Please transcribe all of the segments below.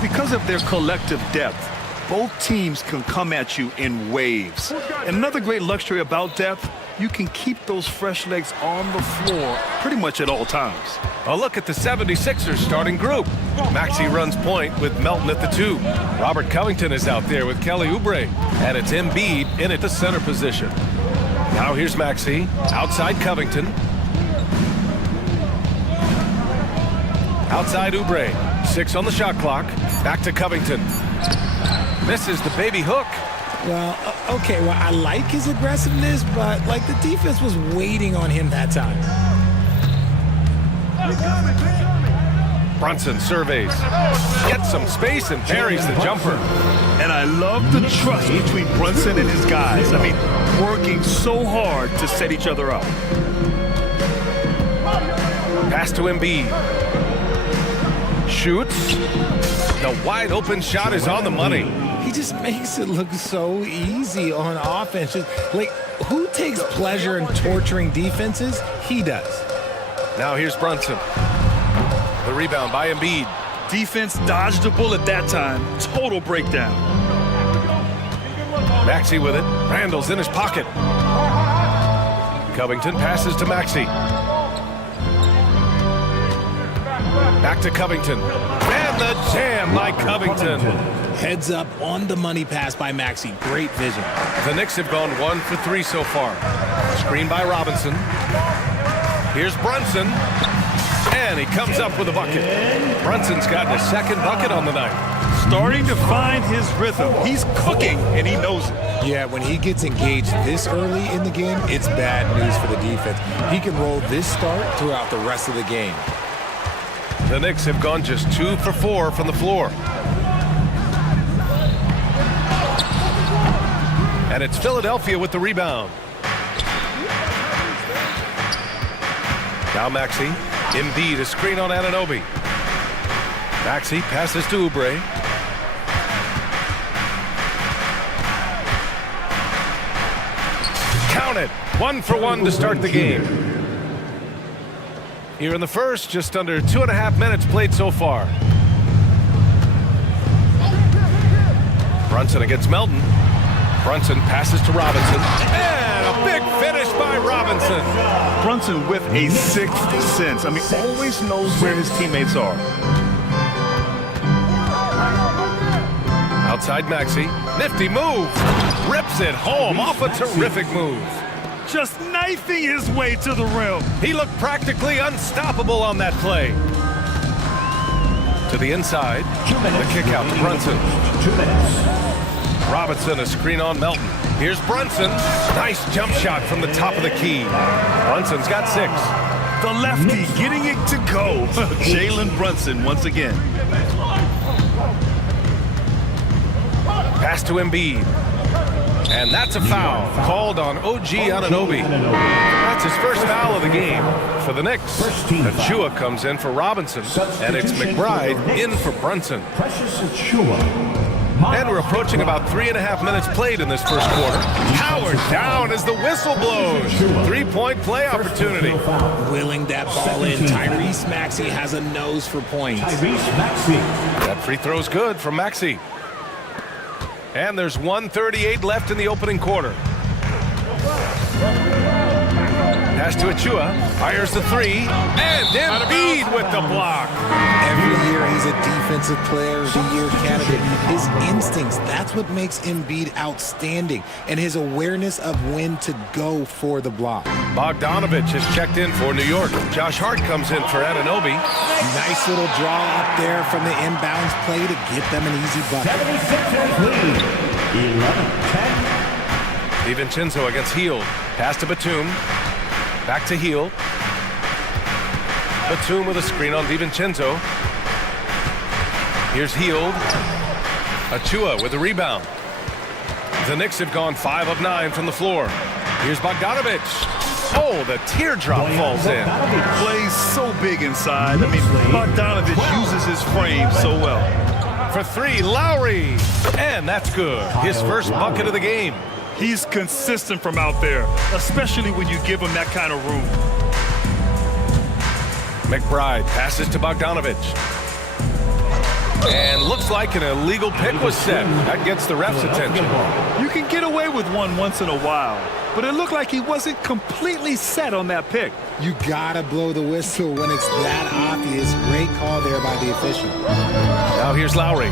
Because of their collective depth, both teams can come at you in waves. And another great luxury about depth, you can keep those fresh legs on the floor pretty much at all times. A look at the 76ers starting group. Maxey runs point with Melton at the 2. Robert Covington is out there with Kelly Oubre. And it's Embiid in at the center position. Now here's Maxey, outside Covington. Outside Oubre, 6 on the shot clock. Back to Covington. Misses the baby hook. Well, okay, well, I like his aggressiveness, but, like, the defense was waiting on him that time. Brunson surveys. Gets some space and buries the jumper. And I love the trust between Brunson and his guys. I mean, working so hard to set each other up. Pass to Embiid. Shoots. The wide open shot is on the money. He just makes it look so easy on offense. Just, like, who takes pleasure in torturing defenses? He does. Now here's Brunson. The rebound by Embiid. Defense dodged a bullet that time. Total breakdown. Maxey with it. Randall's in his pocket. Covington passes to Maxey. Back to Covington. And the jam by Covington. Heads up on the money pass by Maxey. Great vision. The Knicks have gone 1 for 3 so far. Screen by Robinson. Here's Brunson. And he comes up with a bucket. Brunson's gotten his second bucket on the night. Starting to find his rhythm. He's cooking, and he knows it. Yeah, when he gets engaged this early in the game, it's bad news for the defense. He can roll this start throughout the rest of the game. The Knicks have gone just 2 for 4 from the floor. And it's Philadelphia with the rebound. Now Maxey. Embiid, a screen on Anunoby. Maxey passes to Oubre. Count it. 1 for 1 to start the game. Here in the first, just under 2.5 minutes played so far. Brunson against Melton. Brunson passes to Robinson. And a big finish by Robinson. Brunson with a sixth sense. I mean, always knows where his teammates are. Outside Maxey. Nifty move. Rips it home off a terrific move. Just knifing his way to the rim. He looked practically unstoppable on that play. To the inside. The kick out to Brunson. 2 minutes. Robinson, a screen on Melton. Here's Brunson. Nice jump shot from the top of the key. Brunson's got 6. The lefty getting it to go. Jalen Brunson once again. Pass to Embiid. And that's a foul called on OG Anunoby. That's his first foul of the game for the Knicks. Achua comes in for Robinson, and it's McBride in for Brunson. And we're approaching about 3.5 minutes played in this first quarter. Powered down as the whistle blows. 3-point play opportunity. Willing that ball in. Tyrese Maxey has a nose for points. That free throw's good from Maxey. And there's 1:38 left in the opening quarter. Pass to Achua. Fires the 3. And Embiid with the block. Every year he's a defensive player of the year candidate. His instincts, that's what makes Embiid outstanding. And his awareness of when to go for the block. Bogdanovich has checked in for New York. Josh Hart comes in for Anunoby. Nice little draw up there from the inbounds play to get them an easy bucket. 76ers lead. 11-10. DiVincenzo against Hield. Pass to Batum. Back to Hield. Batum with a screen on DiVincenzo. Here's Hield. Achua with a rebound. The Knicks have gone 5 of 9 from the floor. Here's Bogdanovich. Oh, the teardrop falls in. Plays so big inside. I mean, Bogdanovich uses his frame so well. For 3, Lowry. And that's good. His first bucket of the game. He's consistent from out there, especially when you give him that kind of room. McBride passes to Bogdanovich. And looks Looks like an illegal pick was set. That gets the ref's attention. You can get away with one once in a while, but it looked like he wasn't completely set on that pick. You gotta blow the whistle when it's that obvious. Great call there by the official. Now here's Lowry.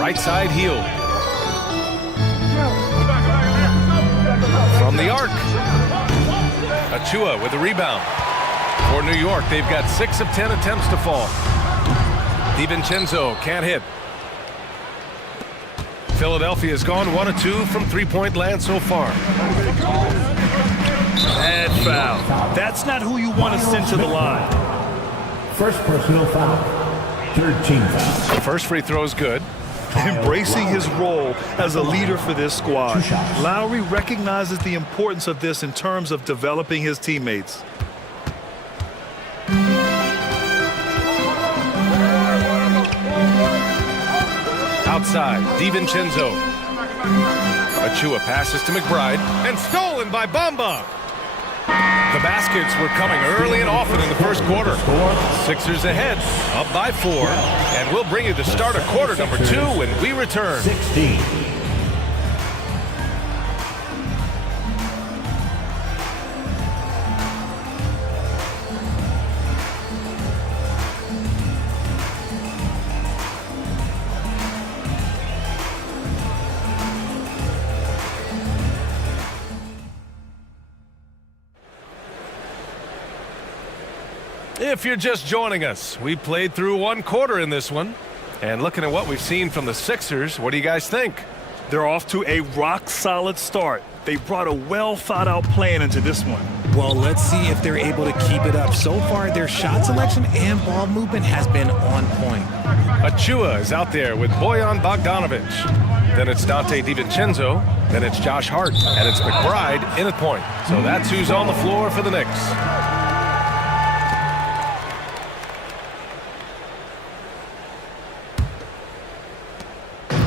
Right side heel. From the arc. Achua with the rebound. For New York, they've got 6 of 10 attempts to fall. DiVincenzo can't hit. Philadelphia's gone 1 of 2 from three-point land so far. Bad foul. That's not who you want to send to the line. First personal foul. Third team foul. First free throw is good. Embracing his role as a leader for this squad, Lowry recognizes the importance of this in terms of developing his teammates. Outside, DiVincenzo. Achua passes to McBride and stolen by Bamba. The baskets were coming early and often in the first quarter. Sixers ahead, up by 4, and we'll bring you the start of quarter number 2 when we return. 16. If you're just joining us, we played through 1 quarter in this one. And looking at what we've seen from the Sixers, what do you guys think? They're off to a rock-solid start. They brought a well-thought-out plan into this one. Well, let's see if they're able to keep it up. So far, their shot selection and ball movement has been on point. Achua is out there with Bojan Bogdanovic. Then it's Dante DiVincenzo. Then it's Josh Hart. And it's McBride in at point. So that's who's on the floor for the Knicks.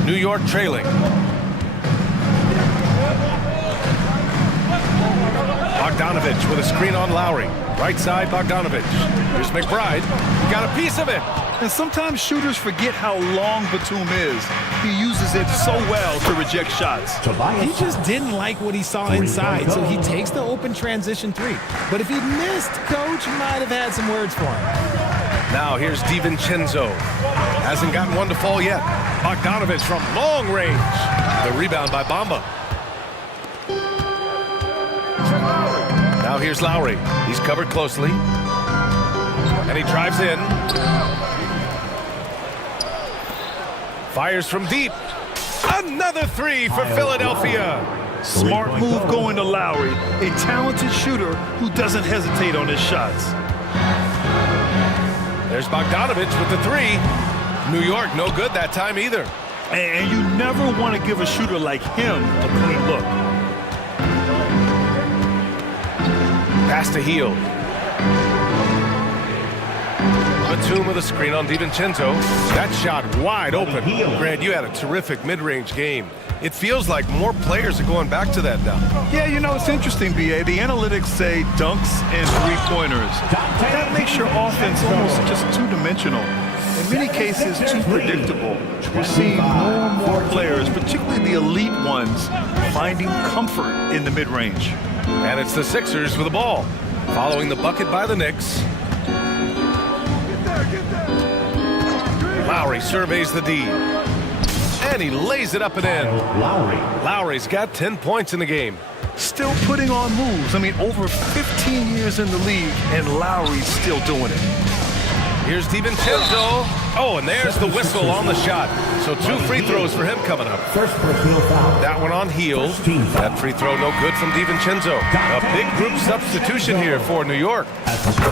New York trailing. Bogdanovic with a screen on Lowry. Right side, Bogdanovic. Here's McBride. He got a piece of it. And sometimes shooters forget how long Batum is. He uses it so well to reject shots. He just didn't like what he saw inside, so he takes the open transition 3. But if he missed, Coach might have had some words for him. Now here's DiVincenzo. Hasn't gotten one to fall yet. Bogdanovic from long range. The rebound by Bamba. Now here's Lowry. He's covered closely. And he drives in. Fires from deep. Another 3 for Philadelphia. Smart move going to Lowry, a talented shooter who doesn't hesitate on his shots. There's Bogdanovic with the 3. New York, no good that time either. And you never want to give a shooter like him a clean look. Pass to Heel. Batum with a screen on DiVincenzo. That shot wide open. Grant, you had a terrific mid-range game. It feels like more players are going back to that now. Yeah, you know, it's interesting, B.A. The analytics say dunks and three-pointers. That makes your offense almost just two-dimensional. In many cases, too predictable. We're seeing more and more players, particularly the elite ones, finding comfort in the mid-range. And it's the Sixers with the ball. Following the bucket by the Knicks. Lowry surveys the D. And he lays it up and in. Lowry's got 10 points in the game. Still putting on moves. I mean, over 15 years in the league, and Lowry's still doing it. Here's DiVincenzo. Oh, and there's the whistle on the shot. So 2 free throws for him coming up. First personal foul. That one on Heel. That free throw no good from DiVincenzo. A big group substitution here for New York.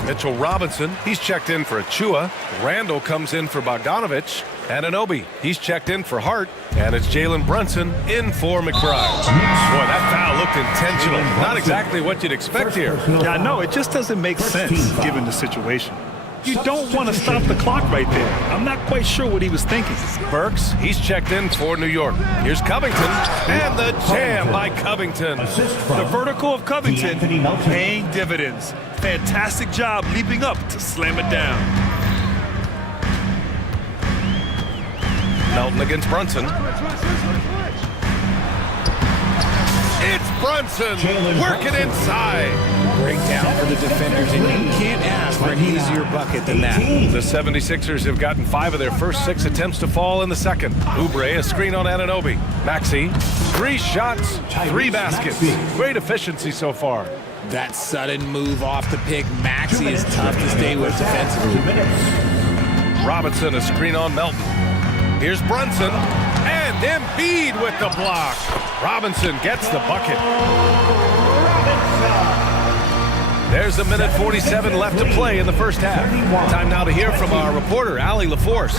Mitchell Robinson, he's checked in for Achua. Randall comes in for Bogdanovic. And Anunoby, he's checked in for Hart. And it's Jalen Brunson in for McBride. Boy, that foul looked intentional. Not exactly what you'd expect here. Yeah, I know. It just doesn't make sense given the situation. You don't want to stop the clock right there. I'm not quite sure what he was thinking. Burks, he's checked in for New York. Here's Covington, and the jam by Covington. The vertical of Covington paying dividends. Fantastic job leaping up to slam it down. Melton against Brunson. It's Brunson working inside. Breakdown for the defenders, and you can't ask for an easier bucket than that. The 76ers have gotten 5 of their first 6 attempts to fall in the second. Oubre, a screen on Anunoby. Maxey, 3 shots, 3 baskets. Great efficiency so far. That sudden move off the pick, Maxey is tough to stay with defensively. Robinson, a screen on Melton. Here's Brunson, and Embiid with the block. Robinson gets the bucket. There's a minute 47 left to play in the first half. Time now to hear from our reporter, Allie LaForce.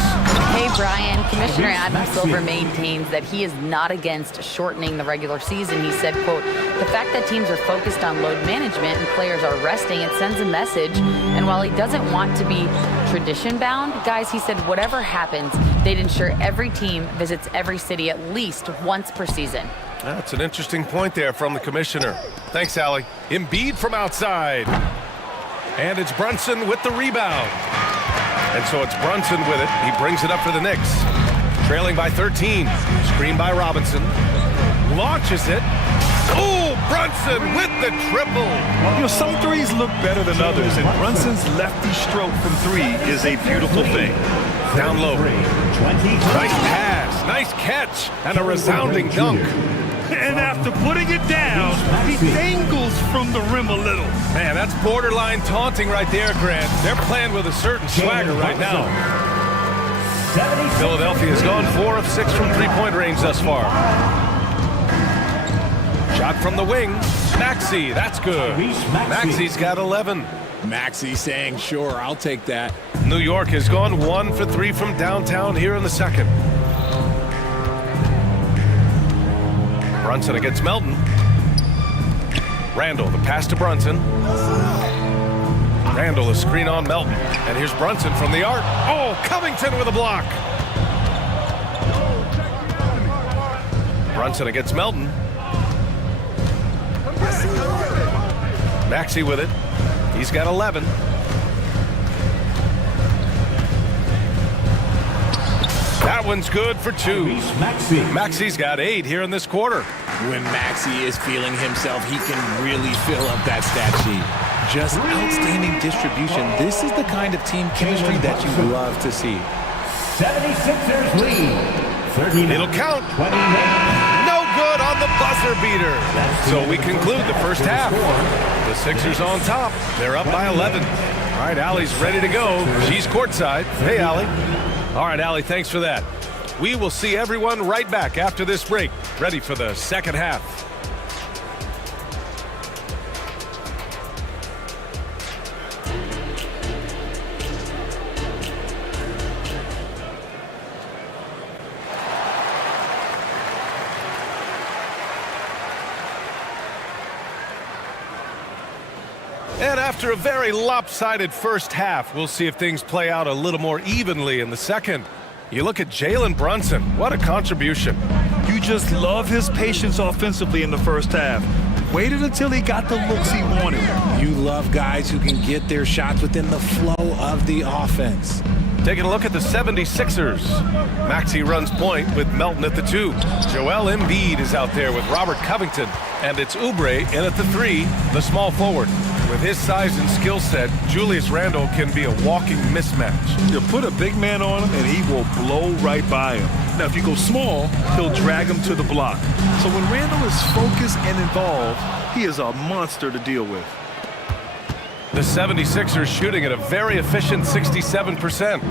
Hey, Brian. Commissioner Adam Silver maintains that he is not against shortening the regular season. He said, quote, the fact that teams are focused on load management and players are resting, it sends a message. And while he doesn't want to be tradition-bound, guys, he said whatever happens, they'd ensure every team visits every city at least once per season. That's an interesting point there from the commissioner. Thanks, Allie. Embiid from outside. And it's Brunson with the rebound. And so it's Brunson with it. He brings it up for the Knicks. Trailing by 13. Screen by Robinson. Launches it. Oh, Brunson with the triple. You know, some threes look better than others, and Brunson's lefty stroke from 3 is a beautiful thing. Down low. Nice pass, nice catch, and a resounding dunk. And after putting it down, he dangles from the rim a little. Man, that's borderline taunting right there, Grant. They're playing with a certain swagger right now. Philadelphia has gone 4 of 6 from three-point range thus far. Shot from the wing. Maxey, that's good. Maxey's got 11. Maxey saying, sure, I'll take that. New York has gone 1 for 3 from downtown here in the second. Brunson against Melton. Randall, the pass to Brunson. Randall, a screen on Melton. And here's Brunson from the arc. Oh, Covington with a block. Brunson against Melton. Maxey with it. He's got 11. That one's good for 2. Maxey's got 8 here in this quarter. When Maxey is feeling himself, he can really fill up that stat sheet. Just outstanding distribution. This is the kind of team chemistry that you love to see. 76ers lead. It'll count. No good on the buzzer beater. So we conclude the first half. The Sixers on top. They're up by 11. All right, Allie's ready to go. She's courtside. Hey, Allie. All right, Allie, thanks for that. We will see everyone right back after this break, ready for the second half. And after a very lopsided first half, we'll see if things play out a little more evenly in the second. You look at Jalen Brunson. What a contribution. You just love his patience offensively in the first half. Waited until he got the looks he wanted. You love guys who can get their shots within the flow of the offense. Taking a look at the 76ers. Maxey runs point with Melton at the 2. Joel Embiid is out there with Robert Covington. And it's Oubre in at the 3, the small forward. With his size and skill set, Julius Randle can be a walking mismatch. You put a big man on him, and he will blow right by him. Now, if you go small, he'll drag him to the block. So when Randle is focused and involved, he is a monster to deal with. The 76ers shooting at a very efficient 67%.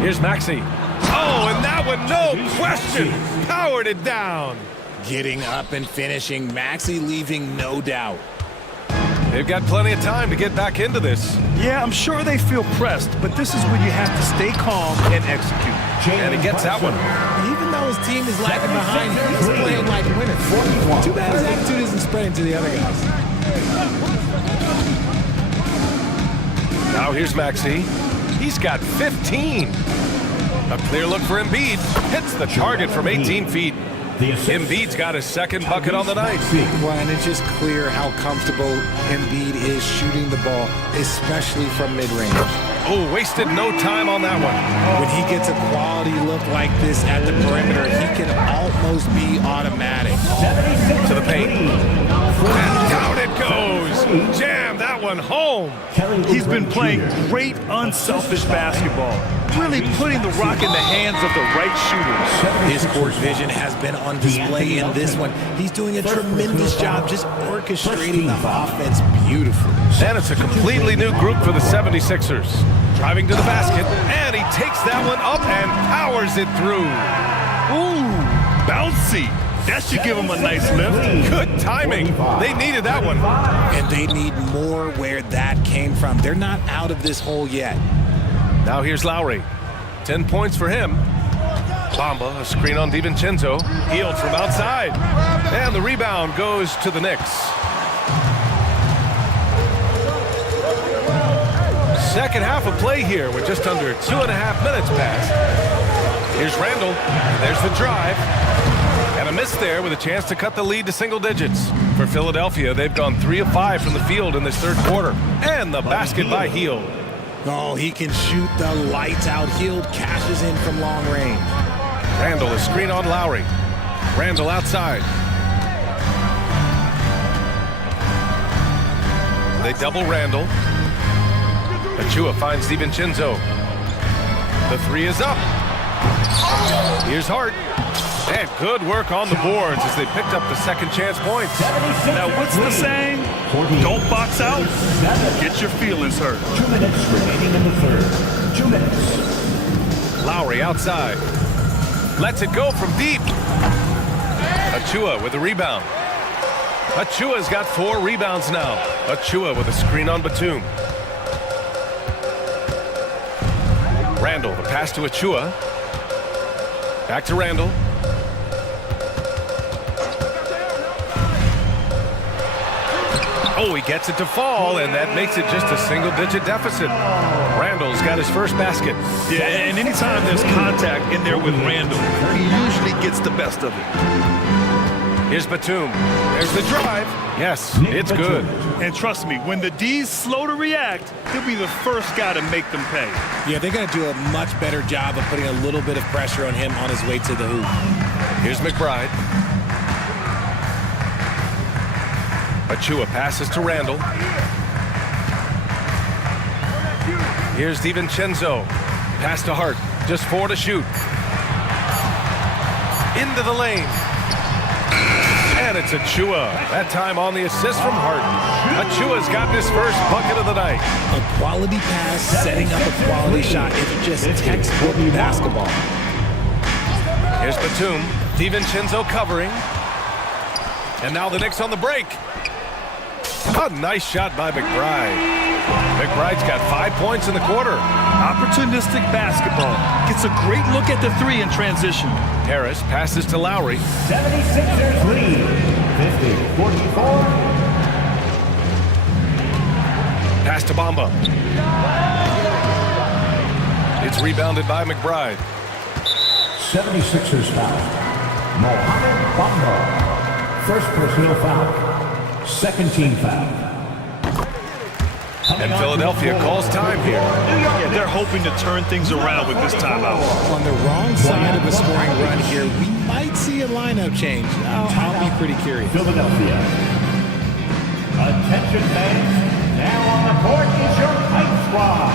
Here's Maxey. Oh, and that one, no question, powered it down. Getting up and finishing, Maxey leaving no doubt. They've got plenty of time to get back into this. Yeah, I'm sure they feel pressed, but this is where you have to stay calm and execute. And he gets that one. Even though his team is lagging behind, he's playing like a winner. Too bad his attitude isn't spreading to the other guys. Now here's Maxey. He's got 15. A clear look for Embiid. Hits the target from 18 feet. Embiid's got his second bucket on the night. Well, and it's just clear how comfortable Embiid is shooting the ball, especially from mid-range. Oh, wasted no time on that one. When he gets a quality look like this at the perimeter, he can almost be automatic. To the paint. And down it goes. Jam that one home. He's been playing great, unselfish basketball, really putting the rock in the hands of the right shooters. His court vision has been on display in this one. He's doing a tremendous job just orchestrating the offense beautifully. And it's a completely new group for the 76ers. Driving to the basket, and he takes that one up and powers it through. Ooh, bouncy. That should give him a nice lift. Good timing. They needed that one. And they need more where that came from. They're not out of this hole yet. Now here's Lowry. 10 points for him. Bamba, a screen on DiVincenzo. Healed from outside. And the rebound goes to the Knicks. Second half of play here with just under 2.5 minutes passed. Here's Randall. There's the drive. And a miss there with a chance to cut the lead to single digits. For Philadelphia, they've gone 3 of 5 from the field in this third quarter. And the basket by Hield. Oh, he can shoot the lights out. Hield cashes in from long range. Randall, a screen on Lowry. Randall outside. They double Randall. Achua finds DiVincenzo. The three is up. Here's Hart. And good work on the boards as they picked up the second chance points. Now, what's the saying? Don't box out. Get your feelings hurt. 2 minutes remaining in the third. 2 minutes. Lowry outside. Lets it go from deep. Achua with the rebound. Achua's got 4 rebounds now. Achua with a screen on Batum. Randall, the pass to Achua. Back to Randall. Oh, he gets it to fall, and that makes it just a single-digit deficit. Randall's got his first basket. Yeah, and anytime there's contact in there with Randall, he usually gets the best of it. Here's Batum. There's the drive. Yes, it's good. And trust me, when the D's slow to react, he'll be the first guy to make them pay. Yeah, they're going to do a much better job of putting a little bit of pressure on him on his way to the hoop. Here's McBride. Achua passes to Randall. Here's DiVincenzo. Pass to Hart. Just 4 to shoot. Into the lane. And it's Achua. That time on the assist from Hart. Achua's got his first bucket of the night. A quality pass, setting up a quality shot. It's just textbook basketball. Here's Batum. DiVincenzo covering. And now the Knicks on the break. A nice shot by McBride. McBride's got 5 points in the quarter. Opportunistic basketball. Gets a great look at the 3 in transition. Harris passes to Lowry. 76ers lead. 50-44. Pass to Bamba. It's rebounded by McBride. 76ers foul. Mohamed Bamba. First personal foul. Second team foul. And Philadelphia calls time here. Yeah, they're hoping to turn things around with this timeout. On the wrong side of a scoring run here, we might see a lineup change. I'll be pretty curious. Philadelphia. Attention fans. Now on the court is your hype squad.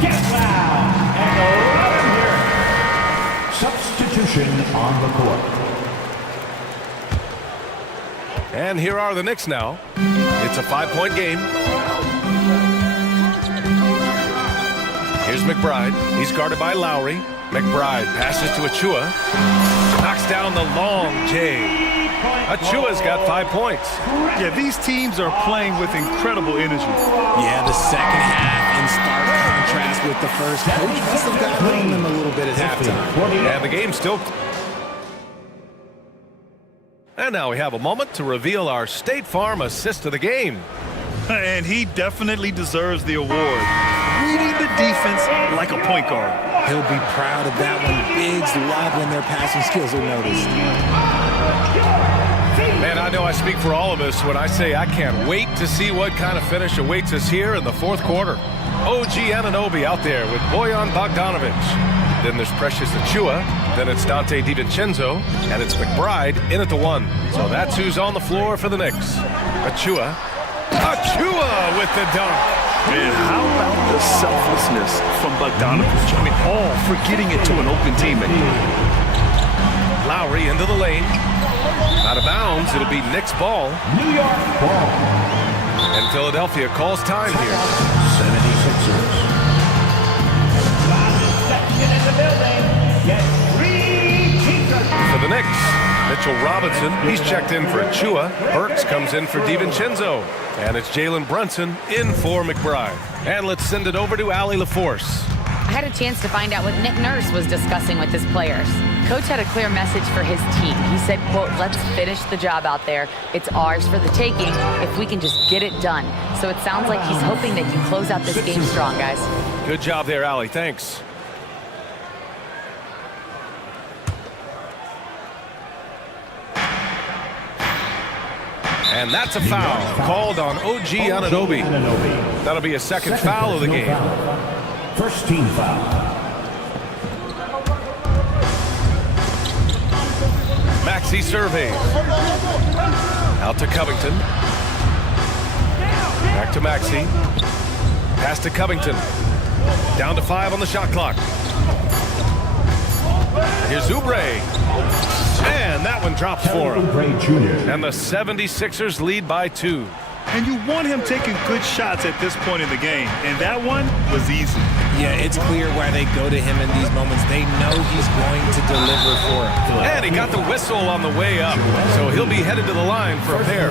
Get loud and let them hear it. Substitution on the court. And here are the Knicks now. It's a 5-point game. Here's McBride. He's guarded by Lowry. McBride passes to Achua. Knocks down the long J. Achua's got 5 points. Yeah, these teams are playing with incredible energy. Yeah, the second half in stark contrast with the first. Coach must have gotten on them a little bit at halftime. And the game's still... And now we have a moment to reveal our State Farm assist of the game. And he definitely deserves the award. Reading the defense like a point guard. He'll be proud of that one. Bigs love when their passing skills are noticed. Man, I know I speak for all of us when I say I can't wait to see what kind of finish awaits us here in the fourth quarter. OG Anunoby out there with Bojan Bogdanovic. Then there's Precious Achiuwa. Then it's Dante DiVincenzo. And it's McBride in at the 1. So that's who's on the floor for the Knicks. Achiuwa. Achiuwa with the dunk. And how about the selflessness from Bogdanovic? I mean, all for getting it to an open teammate. Lowry into the lane. Out of bounds, it'll be Knicks ball. New York ball. And Philadelphia calls time here. 76ers. Section in the building. Get 3 teachers. For the Knicks, Mitchell Robinson, he's checked in for Achiuwa. Burks comes in for DiVincenzo. And it's Jalen Brunson in for McBride. And let's send it over to Allie LaForce. I had a chance to find out what Nick Nurse was discussing with his players. Coach had a clear message for his team. He said, quote, let's finish the job out there. It's ours for the taking if we can just get it done. So it sounds like he's hoping they can close out this game strong, guys. Good job there, Allie. Thanks. And that's a foul called on OG Anunoby. That'll be a second foul of the game. First team foul. Maxey surveys. Out to Covington. Back to Maxey. Pass to Covington. Down to 5 on the shot clock. Here's Oubre. And that one drops for him. And the 76ers lead by 2. And you want him taking good shots at this point in the game. And that one was easy. Yeah, it's clear why they go to him in these moments. They know he's going to deliver for them. And he got the whistle on the way up. So he'll be headed to the line for a pair.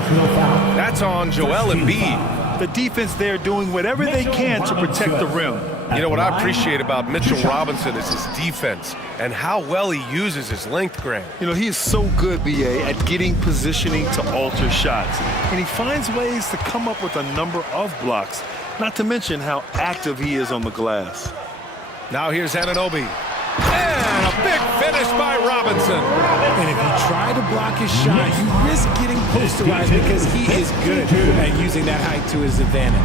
That's on Joel Embiid. The defense there doing whatever they can to protect the rim. You know what I appreciate about Mitchell Robinson is his defense and how well he uses his length, Grant. You know, he is so good, BA, at getting positioning to alter shots. And he finds ways to come up with a number of blocks, not to mention how active he is on the glass. Now here's Anunoby. And a big finish by Robinson. And if you try to block his shot, you risk getting posterized because he is good at using that height to his advantage.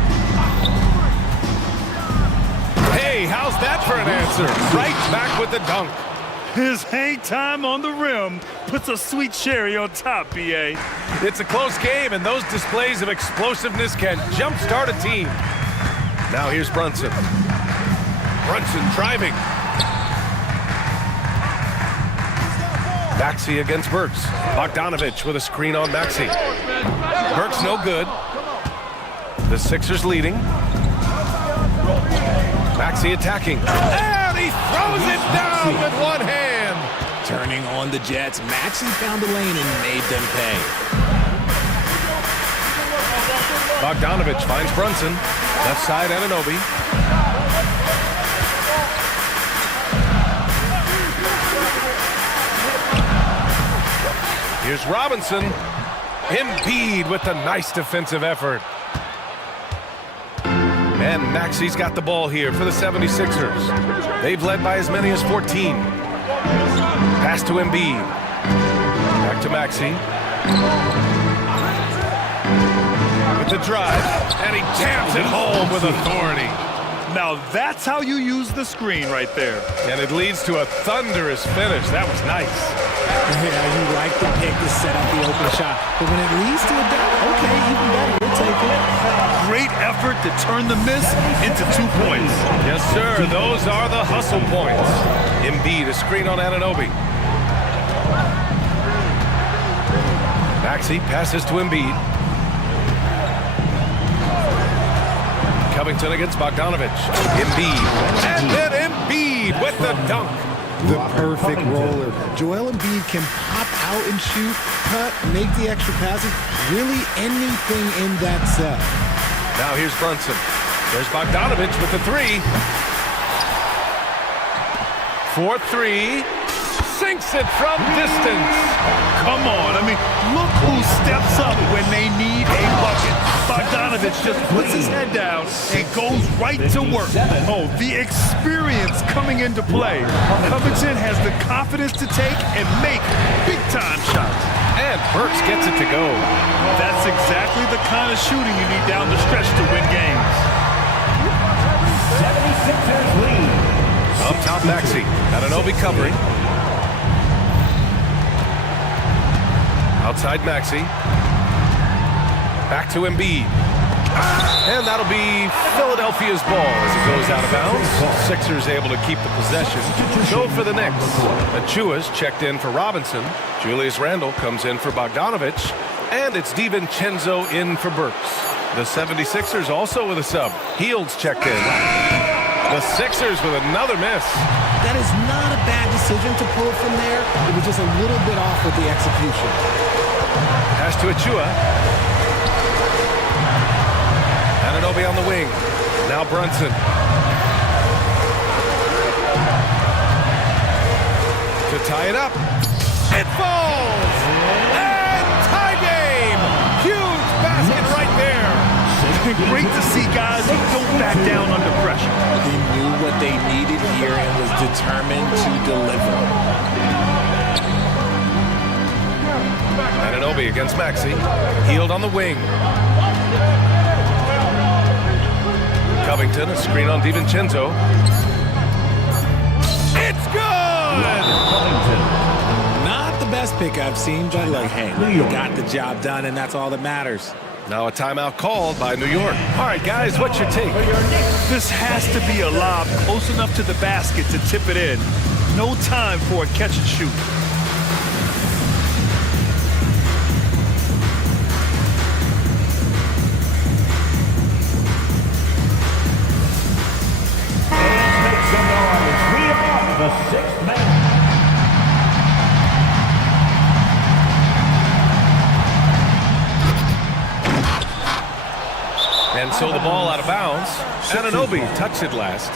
Hey, how's that for an answer? Right back with the dunk. His hang time on the rim puts a sweet cherry on top, BA. It's a close game, and those displays of explosiveness can jumpstart a team. Now here's Brunson. Brunson driving. Maxey against Burks. Bogdanovic with a screen on Maxey. Burks no good. The Sixers leading. Maxey attacking. And he throws it down with one hand. Turning on the Jets, Maxey found the lane and made them pay. Bogdanovic finds Brunson. Left side, Anunoby. Here's Robinson. Embiid with the nice defensive effort. And Maxey's got the ball here for the 76ers. They've led by as many as 14. Pass to Embiid. Back to Maxey. With the drive. And he jams it home with authority. Now that's how you use the screen right there. And it leads to a thunderous finish. That was nice. Yeah, you like the pick to set up the open shot. But when it leads to a dunk, okay, even better. We'll take it. Great effort to turn the miss into 2 points. Yes, sir. Those are the hustle points. Embiid, a screen on Anunoby. Maxey passes to Embiid. Covington against Bogdanovic. Embiid. And then Embiid with the dunk. The perfect roller. Joel Embiid can pop out and shoot, cut, make the extra passes, really anything in that set. Now here's Brunson. There's Bogdanovic with the 3. 4-3. Sinks it from distance. Come on. I mean, look who steps up when they need a bucket. Bogdanovic just puts his head down and goes right to work. Oh, the experience coming into play. Covington has the confidence to take and make big-time shots. And Burks gets it to go. That's exactly the kind of shooting you need down the stretch to win games. Sixers lead. Up top, Maxey. Anunoby covering. Outside Maxey. Back to Embiid. And that'll be Philadelphia's ball as it goes out of bounds. Sixers able to keep the possession. So for the Knicks. Achua's checked in for Robinson. Julius Randle comes in for Bogdanovich. And it's DiVincenzo in for Burks. The 76ers also with a sub. Heald's checked in. The Sixers with another miss. That is not a bad decision to pull from there. It was just a little bit off with the execution. Pass to Achua. Anunoby on the wing. Now Brunson. To tie it up. It falls! And tie game! Huge basket right there. Great to see guys who don't back down under pressure. He knew what they needed here and was determined to deliver. Anunoby against Maxey. Healed on the wing. Covington, a screen on DiVincenzo. It's good! Not the best pick I've seen, but like, hey, you got the job done, and that's all that matters. Now a timeout called by New York. All right, guys, what's your take? This has to be a lob close enough to the basket to tip it in. No time for a catch and shoot. Make some noise. We are the sixth man. And so the ball out of bounds. Anunoby touched it last.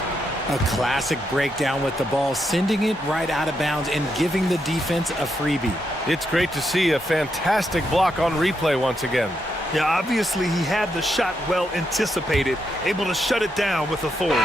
A classic breakdown with the ball, sending it right out of bounds and giving the defense a freebie. It's great to see a fantastic block on replay once again. Yeah, obviously he had the shot well anticipated, able to shut it down with authority.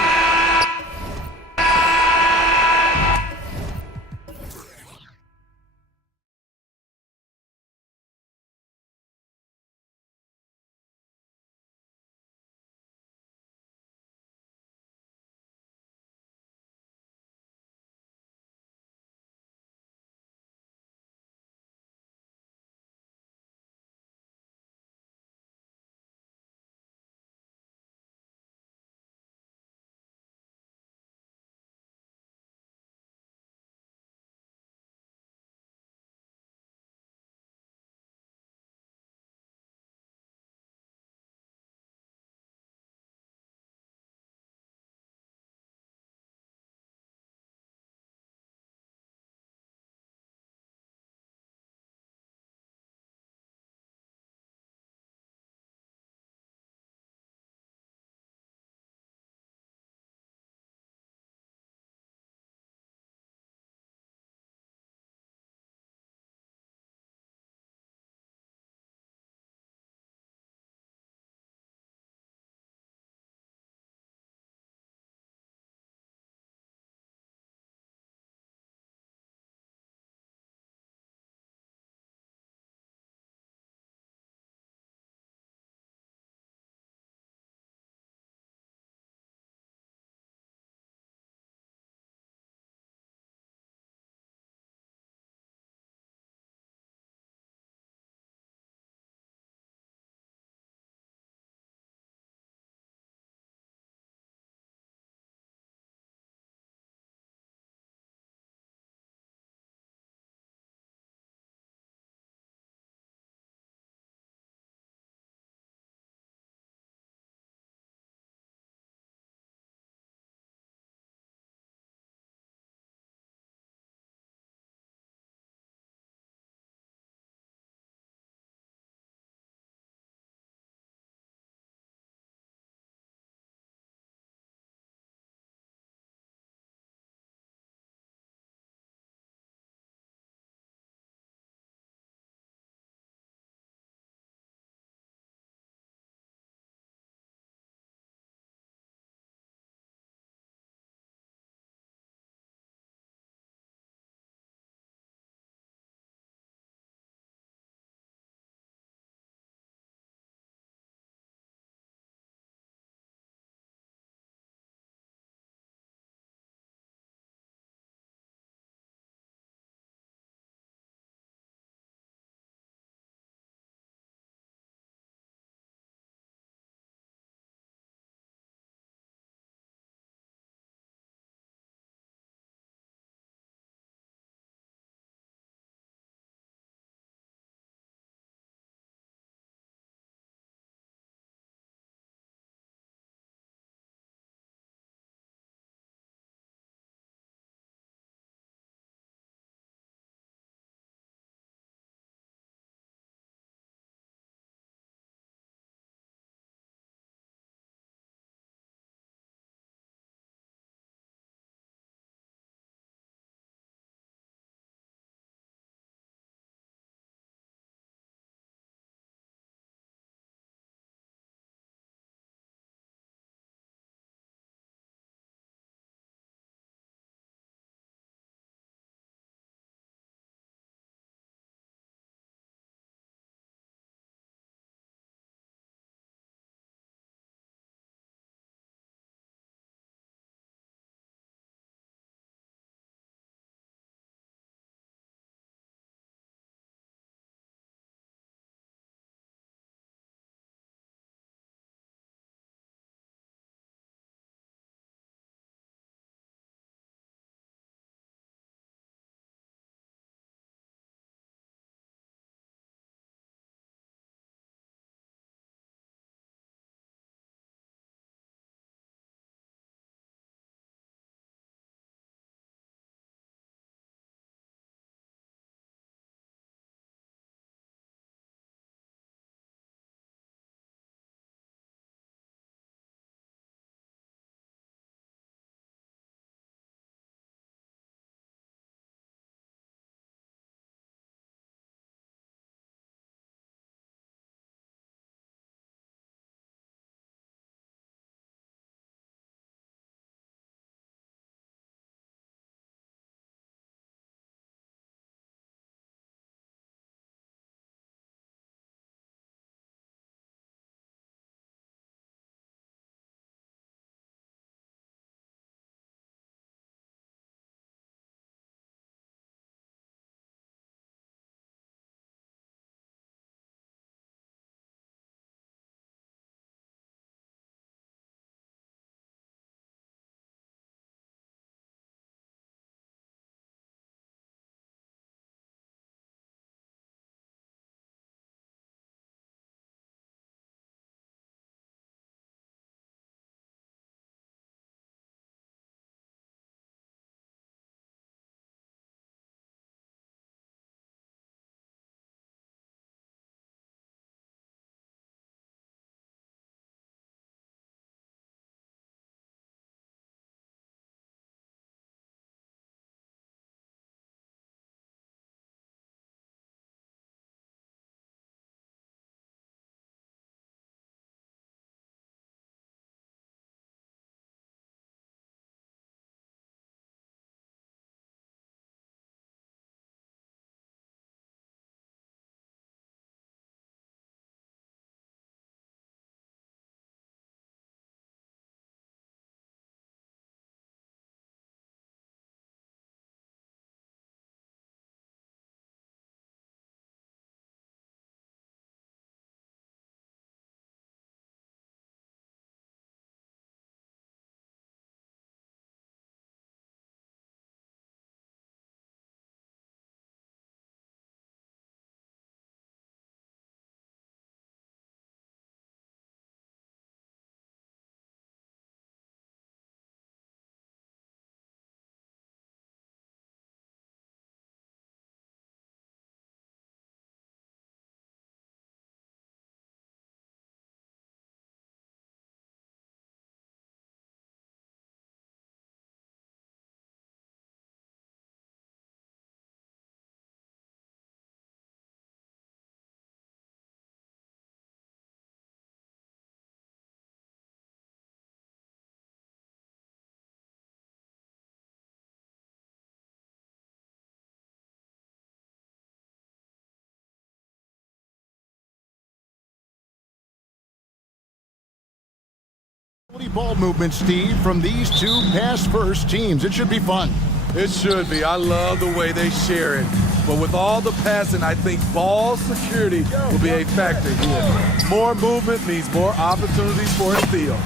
Ball movement, Steve, from these two pass-first teams. It should be fun. It should be. I love the way they share it. But with all the passing, I think ball security will be a factor here. More movement means more opportunities for a steal.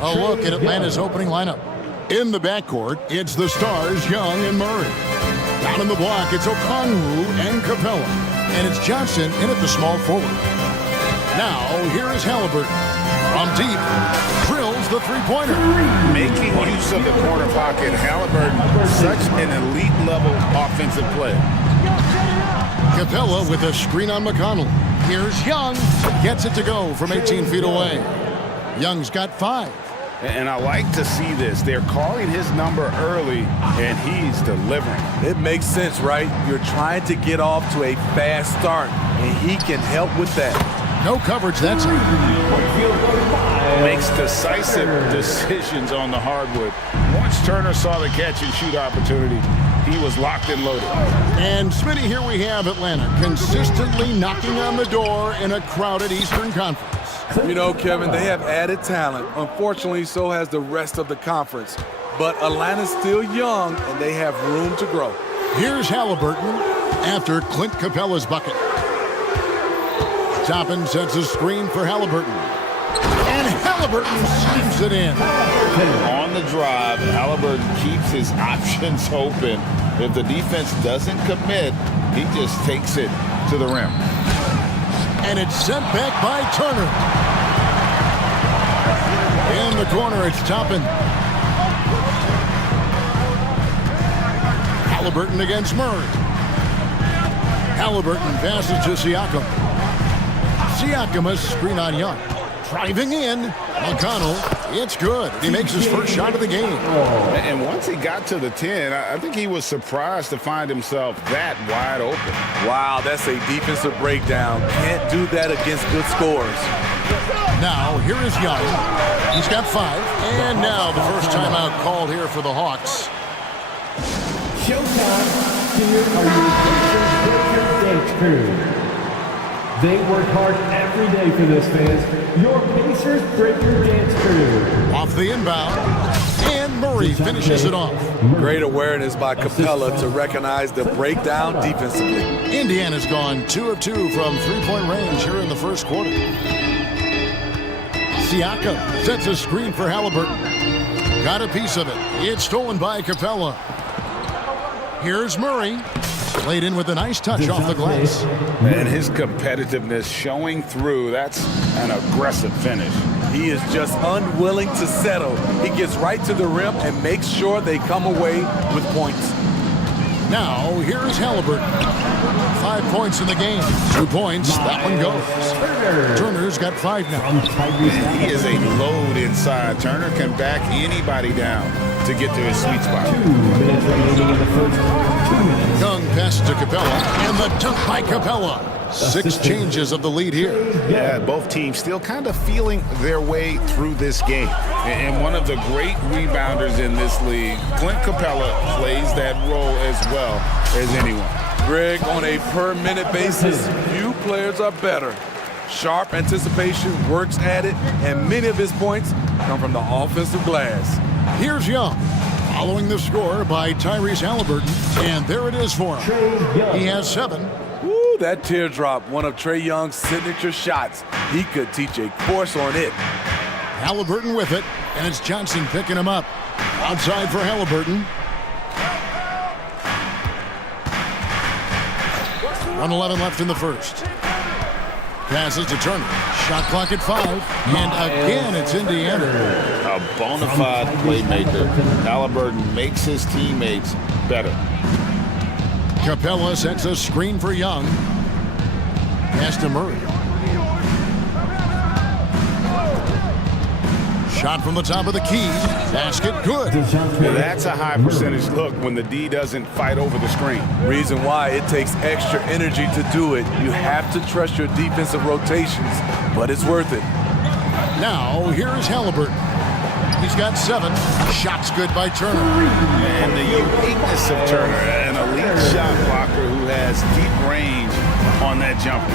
A look at Atlanta's opening lineup. In the backcourt, it's the stars Young and Murray. Down in the block, it's Okongwu and Capella. And it's Johnson in at the small forward. Now, here is Halliburton. From deep, drills the three-pointer. Making use of the corner pocket, Halliburton, such an elite-level offensive player. Capella with a screen on McConnell. Here's Young. Gets it to go from 18 feet away. Young's got 5. And I like to see this. They're calling his number early, and he's delivering. It makes sense, right? You're trying to get off to a fast start, and he can help with that. No coverage, that's it. Makes decisive decisions on the hardwood. Once Turner saw the catch-and-shoot opportunity, he was locked and loaded. And Smitty, here we have Atlanta consistently knocking on the door in a crowded Eastern Conference. You know, Kevin, they have added talent. Unfortunately, so has the rest of the conference. But Atlanta's still young, and they have room to grow. Here's Halliburton after Clint Capella's bucket. Toppin sets a screen for Halliburton. And Halliburton sweeps it in. On the drive, Halliburton keeps his options open. If the defense doesn't commit, he just takes it to the rim. And it's sent back by Turner. In the corner, it's Toppin. Halliburton against Murray. Halliburton passes to Siakam. Siakam, a screen on Young. Driving in, McConnell. It's good. He makes his first shot of the game. And once he got to the 10, I think he was surprised to find himself that wide open. Wow, that's a defensive breakdown. Can't do that against good scores. Now, here is Young. He's got 5. And now the first timeout called here for the Hawks. Showtime. Here are your Pacers Dance Crew. They work hard every day for this, fans. Your Pacers Breaker Dance Crew. Off the inbound. And Murray finishes it off. Great awareness by Capella to recognize the breakdown defensively. Indiana's gone 2 of 2 from three-point range here in the first quarter. Siakam sets a screen for Halliburton. Got a piece of it. It's stolen by Capella. Here's Murray. Laid in with a nice touch off the glass. And his competitiveness showing through. That's an aggressive finish. He is just unwilling to settle. He gets right to the rim and makes sure they come away with points. Now, here's Halliburton. 5 points in the game. 2 points. That one goes. Turner's got 5 now. He is a load inside. Turner can back anybody down to get to his sweet spot. 2 minutes remaining in the first 2 minutes. Young passes to Capella. And the dunk by Capella. 6 changes of the lead here. Yeah, both teams still kind of feeling their way through this game. And one of the great rebounders in this league, Clint Capella, plays that role as well as anyone. Greg, on a per-minute basis, few players are better. Sharp anticipation, works at it, and many of his points come from the offensive glass. Here's Young, following the score by Tyrese Halliburton, and there it is for him. He has 7. Woo, that teardrop, one of Trae Young's signature shots. He could teach a course on it. Halliburton with it, and it's Johnson picking him up. Outside for Halliburton. 1:11 left in the first. Passes to Turner. Shot clock at 5. And again, it's Indiana. A bona fide playmaker. Halliburton makes his teammates better. Capella sets a screen for Young. Pass to Murray. Shot from the top of the key. Basket good. That's a high percentage look when the D doesn't fight over the screen. Reason why it takes extra energy to do it. You have to trust your defensive rotations, but it's worth it. Now, here is Halliburton. He's got 7. Shots good by Turner. And the uniqueness of Turner, an elite shot blocker who has deep range on that jumper.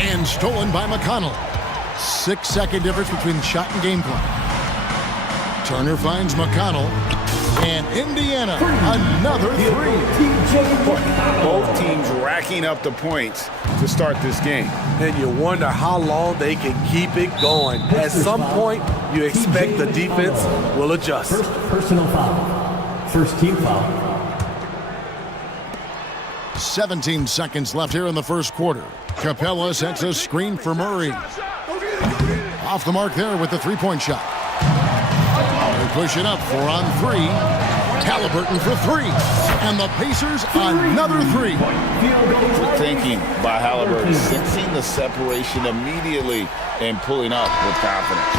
And stolen by McConnell. 6-second difference between shot and game plan. Turner finds McConnell. And Indiana, another three. Both teams racking up the points to start this game. And you wonder how long they can keep it going. At some point, you expect the defense will adjust. First personal foul. First team foul. 17 seconds left here in the first quarter. Capella sets a screen for Murray. Off the mark there with the three-point shot. They push it up 4 on 3. Halliburton for 3. And the Pacers another 3. Good thinking by Halliburton, sensing the separation immediately and pulling up with confidence.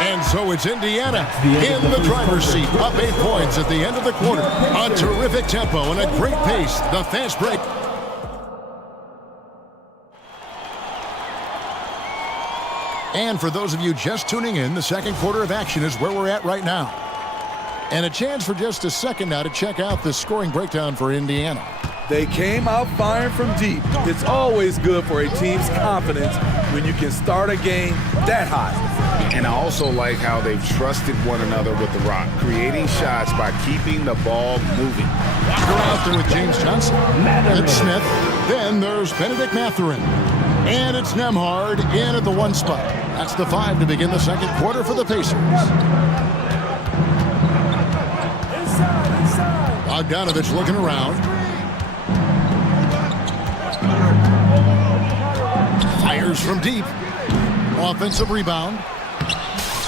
And so it's Indiana in the driver's seat, up 8 points at the end of the quarter. A terrific tempo and a great pace. The fast break. And for those of you just tuning in, the second quarter of action is where we're at right now. And a chance for just a second now to check out the scoring breakdown for Indiana. They came out firing from deep. It's always good for a team's confidence when you can start a game that high. And I also like how they've trusted one another with the rock, creating shots by keeping the ball moving. Walker out there with James Johnson. It's Smith. Then there's Benedict Mathurin. And it's Nembhard in at the 1 spot. That's the 5 to begin the second quarter for the Pacers. Bogdanovich looking around. Fires from deep. Offensive rebound.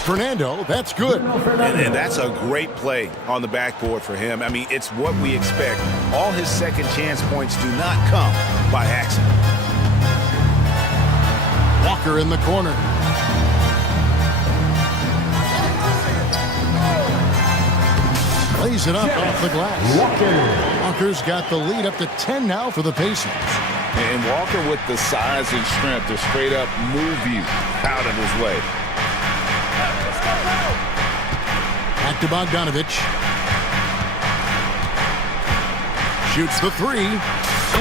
Fernando, that's good. And that's a great play on the backboard for him. I mean, it's what we expect. All his second chance points do not come by accident. Walker in the corner. Lays it up off the glass. Walker's got the lead up to 10 now for the Pacers. And Walker with the size and strength to straight up move you out of his way. Back to Bogdanovich. Shoots the 3.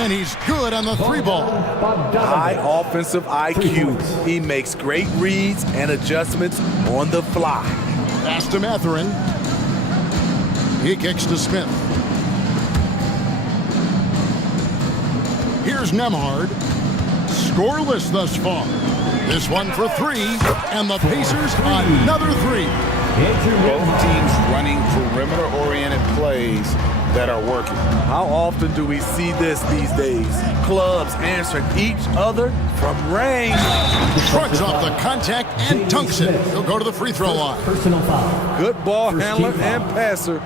And he's good on the 3 ball. High offensive IQ. He makes great reads and adjustments on the fly. Pass to Mathurin. He kicks to Smith. Here's Nembhard. Scoreless thus far. This one for 3. And the Pacers another 3. Both teams running perimeter-oriented plays that are working. How often do we see this these days? Clubs answering each other from range. Shrugs off the contact and dunks it. He'll go to the free throw line. Personal foul. Good ball handler and passer.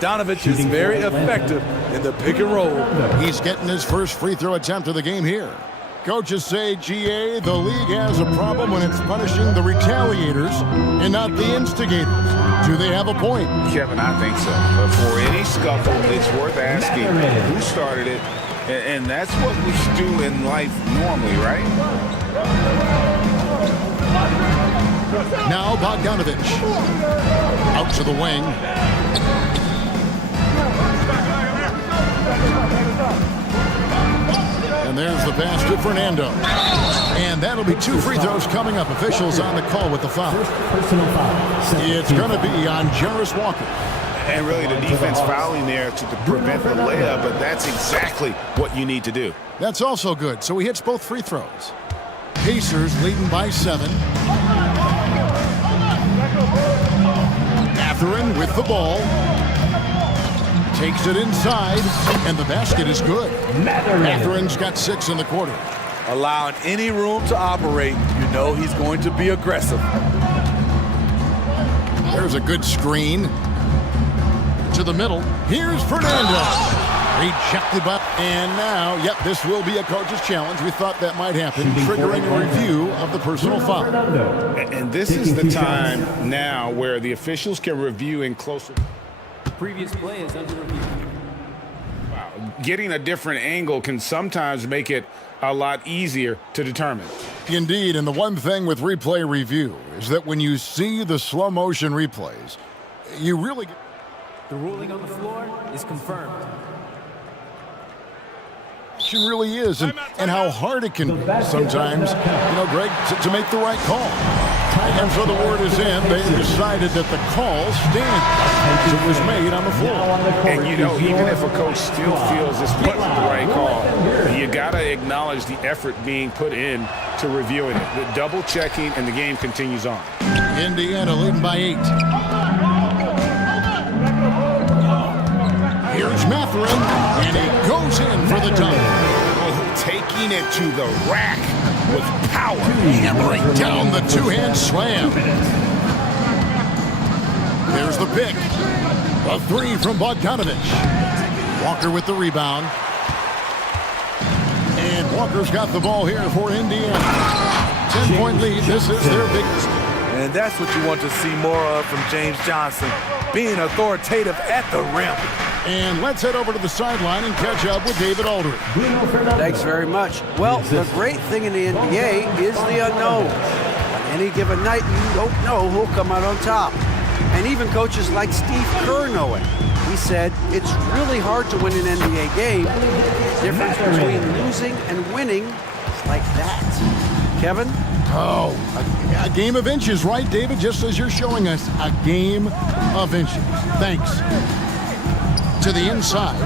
Bogdanovich is very effective in the pick and roll. He's getting his first free throw attempt of the game here. Coaches say, GA, the league has a problem when it's punishing the retaliators and not the instigators. Do they have a point? Kevin, I think so. But for any scuffle, it's worth asking who started it. And that's what we should do in life normally, right? Now Bogdanovich. Out to the wing. And there's the pass to Fernando. And that'll be 2 free throws coming up. Officials on the call with the foul. Personal foul. It's going to be on Jarris Walker. And really the defense fouling there to prevent the layup, but that's exactly what you need to do. That's also good. So he hits both free throws. Pacers leading by 7. Mathurin with the ball. Takes it inside, and the basket is good. Mathurin's got 6 in the quarter. Allowing any room to operate, you know he's going to be aggressive. There's a good screen. To the middle. Here's Fernando. Rejected by... And now, yep, this will be a coach's challenge. We thought that might happen, triggering a review of the personal foul. And this is the time now where the officials can review in closer... Previous play is under review. Wow. Getting a different angle can sometimes make it a lot easier to determine. Indeed, and the one thing with replay review is that when you see the slow motion replays, you really get... The ruling on the floor is confirmed. It really is, and how hard it can be sometimes, Greg, to make the right call. And so the word is in. They decided that the call stands. It was made on the floor. And, even if a coach still feels this wasn't the right call, you got to acknowledge the effort being put in to reviewing it. The double checking, and the game continues on. Indiana leading by 8. Here's Matherin, and he goes in for the dunk. Taking it to the rack with power. Hammering down the two-hand slam. There's the pick. A 3 from Bogdanovich. Walker with the rebound. And Walker's got the ball here for Indiana. 10-point lead. This is their biggest. And that's what you want to see more of from James Johnson, being authoritative at the rim. And let's head over to the sideline and catch up with David Aldridge. Thanks very much. Well, the great thing in the NBA is the unknown. On any given night, you don't know who'll come out on top. And even coaches like Steve Kerr know it. He said, it's really hard to win an NBA game. The difference between losing and winning is like that. Kevin? Oh, a game of inches, right, David? Just as you're showing us, a game of inches. Thanks. To the inside.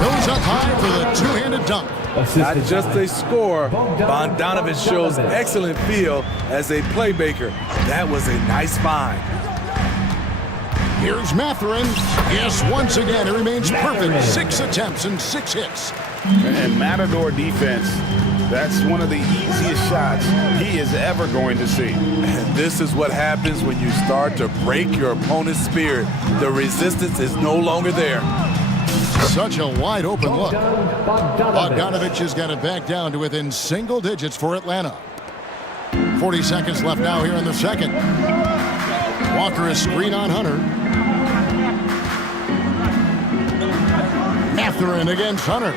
Goes up high for the two-handed dunk. Not just a scorer, Bogdanovich shows excellent feel as a playmaker. That was a nice find. Here's Matherin. Yes, once again, it remains perfect. 6 attempts and 6 hits. And Matador defense, that's one of the easiest shots he is ever going to see. And this is what happens when you start to break your opponent's spirit. The resistance is no longer there. Such a wide open look. Bogdanovich has got it back down to within single digits for Atlanta. 40 seconds left now here in the second. Walker is screen on Hunter. Matherin against Hunter.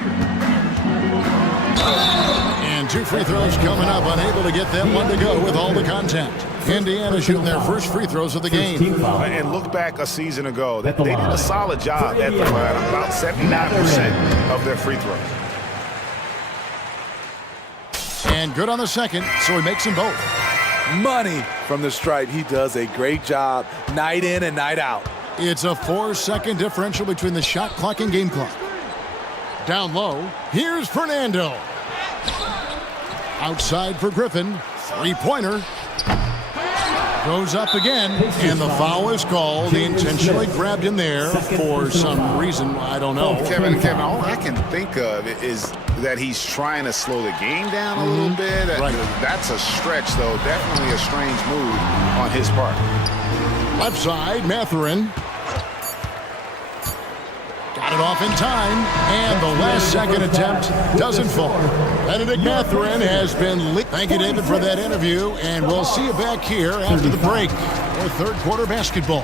And 2 free throws coming up, unable to get that one to go with all the contact. Indiana shooting their first free throws of the game. And look back a season ago, they did a solid job at the line, about 79% of their free throws. And good on the second, so he makes them both. Money from the stripe. He does a great job night in and night out. It's a 4-second differential between the shot clock and game clock. Down low, here's Fernando. Outside for Griffin, 3-pointer. Goes up again, and the foul is called. He intentionally grabbed him there for some reason, I don't know. Kevin, all I can think of is that he's trying to slow the game down a little bit. Right. That's a stretch, though. Definitely a strange move on his part. Left side, Matherin. Got it off in time, and the last second attempt doesn't fall. Benedict Matherin has been licked. Thank you, David, for that interview, and we'll see you back here after the break for third quarter basketball.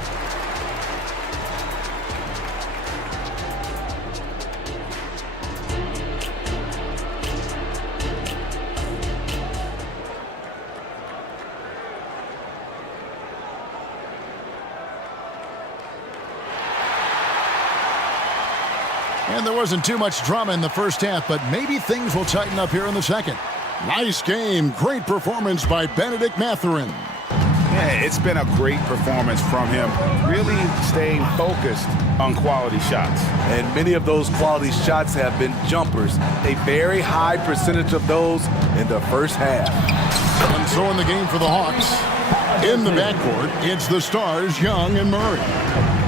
And there wasn't too much drama in the first half, but maybe things will tighten up here in the second. Nice game. Great performance by Benedict Matherin. Yeah, it's been a great performance from him, really staying focused on quality shots. And many of those quality shots have been jumpers. A very high percentage of those in the first half. And so in the game for the Hawks, in the backcourt, it's the stars, Young and Murray.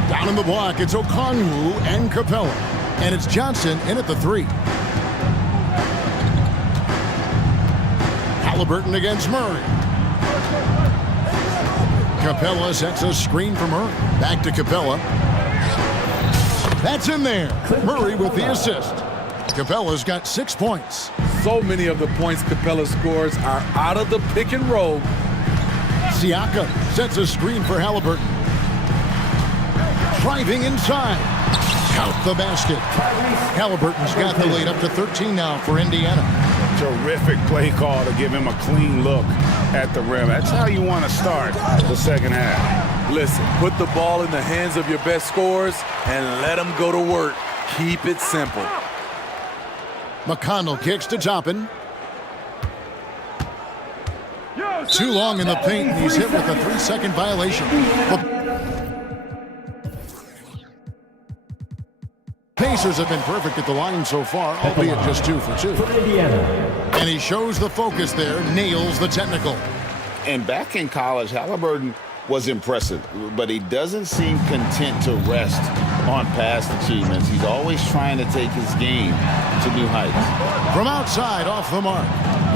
Down in the block, it's Okongwu and Capella. And it's Johnson in at the 3. Halliburton against Murray. Capella sets a screen for Murray. Back to Capella. That's in there. Murray with the assist. Capella's got 6 points. So many of the points Capella scores are out of the pick and roll. Siakam sets a screen for Halliburton. Driving inside. count the basket. Halliburton's got the lead up to 13 now for Indiana. Terrific play call to give him a clean look at the rim. That's how you want to start the second half. Listen, put the ball in the hands of your best scorers and let them go to work. Keep it simple. McConnell kicks to Toppin. Too long in the paint, and he's hit with a 3-second violation. Pacers have been perfect at the line so far, albeit just 2 for 2. And he shows the focus there, nails the technical. And back in college, Halliburton was impressive, but he doesn't seem content to rest on past achievements. He's always trying to take his game to new heights. From outside, off the mark.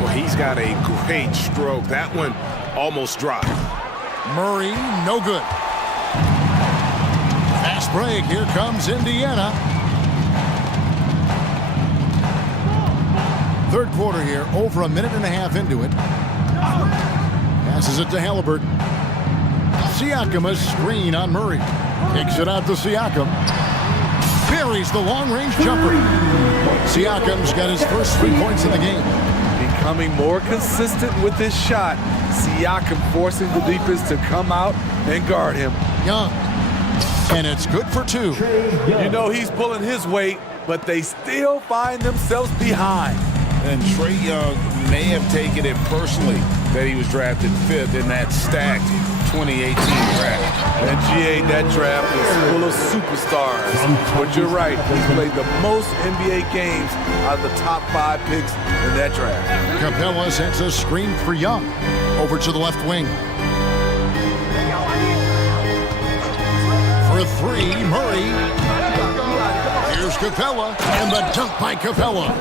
Well, he's got a great stroke. That one almost dropped. Murray, no good. Fast break, here comes Indiana. Third quarter here, over a minute and a half into it. Passes it to Halliburton. Siakam, a screen on Murray. Kicks it out to Siakam. Buries the long-range jumper. Siakam's got his first 3 points in the game. Becoming more consistent with his shot. Siakam forcing the defense to come out and guard him. Young. And it's good for 2. You know he's pulling his weight, but they still find themselves behind. And Trae Young may have taken it personally that he was drafted 5th in that stacked 2018 draft. And GA, that draft was full of superstars. But you're right, he's played the most NBA games out of the top 5 picks in that draft. Capella sends a screen for Young. Over to the left wing. For 3, Murray. Here's Capella, and the dunk by Capella.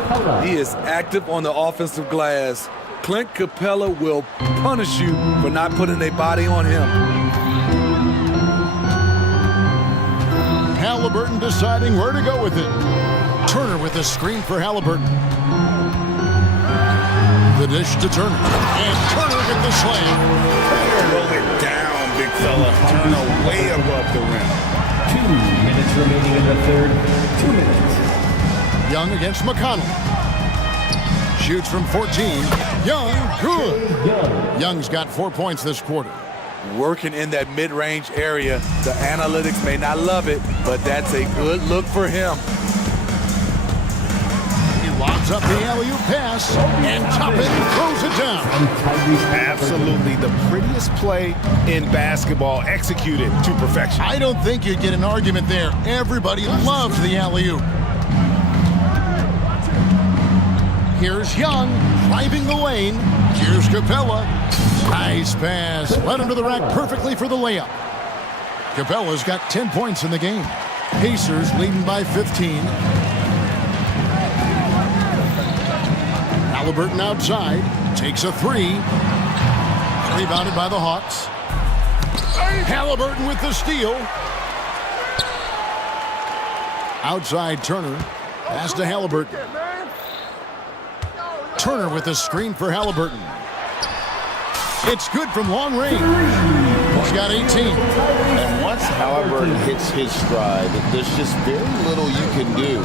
He is active on the offensive glass. Clint Capella will punish you for not putting a body on him. Halliburton deciding where to go with it. Turner with a screen for Halliburton. The dish to Turner. And Turner with the slam. Roll it down, big fella. Turner way above the rim. 2 minutes remaining in the third. 2 minutes. Young against McConnell. Shoots from 14. Young, good. Young's got 4 points this quarter. Working in that mid-range area. The analytics may not love it, but that's a good look for him. He lobs up the alley-oop pass, and Toppin throws it down. Absolutely the prettiest play in basketball, executed to perfection. I don't think you'd get an argument there. Everybody loves the alley-oop. Here's Young, driving the lane. Here's Capella. Nice pass. Led under the rack perfectly for the layup. Capella's got 10 points in the game. Pacers leading by 15. Halliburton outside. Takes a 3. Rebounded by the Hawks. Halliburton with the steal. Outside Turner. Pass to Halliburton. Turner with a screen for Halliburton. It's good from long range. He's got 18. And once Halliburton hits his stride, there's just very little you can do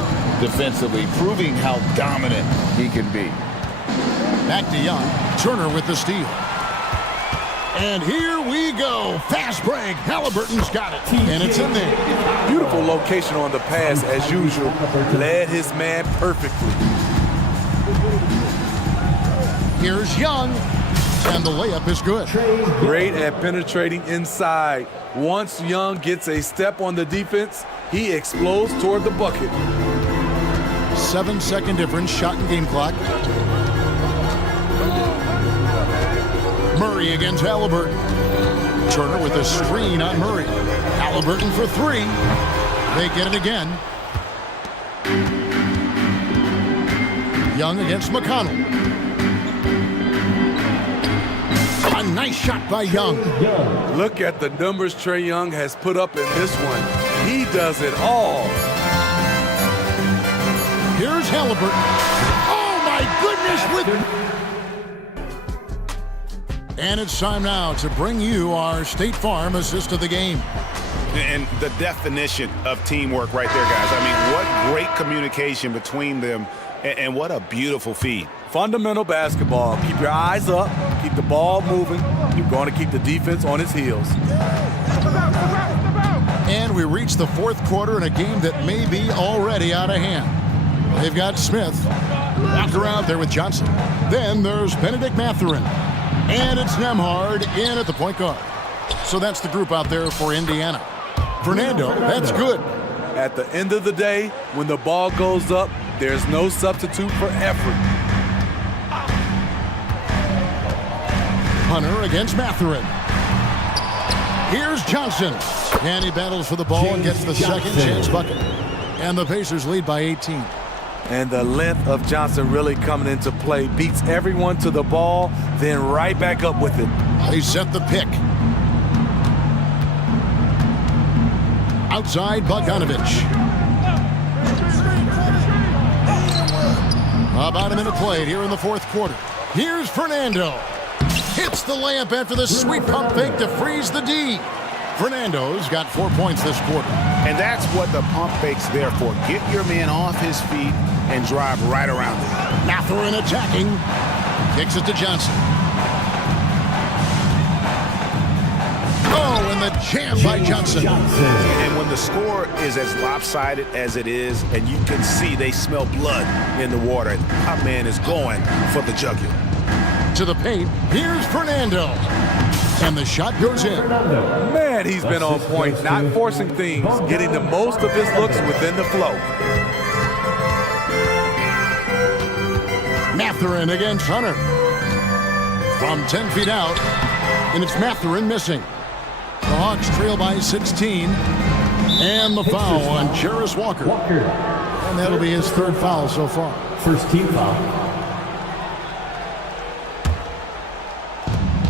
defensively, proving how dominant he can be. Back to Young. Turner with the steal. And here we go. Fast break. Halliburton's got it. And it's in there. Beautiful location on the pass as usual. Led his man perfectly. Here's Young. And the layup is good. Great at penetrating inside. Once Young gets a step on the defense, he explodes toward the bucket. 7-second difference, shot and game clock. Murray against Halliburton. Turner with a screen on Murray. Halliburton for 3. They get it again. Young against McConnell. A nice shot by Young. Look at the numbers Trae Young has put up in this one. He does it all. Here's Halliburton. Oh, my goodness. And it's time now to bring you our State Farm assist of the game. And the definition of teamwork right there, guys. I mean, what great communication between them, and what a beautiful feed. Fundamental basketball. Keep your eyes up, keep the ball moving. You're going to keep the defense on its heels. And we reach the fourth quarter in a game that may be already out of hand. They've got Smith. Walker out there with Johnson. Then there's Benedict Mathurin. And it's Nemhard in at the point guard. So that's the group out there for Indiana. Fernando, that's good. At the end of the day, when the ball goes up, there's no substitute for effort. Hunter against Mathurin. Here's Johnson. And he battles for the ball and gets the second chance bucket. And the Pacers lead by 18. And the length of Johnson really coming into play. Beats everyone to the ball, then right back up with it. They set the pick. Outside Bogdanovich. About a minute played here in the fourth quarter. Here's Fernando. Hits the layup after the sweet pump fake to freeze the D. Fernando's got 4 points this quarter. And that's what the pump fake's there for. Get your man off his feet and drive right around him. Mathurin attacking. Kicks it to Johnson. Oh, and the jam by Johnson. And when the score is as lopsided as it is, and you can see they smell blood in the water, our man is going for the jugular. To the paint, here's Fernando. And the shot goes in. Man, he's been on point, not forcing things, getting the most of his looks within the flow. Mathurin against Hunter. From 10 feet out, and it's Mathurin missing. The Hawks trail by 16. And the foul on Jarris Walker. And that'll be his third foul so far. First team foul.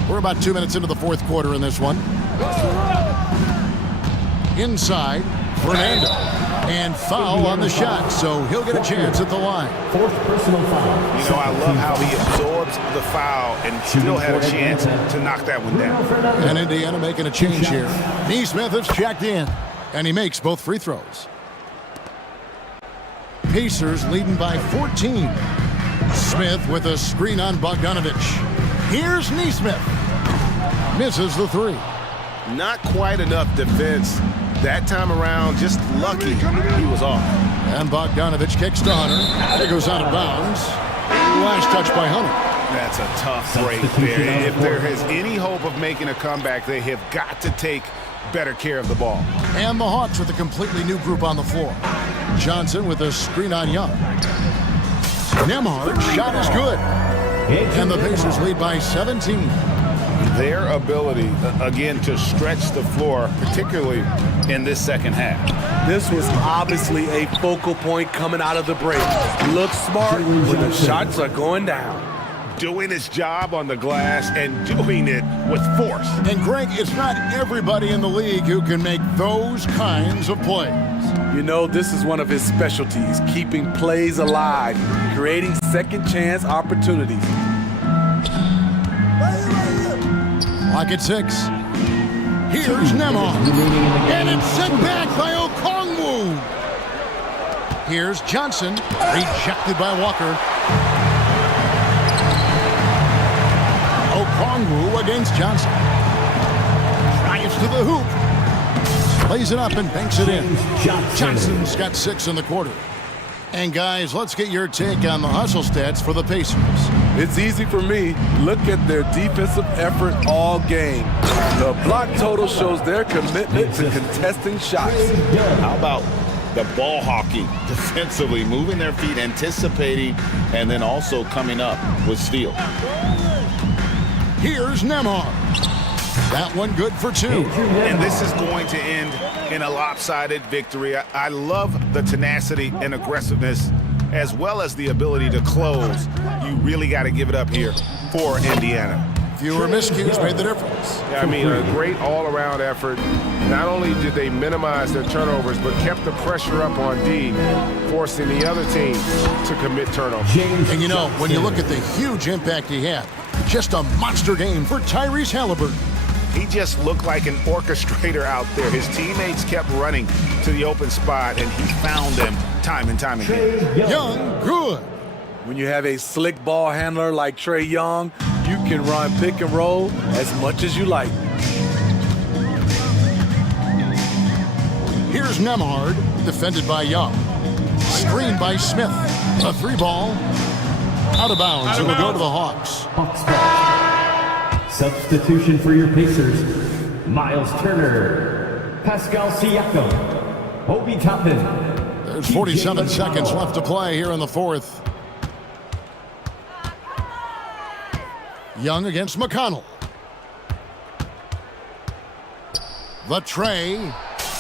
We're about 2 minutes into the fourth quarter in this one. Inside, Fernando. And foul on the shot, so he'll get a chance at the line. Fourth personal foul. You know, I love how he absorbs the foul and still had a chance to knock that one down. And Indiana making a change here. Neesmith is checked in, and he makes both free throws. Pacers leading by 14. Smith with a screen on Bogdanovich. Here's Neesmith. Misses the three. Not quite enough defense that time around. Just lucky he was off. And Bogdanovich kicks to Hunter. It goes out of bounds. Last touch by Hunter. That's a tough break there. If there is any hope of making a comeback, they have got to take better care of the ball. And the Hawks with a completely new group on the floor. Johnson with a screen on Young. Nemhard, shot is good. And the Pacers lead by 17. Their ability, again, to stretch the floor, particularly in this second half. This was obviously a focal point coming out of the break. Looks smart when the shots are going down. Doing his job on the glass and doing it with force. And Greg, it's not everybody in the league who can make those kinds of plays. You know, this is one of his specialties, keeping plays alive, creating second chance opportunities. Lock at 6. Here's Nemhard. And it's sent back by Okongwu. Here's Johnson. Rejected by Walker. Okongwu against Johnson. Drives to the hoop. Plays it up and banks it in. Johnson's got 6 in the quarter. And guys, let's get your take on the hustle stats for the Pacers. It's easy for me. Look at their defensive effort all game. The block total shows their commitment to contesting shots. How about the ball hawking defensively, moving their feet, anticipating, and then also coming up with steal. Here's Nemhard. That one good for 2. And this is going to end in a lopsided victory. I love the tenacity and aggressiveness, as well as the ability to close. You really got to give it up here for Indiana. Fewer miscues made the difference. I mean, a great all-around effort. Not only did they minimize their turnovers, but kept the pressure up on D, forcing the other team to commit turnovers. And you know, when you look at the huge impact he had, just a monster game for Tyrese Halliburton. He just looked like an orchestrator out there. His teammates kept running to the open spot, and he found them time and time again. Young, good. When you have a slick ball handler like Trae Young, you can run pick and roll as much as you like. Here's Nemhard, defended by Young. Screened by Smith. A three ball. Out of bounds. It'll go to the Hawks. Hawks ball. Substitution for your Pacers. Miles Turner. Pascal Siakam. Obi Toppin. There's 47 seconds left to play here in the fourth. Young against McConnell. The tray.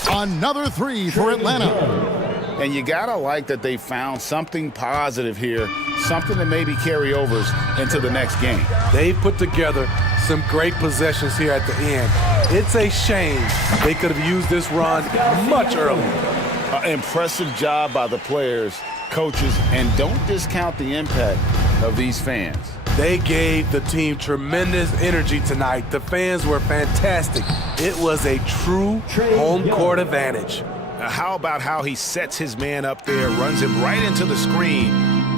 Another three for Atlanta. And you gotta like that they found something positive here, something that maybe carry overs into the next game. They put together some great possessions here at the end. It's a shame they could have used this run much earlier. Impressive job by the players, coaches, and don't discount the impact of these fans. They gave the team tremendous energy tonight. The fans were fantastic. It was a true home court advantage. How about how he sets his man up there, runs him right into the screen,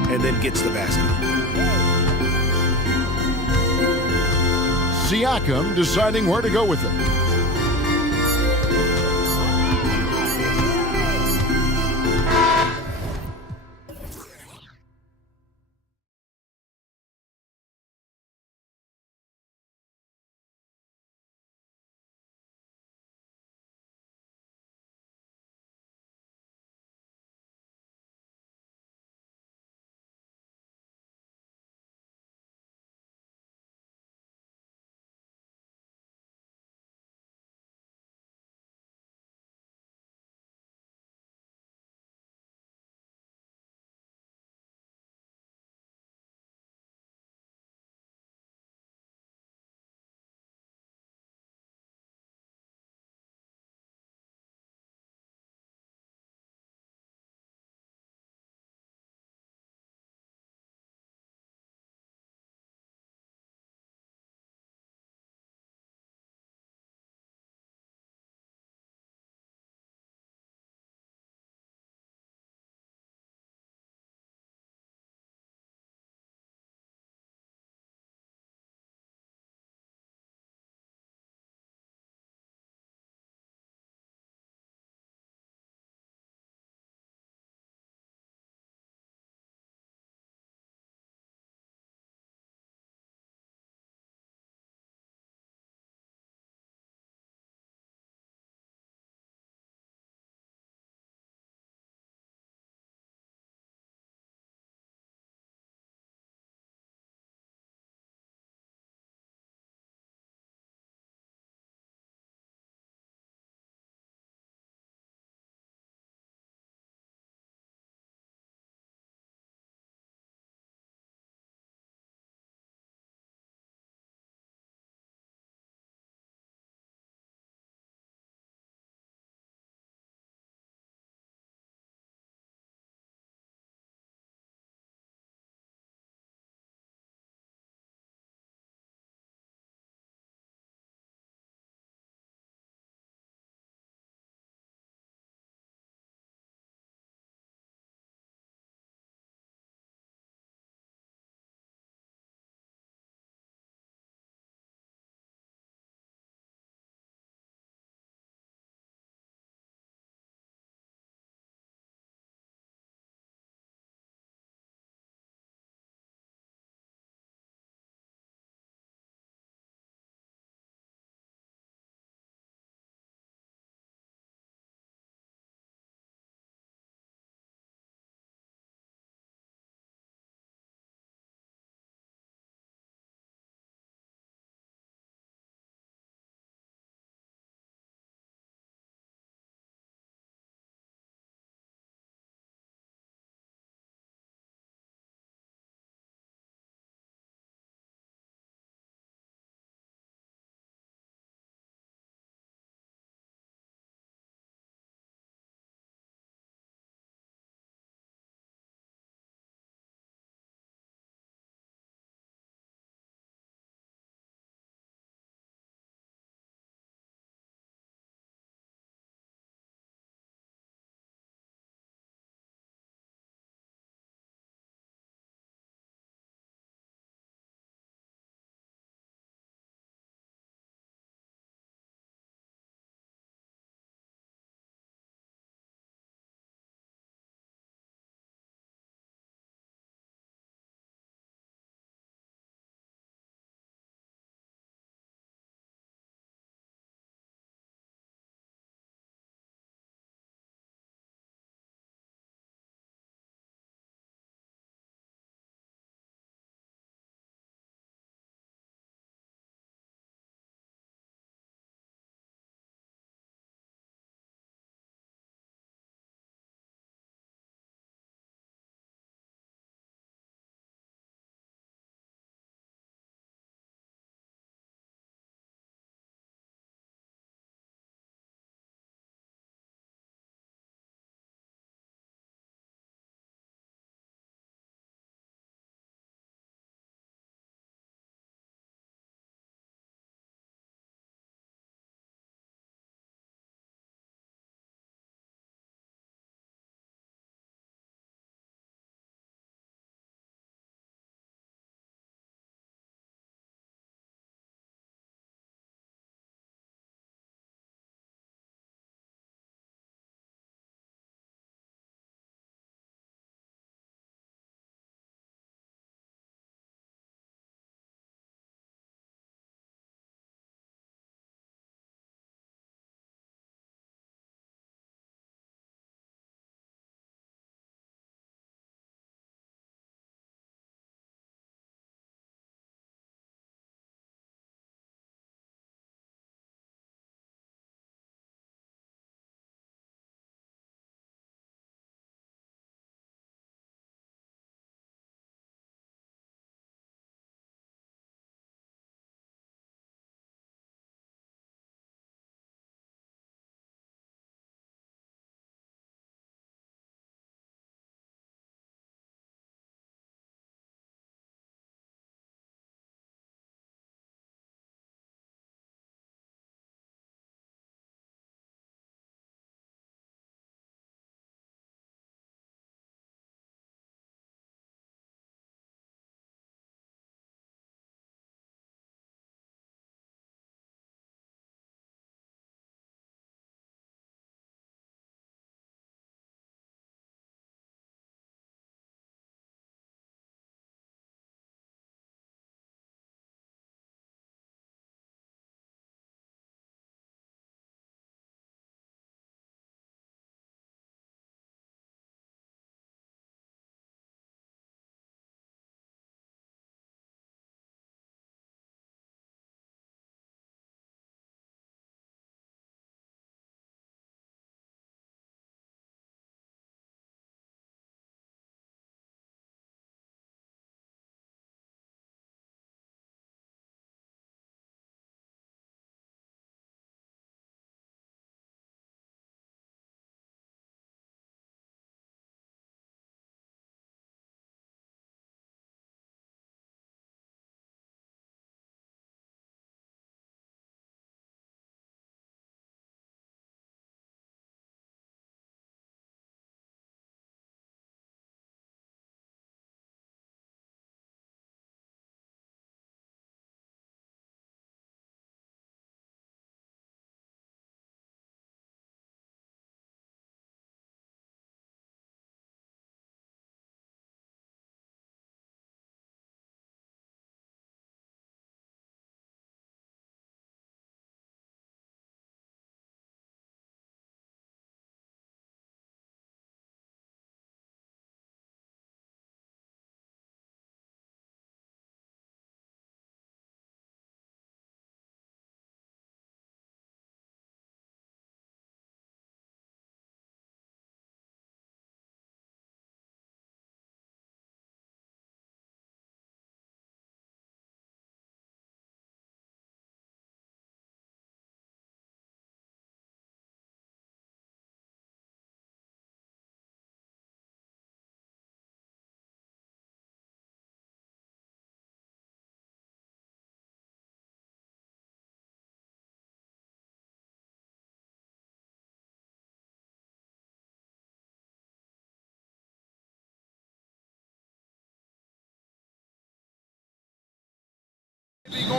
and then gets the basket. Siakam deciding where to go with it.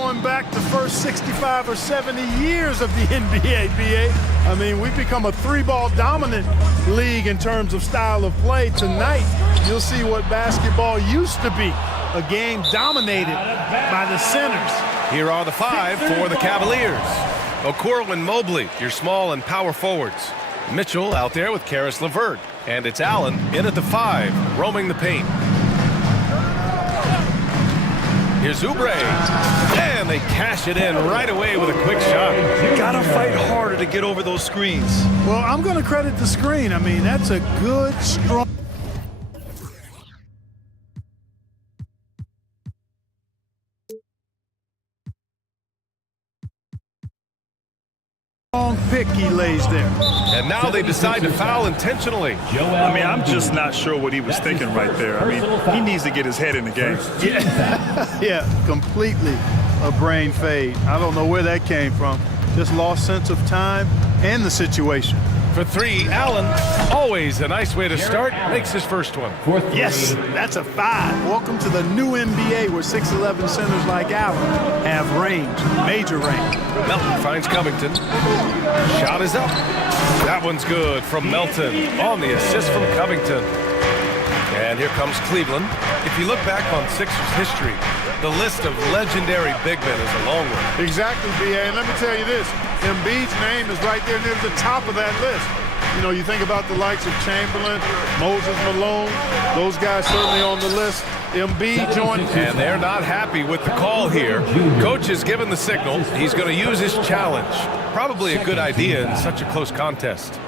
going back the first 65 or 70 years of the NBA, BA. I mean, we've become a three-ball dominant league in terms of style of play. Tonight, you'll see what basketball used to be, a game dominated by the centers. Here are the five for the Cavaliers. Okoro and Mobley, your small and power forwards. Mitchell out there with Karis LeVert. And it's Allen in at the 5, roaming the paint. Here's Oubre. And they cash it in right away with a quick shot. Gotta fight harder to get over those screens. Well, I'm going to credit the screen. I mean, that's a good, strong pick he lays there. And now they decide to foul intentionally. I mean, I'm just not sure what he was thinking right there. I mean, he needs to get his head in the game. Yeah, completely a brain fade. I don't know where that came from. Just lost sense of time and the situation. For 3, Allen, always a nice way to start, makes his first one. Yes, that's a 5. Welcome to the new NBA where 6'11 centers like Allen have range, major range. Melton finds Covington. Shot is up. That one's good from Melton on the assist from Covington. And here comes Cleveland. If you look back on Sixers history, the list of legendary big men is a long one. Exactly, B.A. And let me tell you this, Embiid's name is right there near the top of that list. You know, you think about the likes of Chamberlain, Moses Malone, those guys certainly on the list. Embiid joined. And they're not happy with the call here. Coach has given the signal. He's going to use his challenge. Probably a good idea in such a close contest.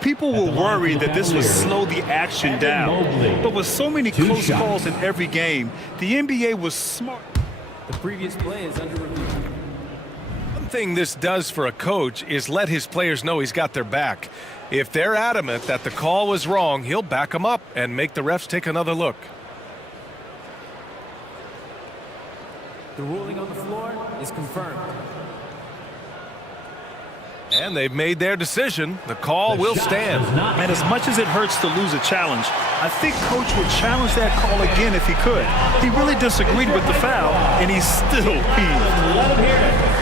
People were worried that this would slow the action down. But with so many close calls in every game, the NBA was smart. The previous play is under review. One thing this does for a coach is let his players know he's got their back. If they're adamant that the call was wrong, he'll back them up and make the refs take another look. The ruling on the floor is confirmed. And they've made their decision. The call will stand. And as much as it hurts to lose a challenge, I think Coach would challenge that call again if he could. He really disagreed with the foul, and he's still peeved. Let him hear it.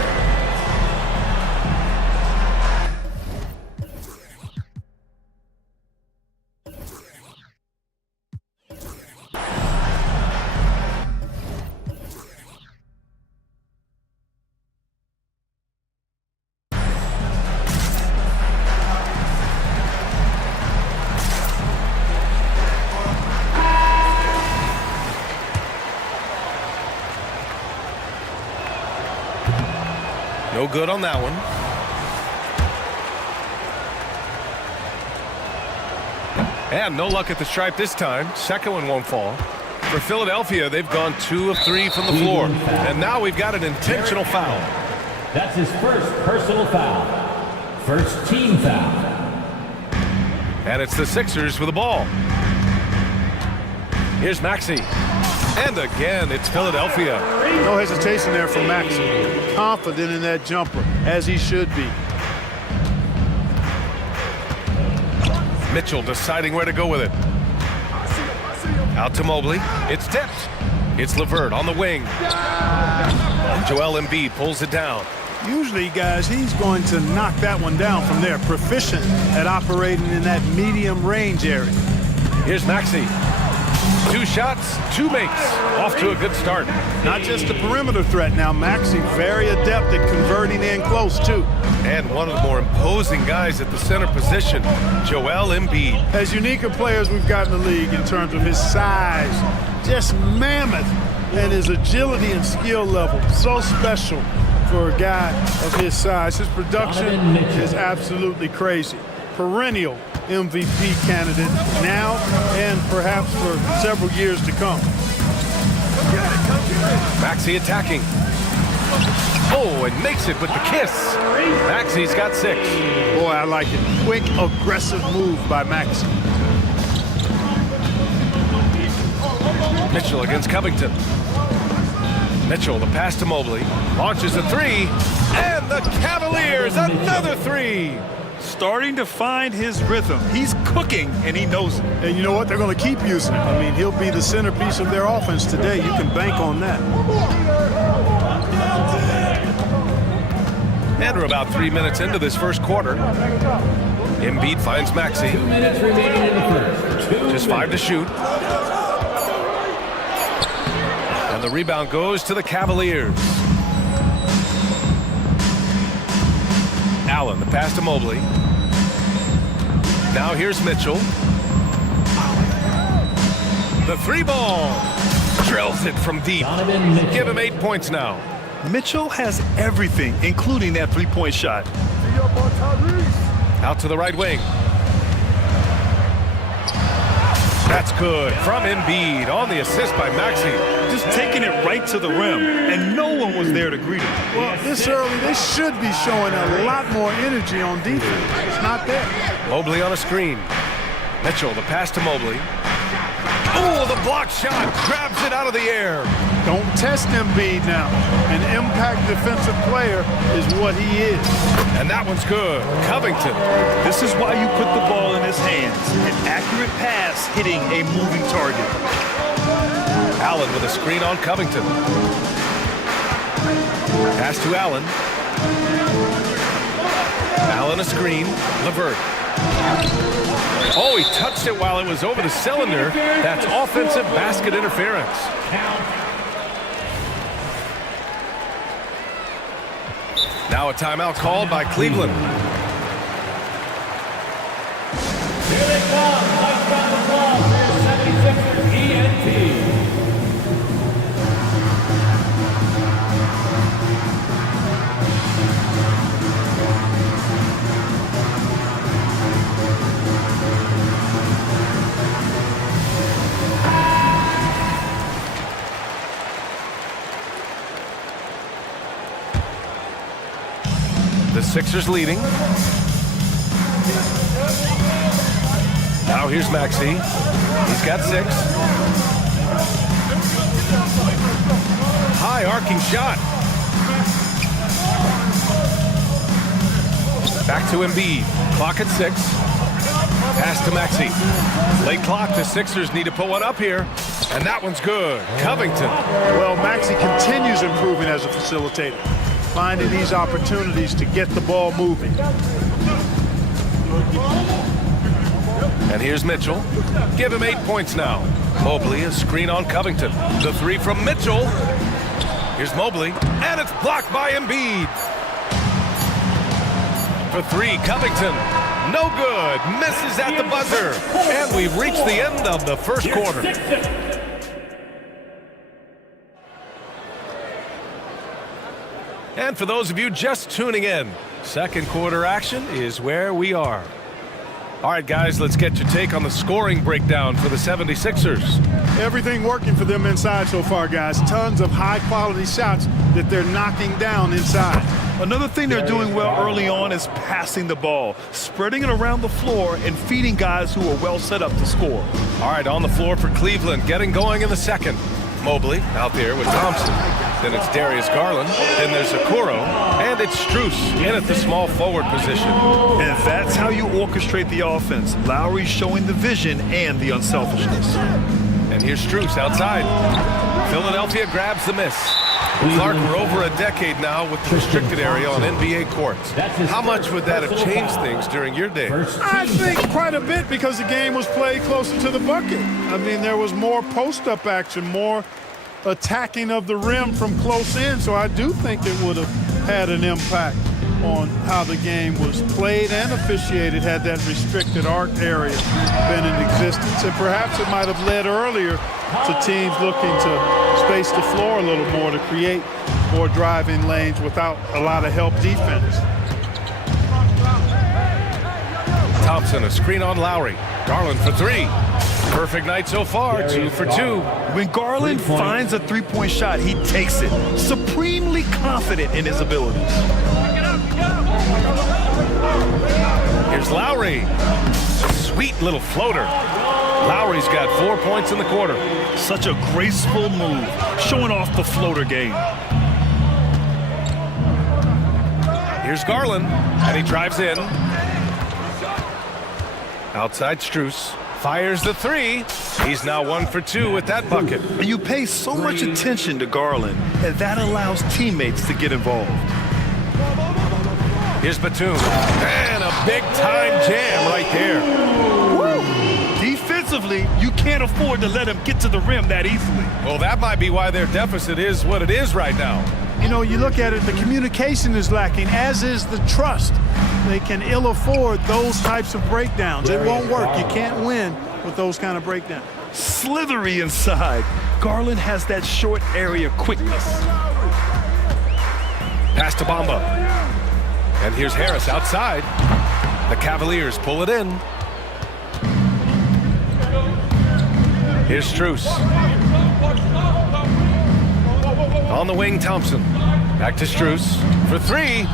No good on that one. And no luck at the stripe this time. Second one won't fall. For Philadelphia, they've gone 2 of 3 from the floor. And now we've got an intentional foul. That's his first personal foul. First team foul. And it's the Sixers with the ball. Here's Maxey. And again, it's Philadelphia. No hesitation there for Maxey. Confident in that jumper, as he should be. Mitchell deciding where to go with it. Out to Mobley. It's tipped. It's LeVert on the wing. Joel Embiid pulls it down. Usually, guys, he's going to knock that one down from there. Proficient at operating in that medium range area. Here's Maxey. 2 shots, 2 makes. Off to a good start. Not just a perimeter threat now. Maxey very adept at converting in close, too. And one of the more imposing guys at the center position, Joel Embiid. As unique a player as we've got in the league in terms of his size, just mammoth, and his agility and skill level. So special for a guy of his size. His production is absolutely crazy. Perennial MVP candidate now and perhaps for several years to come. Maxey attacking. Oh, and makes it with the kiss. Maxey's got 6. Boy, I like it. Quick, aggressive move by Maxey. Mitchell against Covington. Mitchell, the pass to Mobley. Launches a 3. And the Cavaliers, another 3. starting to find his rhythm. He's cooking, and he knows it. And you know what? They're going to keep using him. I mean, he'll be the centerpiece of their offense today. You can bank on that. And we're about 3 minutes into this first quarter. Embiid finds Maxey. 2 minutes remaining in the first. Just 5 to shoot. And the rebound goes to the Cavaliers. Allen, the pass to Mobley. Now here's Mitchell. The 3-ball. Drills it from deep. Give him 8 points now. Mitchell has everything, including that three-point shot. Out to the right wing. That's good from Embiid on the assist by Maxey. Just taking it right to the rim, and no one was there to greet him. Well, this early, they should be showing a lot more energy on defense. It's not there. Mobley on a screen. Mitchell, the pass to Mobley. Oh, the block shot. Grabs it out of the air. Don't test Embiid now. An impact defensive player is what he is. And that one's good. Covington. This is why you put the ball in his hands. An accurate pass hitting a moving target. Allen with a screen on Covington. Pass to Allen. Allen a screen. LeVert. Oh, he touched it while it was over the cylinder. That's offensive basket interference. Now a timeout called by Cleveland. Here they come. Touchdown the ball for 76ers ENT. The Sixers leading. Now here's Maxey. He's got 6. High arcing shot. Back to Embiid. Clock at 6. Pass to Maxey. Late clock. The Sixers need to put one up here. And that one's good. Covington. Well, Maxey continues improving as a facilitator, finding these opportunities to get the ball moving. And here's Mitchell. Give him 8 points now. Mobley, a screen on Covington. The 3 from Mitchell. Here's Mobley. And it's blocked by Embiid. For 3, Covington. No good. Misses at the buzzer. And we've reached the end of the first quarter. And for those of you just tuning in, second quarter action is where we are. All right, guys, let's get your take on the scoring breakdown for the 76ers. Everything working for them inside so far, guys. Tons of high-quality shots that they're knocking down inside. Another thing they're doing well early on is passing the ball, spreading it around the floor and feeding guys who are well set up to score. All right, on the floor for Cleveland, getting going in the second. Mobley out there with Thompson. Then it's Darius Garland. Then there's Okoro. And it's Strus in at the small forward position. And that's how you orchestrate the offense. Lowry showing the vision and the unselfishness. And here's Strus outside. Philadelphia grabs the miss. Clark, we're over a decade now with the restricted area on NBA courts. How much would that have changed things during your day? I think quite a bit, because the game was played closer to the bucket. I mean, there was more post-up action, more attacking of the rim from close in, so I do think it would have had an impact on how the game was played and officiated had that restricted arc area been in existence. And perhaps it might have led earlier to teams looking to space the floor a little more to create more driving lanes without a lot of help defense. Thompson, a screen on Lowry. Garland for 3. Perfect night so far, 2 for 2. When Garland finds a three-point shot, he takes it, supremely confident in his abilities. Here's Lowry. Sweet little floater. Lowry's got 4 points in the quarter. Such a graceful move, showing off the floater game. Here's Garland, and he drives in. Outside Strus. Fires the three. He's now 1 for 2 with that bucket. You pay so much attention to Garland, and that allows teammates to get involved. Here's Batum. And a big-time jam right there. Woo! Defensively, you can't afford to let him get to the rim that easily. Well, that might be why their deficit is what it is right now. You know, you look at it, the communication is lacking, as is the trust. They can ill afford those types of breakdowns. It won't work. You can't win with those kind of breakdowns. Slithery inside. Garland has that short area quickness. Pass to Bamba. And here's Harris outside. The Cavaliers pull it in. Here's Strus. On the wing, Thompson. Back to Strus for three.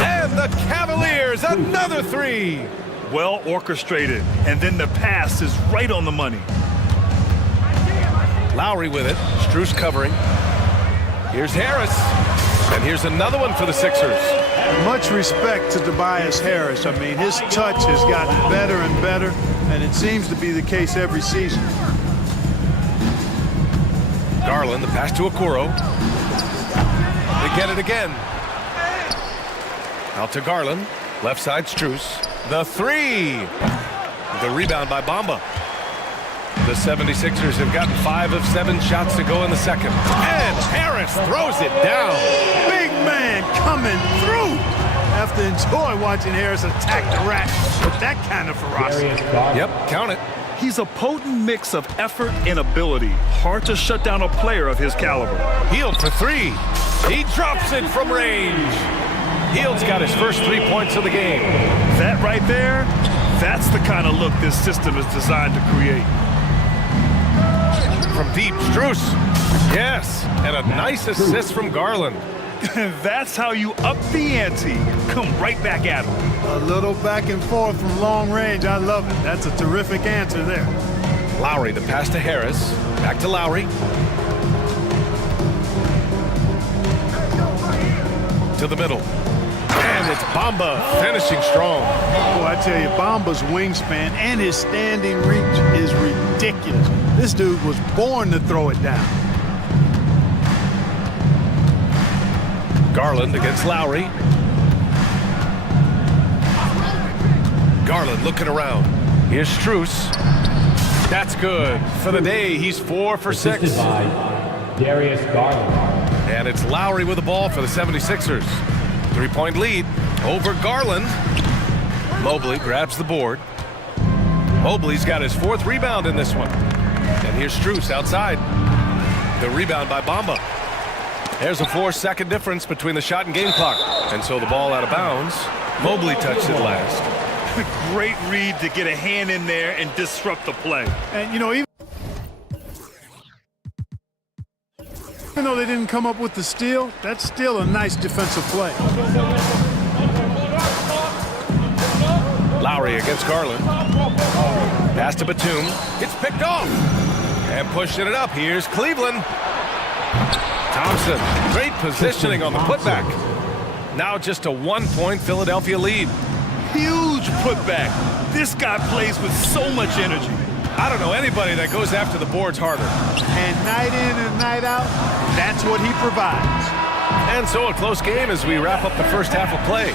And the Cavaliers, another three. Well orchestrated. And then the pass is right on the money. Lowry with it. Strus covering. Here's Harris. And here's another one for the Sixers. Much respect to Tobias Harris. I mean, his touch has gotten better and better, and it seems to be the case every season. Garland, the pass to Okoro. They get it again. Out to Garland. Left side, Strus. The three. The rebound by Bamba. The 76ers have gotten 5 of 7 shots to go in the second. And Harris throws it down. Big man coming through. I have to enjoy watching Harris attack the rack with that kind of ferocity. Yep, count it. He's a potent mix of effort and ability. Hard to shut down a player of his caliber. Hield for three. He drops it from range. Hield's got his first 3 points of the game. That right there, that's the kind of look this system is designed to create. From deep, Strus. Yes, and a nice assist from Garland. That's how you up the ante. Come right back at him. A little back and forth from long range. I love it. That's a terrific answer there. Lowry, the pass to Harris. Back to Lowry. To the middle. And it's Bamba finishing strong. Oh, I tell you, Bamba's wingspan and his standing reach is ridiculous. This dude was born to throw it down. Garland against Lowry. Garland looking around. Here's Strus. That's good. For the day, he's 4 for 6. Darius Garland. And it's Lowry with the ball for the 76ers. 3-point lead over Garland. Mobley grabs the board. Mobley's got his 4th rebound in this one. And here's Strus outside. The rebound by Bamba. There's a 4-second difference between the shot and game clock. And so the ball out of bounds. Mobley touched it last. Great read to get a hand in there and disrupt the play. And, you know, even though they didn't come up with the steal, that's still a nice defensive play. Lowry against Garland. Pass to Batum. It's picked off. And pushing it up. Here's Cleveland. Thompson. Great positioning on the putback. Now just a 1-point Philadelphia lead. Huge putback. This guy plays with so much energy. I don't know anybody that goes after the boards harder. And night in and night out, that's what he provides. And so a close game as we wrap up the first half of play.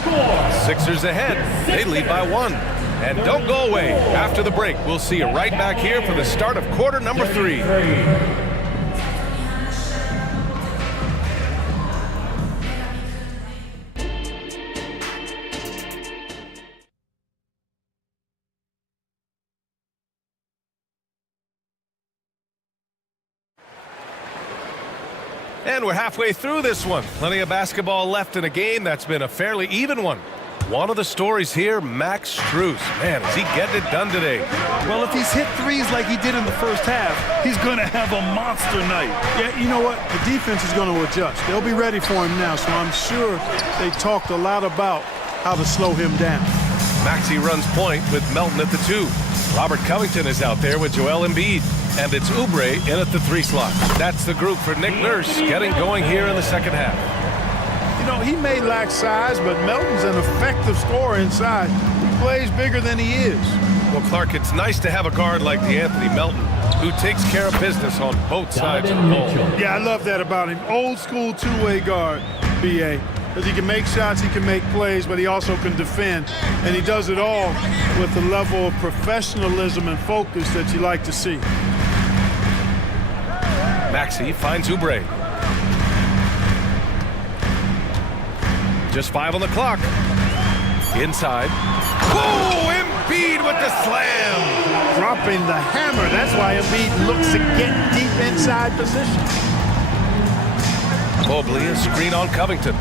Sixers ahead. They lead by 1. And don't go away. After the break, we'll see you right back here for the start of quarter number 3. And we're halfway through this one. Plenty of basketball left in a game that's been a fairly even one. One of the stories here, Max Strus. Man, is he getting it done today? Well, if he's hit threes like he did in the first half, he's going to have a monster night. Yeah, you know what? The defense is going to adjust. They'll be ready for him now, so I'm sure they talked a lot about how to slow him down. Maxey runs point with Melton at the 2. Robert Covington is out there with Joel Embiid. And it's Oubre in at the 3 slot. That's the group for Nick Nurse getting going here in the second half. You know, he may lack size, but Melton's an effective scorer inside. He plays bigger than he is. Well, Clark, it's nice to have a guard like DeAnthony Melton who takes care of business on both sides of the ball. Yeah, I love that about him. Old school two-way guard, B.A. Because he can make shots, he can make plays, but he also can defend. And he does it all with the level of professionalism and focus that you like to see. Maxey finds Oubre. Just 5 on the clock. Inside. Whoa! Embiid with the slam! Dropping the hammer. That's why Embiid looks to get deep inside position. Mobley, a screen on Covington.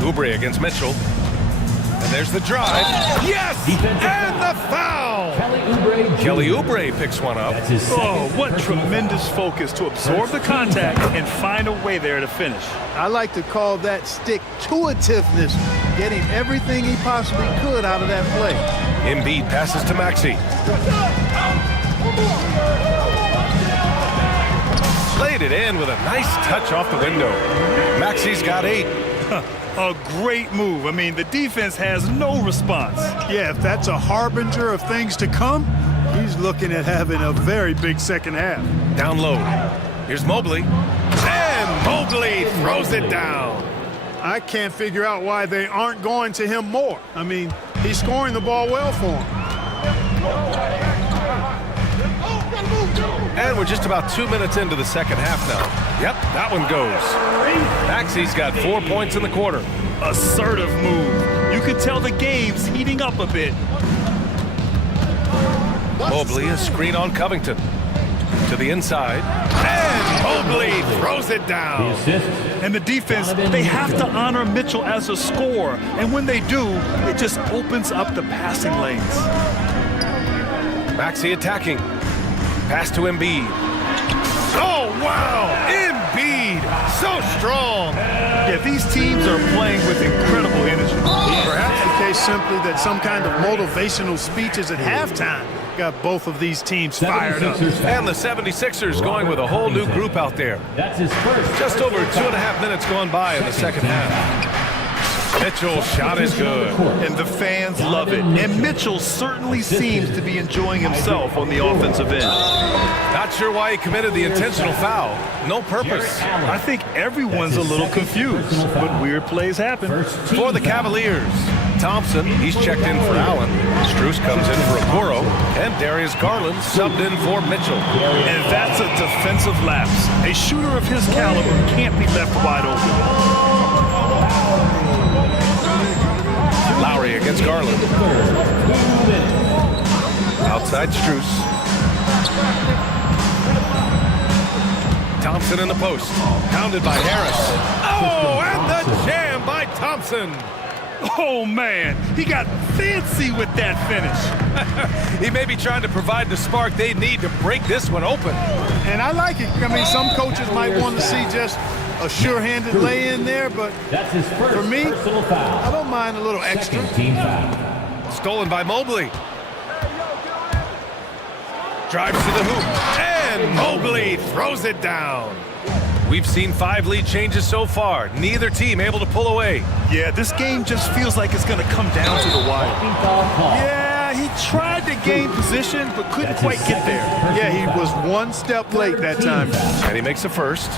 Oubre against Mitchell. And there's the drive. Yes! And the foul! Kelly Oubre picks one up. Oh, what tremendous focus to absorb the contact and find a way there to finish. I like to call that stick-to-itiveness, getting everything he possibly could out of that play. Embiid passes to Maxey. Played it in with a nice touch off the window. Maxey's got 8. A great move. I mean, the defense has no response. Yeah, if that's a harbinger of things to come, he's looking at having a very big second half. Down low. Here's Mobley. And Mobley throws it down. I can't figure out why they aren't going to him more. I mean, he's scoring the ball well for him. And we're just about 2 minutes into the second half now. Yep, that one goes. Maxey's got 4 points in the quarter. Assertive move. You can tell the game's heating up a bit. Mobley, a screen on Covington. To the inside. And Mobley throws it down. And the defense, they have to honor Mitchell as a scorer. And when they do, it just opens up the passing lanes. Maxey attacking. Pass to Embiid. Oh, wow! Embiid! So strong! Yeah, these teams are playing with incredible energy. Perhaps the case simply that some kind of motivational speeches at halftime got both of these teams fired up. And the 76ers going with a whole new group out there. That's his first. Just over 2.5 minutes gone by in the second half. Mitchell's shot is good. And the fans love it. And Mitchell certainly seems to be enjoying himself on the offensive end. Not sure why he committed the intentional foul. No purpose. I think everyone's a little confused, but weird plays happen. For the Cavaliers, Thompson, he's checked in for Allen. Struce comes in for Okoro. And Darius Garland subbed in for Mitchell. And that's a defensive lapse. A shooter of his caliber can't be left wide open. Lowry against Garland. Outside Struce. Thompson in the post. Pounded by Harris. Oh, and the jam by Thompson. Oh, man. He got fancy with that finish. He may be trying to provide the spark they need to break this one open. And I like it. I mean, some coaches might want to see just a sure-handed lay-in there, but that's his first for me, personal foul. I don't mind a little extra. Team foul. Stolen by Mobley. Drives to the hoop. And Mobley throws it down. We've seen 5 lead changes so far. Neither team able to pull away. Yeah, this game just feels like it's going to come down to the wire. Yeah, he tried to gain position, but couldn't quite get there. Yeah, he was one step late that time. And he makes the first.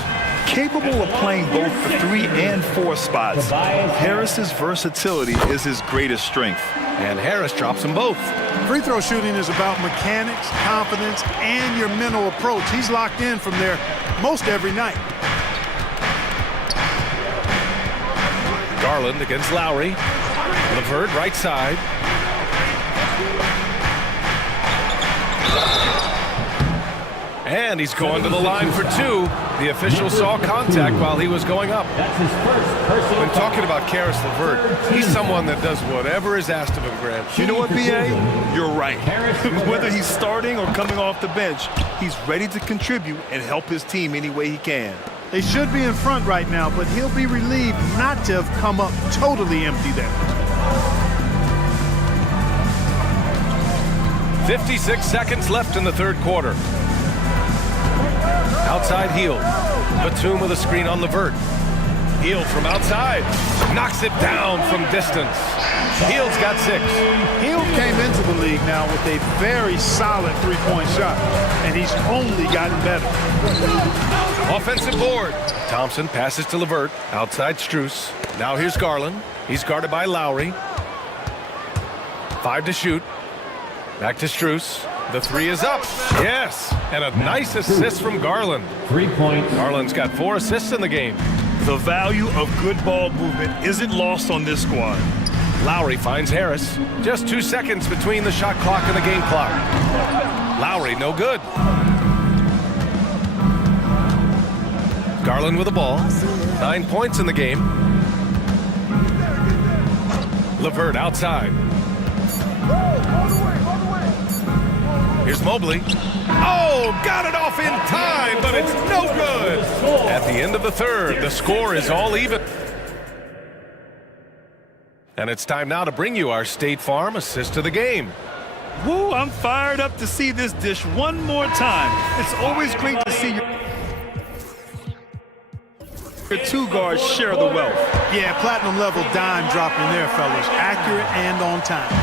Capable of playing both the 3 and 4 spots, Harris's versatility is his greatest strength. And Harris drops them both. Free throw shooting is about mechanics, confidence, and your mental approach. He's locked in from there most every night. Garland against Lowry. LeVert right side. And he's going to the line for 2. The official saw contact while he was going up. That's his first personal. When talking about Karis LeVert, he's someone that does whatever is asked of him, Grant. You know what, B.A.? You're right. Whether he's starting or coming off the bench, he's ready to contribute and help his team any way he can. They should be in front right now, but he'll be relieved not to have come up totally empty there. 56 seconds left in the third quarter. Outside heel. Batum with a screen on LeVert. Hield from outside. Knocks it down from distance. Hield's got 6. Hield came into the league now with a very solid three-point shot, and he's only gotten better. Offensive board. Thompson passes to Levert. Outside Strus. Now here's Garland. He's guarded by Lowry. 5 to shoot. Back to Strus. The 3 is up. Yes. And a nice assist from Garland. 3 points. Garland's got 4 assists in the game. The value of good ball movement isn't lost on this squad. Lowry finds Harris. Just 2 seconds between the shot clock and the game clock. Lowry, no good. Garland with the ball. 9 points in the game. Levert outside. Here's Mobley. Oh, got it off in time, but it's no good. At the end of the third, the score is all even. And it's time now to bring you our State Farm assist of the game. Woo, I'm fired up to see this dish one more time. It's always great to see your 2 guards share the wealth. Yeah, platinum level dime dropping there, fellas. Accurate and on time.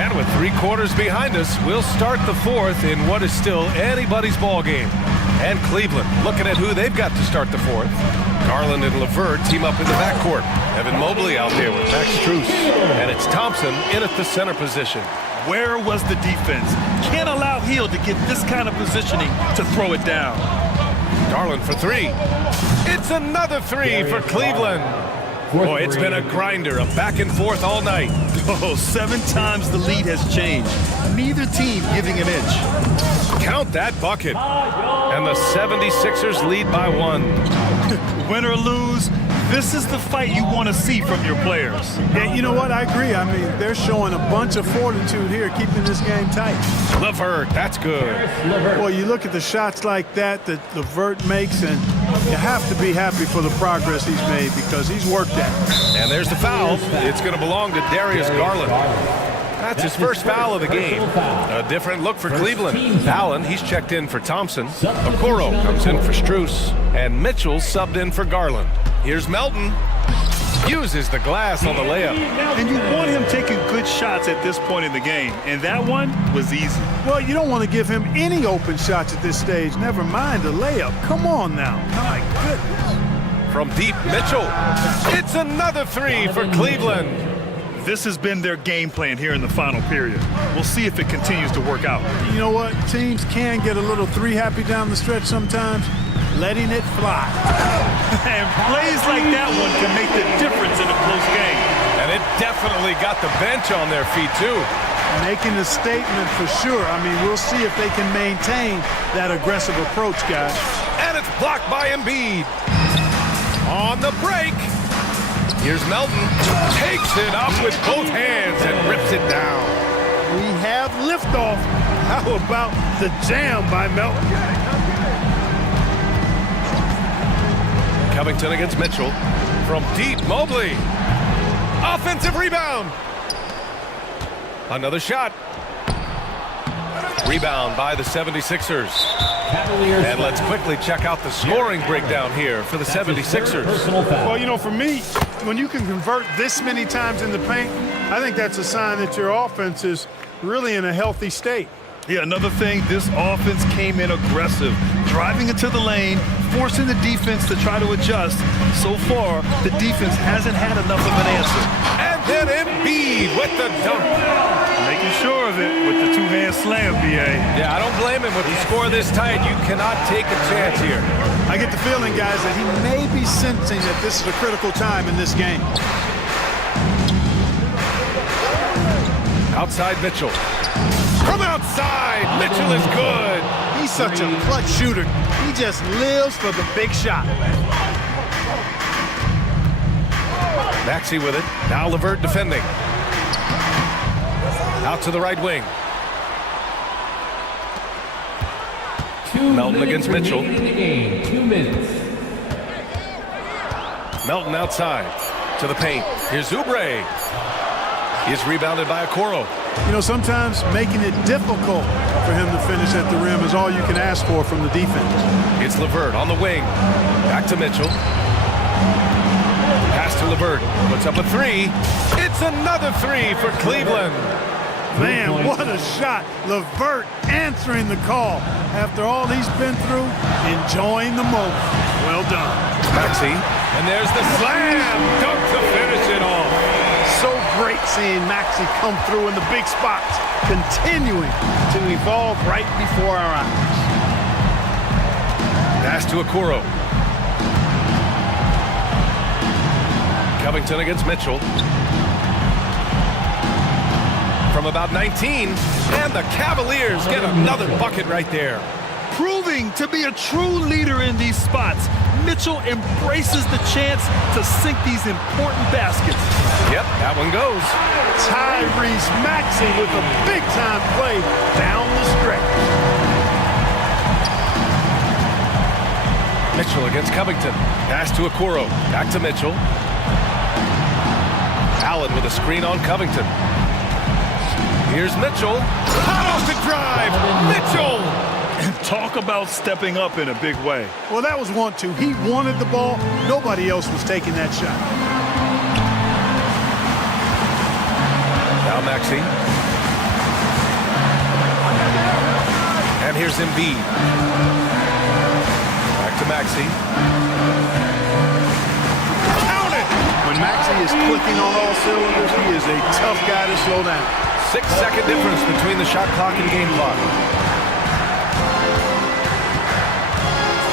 And with 3 quarters behind us, we'll start the 4th in what is still anybody's ball game. And Cleveland looking at who they've got to start the 4th. Garland and Levert team up in the backcourt. Evan Mobley out there with Max Strus. And it's Thompson in at the center position. Where was the defense? Can't allow Hield to get this kind of positioning to throw it down. Garland for 3. It's another 3 for Cleveland. Boy, it's been a grinder, a back and forth all night. Oh, 7 times the lead has changed. Neither team giving an inch. Count that bucket. And the 76ers lead by 1. Win or lose, this is the fight you want to see from your players. Yeah, you know what? I agree. I mean, they're showing a bunch of fortitude here, keeping this game tight. Levert, that's good. Well, you look at the shots like that Levert makes, and you have to be happy for the progress he's made because he's worked at it. And there's the foul. It's going to belong to Darius Garland. That's his first foul of the game. A different look for Cleveland. Allen, he's checked in for Thompson. Okoro comes in for Strus. And Mitchell subbed in for Garland. Here's Melton. Uses the glass on the layup. And you want him taking good shots at this point in the game. And that one was easy. Well, you don't want to give him any open shots at this stage. Never mind the layup. Come on now. My goodness. From deep, Mitchell. It's another 3 for Cleveland. This has been their game plan here in the final period. We'll see if it continues to work out. You know what? Teams can get a little 3 happy down the stretch sometimes. Letting it fly. And plays like that one can make the difference in a close game. And it definitely got the bench on their feet, too. Making a statement for sure. I mean, we'll see if they can maintain that aggressive approach, guys. And it's blocked by Embiid. On the break. Here's Melton. Takes it up with both hands and rips it down. We have liftoff. How about the jam by Melton? Covington against Mitchell. From deep, Mobley. Offensive rebound. Another shot. Rebound by the 76ers. And let's quickly check out the scoring breakdown here for the 76ers. Well, you know, for me, when you can convert this many times in the paint, I think that's a sign that your offense is really in a healthy state. Yeah, another thing, this offense came in aggressive, driving into the lane, forcing the defense to try to adjust. So far, the defense hasn't had enough of an answer. And then Embiid with the dunk. Making sure of it with the 2-hand slam, B.A. Yeah, I don't blame him. With the score this tight, you cannot take a chance here. I get the feeling, guys, that he may be sensing that this is a critical time in this game. Outside Mitchell. From outside, Mitchell is good. He's such a clutch shooter. He just lives for the big shot. Maxey with it. Now Levert defending. Out to the right wing. Melton against Mitchell. 2 minutes. Melton outside to the paint. Here's Oubre. He's rebounded by Okoro. You know, sometimes making it difficult for him to finish at the rim is all you can ask for from the defense. It's LeVert on the wing. Back to Mitchell. Pass to LeVert. Puts up a three. It's another three for Cleveland. Man, what a shot. LeVert answering the call. After all he's been through, enjoying the moment. Well done. Maxey. And there's the slam. Dunk to finish it off. So great seeing Maxey come through in the big spots, continuing to evolve right before our eyes. Pass to Okoro. Covington against Mitchell. From about 19, and the Cavaliers get another bucket right there. Proving to be a true leader in these spots, Mitchell embraces the chance to sink these important baskets. Yep, that one goes. Tyrese Maxey with a big-time play down the stretch. Mitchell against Covington. Pass to Okoro. Back to Mitchell. Allen with a screen on Covington. Here's Mitchell. Hot off the drive. Mitchell. And talk about stepping up in a big way. Well, that was 1-2. He wanted the ball. Nobody else was taking that shot. Now Maxey. And here's Embiid. Back to Maxey. Count it! When Maxey is clicking on all cylinders, he is a tough guy to slow down. 6-second difference between the shot clock and game clock.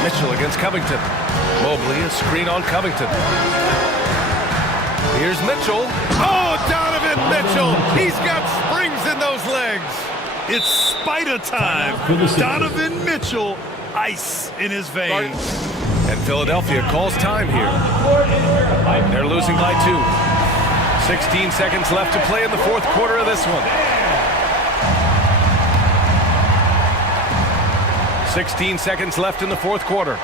Mitchell against Covington. Mobley, a screen on Covington. Here's Mitchell. Oh, Donovan Mitchell! He's got springs in those legs. It's spider time. Donovan Mitchell, ice in his veins. And Philadelphia calls time here. They're losing by 2. 16 seconds left to play in the fourth quarter of this one. 16 seconds left in the fourth quarter.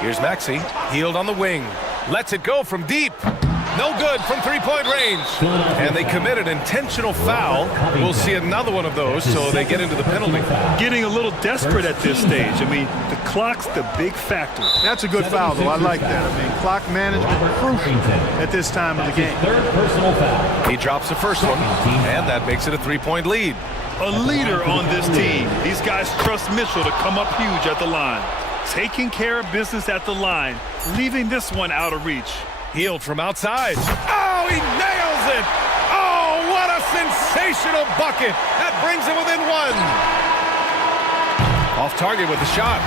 Here's Maxey, healed on the wing. Lets it go from deep. No good from three-point range. And they commit an intentional foul. We'll see another one of those, so they get into the penalty. Getting a little desperate at this stage. I mean, the clock's the big factor. That's a good foul, though. I like that. I mean, clock management crucial at this time of the game. Third personal foul. He drops the first one, and that makes it a three-point lead. A leader on this team. These guys trust Mitchell to come up huge at the line. Taking care of business at the line, leaving this one out of reach. Healed from outside. Oh, he nails it! Oh, what a sensational bucket! That brings him within one. Off target with the shot.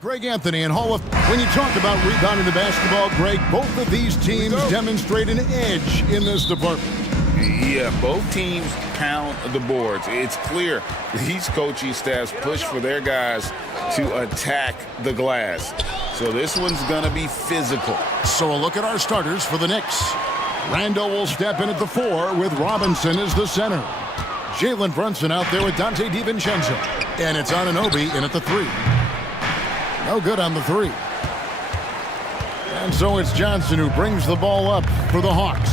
Greg Anthony and Hall of... When you talk about rebounding the basketball, Greg, both of these teams demonstrate an edge in this department. Yeah, both teams pound the boards. It's clear these coaching staffs push for their guys to attack the glass. So this one's going to be physical. So a look at our starters for the Knicks. Randall will step in at the 4 with Robinson as the center. Jalen Brunson out there with Dante DiVincenzo. And it's Anunoby in at the 3. No good on the 3. And so it's Johnson who brings the ball up for the Hawks.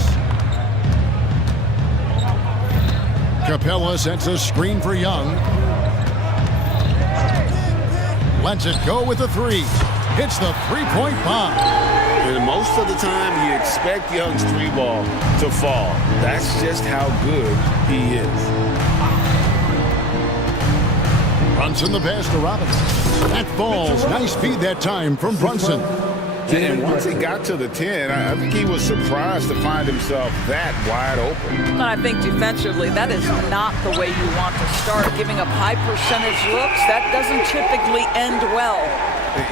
Capella sets a screen for Young. Lets it go with the 3. Hits the three-point bomb. And most of the time, you expect Young's 3 ball to fall. That's just how good he is. Brunson the pass to Robinson. That falls. Nice feed that time from Brunson. And once he got to the 10, I think he was surprised to find himself that wide open. I think defensively, that is not the way you want to start. Giving up high percentage looks, that doesn't typically end well.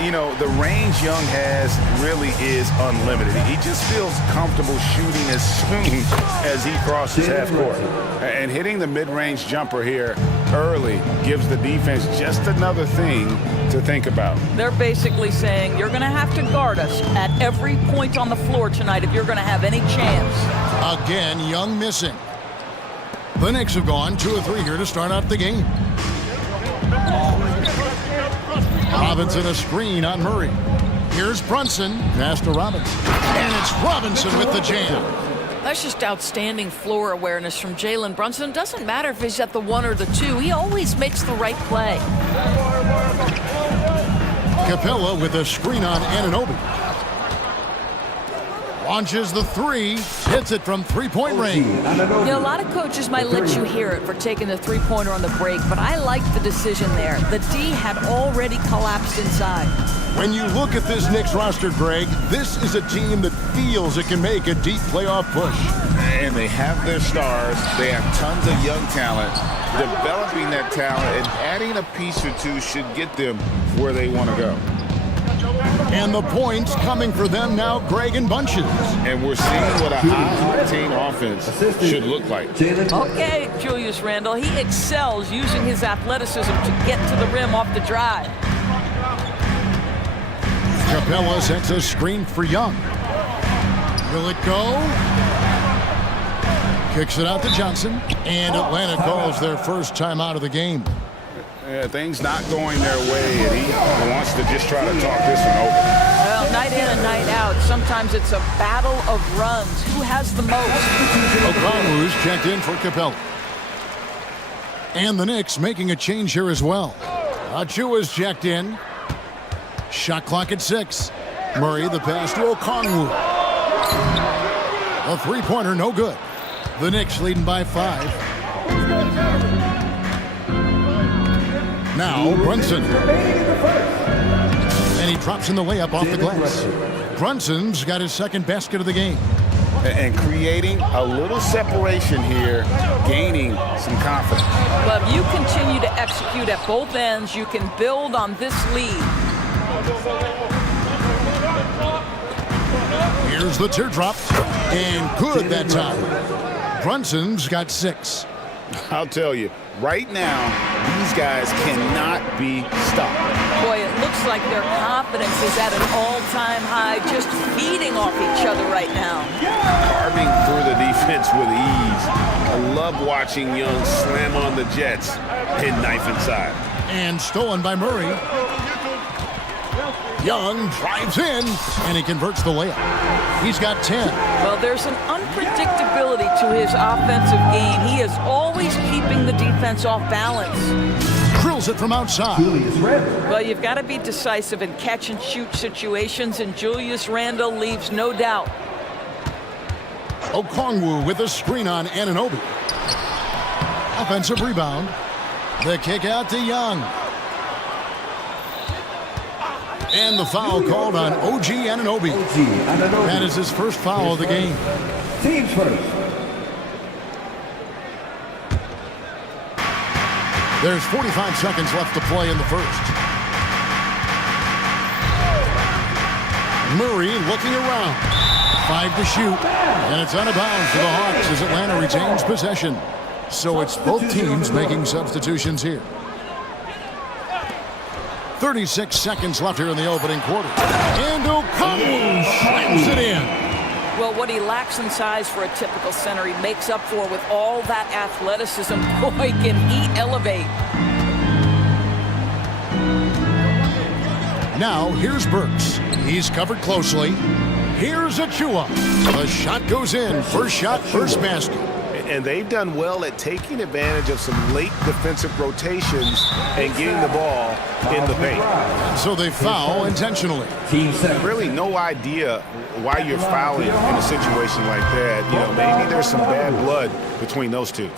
You know, the range Young has really is unlimited. He just feels comfortable shooting as soon as he crosses half court. And hitting the mid-range jumper here early gives the defense just another thing to think about. They're basically saying, you're going to have to guard us at every point on the floor tonight if you're going to have any chance. Again, Young missing. The Knicks have gone 2 of 3 here to start out the game. Robinson a screen on Murray. Here's Brunson. Pass to Robinson. And it's Robinson with the jam. That's just outstanding floor awareness from Jalen Brunson. Doesn't matter if he's at the 1 or the 2. He always makes the right play. Capella with a screen on Anunoby. Launches the 3. Hits it from three-point range. You know, a lot of coaches might let you hear it for taking the three-pointer on the break, but I like the decision there. The D had already collapsed inside. When you look at this Knicks roster, Greg, this is a team that feels it can make a deep playoff push. And they have their stars. They have tons of young talent. Developing that talent and adding a piece or 2 should get them where they want to go. And the points coming for them now, Greg, in bunches. And we're seeing what a high-octane offense should look like. Okay, Julius Randle, he excels using his athleticism to get to the rim off the drive. Capella sets a screen for Young. Will it go? Kicks it out to Johnson. And Atlanta calls their first time out of the game. Yeah, things not going their way, and he wants to just try to talk this one over. Well, night in and night out, sometimes it's a battle of runs. Who has the most? Okongwu's checked in for Capella. And the Knicks making a change here as well. Achua's checked in. Shot clock at 6. Murray the pass to Okongwu. A three-pointer, no good. The Knicks leading by 5. Now Brunson. And he drops in the layup off the glass. Brunson's got his second basket of the game. And creating a little separation here, gaining some confidence. But if you continue to execute at both ends, you can build on this lead. Here's the teardrop. And good that time. Brunson's got 6. I'll tell you, right now, these guys cannot be stopped. Boy, it looks like their confidence is at an all-time high, just feeding off each other right now. Carving through the defense with ease. I love watching Young slam on the Jets and knife inside. And stolen by Murray. Young drives in, and he converts the layup. He's got 10. Well, there's an unpredictability to his offensive game. He is always keeping the defense off balance. Drills it from outside. Well, you've got to be decisive in catch-and-shoot situations, and Julius Randle leaves no doubt. Okongwu with a screen on Anunoby. Offensive rebound. The kick out to Young. And the foul called on OG Anunoby. That is his first foul of the game. Teams first. There's 45 seconds left to play in the first. Murray looking around. 5 to shoot. And it's out of bounds for the Hawks as Atlanta retains possession. So it's both teams making substitutions here. 36 seconds left here in the opening quarter. And O'Connell slams it in. Well, what he lacks in size for a typical center, he makes up for with all that athleticism. Boy, can he elevate. Now, here's Burks. He's covered closely. Here's Achua. The shot goes in. First shot, first basket. And they've done well at taking advantage of some late defensive rotations and getting the ball in the paint. So they foul intentionally. Really no idea why you're fouling in a situation like that. You know, maybe there's some bad blood between those two.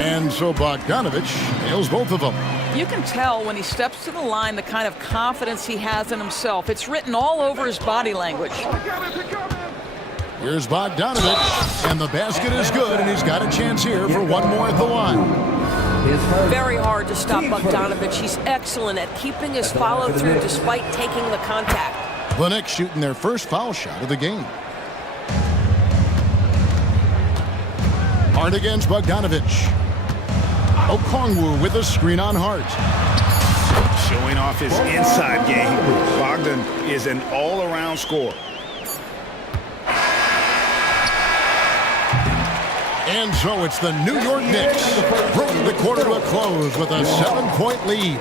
And so Bogdanovich nails both of them. You can tell when he steps to the line the kind of confidence he has in himself. It's written all over his body language. Here's Bogdanovich, and the basket is good, and he's got a chance here for one more at the line. Very hard to stop Bogdanovich. He's excellent at keeping his follow-through despite taking the contact. The Knicks shooting their first foul shot of the game. Hart against Bogdanovich. Okongwu with a screen on Hart. Showing off his inside game. Bogdan is an all-around scorer. And so it's the New York Knicks bringing the quarter to a close with a 7-point lead.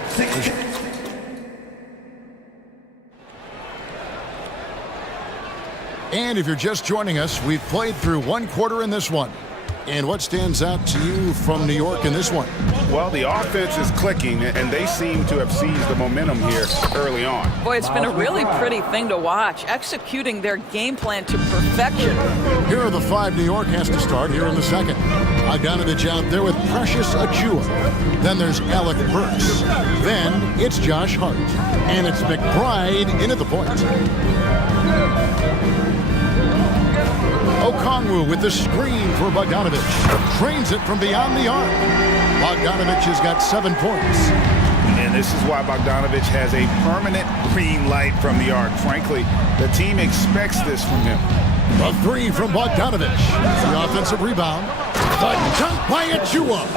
And if you're just joining us, we've played through one quarter in this one. And what stands out to you from New York in this one? Well, the offense is clicking, and they seem to have seized the momentum here early on. Boy, it's been a really pretty thing to watch, executing their game plan to perfection. Here are the 5 New York has to start here in the second. Bogdanovich out there with Precious Achua. Then there's Alec Burks. Then it's Josh Hart. And it's McBride in at the point. Okongwu with the screen for Bogdanovich. Trains it from beyond the arc. Bogdanovich has got 7 points. And this is why Bogdanovich has a permanent green light from the arc. Frankly, the team expects this from him. The 3 from Bogdanovich. The offensive rebound. The dunk by Achua.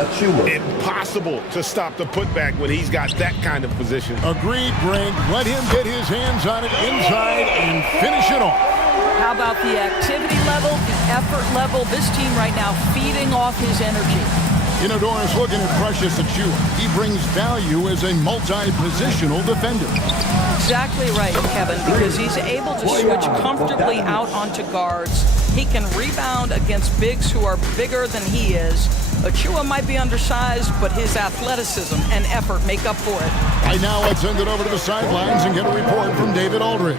Impossible to stop the putback when he's got that kind of position. Agreed, Greg. Let him get his hands on it inside and finish it off. How about the activity level, the effort level? This team right now feeding off his energy. You know, Doris, looking at Precious Achua, he brings value as a multi-positional defender. Exactly right, Kevin, because he's able to switch comfortably out onto guards. He can rebound against bigs who are bigger than he is. Achua might be undersized, but his athleticism and effort make up for it. Right now, let's send it over to the sidelines and get a report from David Aldridge.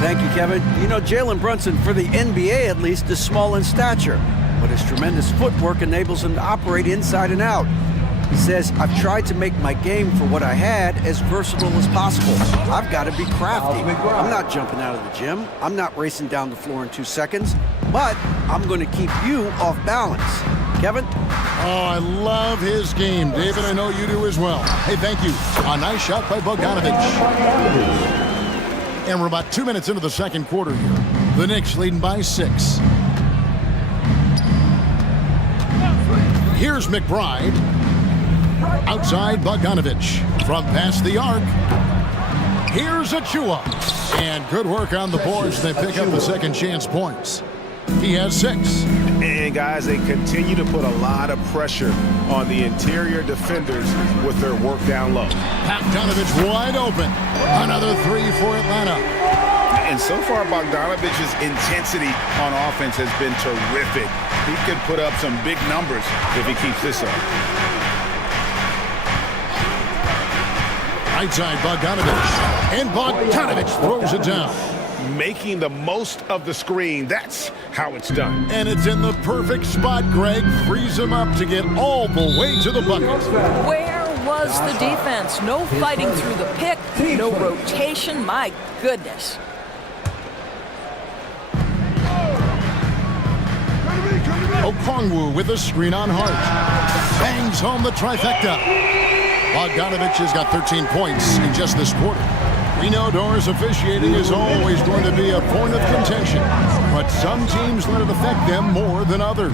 Thank you, Kevin. You know, Jalen Brunson, for the NBA at least, is small in stature, but his tremendous footwork enables him to operate inside and out. He says, I've tried to make my game for what I had as versatile as possible. I've got to be crafty. I'm not jumping out of the gym. I'm not racing down the floor in 2 seconds, but I'm going to keep you off balance. Kevin? Oh, I love his game. David, I know you do as well. Hey, thank you. A nice shot by Bogdanovich. And we're about 2 minutes into the second quarter here. The Knicks leading by 6. Here's McBride. Outside Bogdanovich. From past the arc. Here's Achua. And good work on the boards. They pick up the second chance points. He has 6. And guys, they continue to put a lot of pressure on the interior defenders with their work down low. Bogdanovich wide open. Another 3 for Atlanta. And so far, Bogdanovich's intensity on offense has been terrific. He could put up some big numbers if he keeps this up. Right side, Bogdanovich. And Bogdanovich throws it down. Making the most of the screen. That's how it's done. And it's in the perfect spot, Greg. Frees him up to get all the way to the bucket. Where was the defense? No fighting through the pick, no rotation. My goodness. Okongwu with a screen on Hart. Bangs home the trifecta. Bogdanovich has got 13 points in just this quarter. We know doors officiating is always going to be a point of contention, but some teams let it affect them more than others.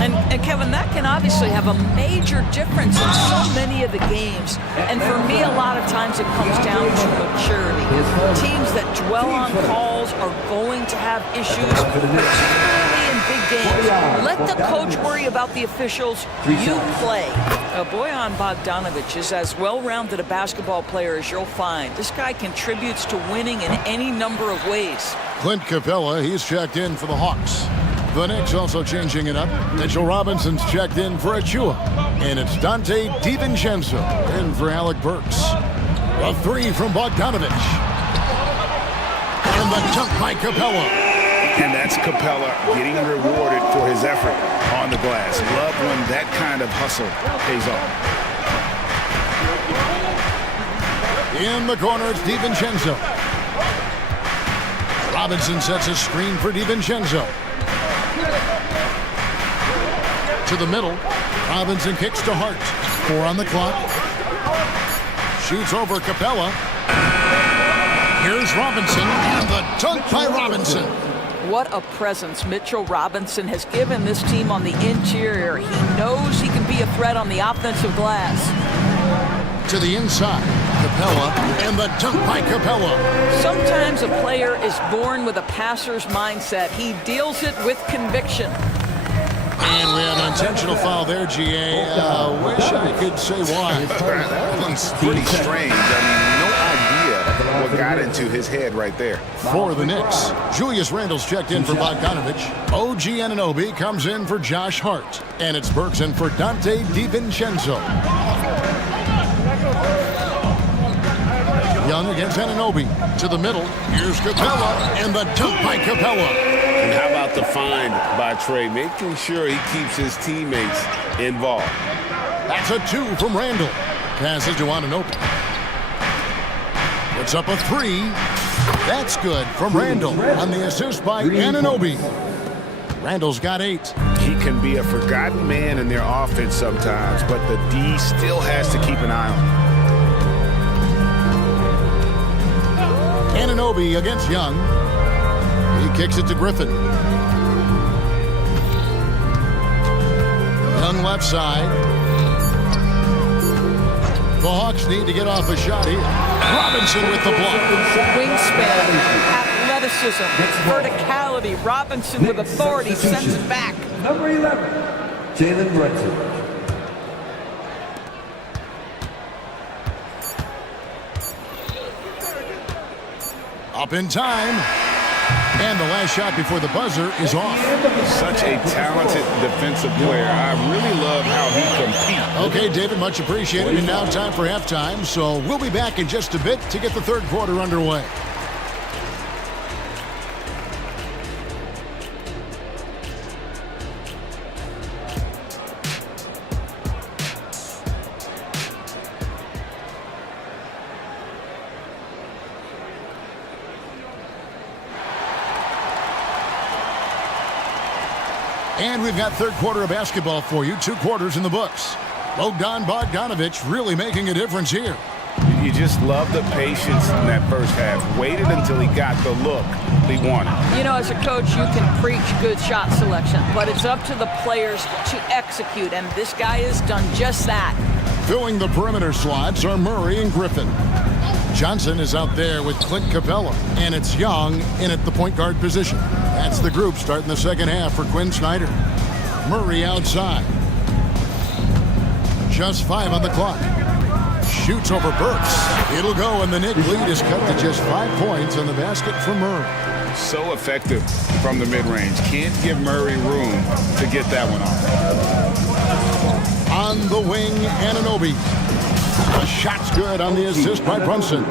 And Kevin, that can obviously have a major difference in so many of the games. And for me, a lot of times it comes down to maturity. Teams that dwell on calls are going to have issues, particularly in big games. Let the coach worry about the officials. You play. Bojan Bogdanovic is as well-rounded a basketball player as you'll find. This guy contributes to winning in any number of ways. Clint Capella, he's checked in for the Hawks. The Knicks also changing it up. Mitchell Robinson's checked in for Achua. And it's Dante DiVincenzo in for Alec Burks. A three from Bogdanovic. And the dunk by Capella. And that's Capella getting rewarded for his effort on the glass. Love when that kind of hustle pays off. In the corner, it's DiVincenzo. Robinson sets a screen for DiVincenzo. To the middle. Robinson kicks to Hart. 4 on the clock. Shoots over Capella. Here's Robinson, and the dunk by Robinson. What a presence Mitchell Robinson has given this team on the interior. He knows he can be a threat on the offensive glass. To the inside, Capella, and the dunk by Capella. Sometimes a player is born with a passer's mindset. He deals it with conviction. And we have an intentional foul there, GA. Wish I could say why. That one's pretty strange. I mean, no idea what got into his head right there. For the Knicks, Julius Randle's checked in for Bogdanovic. OG Anunoby comes in for Josh Hart. And it's Burks in for Dante DiVincenzo. Young against Anunoby. To the middle. Here's Capella, and the dunk by Capella. And how about the find by Trey, making sure he keeps his teammates involved. That's a 2 from Randle. Passes to Anunoby. Puts up a 3. That's good from Randle on the assist by Anunoby. Randle's got 8. He can be a forgotten man in their offense sometimes, but the D still has to keep an eye on him. Anunoby against Young. He kicks it to Griffin. Young left side. The Hawks need to get off a shot here. Robinson with the block. Wingspan, athleticism, verticality. Robinson with authority sends it back. Number 11, Jalen Brunson. Up in time. And the last shot before the buzzer is off. Such a talented defensive player. I really love how he competes. Okay, David, much appreciated. And now time for halftime. So we'll be back in just a bit to get the third quarter underway. And we've got third quarter of basketball for you. 2 quarters in the books. Bogdanovic really making a difference here. You just love the patience in that first half. Waited until he got the look he wanted. You know, as a coach, you can preach good shot selection, but it's up to the players to execute, and this guy has done just that. Filling the perimeter slots are Murray and Griffin. Johnson is out there with Clint Capella, and it's Young in at the point guard position. That's the group starting the second half for Quinn Snyder. Murray outside. Just 5 on the clock. Shoots over Burks. It'll go, and the Knick lead is cut to just 5 points on the basket for Murray. So effective from the mid-range. Can't give Murray room to get that one off. On the wing, Anunoby. The shot's good on the assist by Brunson.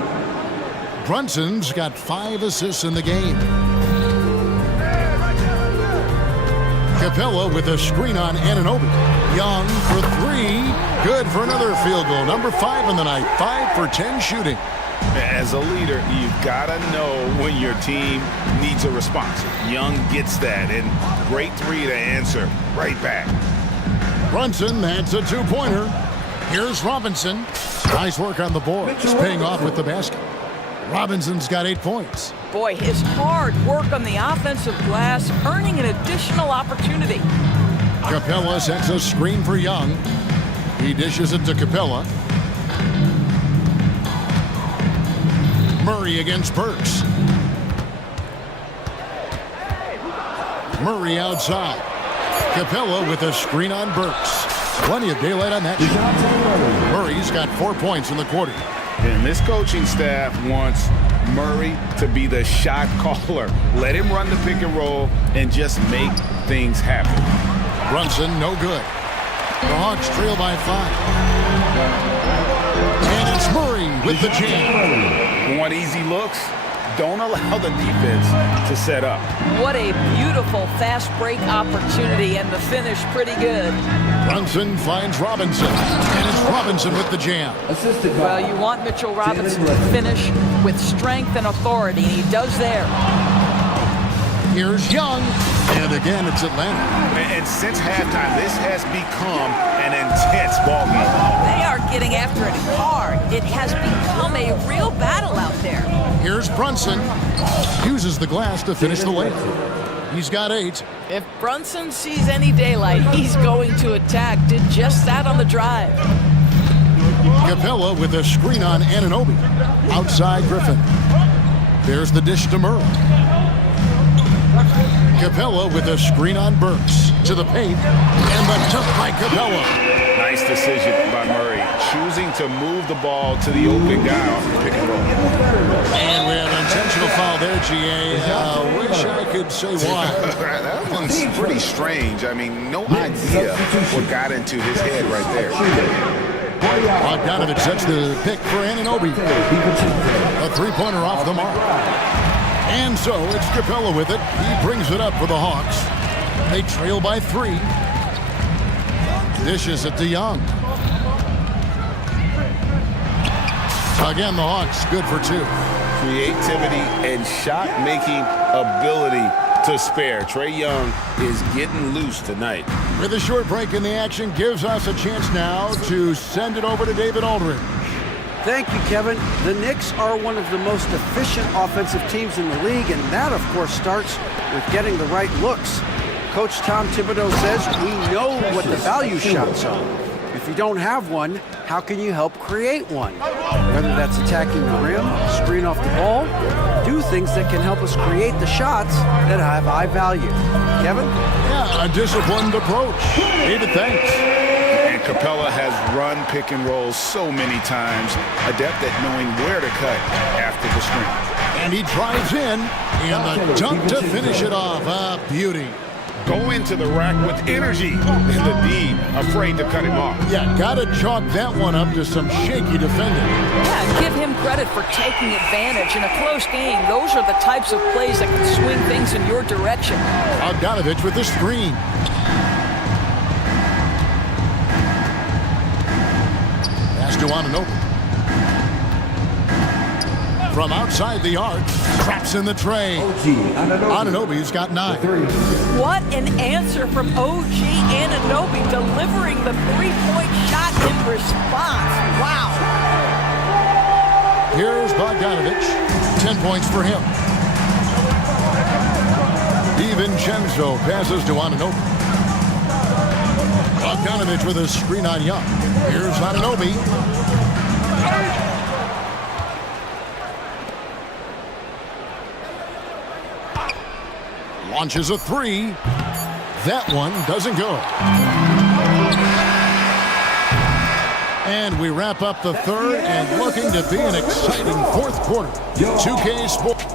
Brunson's got 5 assists in the game. Capella with a screen on Anunoby. Young for 3. Good for another field goal. Number 5 in the night. 5 for 10 shooting. As a leader, you've got to know when your team needs a response. Young gets that, and great 3 to answer right back. Brunson, that's a 2-pointer. Here's Robinson. Nice work on the board. Just paying off with the basket. Robinson's got 8 points. Boy, his hard work on the offensive glass, earning an additional opportunity. Capella sets a screen for Young. He dishes it to Capella. Murray against Burks. Murray outside. Capella with a screen on Burks. Plenty of daylight on that shot. Murray's got 4 points in the quarter. And this coaching staff wants Murray to be the shot caller. Let him run the pick and roll and just make things happen. Brunson, no good. The Hawks trail by 5. And it's Murray with the jam. Want easy looks? Don't allow the defense to set up. What a beautiful fast break opportunity, and the finish pretty good. Brunson finds Robinson, and it's Robinson with the jam. Well, you want Mitchell Robinson to finish with strength and authority, and he does there. Here's Young, and again it's Atlanta. And since halftime, this has become an intense ball game. They are getting after it hard. It has become a real battle out there. Here's Brunson. Uses the glass to finish the layup. He's got 8. If Brunson sees any daylight, he's going to attack. Did just that on the drive. Capella with a screen on Anunoby. Outside Griffin. There's the dish to Murray. Capella with a screen on Burks. To the paint. And the dunk by Capella. Nice decision by Murray, choosing to move the ball to the open guy off the pick and roll. And we have an intentional foul there, GA. Wish I could say why. That one's pretty strange. I mean, no idea what got into his head right there. Bogdanovich sets the pick for Anunoby. A three-pointer off the mark. And so it's Capella with it. He brings it up for the Hawks. They trail by 3. Dishes it to Young. Again, the Hawks good for 2. Creativity and shot-making ability to spare. Trae Young is getting loose tonight. With a short break in the action, gives us a chance now to send it over to David Aldridge. Thank you, Kevin. The Knicks are one of the most efficient offensive teams in the league, and that, of course, starts with getting the right looks. Coach Tom Thibodeau says we know what the value shots are. If you don't have one, how can you help create one? Whether that's attacking the rim, screen off the ball, do things that can help us create the shots that have high value. Kevin? Yeah, a disciplined approach. David, thanks. And Capella has run pick and rolls so many times, adept at knowing where to cut after the screen. And he drives in, and the dunk to finish it off. A beauty. Go into the rack with energy, and the D afraid to cut him off. Yeah, gotta chalk that one up to some shaky defending. Yeah, give him credit for taking advantage. In a close game, those are the types of plays that can swing things in your direction. Bogdanovich with the screen. Pass to Anunoby. From outside the arc, traps in the tray. Anunoby's got 9. What an answer from OG Anunoby, delivering the three-point shot in response. Wow. Here's Bogdanovich. 10 points for him. DiVincenzo passes to Anunoby. Bogdanovich with a screen on Young. Here's Anunoby. Launches a 3. That one doesn't go. And we wrap up the third and looking to be an exciting fourth quarter. 2K Sports.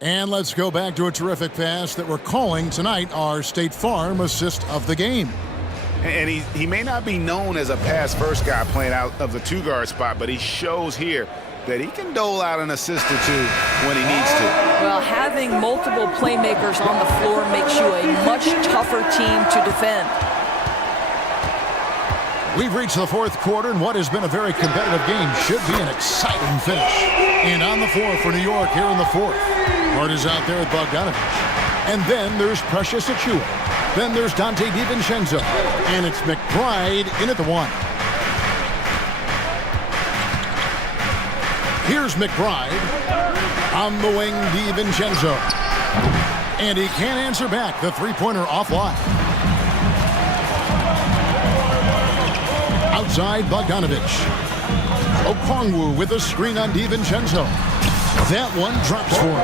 And let's go back to a terrific pass that we're calling tonight our State Farm assist of the game. And he may not be known as a pass-first guy playing out of the 2-guard spot, but he shows here that he can dole out an assist or 2 when he needs to. Well, having multiple playmakers on the floor makes you a much tougher team to defend. We've reached the fourth quarter, and what has been a very competitive game should be an exciting finish. And on the floor for New York here in the fourth. Hart is out there with Bogdanovich. And then there's Precious Achiuwa. Then there's Dante DiVincenzo. And it's McBride in at the 1. Here's McBride. On the wing, DiVincenzo. And he can't answer back. The three-pointer offline. Outside, Bogdanovich. Okongwu with a screen on DiVincenzo. That one drops for him.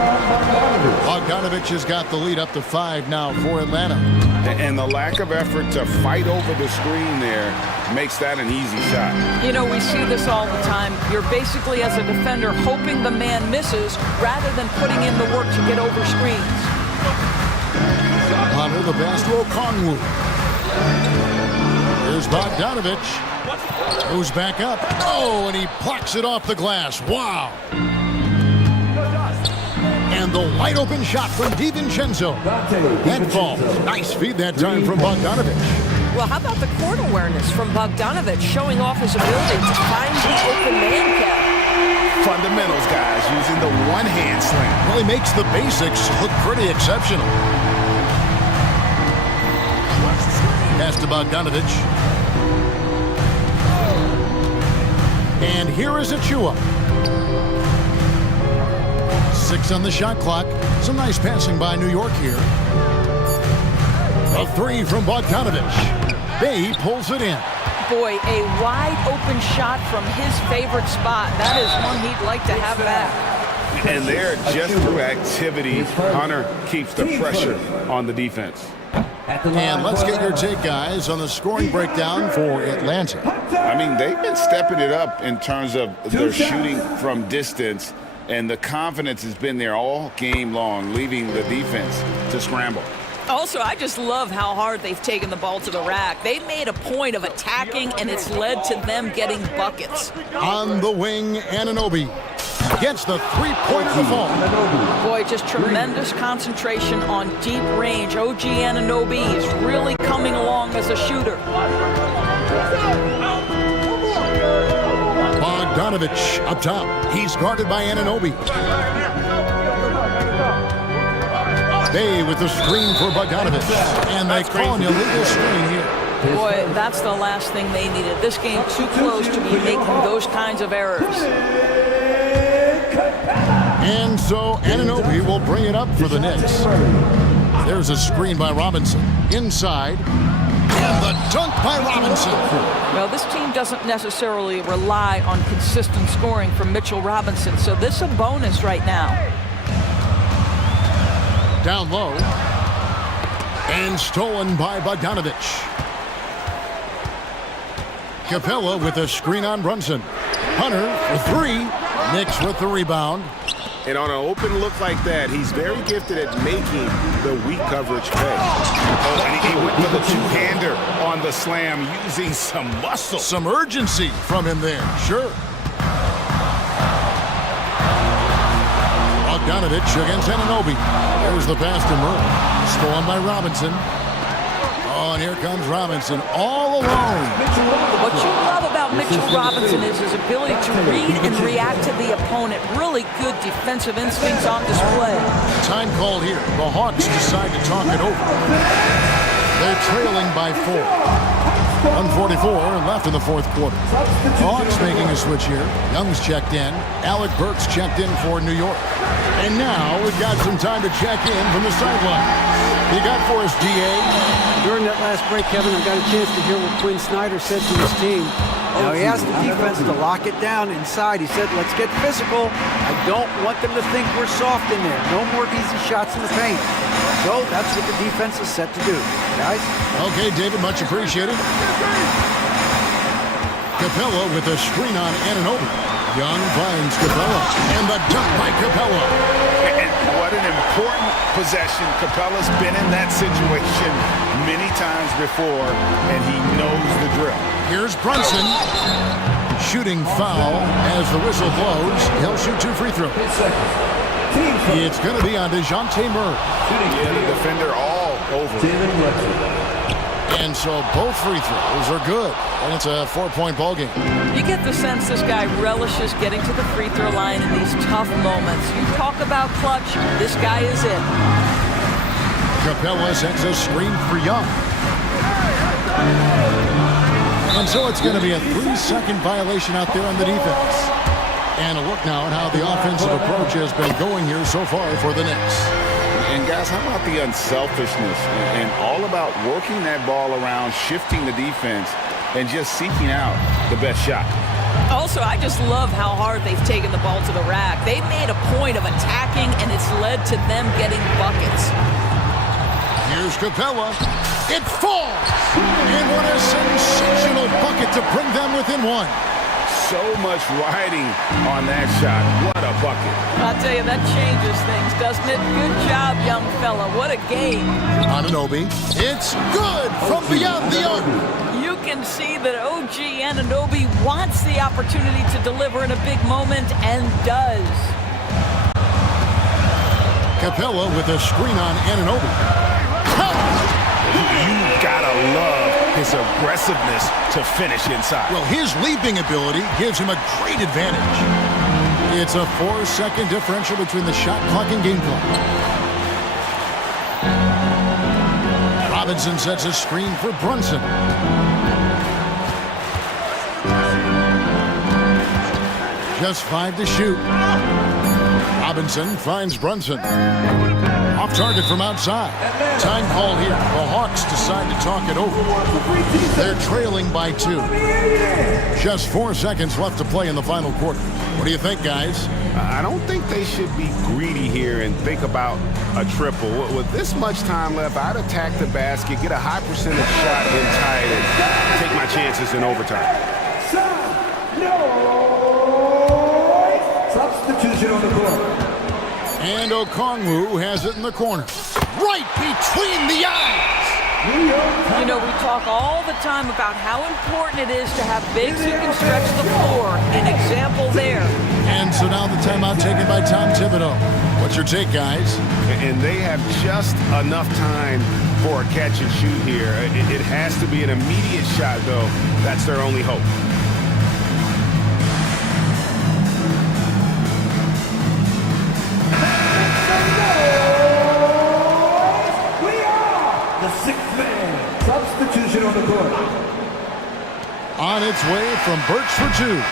Bogdanovich has got the lead up to 5 now for Atlanta. And the lack of effort to fight over the screen there makes that an easy shot. You know, we see this all the time. You're basically, as a defender, hoping the man misses rather than putting in the work to get over screens. Hunter, the pass to Okongwu. Here's Bogdanovich. Goes back up. Oh, and he plucks it off the glass. Wow. And the wide open shot from DiVincenzo. That falls. Nice feed that time from Bogdanovich. Well, how about the court awareness from Bogdanovich, showing off his ability to find the open man, Kevin? Fundamentals, guys, using the one-hand slam. Well, he makes the basics look pretty exceptional. Pass to Bogdanovich. And here is Achua. 6 on the shot clock. Some nice passing by New York here. A 3 from Bogdanovich. Bay pulls it in. Boy, a wide open shot from his favorite spot. That is one he'd like to have back. And there, just through activity, Hunter keeps the pressure on the defense. And let's get your take, guys, on the scoring breakdown for Atlanta. I mean, they've been stepping it up in terms of their shooting from distance, and the confidence has been there all game long, leaving the defense to scramble. Also, I just love how hard they've taken the ball to the rack. They made a point of attacking, and it's led to them getting buckets. On the wing, Anunoby gets the three-pointer to fall. Boy, just tremendous concentration on deep range. OG Anunoby is really coming along as a shooter. Bogdanovich up top. He's guarded by Anunoby. Bay with the screen for Bogdanovich. And they call an illegal screen here. Boy, that's the last thing they needed. This game too close to be making those kinds of errors. And so Anunoby will bring it up for the Knicks. There's a screen by Robinson. Inside. And the dunk by Robinson. Well, this team doesn't necessarily rely on consistent scoring from Mitchell Robinson, so this is a bonus right now. Down low. And stolen by Bogdanovich. Capella with a screen on Brunson. Hunter for 3. Knicks with the rebound. And on an open look like that, he's very gifted at making the weak coverage pay. Oh, and he went for the two-hander on the slam, using some muscle. Some urgency from him there, sure. Bogdanovich against Anunoby. There's the pass to Murray. Stolen by Robinson. Oh, and here comes Robinson all alone. What you love about Mitchell Robinson is his ability to read and react to the opponent. Really good defensive instincts on display. Time called here. The Hawks decide to talk it over. They're trailing by 4. 1:44 left in the fourth quarter. Hawks making a switch here. Young's checked in. Alec Burks checked in for New York. And now we've got some time to check in from the sideline. You got for us, DA? During that last break, Kevin, I got a chance to hear what Quinn Snyder said to his team. Now, he asked the defense to lock it down inside. He said, let's get physical. I don't want them to think we're soft in there. No more easy shots in the paint. So that's what the defense is set to do, guys. Okay, David, much appreciated. Capella with a screen on Anunoby. Young finds Capella. And the dunk by Capella. And what an important possession. Capella's been in that situation many times before, and he knows the drill. Here's Brunson. Shooting foul as the whistle blows. He'll shoot 2 free throws. It's going to be on DeJounte Murray. Yeah, the defender all over. And so both free throws are good. And it's a 4-point ball game. You get the sense this guy relishes getting to the free throw line in these tough moments. You talk about clutch, this guy is it. Capella sets a screen for Young. And so it's going to be a 3-second violation out there on the defense. And a look now at how the offensive approach has been going here so far for the Knicks. And guys, how about the unselfishness and all about working that ball around, shifting the defense, and just seeking out the best shot. Also, I just love how hard they've taken the ball to the rack. They made a point of attacking, and it's led to them getting buckets. Here's Capella. It falls! And what a sensational bucket to bring them within one. So much riding on that shot. What a bucket. I'll tell you, that changes things, doesn't it? Good job, young fella. What a game. Anunoby. It's good from beyond the arc. You can see that OG Anunoby wants the opportunity to deliver in a big moment and does. Capella with a screen on Anunoby. You gotta love his aggressiveness to finish inside. Well, his leaping ability gives him a great advantage. It's a 4-second differential between the shot clock and game clock. Robinson sets a screen for Brunson. Just 5 to shoot. Robinson finds Brunson. Off target from outside. Time call here. The Hawks decide to talk it over. They're trailing by 2. Just 4 seconds left to play in the final quarter. What do you think, guys? I don't think they should be greedy here and think about a triple. With this much time left, I'd attack the basket, get a high percentage shot in tight, and take my chances in overtime. Substitution on the court. And Okongwu has it in the corner. Right between the eyes! You know, we talk all the time about how important it is to have bigs who can stretch the floor. An example there. And so now the timeout taken by Tom Thibodeau. What's your take, guys? And they have just enough time for a catch and shoot here. It has to be an immediate shot, though. That's their only hope. Substitution on the court. On its way from Birch for 2.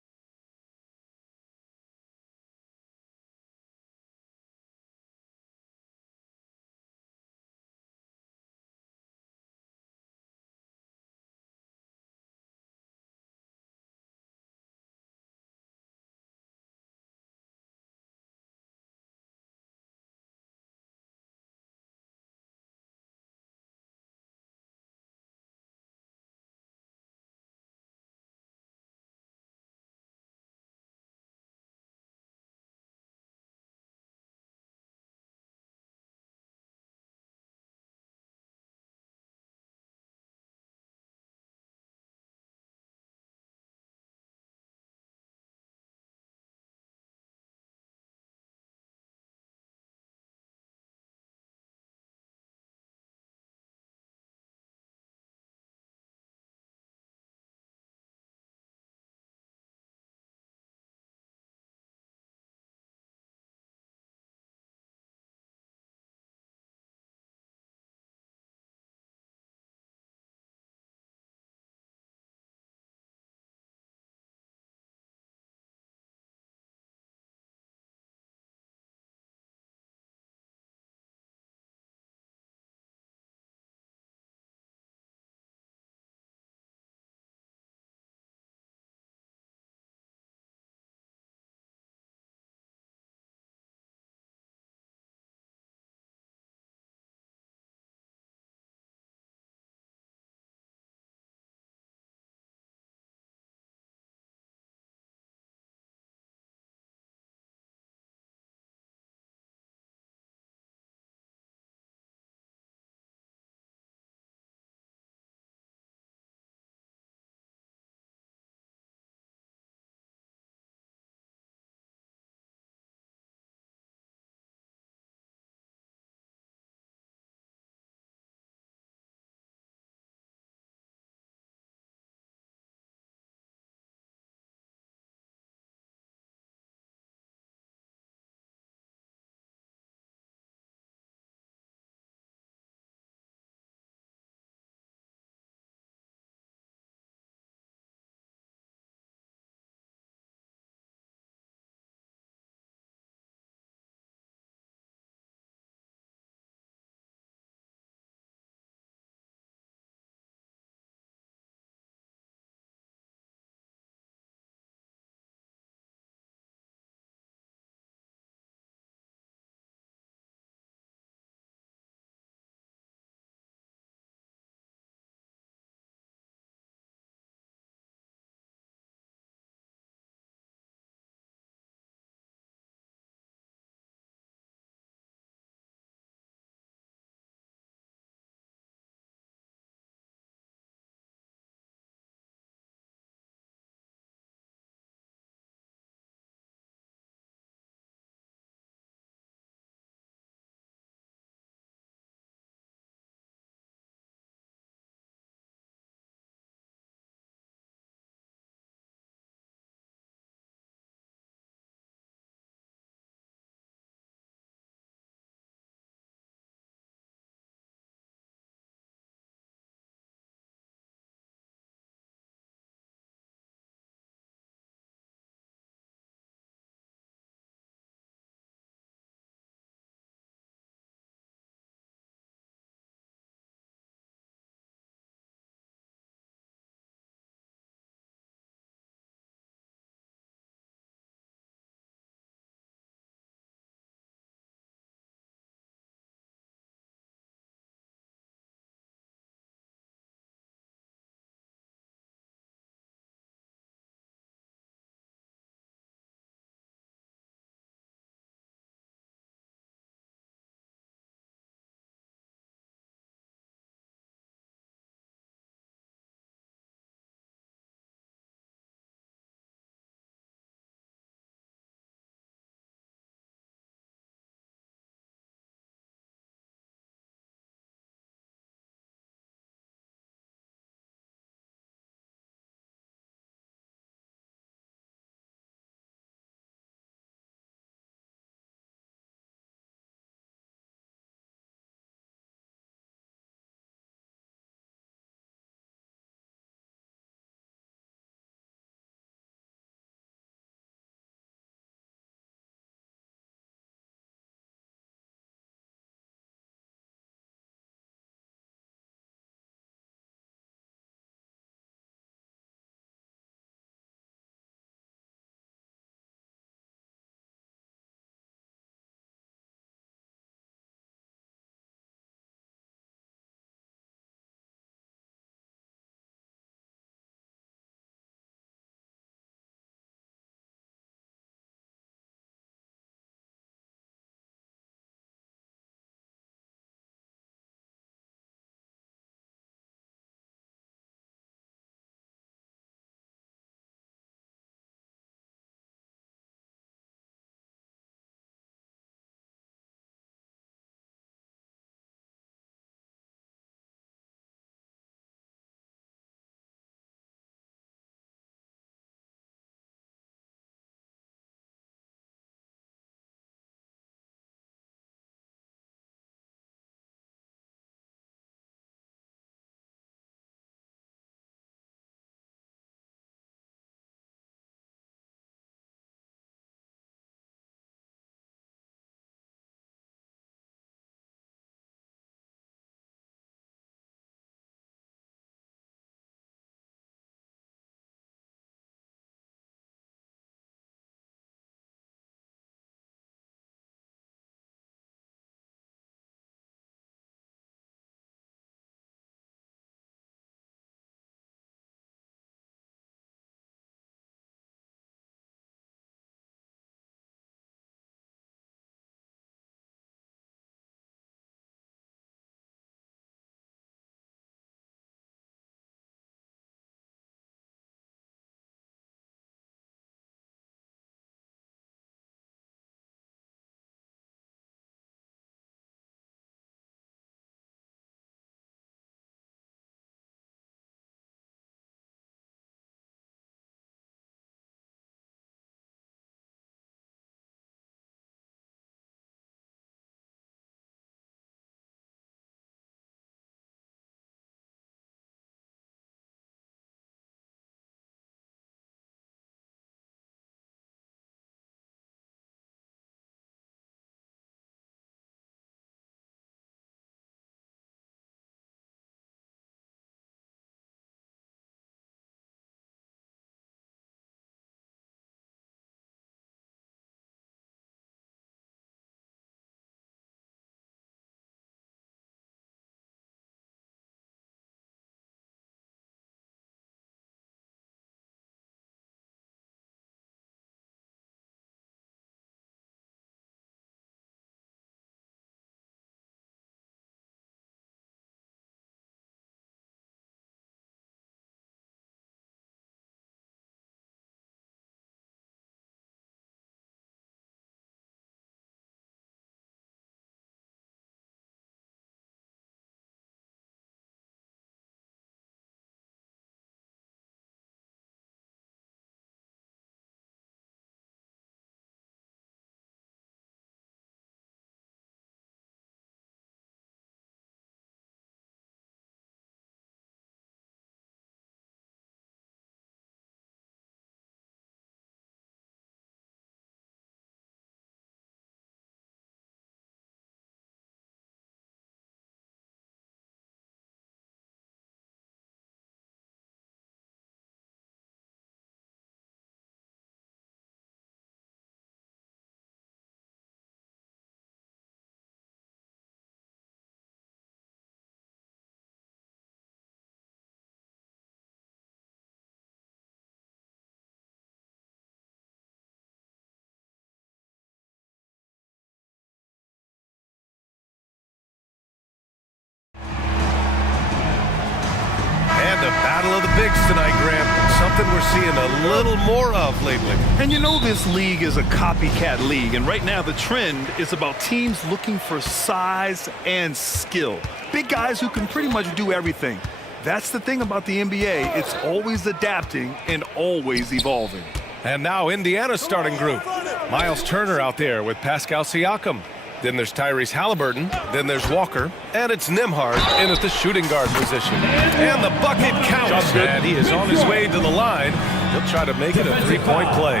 battle of the bigs tonight, Grant. Something we're seeing a little more of lately. And you know this league is a copycat league, and right now the trend is about teams looking for size and skill. Big guys who can pretty much do everything. That's the thing about the NBA. It's always adapting and always evolving. And now Indiana's starting group. Miles Turner out there with Pascal Siakam. Then there's Tyrese Halliburton. Then there's Walker. And it's Nembhard in at the shooting guard position. And the bucket counts. And he is on his way to the line. He'll try to make it a three-point play.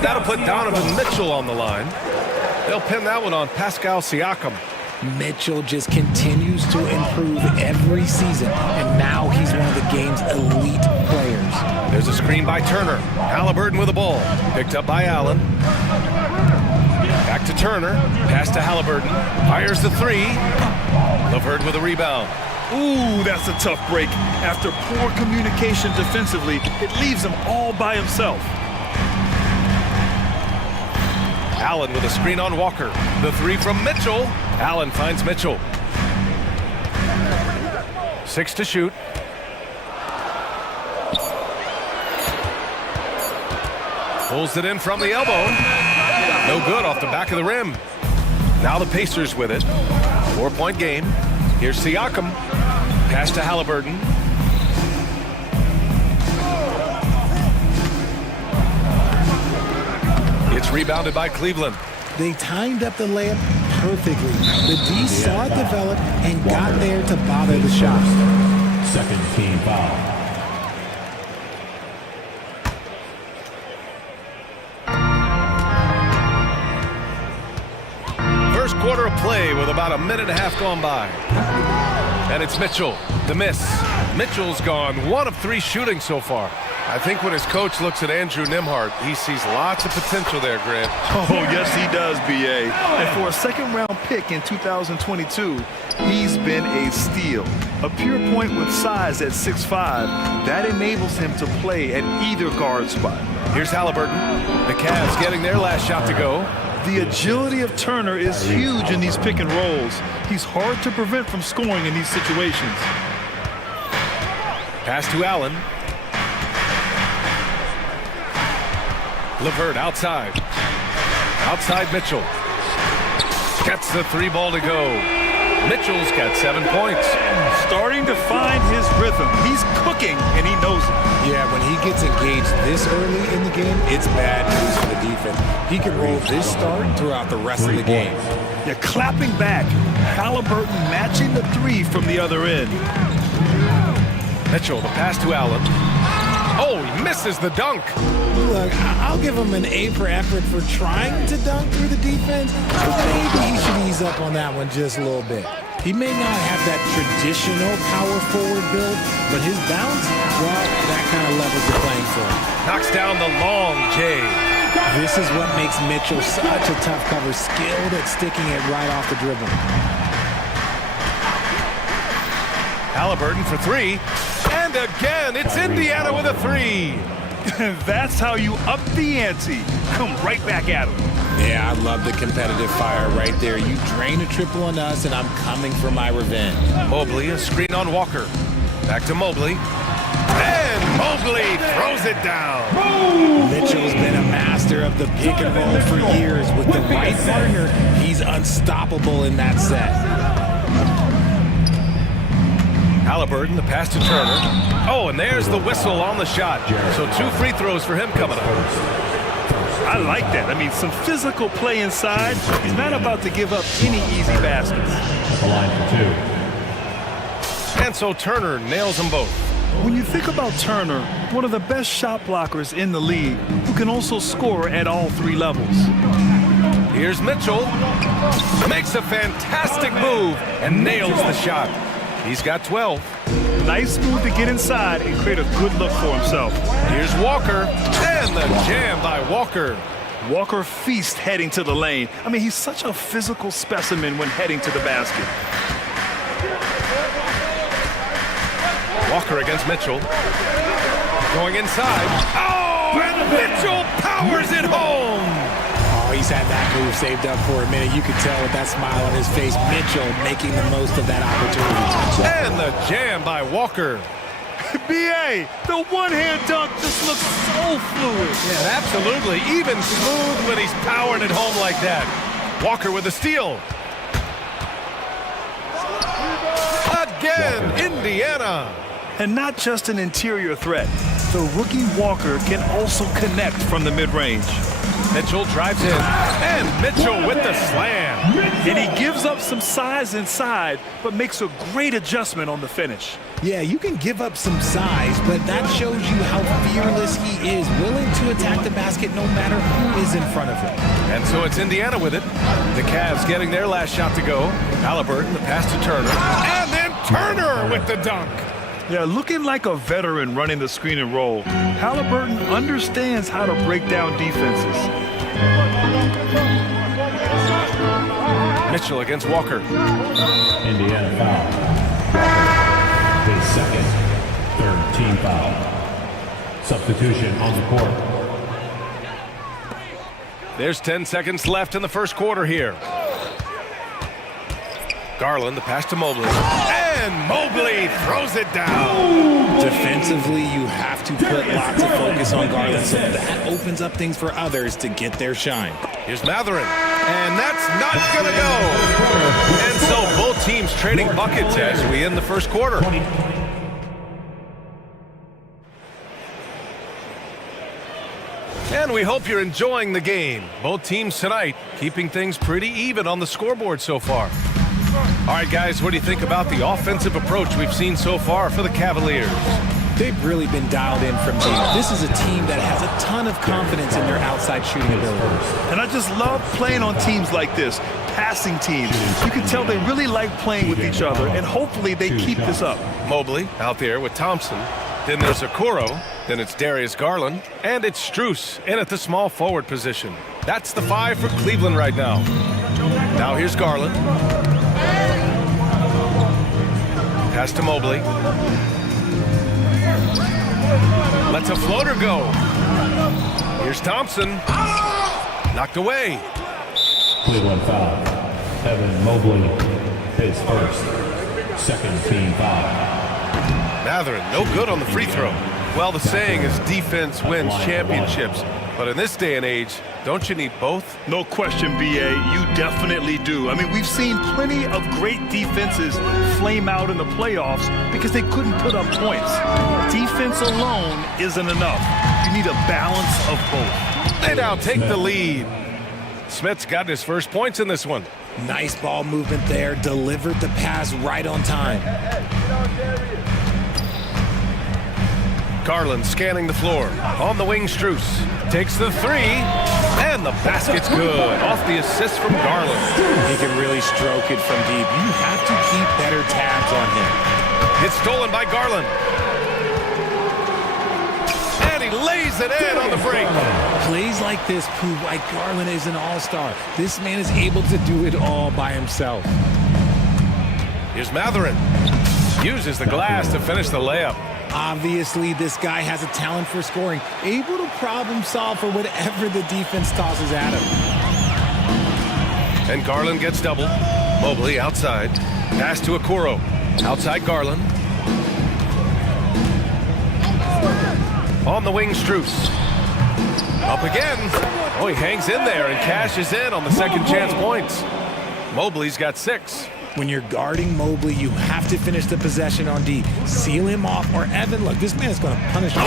That'll put Donovan Mitchell on the line. They'll pin that one on Pascal Siakam. Mitchell just continues to improve every season, and now he's one of the game's elite players. There's a screen by Turner. Halliburton with the ball. Picked up by Allen. Back to Turner. Pass to Halliburton. Fires the three. LeVert with a rebound. Ooh, that's a tough break. After poor communication defensively, it leaves him all by himself. Allen with a screen on Walker. The three from Mitchell. Allen finds Mitchell. 6 to shoot. Pulls it in from the elbow. No good off the back of the rim. Now the Pacers with it. 4-point game. Here's Siakam. Pass to Halliburton. It's rebounded by Cleveland. They timed up the layup perfectly. The D saw it develop and got there to bother the shot. Second team foul. First quarter of play with about a minute and a half gone by. And it's Mitchell. The miss. Mitchell's gone 1 of 3 shooting so far. I think when his coach looks at Andrew Nembhard, he sees lots of potential there, Grant. Oh, yes, he does, B.A. And for a second-round pick in 2022, he's been a steal. A pure point with size at 6'5", that enables him to play at either guard spot. Here's Halliburton. The Cavs getting their last shot to go. The agility of Turner is huge in these pick and rolls. He's hard to prevent from scoring in these situations. Pass to Allen. LeVert outside. Outside Mitchell. Gets the 3 ball to go. Mitchell's got 7 points. Starting to find his rhythm. He's cooking, and he knows it. Yeah, when he gets engaged this early in the game, it's bad news for the defense. He can roll this start throughout the rest of the game. You're clapping back. Halliburton matching the 3 from the other end. Mitchell, the pass to Allen. Oh, he misses the dunk. Look, I'll give him an A for effort for trying to dunk through the defense, but maybe he should ease up on that one just a little bit. He may not have that traditional power forward build, but his bounce, well, that kind of levels the playing field. Knocks down the long J. This is what makes Mitchell such a tough cover, skilled at sticking it right off the dribble. Halliburton for 3. And again, it's Indiana with a 3. That's how you up the ante. Come right back at him. Yeah, I love the competitive fire right there. You drain a triple on us, and I'm coming for my revenge. Mobley, a screen on Walker. Back to Mobley. And Mobley throws it down. Mitchell's been a master of the pick and roll for years. With the right partner, he's unstoppable in that set. Halliburton, the pass to Turner. Oh, and there's the whistle on the shot. So 2 free throws for him coming up. I like that. I mean, some physical play inside. He's not about to give up any easy baskets. And so Turner nails them both. When you think about Turner, one of the best shot blockers in the league, who can also score at all 3 levels. Here's Mitchell. Makes a fantastic move and nails the shot. He's got 12. Nice move to get inside and create a good look for himself. Here's Walker, and the jam by Walker. Walker feast heading to the lane. I mean, he's such a physical specimen when heading to the basket. Walker against Mitchell. Going inside. Oh, and Mitchell powers it home. He's had that move saved up for a minute. You can tell with that smile on his face, Mitchell making the most of that opportunity. And the jam by Walker. B.A., the one-hand dunk just looks so fluid. Yeah, absolutely. Even smooth when he's powering it home like that. Walker with a steal. Again, Indiana. And not just an interior threat. The rookie Walker can also connect from the mid-range. Mitchell drives in, and Mitchell with the slam. And he gives up some size inside, but makes a great adjustment on the finish. Yeah, you can give up some size, but that shows you how fearless he is, willing to attack the basket no matter who is in front of him. And so it's Indiana with it. The Cavs getting their last shot to go. Halliburton, the pass to Turner. And then Turner with the dunk. Yeah, looking like a veteran running the screen and roll, Halliburton understands how to break down defenses. Mitchell against Walker. Indiana foul. His second, third team foul. Substitution on the court. There's 10 seconds left in the first quarter here. Garland, the pass to Mobley. And Mobley throws it down. Defensively, you have to put lots of focus on Garland, so that opens up things for others to get their shine. Here's Matherin, and that's not gonna go. And so both teams trading buckets as we end the first quarter. And we hope you're enjoying the game. Both teams tonight keeping things pretty even on the scoreboard so far. All right, guys, what do you think about the offensive approach we've seen so far for the Cavaliers? They've really been dialed in from deep. This is a team that has a ton of confidence in their outside shooting ability. And I just love playing on teams like this, passing teams. You can tell they really like playing with each other, and hopefully they keep this up. Mobley out there with Thompson. Then there's Okoro. Then it's Darius Garland. And it's Strus in at the small forward position. That's the 5 for Cleveland right now. Now here's Garland. Pass to Mobley. Lets a floater go. Here's Thompson. Knocked away. Cleveland foul. Evan Mobley, his first, second team foul. Matherin, no good on the free throw. Well, the saying is defense wins championships. But in this day and age, don't you need both? No question, B.A., you definitely do. I mean, we've seen plenty of great defenses flame out in the playoffs because they couldn't put up points. Defense alone isn't enough. You need a balance of both. They now take the lead. Smith's got his first points in this one. Nice ball movement there. Delivered the pass right on time. Garland scanning the floor. On the wing, Strus takes the 3, and the basket's good. Off the assist from Garland. He can really stroke it from deep. You have to keep better tabs on him. It's stolen by Garland. And he lays it in on the break. Plays like this prove why Garland is an all-star. This man is able to do it all by himself. Here's Matherin. Uses the glass to finish the layup. Obviously, this guy has a talent for scoring, able to problem solve for whatever the defense tosses at him. And Garland gets doubled. Mobley outside. Pass to Okoro. Outside Garland. On the wing, Strus. Up again. Oh, he hangs in there and cashes in on the second chance points. Mobley's got 6. When you're guarding Mobley, you have to finish the possession on D. Seal him off, or Evan, look, this man is going to punish him.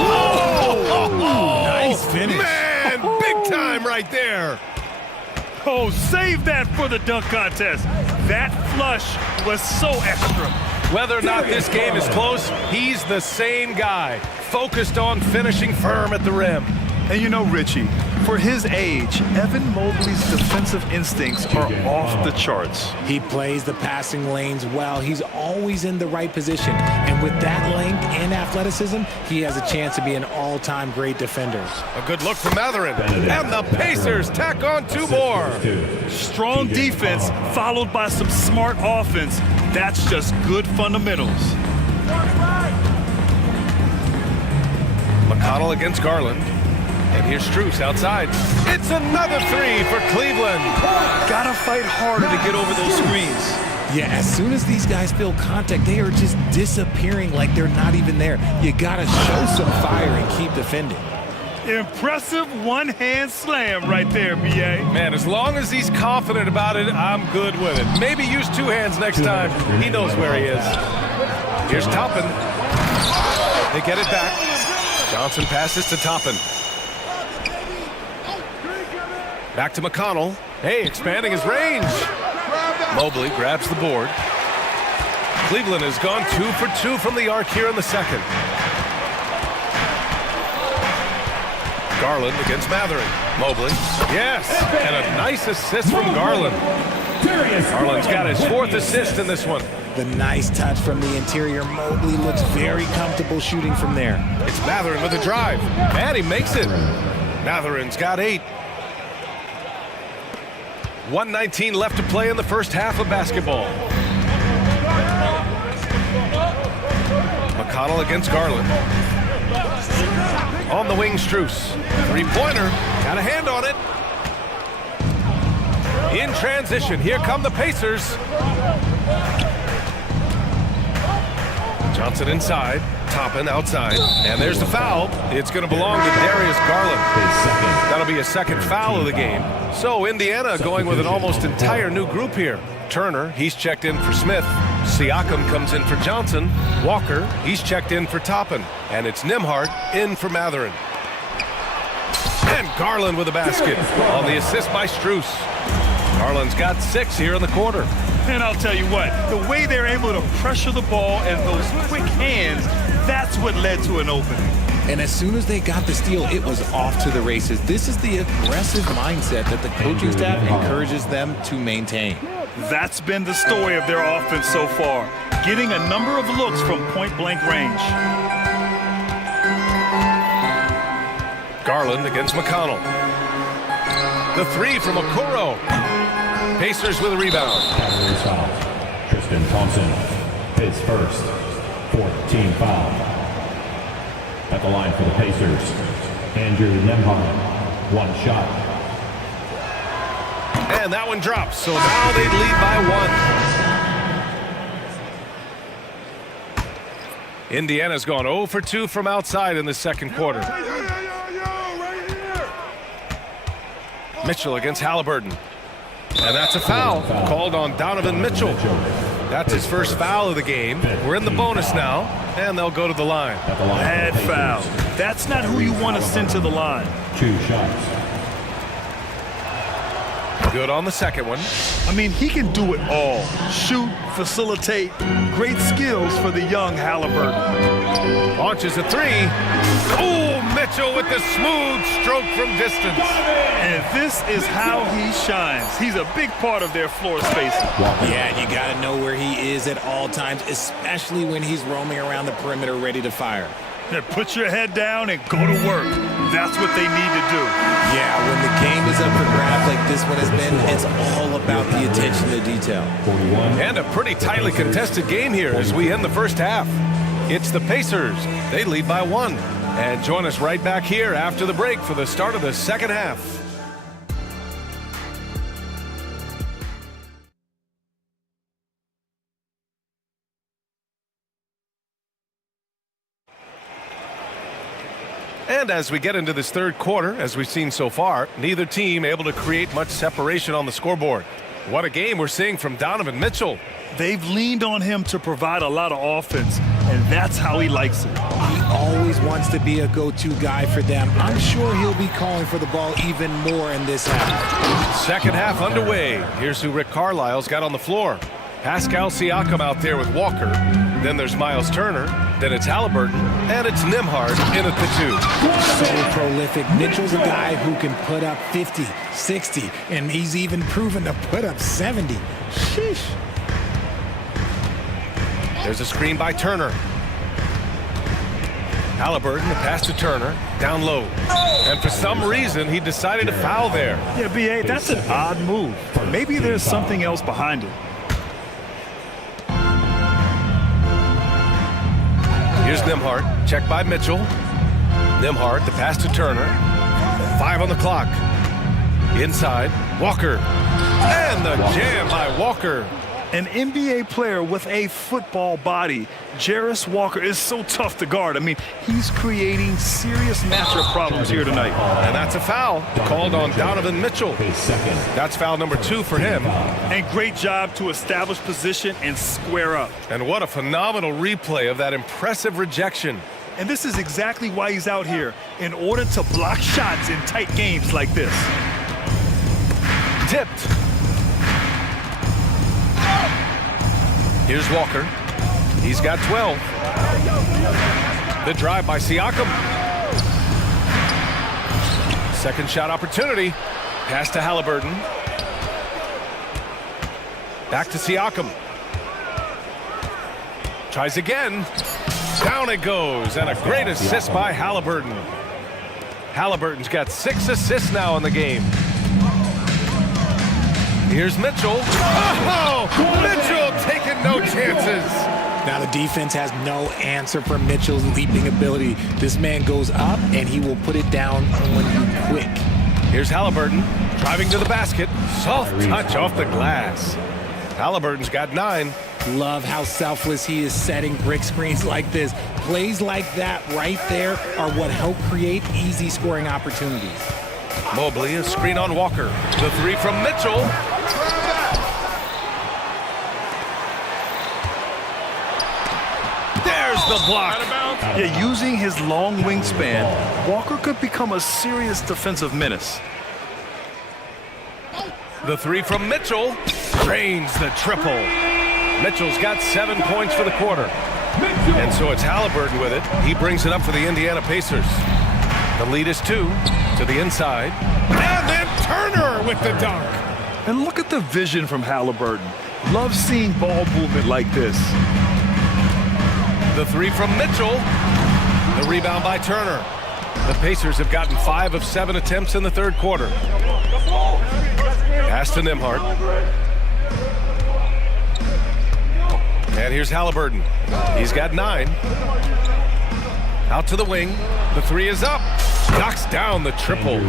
Nice finish. Man, big time right there. Oh, save that for the dunk contest. That flush was so extra. Whether or not this game is close, he's the same guy, focused on finishing firm at the rim. And you know, Richie, for his age, Evan Mobley's defensive instincts are off the charts. He plays the passing lanes well. He's always in the right position. And with that length and athleticism, he has a chance to be an all-time great defender. A good look from Matherin. And the Pacers tack on 2 more. Strong defense followed by some smart offense. That's just good fundamentals. McConnell against Garland. And here's Strus outside. It's another 3 for Cleveland. Gotta fight harder to get over those screens. Yeah, as soon as these guys feel contact, they are just disappearing like they're not even there. You got to show some fire and keep defending. Impressive one-hand slam right there, B.A. Man, as long as he's confident about it, I'm good with it. Maybe use two hands next time. He knows where he is. Here's Toppin. They get it back. Johnson passes to Toppin. Back to McConnell. Hey, expanding his range. Mobley grabs the board. Cleveland has gone 2 for 2 from the arc here in the second. Garland against Mathering. Mobley. Yes, and a nice assist from Garland. Garland's got his 4th assist in this one. The nice touch from the interior. Mobley looks very comfortable shooting from there. It's Mathering with a drive. And he makes it. Mathering's got 8. 1:19 left to play in the first half of basketball. McConnell against Garland. On the wing, Strus. Three-pointer. Got a hand on it. In transition, here come the Pacers. Johnson inside. Toppin outside. And there's the foul. It's going to belong to Darius Garland. That'll be a second foul of the game. So Indiana going with an almost entire new group here. Turner, he's checked in for Smith. Siakam comes in for Johnson. Walker, he's checked in for Toppin. And it's Nembhard in for Mathering. And Garland with a basket on the assist by Strus. Garland's got 6 here in the quarter. And I'll tell you what, the way they're able to pressure the ball and those quick hands, that's what led to an opening. And as soon as they got the steal, it was off to the races. This is the aggressive mindset that the coaching staff encourages them to maintain. That's been the story of their offense so far, getting a number of looks from point-blank range. Garland against McConnell. The 3 from Okoro. Pacers with a rebound. Tristan Thompson, his first 4th team foul. At the line for the Pacers, Andrew Nembhard, 1 shot. And that one drops, so now they lead by 1. Indiana's gone 0 for 2 from outside in the second quarter. Mitchell against Halliburton. And that's a foul called on Donovan Mitchell. That's his first foul of the game. We're in the bonus now, and they'll go to the line. Bad foul. That's not who you want to send to the line. 2 shots. Good on the second one. I mean, he can do it all. Shoot, facilitate. Great skills for the young Halliburton. Launches a 3. Oh, Mitchell with the smooth stroke from distance. And this is how he shines. He's a big part of their floor spacing. Yeah, you got to know where he is at all times, especially when he's roaming around the perimeter ready to fire. Put your head down and go to work. That's what they need to do. Yeah, when the game is up for grabs like this one has been, it's all about the attention to detail. And a pretty tightly contested game here as we end the first half. It's the Pacers. They lead by 1. And join us right back here after the break for the start of the second half. And as we get into this third quarter, as we've seen so far, neither team able to create much separation on the scoreboard. What a game we're seeing from Donovan Mitchell. They've leaned on him to provide a lot of offense, and that's how he likes it. He always wants to be a go-to guy for them. I'm sure he'll be calling for the ball even more in this half. Second half underway. Here's who Rick Carlisle's got on the floor. Pascal Siakam out there with Walker. Then there's Miles Turner. Then it's Halliburton. And it's Nembhard in at the 2. So prolific. Mitchell's a guy who can put up 50, 60, and he's even proven to put up 70. Sheesh. There's a screen by Turner. Halliburton, the pass to Turner, down low. And for some reason, he decided to foul there. Yeah, B.A., that's an odd move. Maybe there's something else behind it. Here's Nembhard, checked by Mitchell. Nembhard, the pass to Turner. 5 on the clock. Inside, Walker. And the jam by Walker. An NBA player with a football body. Jarris Walker is so tough to guard. I mean, he's creating serious matchup problems here tonight. And that's a foul called on Donovan Mitchell. That's foul number 2 for him. And great job to establish position and square up. And what a phenomenal replay of that impressive rejection. And this is exactly why he's out here, in order to block shots in tight games like this. Tipped. Here's Walker. He's got 12. The drive by Siakam. Second shot opportunity. Pass to Halliburton. Back to Siakam. Tries again. Down it goes, and a great assist by Halliburton. Halliburton's got 6 assists now in the game. Here's Mitchell. Oh, Mitchell taking no chances. Now the defense has no answer for Mitchell's leaping ability. This man goes up, and he will put it down on you quick. Here's Halliburton driving to the basket. Soft touch off the glass. Halliburton's got 9. Love how selfless he is setting brick screens like this. Plays like that right there are what help create easy scoring opportunities. Mobley, a screen on Walker. The 3 from Mitchell. There's the block. Yeah, using his long wingspan, Walker could become a serious defensive menace. The 3 from Mitchell. Drains the triple. Mitchell's got 7 points for the quarter. And so it's Halliburton with it. He brings it up for the Indiana Pacers. The lead is 2 to the inside. And then Turner with the dunk. And look at the vision from Halliburton. Love seeing ball movement like this. The 3 from Mitchell. The rebound by Turner. The Pacers have gotten 5 of 7 attempts in the third quarter. Pass to Nembhard. And here's Halliburton. He's got 9. Out to the wing. The 3 is up. Knocks down the triple.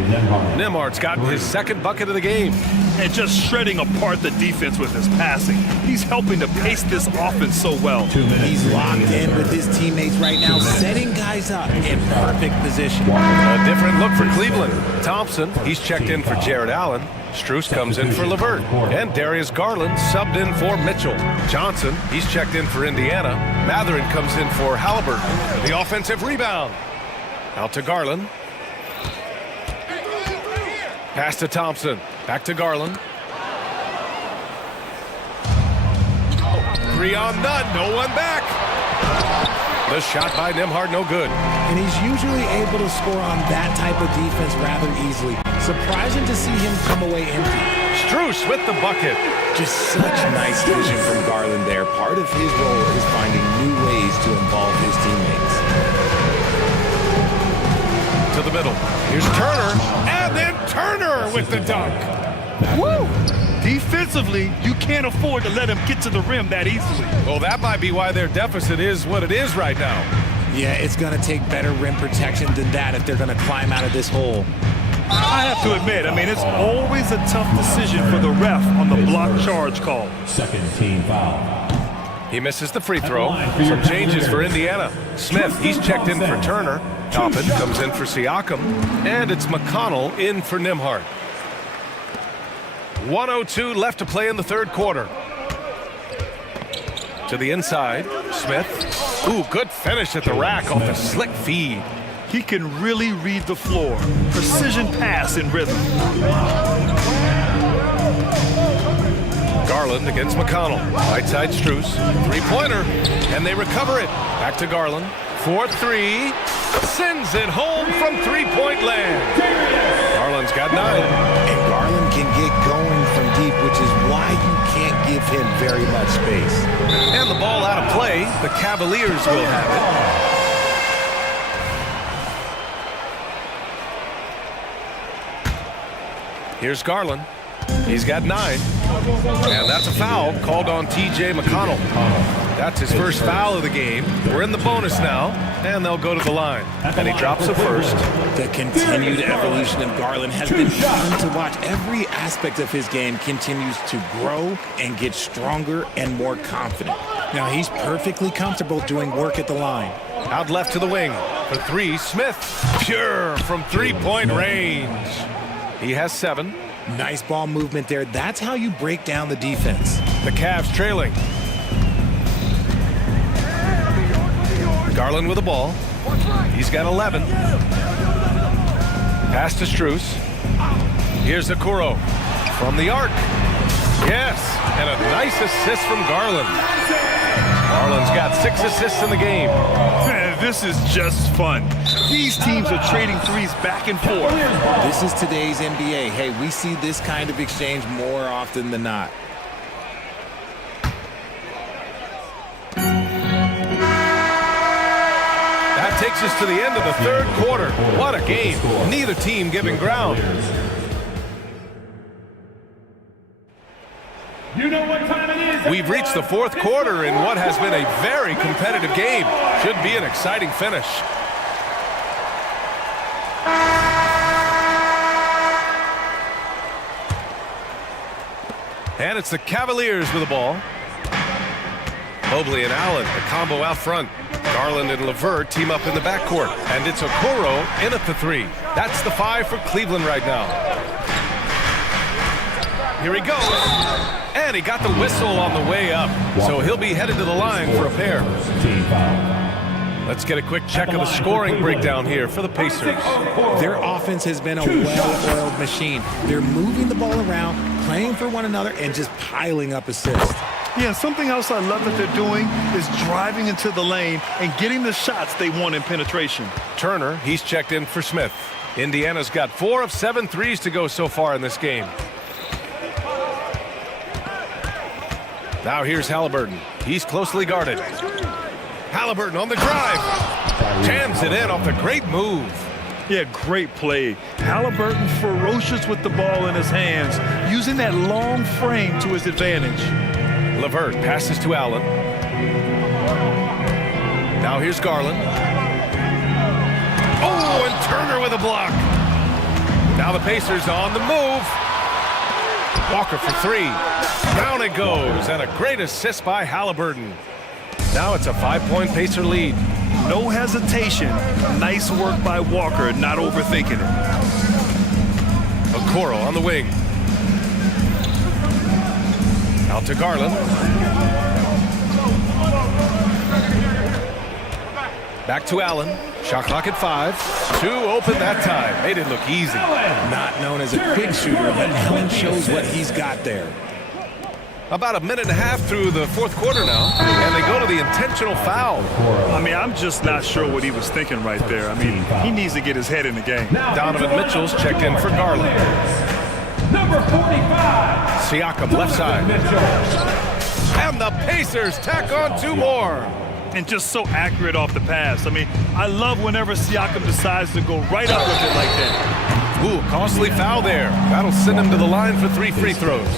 Nembhard's gotten his 2nd bucket of the game. And just shredding apart the defense with his passing. He's helping to pace this offense so well. He's locked in with his teammates right now, setting guys up in perfect position. A different look for Cleveland. Thompson, he's checked in for Jared Allen. Strus comes in for LeVert. And Darius Garland subbed in for Mitchell. Johnson, he's checked in for Indiana. Matherin comes in for Halliburton. The offensive rebound. Out to Garland. Pass to Thompson. Back to Garland. 3 on none. No one back. The shot by Nembhard, no good. And he's usually able to score on that type of defense rather easily. Surprising to see him come away empty. Strus with the bucket. Just such nice vision from Garland there. Part of his role is finding new ways to involve his teammates. To the middle. Here's Turner. And then Turner with the dunk. Woo! Defensively, you can't afford to let him get to the rim that easily. Well, that might be why their deficit is what it is right now. Yeah, it's going to take better rim protection than that if they're going to climb out of this hole. I have to admit, I mean, it's always a tough decision for the ref on the block charge call. 2nd team foul. He misses the free throw. Some changes for Indiana. Smith, he's checked in for Turner. Toppin comes in for Siakam. And it's McConnell in for Nembhard. 1:02 left to play in the third quarter. To the inside, Smith. Ooh, good finish at the rack off the slick feed. He can really read the floor. Precision pass in rhythm. Garland against McConnell. Right side Strus. 3-pointer. And they recover it. Back to Garland. 4-3. Sends it home from 3-point land. Garland's got 9. And Garland can get going from deep, which is why you can't give him very much space. And the ball out of play. The Cavaliers will have it. Here's Garland. He's got 9. And that's a foul called on T.J. McConnell. That's his first foul of the game. We're in the bonus now, and they'll go to the line. And he drops it first. The continued evolution of Garland has been fun to watch. Every aspect of his game continues to grow and get stronger and more confident. Now, he's perfectly comfortable doing work at the line. Out left to the wing. For three, Smith. Pure from three-point range. He has 7. Nice ball movement there. That's how you break down the defense. The Cavs trailing. Garland with the ball. He's got 11. Pass to Strus. Here's Okoro from the arc. Yes, and a nice assist from Garland. Garland's got 6 assists in the game. Man, this is just fun. These teams are trading threes back and forth. This is today's NBA. Hey, we see this kind of exchange more often than not. That takes us to the end of the third quarter. What a game. Neither team giving ground. You know what time it is. We've reached the fourth quarter in what has been a very competitive game. Should be an exciting finish. And it's the Cavaliers with the ball. Mobley and Allen, a combo out front. Garland and LeVert team up in the backcourt. And it's Okoro in at the 3. That's the 5 for Cleveland right now. Here he goes. And he got the whistle on the way up. So he'll be headed to the line for a pair. Let's get a quick check of the scoring breakdown here for the Pacers. Their offense has been a well-oiled machine. They're moving the ball around, playing for one another, and just piling up assists. Yeah, something else I love that they're doing is driving into the lane and getting the shots they want in penetration. Turner, he's checked in for Smith. Indiana's got 4 of 7 threes to go so far in this game. Now here's Halliburton. He's closely guarded. Halliburton on the drive. Jams it in off the great move. Yeah, great play. Halliburton ferocious with the ball in his hands, using that long frame to his advantage. LeVert passes to Allen. Now here's Garland. Oh, and Turner with a block. Now the Pacers on the move. Walker for 3. Down it goes, and a great assist by Halliburton. Now it's a 5-point Pacer lead. No hesitation. Nice work by Walker, not overthinking it. Okoro on the wing. Out to Garland. Back to Allen. Shot clock at 5. 2 open that time. Made it look easy. Not known as a quick shooter, but Allen shows what he's got there. About a minute and a half through the fourth quarter now, and they go to the intentional foul. I mean, I'm just not sure what he was thinking right there. I mean, he needs to get his head in the game. Donovan Mitchell's checked in for Garland. Number 45. Siakam left side. And the Pacers tack on 2 more. And just so accurate off the pass. I mean, I love whenever Siakam decides to go right up with it like that. Ooh, costly foul there. That'll send him to the line for 3 free throws.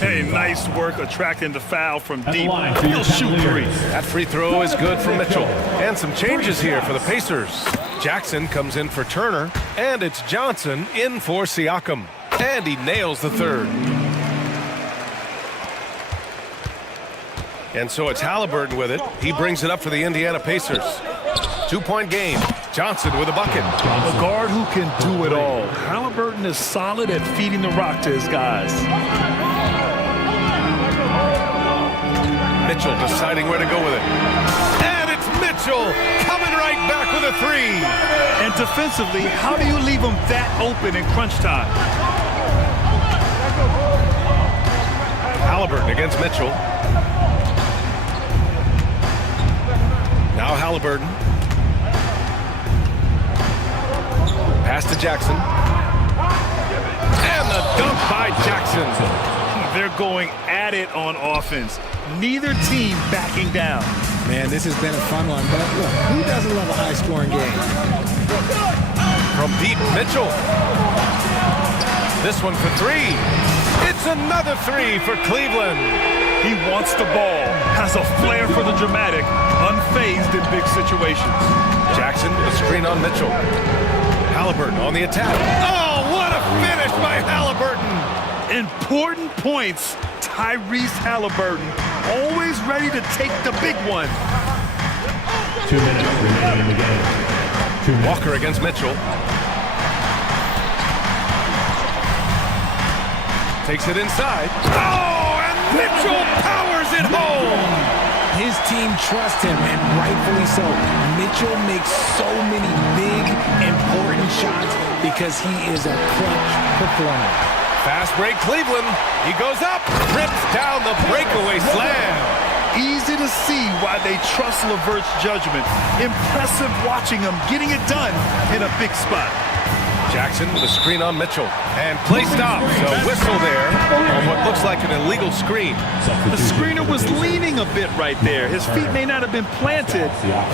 Hey, nice work attracting the foul from deep. He'll shoot 3. That free throw is good for Mitchell. And some changes here for the Pacers. Jackson comes in for Turner, and it's Johnson in for Siakam. And he nails the 3rd. And so it's Halliburton with it. He brings it up for the Indiana Pacers. 2-point game. Johnson with a bucket. A guard who can do it all. Halliburton is solid at feeding the rock to his guys. Mitchell deciding where to go with it. And it's Mitchell coming right back with a 3. And defensively, how do you leave him that open in crunch time? Halliburton against Mitchell. Now Halliburton. Pass to Jackson. And the dunk by Jackson. They're going at it on offense. Neither team backing down. Man, this has been a fun one, but look, who doesn't love a high-scoring game? From deep, Mitchell. This one for 3. It's another 3 for Cleveland. He wants the ball. has a flair for the dramatic, unfazed in big situations. Jackson with a screen on Mitchell. Halliburton on the attack. Oh, what a finish by Halliburton! Important points. Tyrese Halliburton, always ready to take the big one. 2 minutes remaining in the game. Walker against Mitchell. Takes it inside. Oh, and Mitchell powers it home! His team trusts him, and rightfully so. Mitchell makes so many big, important shots because he is a clutch performer. Fast break Cleveland. He goes up, rips down the breakaway slam. Easy to see why they trust LeVert's judgment. Impressive watching him getting it done in a big spot. Jackson with a screen on Mitchell. And play stops. A whistle there on what looks like an illegal screen. The screener was leaning a bit right there. His feet may not have been planted.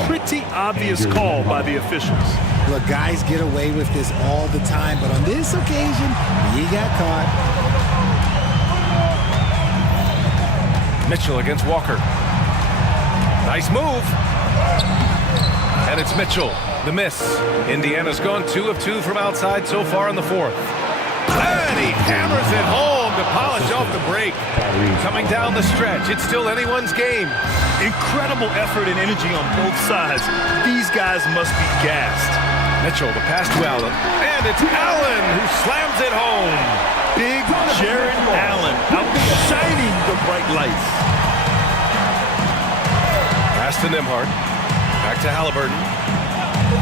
Pretty obvious call by the officials. Look, guys get away with this all the time, but on this occasion, he got caught. Mitchell against Walker. Nice move. And it's Mitchell. The miss. Indiana's gone 2 of 2 from outside so far in the fourth. And he hammers it home to polish off the break. Coming down the stretch, it's still anyone's game. Incredible effort and energy on both sides. These guys must be gassed. Mitchell, the pass to Allen. And it's Allen who slams it home. Big Jared Allen outshining the bright lights. Pass to Nembhard. Back to Halliburton.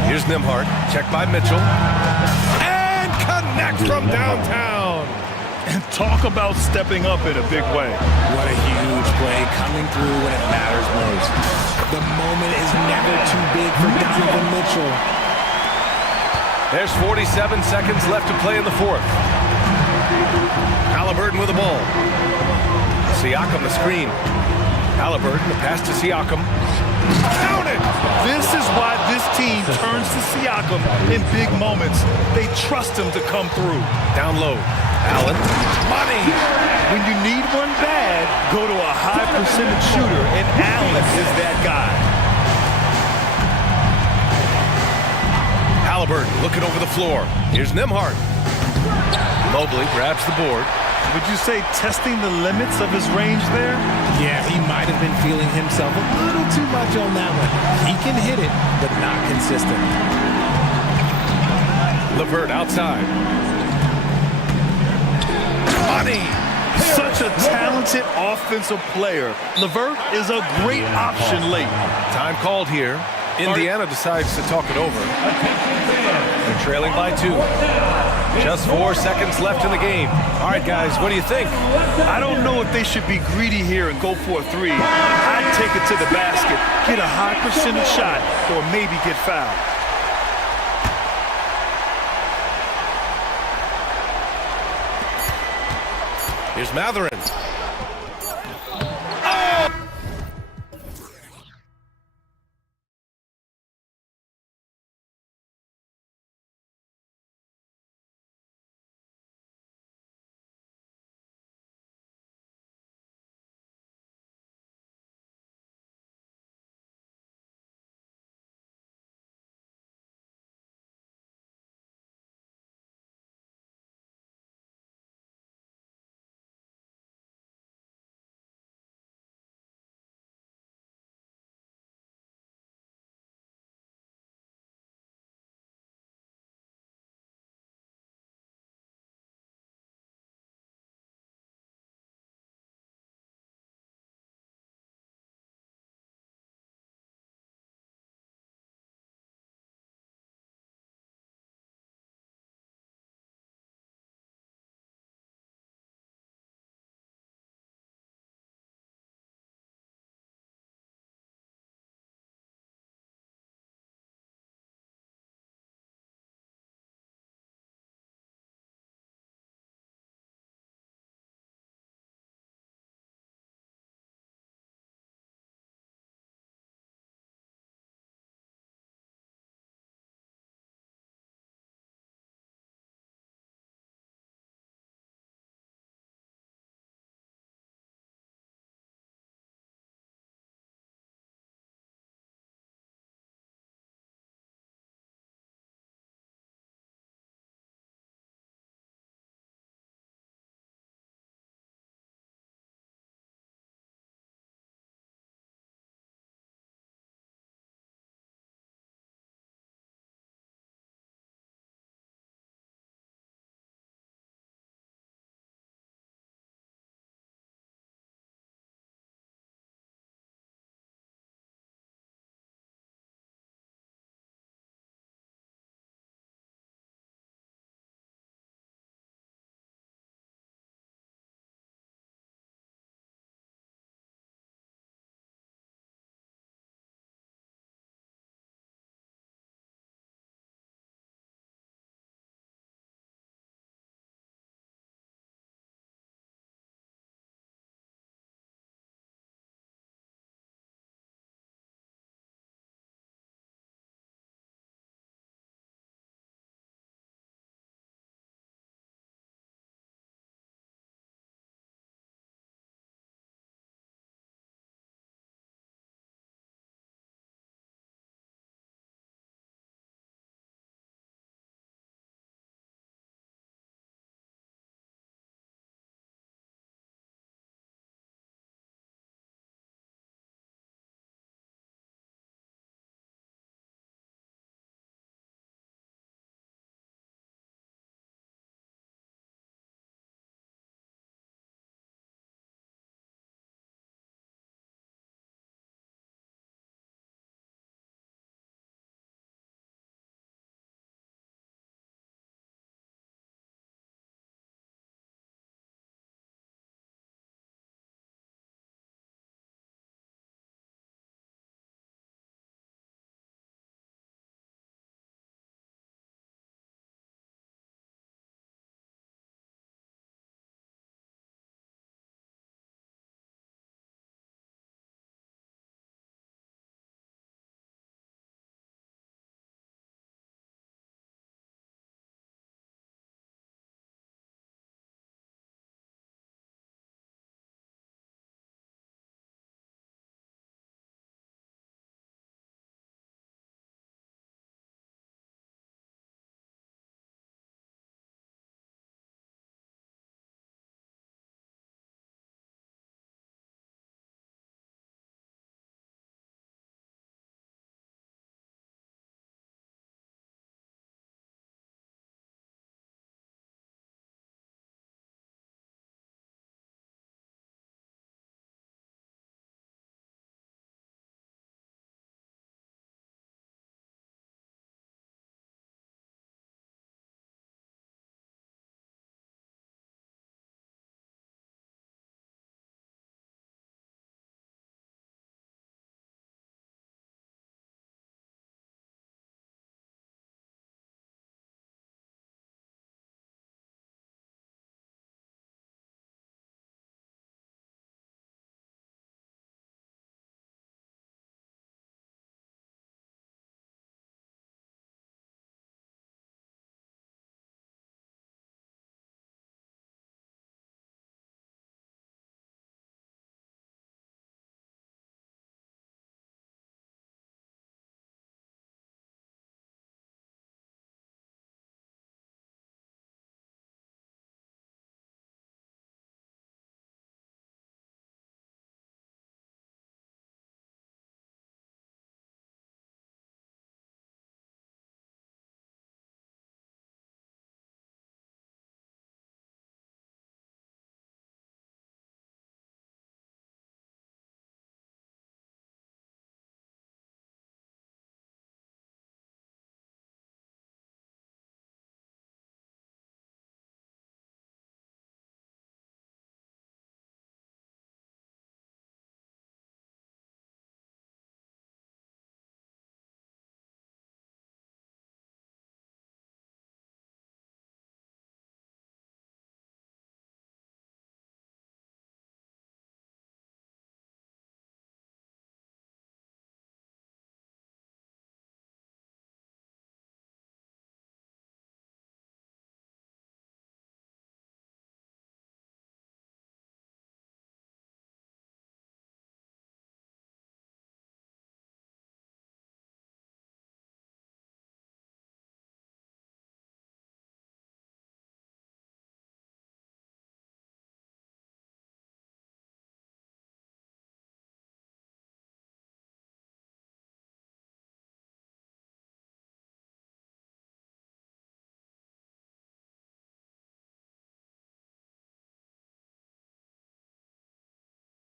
Here's Nembhard. Checked by Mitchell. And connects from downtown. And talk about stepping up in a big way. What a huge play coming through when it matters most. The moment is never too big for Donovan Mitchell. There's 47 seconds left to play in the fourth. Halliburton with the ball. Siakam the screen. Halliburton, the pass to Siakam. Count it! This is why this team turns to Siakam in big moments. They trust him to come through. Down low. Allen. Money! When you need one bad, go to a high percentage shooter, and Allen is that guy. Halliburton looking over the floor. Here's Nembhard. Mobley grabs the board. Would you say testing the limits of his range there? Yeah, he might have been feeling himself a little too much on that one. He can hit it, but not consistent. LeVert outside. Money! Such a talented offensive player. LeVert is a great option late. Time called here. Indiana decides to talk it over. They're trailing by 2. Just 4 seconds left in the game. All right, guys, what do you think? I don't know if they should be greedy here and go for a 3. I'd take it to the basket, get a high percentage shot, or maybe get fouled. Here's Mathurin.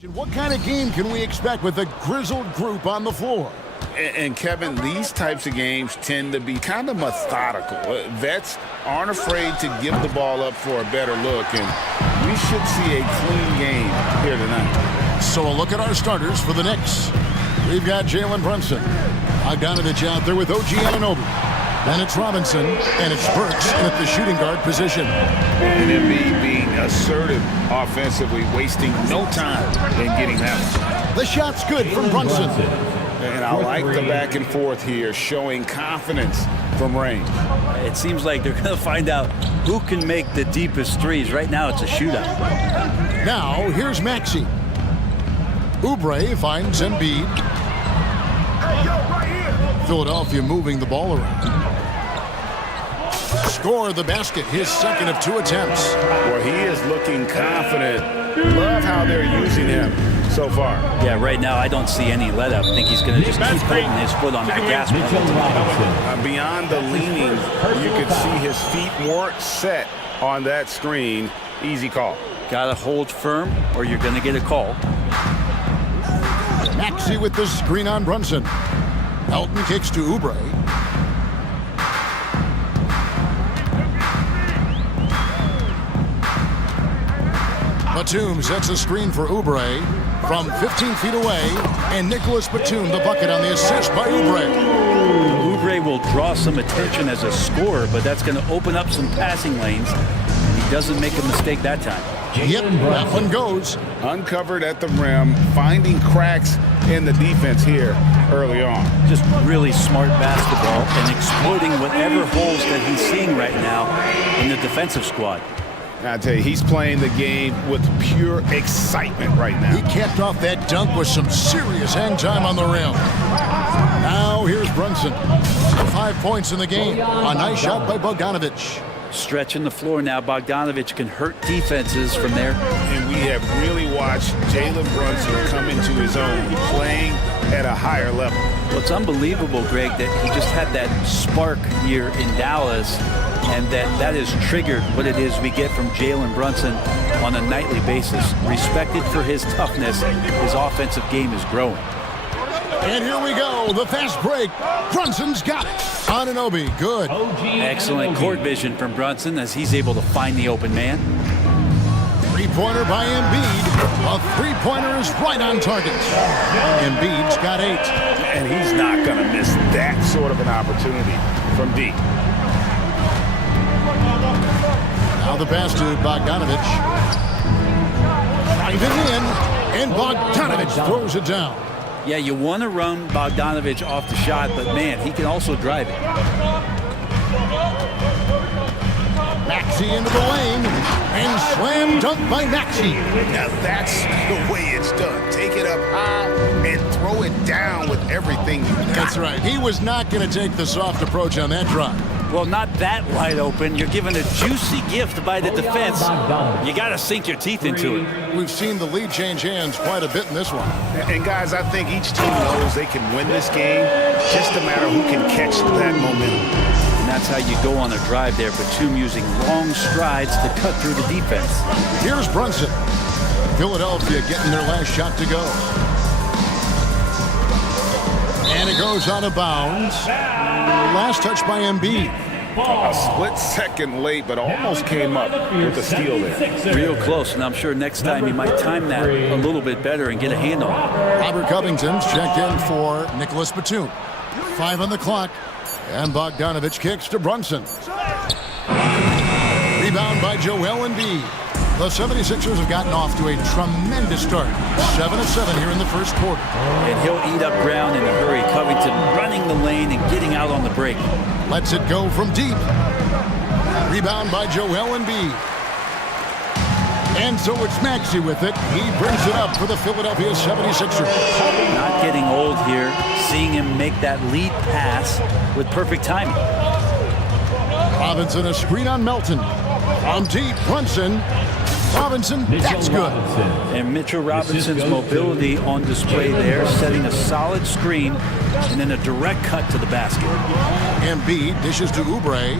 What kind of game can we expect with a grizzled group on the floor? And Kevin, these types of games tend to be kind of methodical. Vets aren't afraid to give the ball up for a better look, and we should see a clean game here tonight. So a look at our starters for the Knicks. We've got Jalen Brunson. Bogdanovich out there with OG Anunoby. Then it's Robinson, and it's Burks at the shooting guard position. And Embiid being assertive offensively, wasting no time in getting that. The shot's good from Brunson. And I like the back and forth here, showing confidence from range. It seems like they're going to find out who can make the deepest threes. Right now, it's a shootout. Now, here's Maxey. Oubre finds Embiid. Philadelphia moving the ball around. Score the basket, his second of 2 attempts. Well, he is looking confident. Love how they're using him so far. Yeah, right now I don't see any let up. I think he's going to just keep putting his foot on the gas pedal. Beyond the leaning, you could see his feet more set on that screen. Easy call. Got to hold firm or you're going to get a call. Maxey with the screen on Brunson. Elton kicks to Oubre. Batum sets a screen for Oubre from 15 feet away, and Nicholas Batum the bucket on the assist by Oubre. Oubre will draw some attention as a scorer, but that's going to open up some passing lanes. He doesn't make a mistake that time. Yep, that one goes. Uncovered at the rim, finding cracks in the defense here early on. Just really smart basketball and exploiting whatever holes that he's seeing right now in the defensive squad. I tell you, he's playing the game with pure excitement right now. He capped off that dunk with some serious hang time on the rim. Now here's Brunson. 5 points in the game. A nice shot by Bogdanovich. Stretching the floor now. Bogdanovich can hurt defenses from there. And we have really watched Jalen Brunson come into his own, playing at a higher level. Well, it's unbelievable, Greg, that he just had that spark here in Dallas, and that has triggered what it is we get from Jalen Brunson on a nightly basis. Respected for his toughness, his offensive game is growing. And here we go, the fast break. Brunson's got it. Anunoby, good. Excellent court vision from Brunson as he's able to find the open man. Three-pointer by Embiid. A three-pointer is right on target. Embiid's got 8. And he's not going to miss that sort of an opportunity from deep. Now the pass to Bogdanovich. Driving in, and Bogdanovich throws it down. Yeah, you want to run Bogdanovich off the shot, but man, he can also drive it. Maxey into the lane, and slam dunk by Maxey. Now that's the way it's done. Take it up high and throw it down with everything you got. That's right. He was not going to take the soft approach on that drive. Well, not that wide open. You're given a juicy gift by the defense. You got to sink your teeth into it. We've seen the lead change hands quite a bit in this one. And guys, I think each team knows they can win this game. Just a matter who can catch that momentum. And that's how you go on a drive there. Batum using long strides to cut through the defense. Here's Brunson. Philadelphia getting their last shot to go. And it goes out of bounds. Last touch by Embiid. A split second late, but almost came up with a steal there. Real close, and I'm sure next time he might time that a little bit better and get a hand on it. Robert Covington's checked in for Nicholas Batum. 5 on the clock, and Bogdanovich kicks to Brunson. Rebound by Joel Embiid. The 76ers have gotten off to a tremendous start. 7 of 7 here in the first quarter. And he'll eat up ground in a hurry. Covington running the lane and getting out on the break. Lets it go from deep. Rebound by Joel Embiid. And so it's Maxey with it. He brings it up for the Philadelphia 76ers. Not getting old here. Seeing him make that lead pass with perfect timing. Robinson a screen on Melton. From deep, Brunson. Robinson, that's good. And Mitchell Robinson's mobility on display there, setting a solid screen and then a direct cut to the basket. Embiid dishes to Oubre.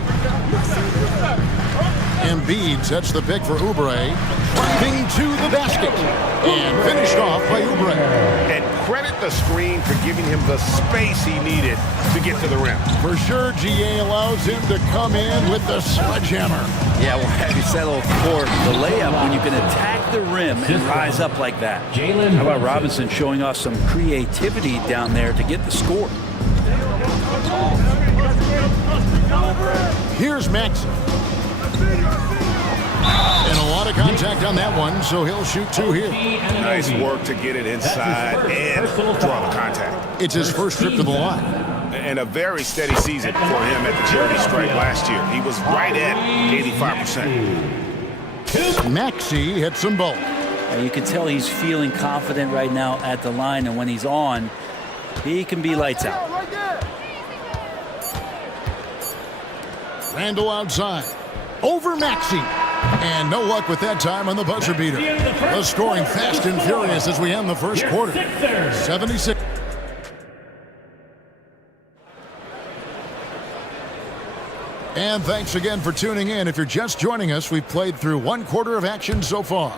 Embiid sets the pick for Oubre. driving to the basket. And finished off by Oubre. And credit the screen for giving him the space he needed to get to the rim. For sure, GA allows him to come in with the sledgehammer. Yeah, well, having settled for the layup when you can attack the rim and rise up like that. How about Robinson showing off some creativity down there to get the score? Here's Max. And a lot of contact on that one, so he'll shoot two here. Nice work to get it inside and draw the contact. It's his first trip to the line. And a very steady season for him at the charity stripe last year. He was right at 85%. Maxey hits them both. And you can tell he's feeling confident right now at the line, and when he's on, he can be lights out. Randall outside. Over Maxey. And no luck with that time on the buzzer beater. The scoring fast and furious as we end the first quarter. 76. And thanks again for tuning in. If you're just joining us, we've played through one quarter of action so far.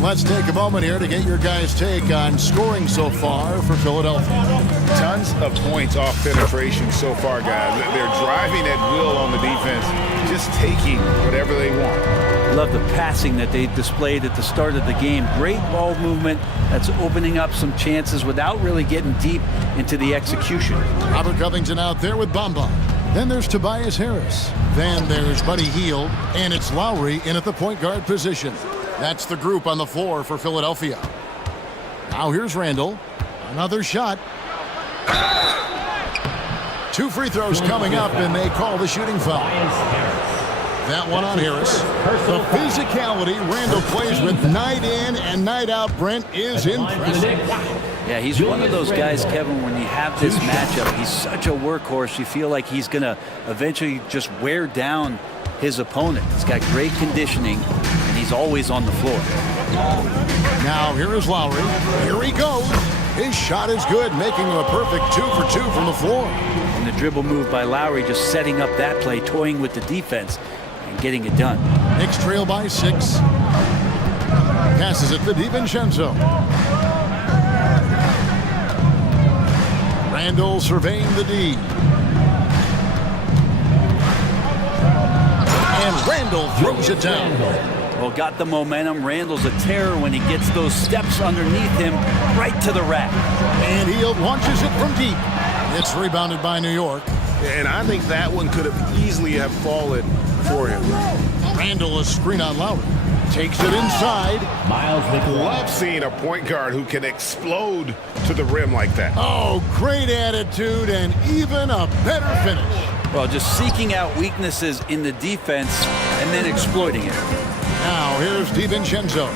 Let's take a moment here to get your guys' take on scoring so far for Philadelphia. Tons of points off penetration so far, guys. They're driving at will on the defense, just taking whatever they want. Love the passing that they displayed at the start of the game. Great ball movement that's opening up some chances without really getting deep into the execution. Robert Covington out there with Bamba. Then there's Tobias Harris. Then there's Buddy Hield. And it's Lowry in at the point guard position. That's the group on the floor for Philadelphia. Now here's Randall. Another shot. Two free throws coming up, and they call the shooting foul. That one on Harris. The physicality Randall plays with night in and night out, Brent, is impressive. Yeah, he's one of those guys, Kevin, when you have this matchup, he's such a workhorse. You feel like he's going to eventually just wear down his opponent. He's got great conditioning, and he's always on the floor. Now here is Lowry. Here he goes. His shot is good, making him a perfect 2 for 2 from the floor. And the dribble move by Lowry, just setting up that play, toying with the defense, and getting it done. Knicks trail by 6. Passes it to DiVincenzo. Randall surveying the D. And Randall throws it down. Well, got the momentum. Randall's a terror when he gets those steps underneath him right to the rack. And he launches it from deep. It's rebounded by New York. And I think that one could have easily have fallen for him. Randall, a screen on Lowry. Takes it inside. Love seeing a point guard who can explode to the rim like that. Oh, great attitude and even a better finish. Well, just seeking out weaknesses in the defense and then exploiting it. Now here's DiVincenzo.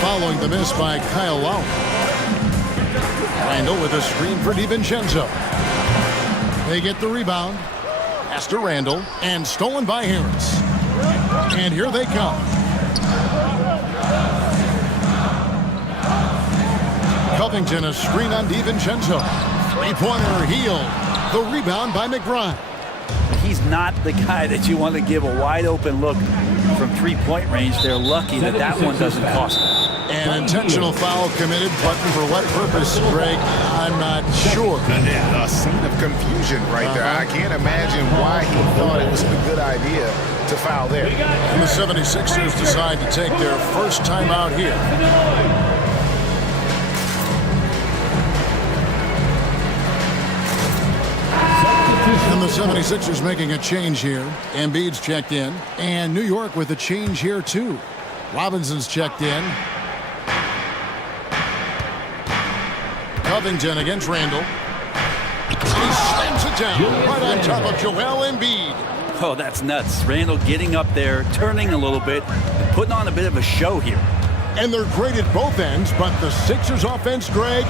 Following the miss by Kyle Lowry. Randall with a screen for DiVincenzo. They get the rebound. Pass to Randall. And stolen by Harris. And here they come. Covington, a screen on DiVincenzo. Three-pointer Hield. The rebound by McBride. He's not the guy that you want to give a wide-open look from three-point range. They're lucky that that one doesn't cost them. An intentional foul committed, but for what purpose, Greg, I'm not sure. A scene of confusion right there. I can't imagine why he thought it was a good idea to foul there. And the 76ers decide to take their first time out here. And the 76ers making a change here. Embiid's checked in. And New York with a change here, too. Robinson's checked in. Covington against Randall. He slams it down right on top of Joel Embiid. Oh, that's nuts. Randall getting up there, turning a little bit, putting on a bit of a show here. And they're great at both ends, but the Sixers offense, Greg,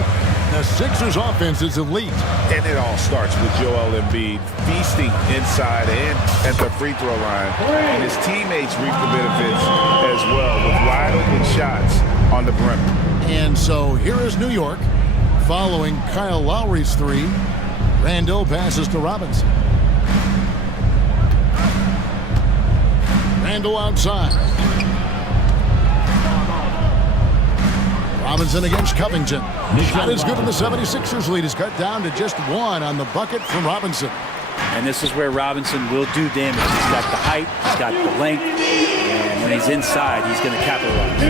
the Sixers offense is elite. And it all starts with Joel Embiid feasting inside and at the free throw line. And his teammates reap the benefits as well with wide open shots on the perimeter. And so here is New York following Kyle Lowry's three. Randall passes to Robinson. Randall outside. Robinson against Covington. Shot is good, and the 76ers lead is cut down to just one on the bucket from Robinson. And this is where Robinson will do damage. He's got the height, he's got the length, and when he's inside, he's going to capitalize.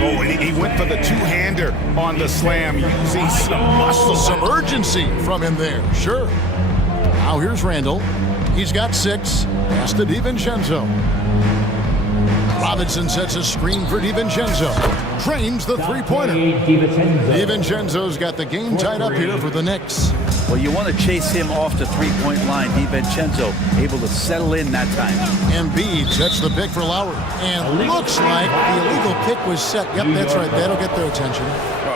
Oh, and he went for the two-hander on the slam, using some muscle. Some urgency from him there, sure. Now here's Randall. He's got 6. Pass to DiVincenzo. Robinson sets a screen for DiVincenzo. Drains the three-pointer. DiVincenzo's got the game tied up here for the Knicks. Well, you want to chase him off the three-point line. DiVincenzo able to settle in that time. Embiid sets the pick for Lowry. And looks like the illegal pick was set. Yep, that's right. That'll get their attention.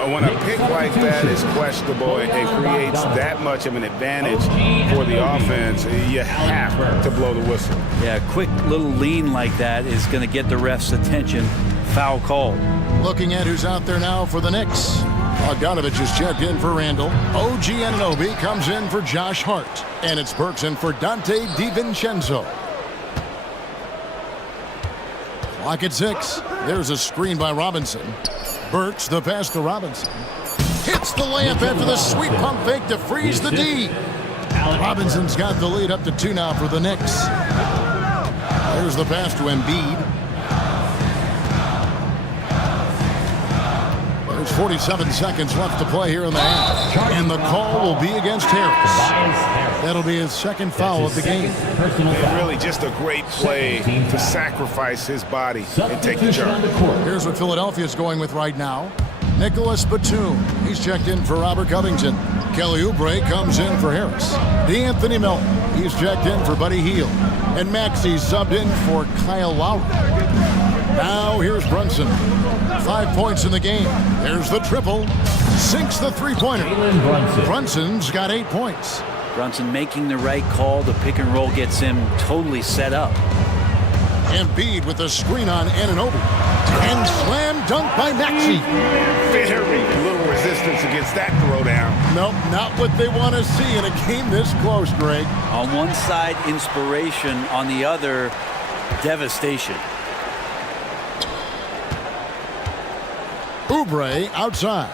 When a pick like that is questionable, it creates that much of an advantage for the offense. You have to blow the whistle. Yeah, a quick little lean like that is going to get the ref's attention. Foul call. Looking at who's out there now for the Knicks. Bogdanovich is checked in for Randall. OG Anunoby comes in for Josh Hart. And it's Burks in for Dante DiVincenzo. Clock at 6. There's a screen by Robinson. Burks, the pass to Robinson. Hits the layup after the sweet pump fake to freeze the D. Robinson's got the lead up to 2 now for the Knicks. There's the pass to Embiid. There's 47 seconds left to play here in the half. And the call will be against Harris. That'll be his second foul of the game. And really just a great play to sacrifice his body and take the charge. Here's what Philadelphia's going with right now. Nicholas Batum. He's checked in for Robert Covington. Kelly Oubre comes in for Harris. DeAnthony Melton. He's checked in for Buddy Hield. And Maxi's subbed in for Kyle Lowry. Now here's Brunson. 5 points in the game. There's the triple. Sinks the three-pointer. Brunson's got 8 points. Brunson making the right call. The pick and roll gets him totally set up. Embiid with the screen on Anunoby. And slam dunk by Maxey. Very little resistance against that throwdown. Nope, not what they want to see in a game this close, Greg. On one side, inspiration. On the other, devastation. Oubre outside.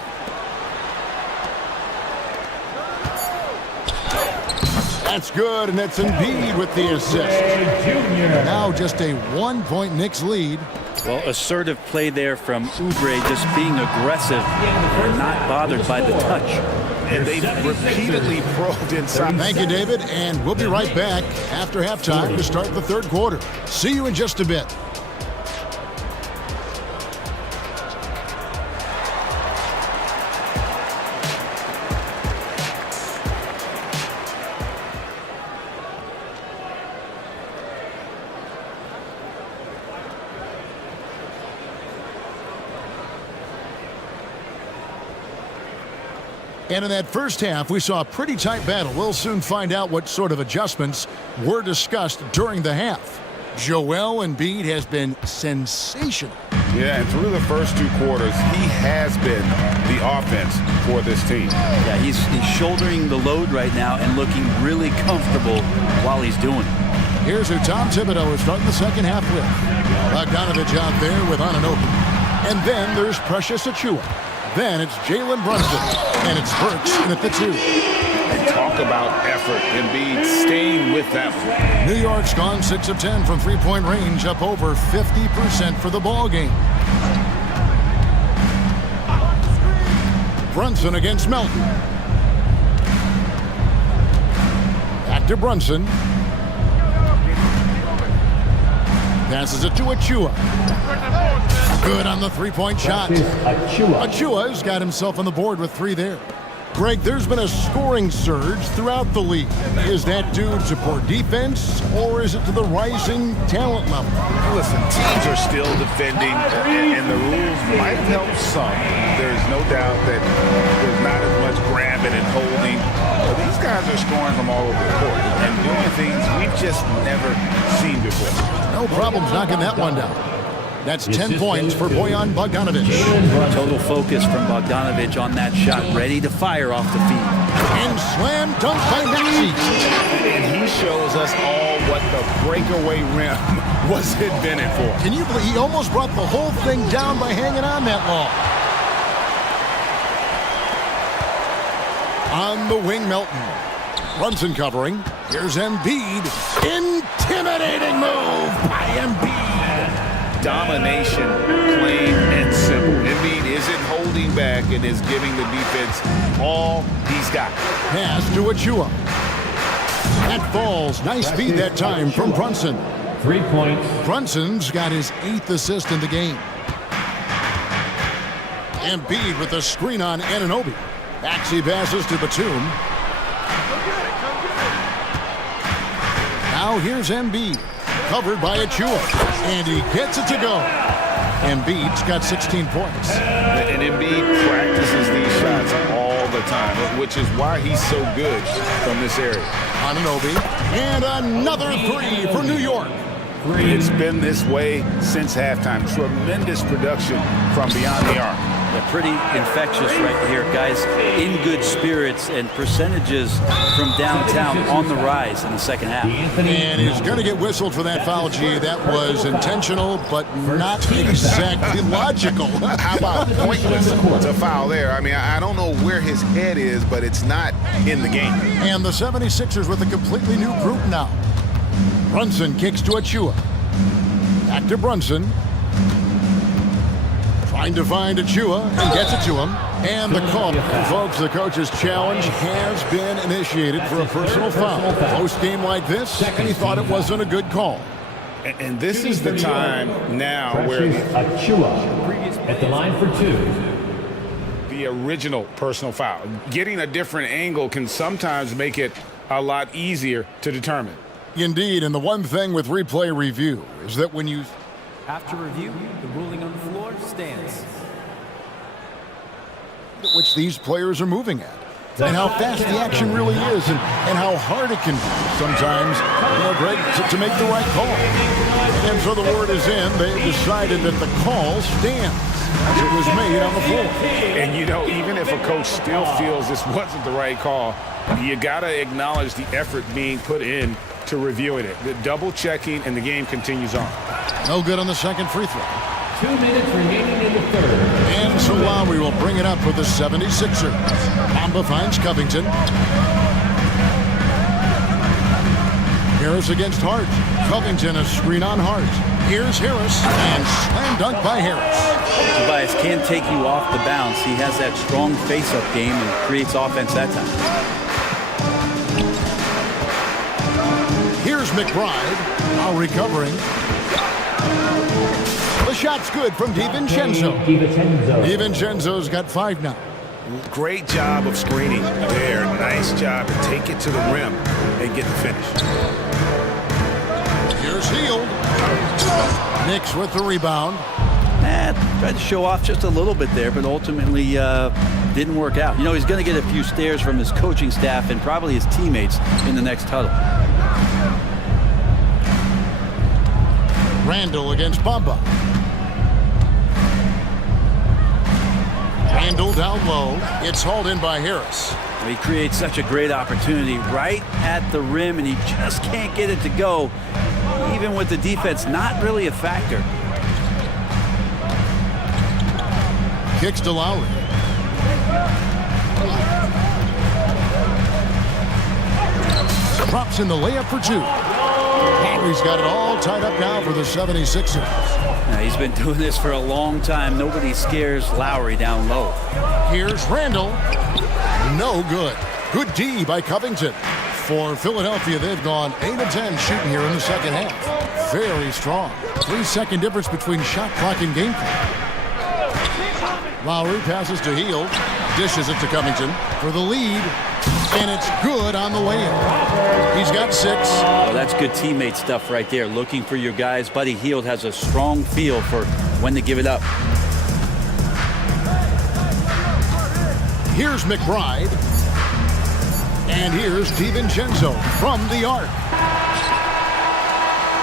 That's good, and that's Embiid with the assist. Now just a 1-point Knicks lead. Well, assertive play there from Oubre, just being aggressive and not bothered by the touch. And they've repeatedly probed inside. Thank you, David, and we'll be right back after halftime to start the third quarter. See you in just a bit. And in that first half, we saw a pretty tight battle. We'll soon find out what sort of adjustments were discussed during the half. Joel Embiid has been sensational. Yeah, and through the first 2 quarters, he has been the offense for this team. Yeah, he's shouldering the load right now and looking really comfortable while he's doing it. Here's who Tom Thibodeau is starting the second half with. Bogdanovich out there with Anunoby. And then there's Precious Achiuwa. Then it's Jalen Brunson, and it's Burks in at the 2. And talk about effort. Embiid staying with that one. New York's gone 6 of 10 from three-point range, up over 50% for the ball game. Brunson against Melton. Back to Brunson. Passes it to Achiuwa. Good on the three-point shot. Achiuwa's got himself on the board with 3 there. Greg, there's been a scoring surge throughout the league. Is that due to poor defense, or is it to the rising talent level? Listen, teams are still defending, and the rules might help some. There's no doubt that there's not as much grabbing and holding. But these guys are scoring from all over the court and doing things we've just never seen before. No problems knocking that one down. That's 10 points for Bojan Bogdanovich. Total focus from Bogdanovich on that shot, ready to fire off the feet. And slam dunk by Maxey. And he shows us all what the breakaway rim was invented for. Can you believe he almost brought the whole thing down by hanging on that long? On the wing, Melton. Brunson covering. Here's Embiid. Intimidating move by Embiid. Domination, plain and simple. Embiid isn't holding back and is giving the defense all he's got. Pass to Achua. That falls. Nice feed that time from Brunson. 3 points. Brunson's got his 8th assist in the game. Embiid with a screen on Anunoby. Maxey passes to Batum. Now here's Embiid. Covered by Achua. And he gets it to go. Embiid's got 16 points. And Embiid practices these shots all the time, which is why he's so good from this area. Anunoby. And another three for New York. It's been this way since halftime. Tremendous production from beyond the arc. Yeah, pretty infectious right here, guys. In good spirits and percentages from downtown on the rise in the second half. And he's going to get whistled for that foul, G. That was intentional, but not exactly logical. How about pointless to foul there? I mean, I don't know where his head is, but it's not in the game. And the 76ers with a completely new group now. Brunson kicks to Achua. Back to Brunson. Trying to find Achua and gets it to him. And the call. Folks, the coach's challenge has been initiated for a personal foul. Post-game like this, and he thought it wasn't a good call. And this is the time now where Achua at the line for 2. the original personal foul. Getting a different angle can sometimes make it a lot easier to determine. Indeed, and the one thing with replay review is that when you... After review, the ruling on the floor stands. ...which these players are moving at. And how fast the action really is, and how hard it can be sometimes, Greg, to make the right call. And so the word is in. They've decided that the call stands as it was made on the floor. And, even if a coach still feels this wasn't the right call, you got to acknowledge the effort being put in to reviewing it. The double checking, and the game continues on. No good on the second free throw. 2 minutes remaining in the third. And so Lowry will bring it up for the 76ers. Bamba finds Covington. Harris against Hart. Covington a screen on Hart. Here's Harris, and slam dunk by Harris. Tobias can take you off the bounce. He has that strong face-up game and creates offense that time. Here's McBride, now recovering. The shot's good from DiVincenzo. DiVincenzo's got 5 now. Great job of screening there. Nice job to take it to the rim and get the finish. Here's Hield. Knicks with the rebound. Tried to show off just a little bit there, but ultimately didn't work out. He's going to get a few stares from his coaching staff and probably his teammates in the next huddle. Randall against Bamba. Randall down low. It's hauled in by Harris. He creates such a great opportunity right at the rim, and he just can't get it to go, even with the defense not really a factor. Kicks to Lowry. Drops in the layup for 2. Lowry's got it all tied up now for the 76ers. Now, he's been doing this for a long time. Nobody scares Lowry down low. Here's Randall. No good. Good D by Covington. For Philadelphia, they've gone 8 of 10 shooting here in the second half. Very strong. 3-second difference between shot clock and game clock. Lowry passes to Hield. Dishes it to Covington for the lead. And it's good on the way in. He's got 6. Oh, that's good teammate stuff right there. Looking for your guys. Buddy Hield has a strong feel for when to give it up. Here's McBride. And here's DiVincenzo from the arc.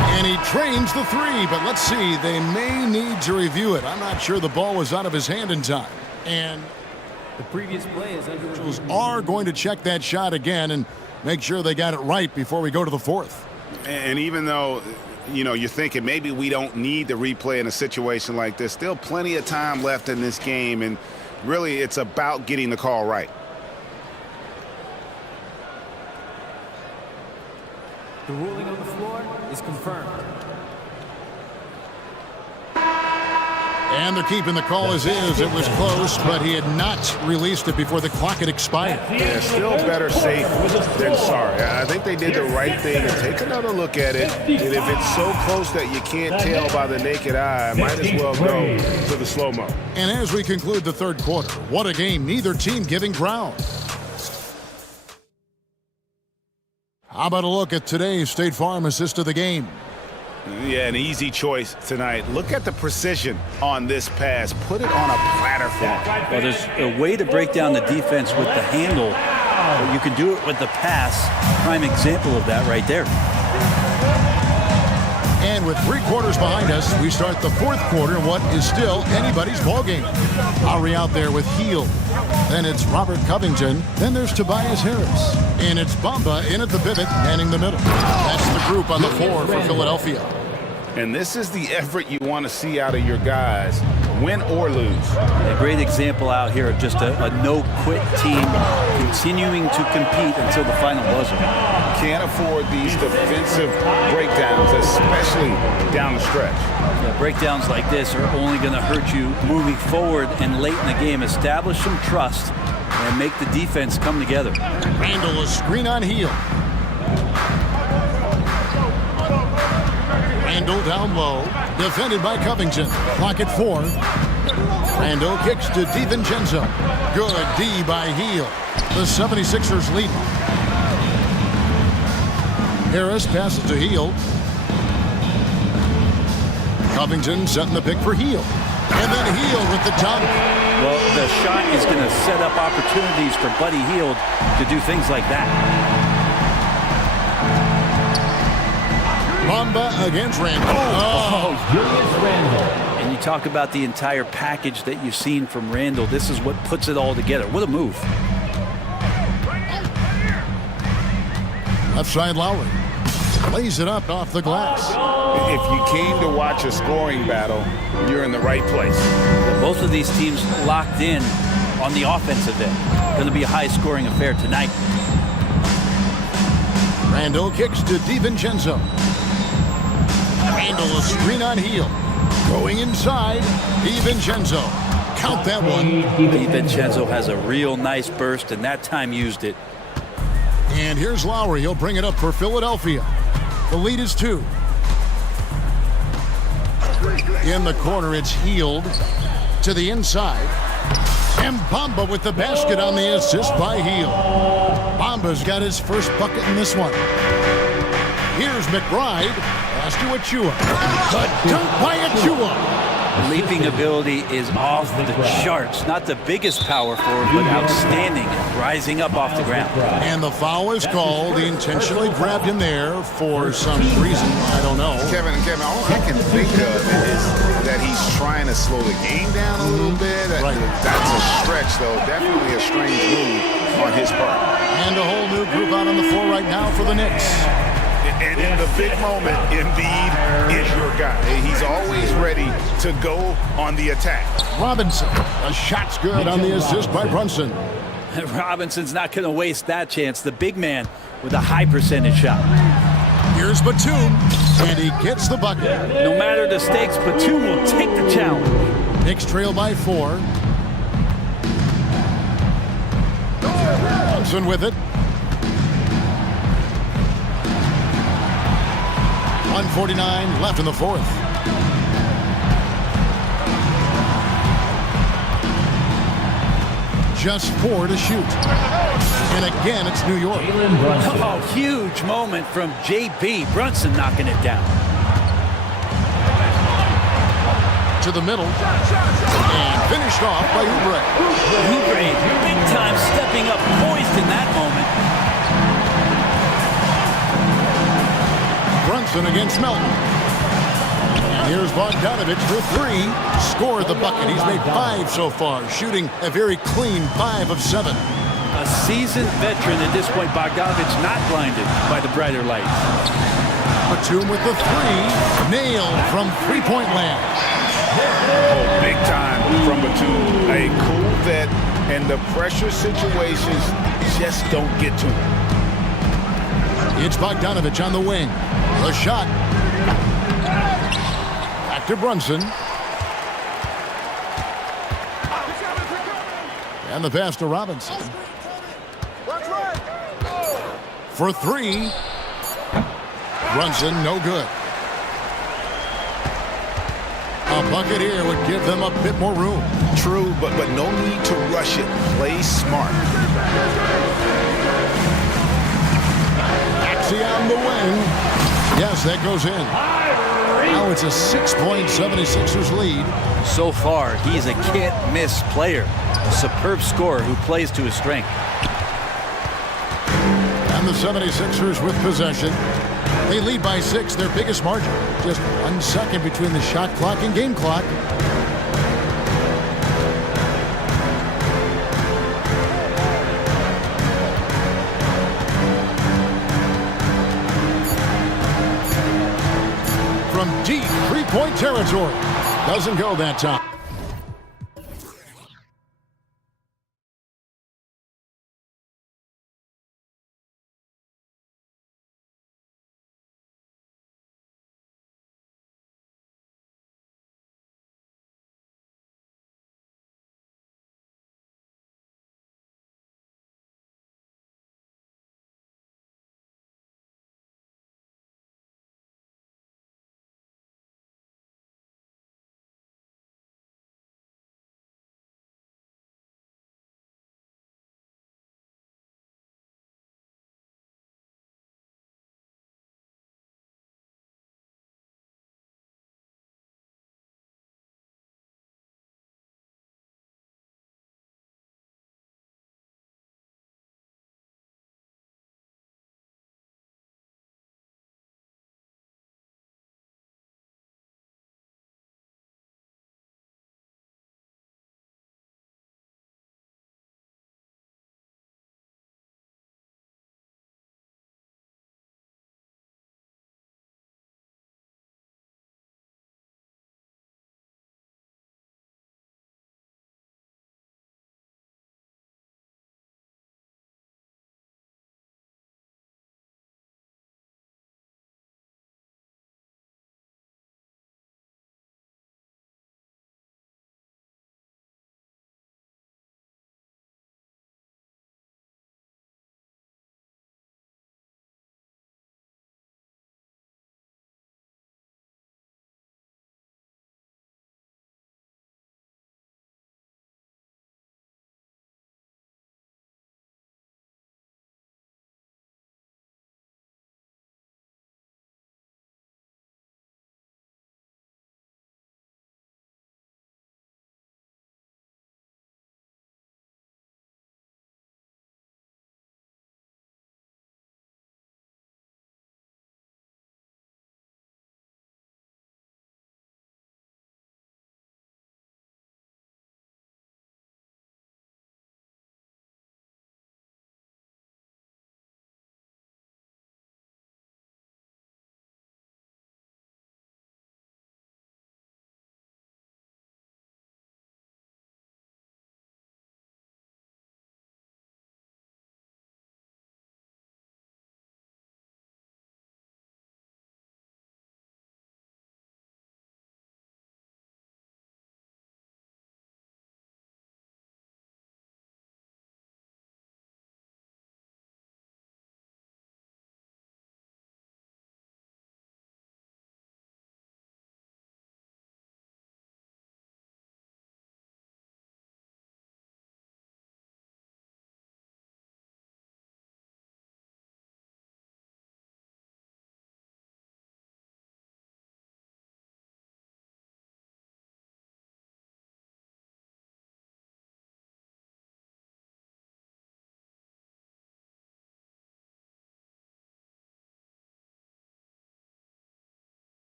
And he trains the 3, but let's see. They may need to review it. I'm not sure the ball was out of his hand in time. And the previous play is under review. Are going to check that shot again and make sure they got it right before we go to the 4th. And even though, you're thinking maybe we don't need the replay in a situation like this, still plenty of time left in this game, and really it's about getting the call right. The ruling on the floor is confirmed. And they're keeping the call as is. It was close, but he had not released it before the clock had expired. Yeah, still better safe than sorry. I think they did the right thing and take another look at it. And if it's so close that you can't tell by the naked eye, might as well go to the slow-mo. And as we conclude the third quarter, what a game. Neither team giving ground. How about a look at today's State Farm assist of the game? Yeah, an easy choice tonight. Look at the precision on this pass. Put it on a platter for him. Well, there's a way to break down the defense with the handle, but you can do it with the pass. Prime example of that right there. And with 3 quarters behind us, we start the fourth quarter in what is still anybody's ballgame. Lowry out there with Heel. Then it's Robert Covington. Then there's Tobias Harris. And it's Bamba in at the pivot, manning the middle. That's the group on the floor for Philadelphia. And this is the effort you want to see out of your guys, win or lose. A great example out here of just a no-quit team continuing to compete until the final buzzer. Can't afford these defensive breakdowns, especially down the stretch. Yeah, breakdowns like this are only going to hurt you moving forward and late in the game. Establish some trust and make the defense come together. Randall, a screen on Heel. Randall down low, defended by Covington. Clock at 4. Randall kicks to DiVincenzo. Good D by Heel. The 76ers lead. Harris passes to Heel. Covington setting the pick for Heel. And then Heel with the dunk. Well, the shot is going to set up opportunities for Buddy Hield to do things like that. Bamba against Randall. Julius Randall. And you talk about the entire package that you've seen from Randall. This is what puts it all together. What a move. Left side Lowry. Lays it up off the glass. If you came to watch a scoring battle, you're in the right place. Both of these teams locked in on the offensive end. Going to be a high-scoring affair tonight. Randall kicks to DiVincenzo. Randall a screen on Heel. Going inside, DiVincenzo. Count that one. DiVincenzo has a real nice burst, and that time used it. And here's Lowry. He'll bring it up for Philadelphia. The lead is 2. In the corner, it's Hield to the inside. And Bamba with the basket on the assist by Hield. Bamba's got his first bucket in this one. Here's McBride. Pass to Achua. The dunk by Achua. Leaping ability is off the charts. Not the biggest power forward, but outstanding. Rising up off the ground. And the foul is called. He intentionally grabbed him there for some reason. I don't know. Kevin, all I can think of is that he's trying to slow the game down a little bit. Right. That's a stretch, though. Definitely a strange move on his part. And a whole new group out on the floor right now for the Knicks. And in the big moment, Embiid is your guy. He's always ready to go on the attack. Robinson, a shot's good on the assist by Brunson. Robinson's not going to waste that chance. The big man with a high percentage shot. Here's Batum, and he gets the bucket. No matter the stakes, Batum will take the challenge. Knicks trail by 4. Brunson with it. 1:49 left in the fourth. Just 4 to shoot. And again, it's New York. Oh, huge moment from JB. Brunson knocking it down. To the middle. And finished off by Oubre. Oubre, big time stepping up, poised in that moment. Brunson against Melton. And here's Bogdanovich for 3. Scored the bucket. He's made 5 so far, shooting a very clean 5 of 7. A seasoned veteran at this point. Bogdanovich not blinded by the brighter lights. Batum with the 3. Nailed from three-point land. Oh, big time from Batum. A cool vet, and the pressure situations just don't get to him. It's Bogdanovich on the wing. The shot. Back to Brunson. And the pass to Robinson. For three. Brunson, no good. A bucket here would give them a bit more room. True, but no need to rush it. Play smart. Maxey on the wing. Yes, that goes in. Now it's a 6-point 76ers lead. So far, he's a can't-miss player. A superb scorer who plays to his strength. And the 76ers with possession. They lead by 6, their biggest margin. Just 1 second between the shot clock and game clock. From deep three-point territory. Doesn't go that time.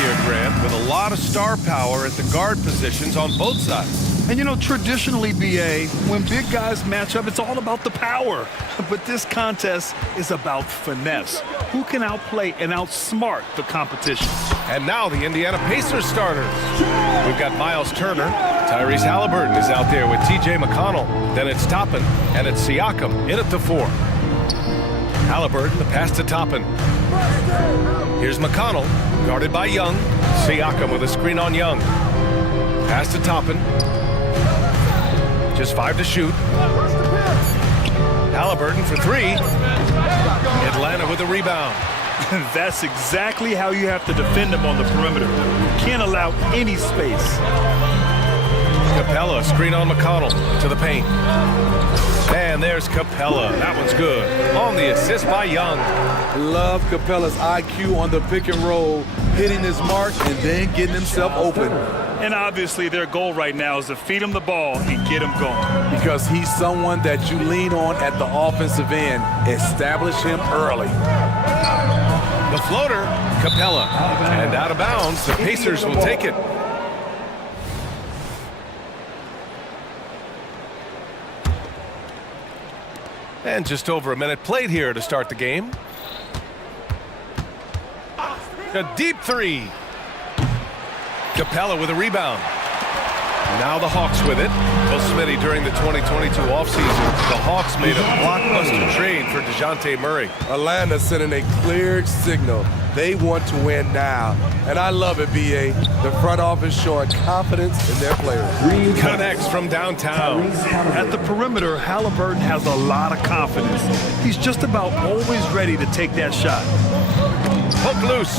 here, Grant, with a lot of star power at the guard positions on both sides. And you know, traditionally, BA, when big guys match up, it's all about the power. But this contest is about finesse. Who can outplay and outsmart the competition? And now the Indiana Pacers starters. We've got Miles Turner. Tyrese Halliburton is out there with TJ McConnell. Then it's Toppin, and it's Siakam in at the 4. Halliburton, the pass to Toppin. Here's McConnell, guarded by Young. Siakam with a screen on Young. Pass to Toppin. Just 5 to shoot. Halliburton for 3. Atlanta with a rebound. That's exactly how you have to defend him on the perimeter. You can't allow any space. Capella, screen on McConnell to the paint. And there's Capella. That one's good. On the assist by Young. Love Capella's IQ on the pick and roll, hitting his mark and then getting himself open. And obviously their goal right now is to feed him the ball and get him going. Because he's someone that you lean on at the offensive end. Establish him early. The floater, Capella. And out of bounds, the Pacers will take it. And just over a minute played here to start the game. A deep 3. Capella with a rebound. Now the Hawks with it. Well, Smitty, during the 2022 offseason, the Hawks made a blockbuster trade for DeJounte Murray. Atlanta sending a clear signal. They want to win now. And I love it, B.A. The front office showing confidence in their players. Connects from downtown. At the perimeter, Halliburton has a lot of confidence. He's just about always ready to take that shot. Hook loose.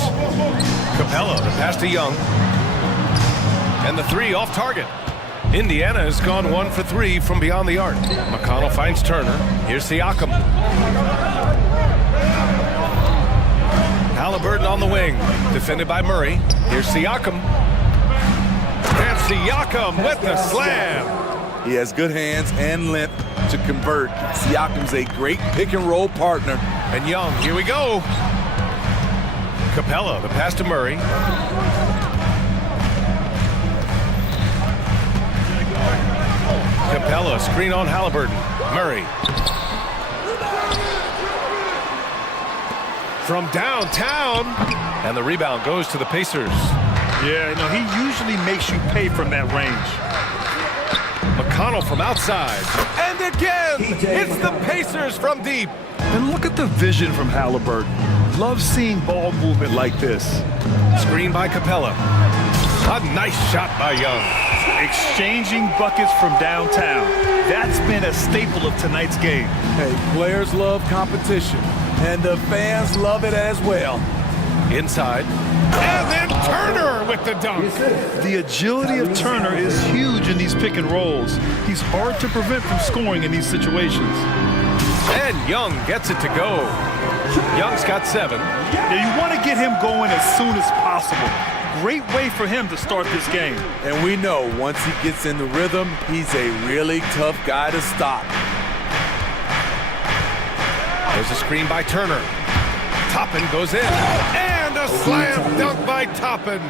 Capella, the pass to Young. And the 3 off target. Indiana has gone 1 for 3 from beyond the arc. McConnell finds Turner. Here's Siakam. Halliburton on the wing. Defended by Murray. Here's Siakam. And Siakam with the slam. He has good hands and length to convert. Siakam's a great pick and roll partner. And Young, here we go. Capella, the pass to Murray. Capella, screen on Halliburton. Murray. From downtown. And the rebound goes to the Pacers. Yeah, no, he usually makes you pay from that range. McConnell from outside. And again, it's the Pacers from deep. And look at the vision from Halliburton. Love seeing ball movement like this. Screen by Capella. A nice shot by Young. Exchanging buckets from downtown. That's been a staple of tonight's game. Hey, players love competition, and the fans love it as well. Inside. And then Turner with the dunk. The agility of Turner is huge in these pick and rolls. He's hard to prevent from scoring in these situations. And Young gets it to go. Young's got 7. Yeah, you want to get him going as soon as possible. Great way for him to start this game. And we know once he gets in the rhythm, he's a really tough guy to stop. There's a screen by Turner. Toppin goes in. And a slam dunk by Toppin.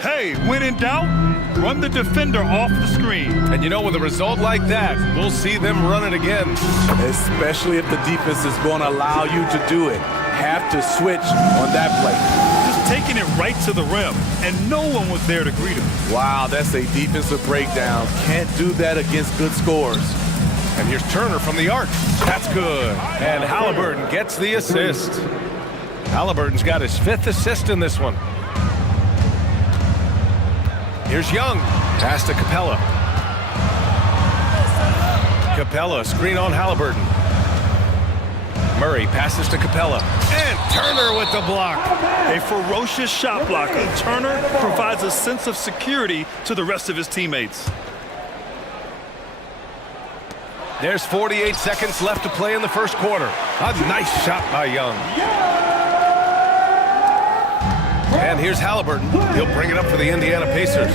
Hey, when in doubt, run the defender off the screen. And you know, with a result like that, we'll see them run it again. Especially if the defense is going to allow you to do it. Have to switch on that play. Just taking it right to the rim, and no one was there to greet him. Wow, that's a defensive breakdown. Can't do that against good scores. And here's Turner from the arc. That's good. And Halliburton gets the assist. Halliburton's got his 5th assist in this one. Here's Young. Pass to Capella. Capella, screen on Halliburton. Murray passes to Capella. And Turner with the block. A ferocious shot blocker. Turner provides a sense of security to the rest of his teammates. There's 48 seconds left to play in the first quarter. A nice shot by Young. And here's Halliburton. He'll bring it up for the Indiana Pacers.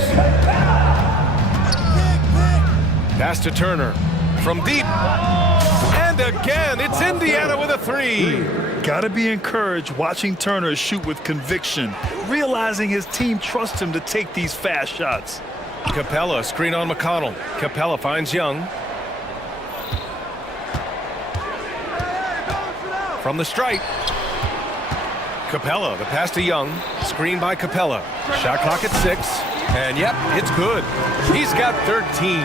Pass to Turner. From deep. And And again, it's Indiana with a three. Gotta be encouraged watching Turner shoot with conviction, realizing his team trusts him to take these fast shots. Capella, screen on McConnell. Capella finds Young. From the stripe. Capella, the pass to Young. Screen by Capella. Shot clock at 6. And yep, it's good. He's got 13.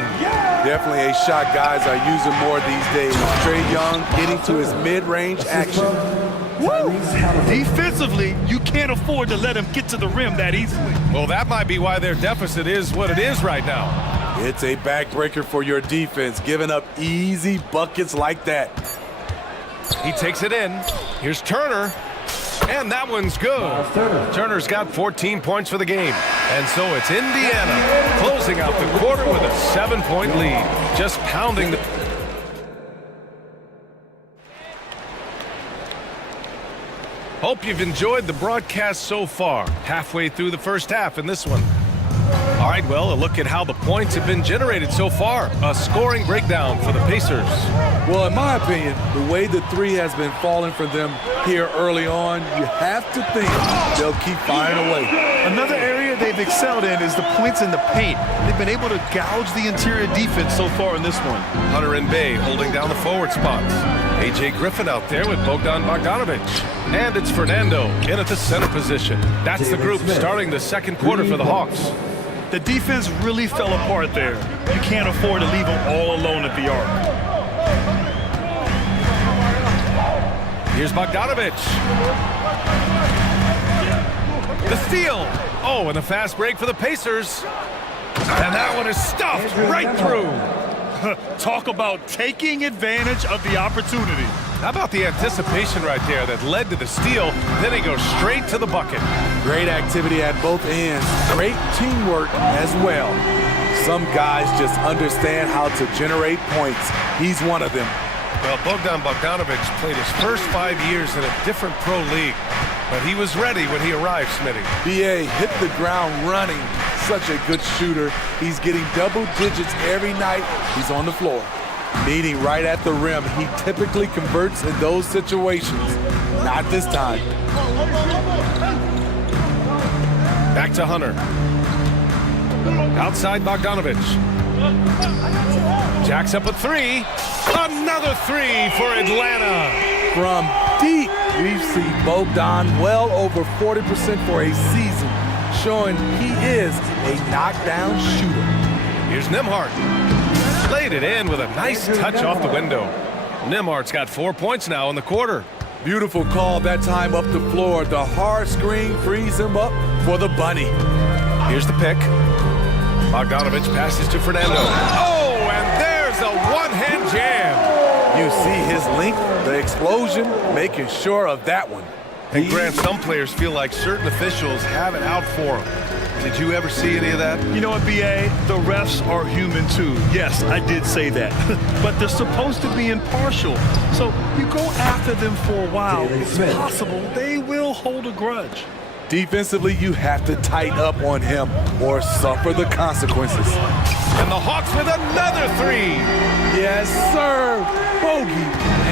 Definitely a shot guys are using more these days. Trae Young getting to his mid-range action. Woo! Defensively, you can't afford to let him get to the rim that easily. Well, that might be why their deficit is what it is right now. It's a backbreaker for your defense, giving up easy buckets like that. He takes it in. Here's Turner. And that one's good. Turner's got 14 points for the game. And so it's Indiana closing out the quarter with a 7-point lead. Just pounding the... Hope you've enjoyed the broadcast so far. Halfway through the first half in this one. All right, well, a look at how the points have been generated so far. A scoring breakdown for the Pacers. Well, in my opinion, the way the three has been falling for them here early on, you have to think they'll keep firing away. Another area they've excelled in is the points in the paint. They've been able to gouge the interior defense so far in this one. Hunter and Bay holding down the forward spots. A.J. Griffin out there with Bogdan Bogdanovic. And it's Fernando in at the center position. That's the group starting the second quarter for the Hawks. The defense really fell apart there. You can't afford to leave them all alone at the arc. Here's Bogdanovic. The steal. Oh, and a fast break for the Pacers. And that one is stuffed right through. Talk about taking advantage of the opportunity. How about the anticipation right there that led to the steal? Then he goes straight to the bucket. Great activity at both ends. Great teamwork as well. Some guys just understand how to generate points. He's one of them. Well, Bogdan Bogdanovic played his first 5 years in a different pro league, but he was ready when he arrived, Smitty. B.A. hit the ground running. Such a good shooter. He's getting double digits every night he's on the floor. Meeting right at the rim, he typically converts in those situations. Not this time. Back to Hunter. Outside Bogdanovic. Jacks up a three. Another three for Atlanta. From deep, we've seen Bogdan well over 40% for a season, showing he is a knockdown shooter. Here's Nembhard. Laid it in with a nice touch off the window. Nembhard's got 4 points now in the quarter. Beautiful call that time up the floor. The hard screen frees him up for the bunny. Here's the pick. Bogdanovic passes to Fernando. Oh, and there's a one-hand jam. You see his length, the explosion, making sure of that one. And Grant, some players feel like certain officials have it out for them. Did you ever see any of that? You know what, B.A.? The refs are human too. Yes, I did say that. But they're supposed to be impartial. So you go after them for a while. It's possible they will hold a grudge. Defensively, you have to tighten up on him or suffer the consequences. And the Hawks with another three. Yes, sir. Bogey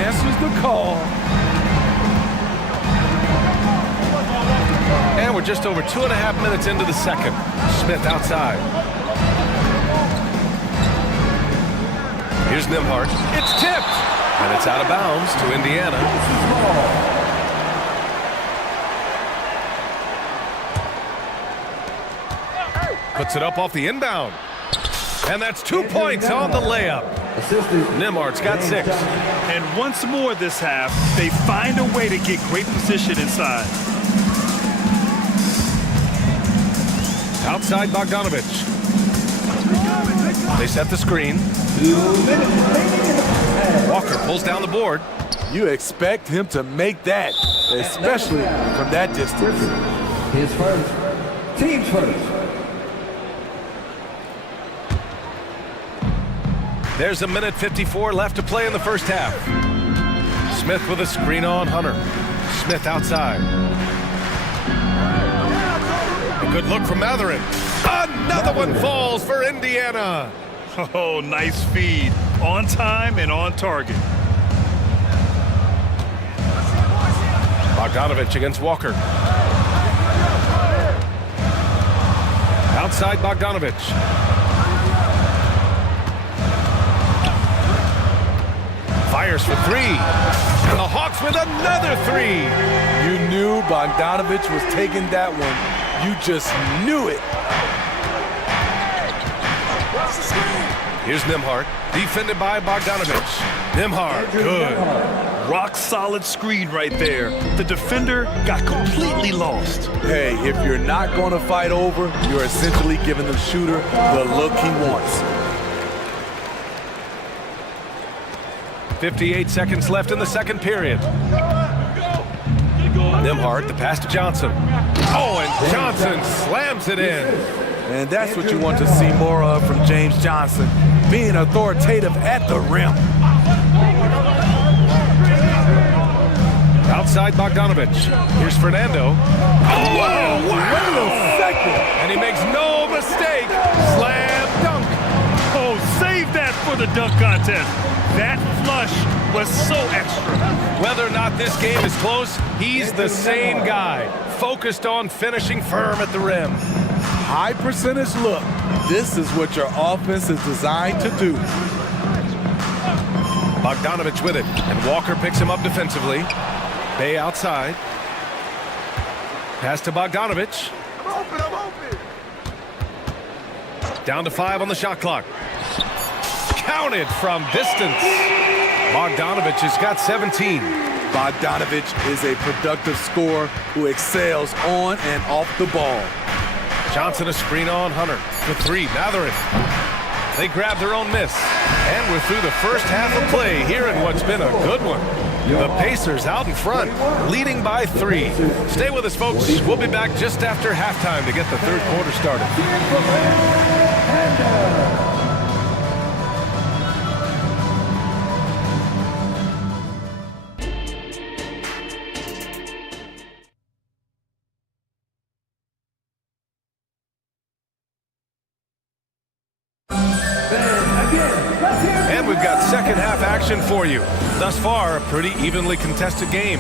answers the call. And we're just over 2.5 minutes into the second. Smith outside. Here's Nembhard. It's tipped. And it's out of bounds to Indiana. Puts it up off the inbound. And that's 2 points on the layup. Nembhard's got 6. And once more this half, they find a way to get great position inside. Outside Bogdanovic. They set the screen. Walker pulls down the board. You expect him to make that, especially from that distance. His first. Team's first. There's 1:54 left to play in the first half. Smith with a screen on Hunter. Smith outside. A good look from Matherin. Another one falls for Indiana. Oh, nice feed. On time and on target. Bogdanovich against Walker. Outside Bogdanovich. Fires for three. And the Hawks with another three. You knew Bogdanovich was taking that one. You just knew it. Here's Nembhard, defended by Bogdanovich. Nembhard, good. Rock solid screen right there. The defender got completely lost. Hey, if you're not going to fight over, you're essentially giving the shooter the look he wants. 58 seconds left in the second period. Nembhard, the pass to Johnson. Oh, and Johnson slams it in. And that's what you want to see more of from James Johnson, being authoritative at the rim. Outside Bogdanovich. Here's Fernando. Whoa, wait a second. And he makes no mistake. Slam dunk. Oh, save that for the dunk contest. That flush was so extra. Whether or not this game is close, he's the same guy, focused on finishing firm at the rim. High percentage look. This is what your offense is designed to do. Bogdanovich with it, and Walker picks him up defensively. Bay outside. Pass to Bogdanovich. Down to 5 on the shot clock. Counted from distance. Bogdanovich has got 17. Bogdanovich is a productive scorer who excels on and off the ball. Johnson a screen on Hunter for three. Matherin. They grab their own miss. And we're through the first half of play here in what's been a good one. The Pacers out in front, leading by 3. Stay with us, folks. We'll be back just after halftime to get the third quarter started. And we've got second half action for you. Thus far, a pretty evenly contested game.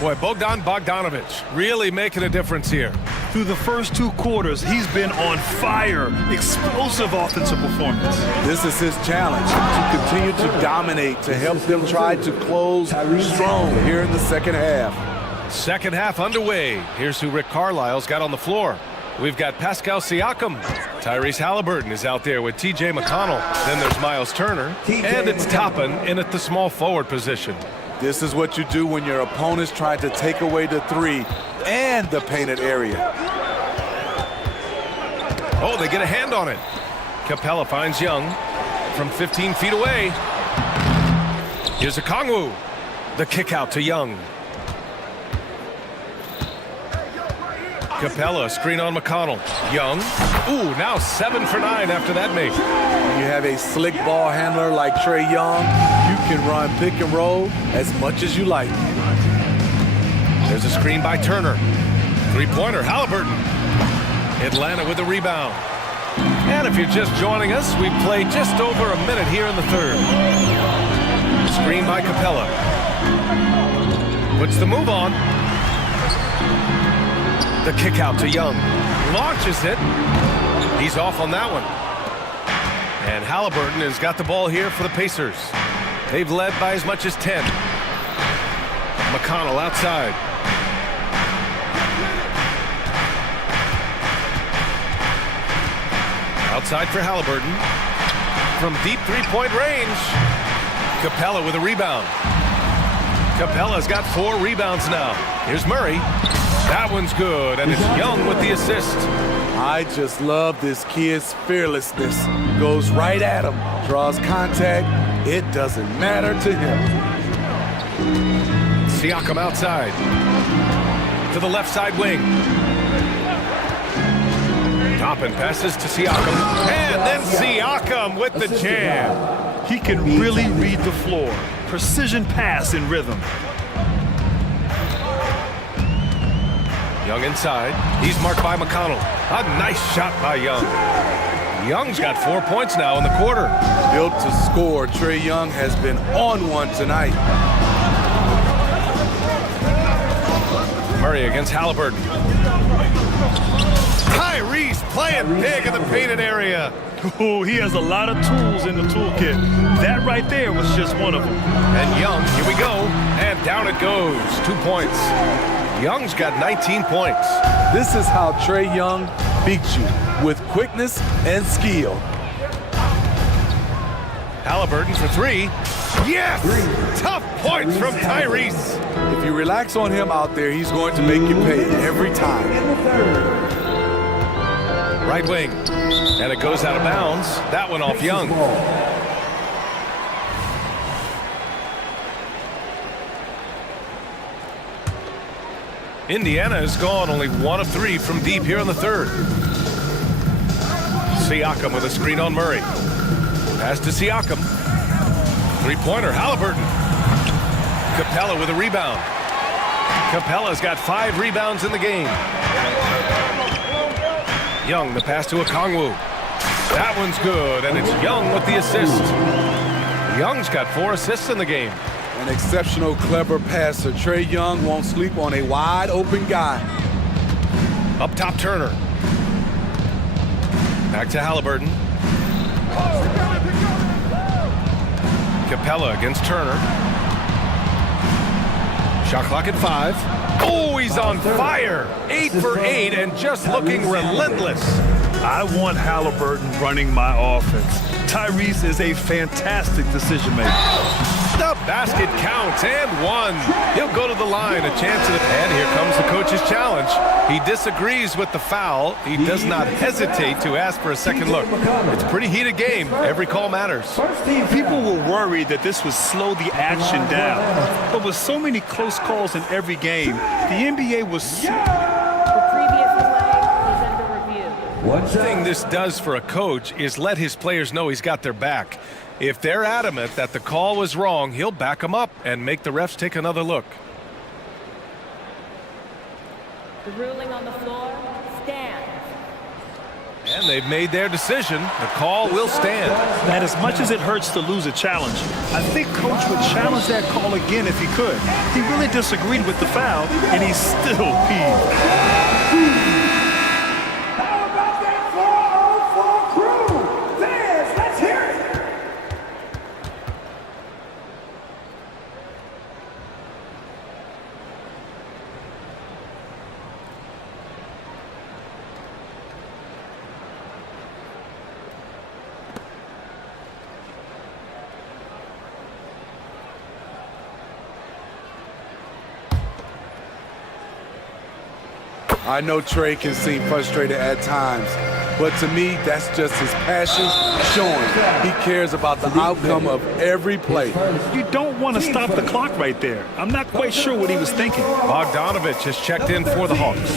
Boy, Bogdanovich really making a difference here. Through the first 2 quarters, he's been on fire. Explosive offensive performance. This is his challenge, to continue to dominate, to help them try to close strong here in the second half. Second half underway. Here's who Rick Carlisle's got on the floor. We've got Pascal Siakam. Tyrese Halliburton is out there with T.J. McConnell. Then there's Miles Turner. And it's Toppin in at the small forward position. This is what you do when your opponents try to take away the 3 and the painted area. Oh, they get a hand on it. Capella finds Young from 15 feet away. Here's a Kongwu. The kick out to Young. Capella, screen on McConnell. Young. Ooh, now 7 for 9 after that make. When you have a slick ball handler like Trae Young, you can run pick and roll as much as you like. There's a screen by Turner. Three-pointer, Halliburton. Atlanta with the rebound. And if you're just joining us, we've played just over a minute here in the third. Screen by Capella. Puts the move on. The kick out to Young. Launches it. He's off on that one. And Halliburton has got the ball here for the Pacers. They've led by as much as 10. McConnell outside. Outside for Halliburton. From deep three-point range. Capella with a rebound. Capella's got 4 rebounds now. Here's Murray. That one's good, and it's Young with the assist. I just love this kid's fearlessness. Goes right at him, draws contact. It doesn't matter to him. Siakam outside. To the left side wing. Toppin passes to Siakam. And then Siakam with the jam. He can really read the floor. Precision pass in rhythm. Young inside. He's marked by McConnell. A nice shot by Young. Young's got 4 points now in the quarter. Built to score, Trae Young has been on one tonight. Murray against Halliburton. Tyrese playing big in the painted area. Oh, he has a lot of tools in the toolkit. That right there was just one of them. And Young, here we go. And down it goes. 2 points. Young's got 19 points. This is how Trae Young beats you, with quickness and skill. Halliburton for three. Yes! Tough points from Tyrese. If you relax on him out there, he's going to make you pay every time. Right wing. And it goes out of bounds. That one off Young. Indiana has gone only 1 of 3 from deep here in the third. Siakam with a screen on Murray. Pass to Siakam. Three-pointer, Halliburton. Capella with a rebound. Capella's got 5 rebounds in the game. Young, the pass to Okongwu. That one's good, and it's Young with the assist. Young's got 4 assists in the game. An exceptional, clever passer. Trae Young won't sleep on a wide-open guy. Up top, Turner. Back to Halliburton. Capella against Turner. Shot clock at 5. Oh, he's on fire. 8 for 8 and just looking relentless. I want Halliburton running my offense. Tyrese is a fantastic decision maker. The basket counts and 1. He'll go to the line, a chance at it. And here comes the coach's challenge. He disagrees with the foul. He does not hesitate to ask for a second look. It's a pretty heated game. Every call matters. People were worried that this would slow the action down. But with so many close calls in every game, the NBA was... One thing this does for a coach is let his players know he's got their back. If they're adamant that the call was wrong, he'll back them up and make the refs take another look. The ruling on the floor stands. And they've made their decision. The call will stand. And as much as it hurts to lose a challenge, I think Coach would challenge that call again if he could. He really disagreed with the foul, and he's still peeved. I know Trae can seem frustrated at times, but to me, that's just his passion showing. He cares about the outcome of every play. You don't want to stop the clock right there. I'm not quite sure what he was thinking. Bogdanovich has checked in for the Hawks.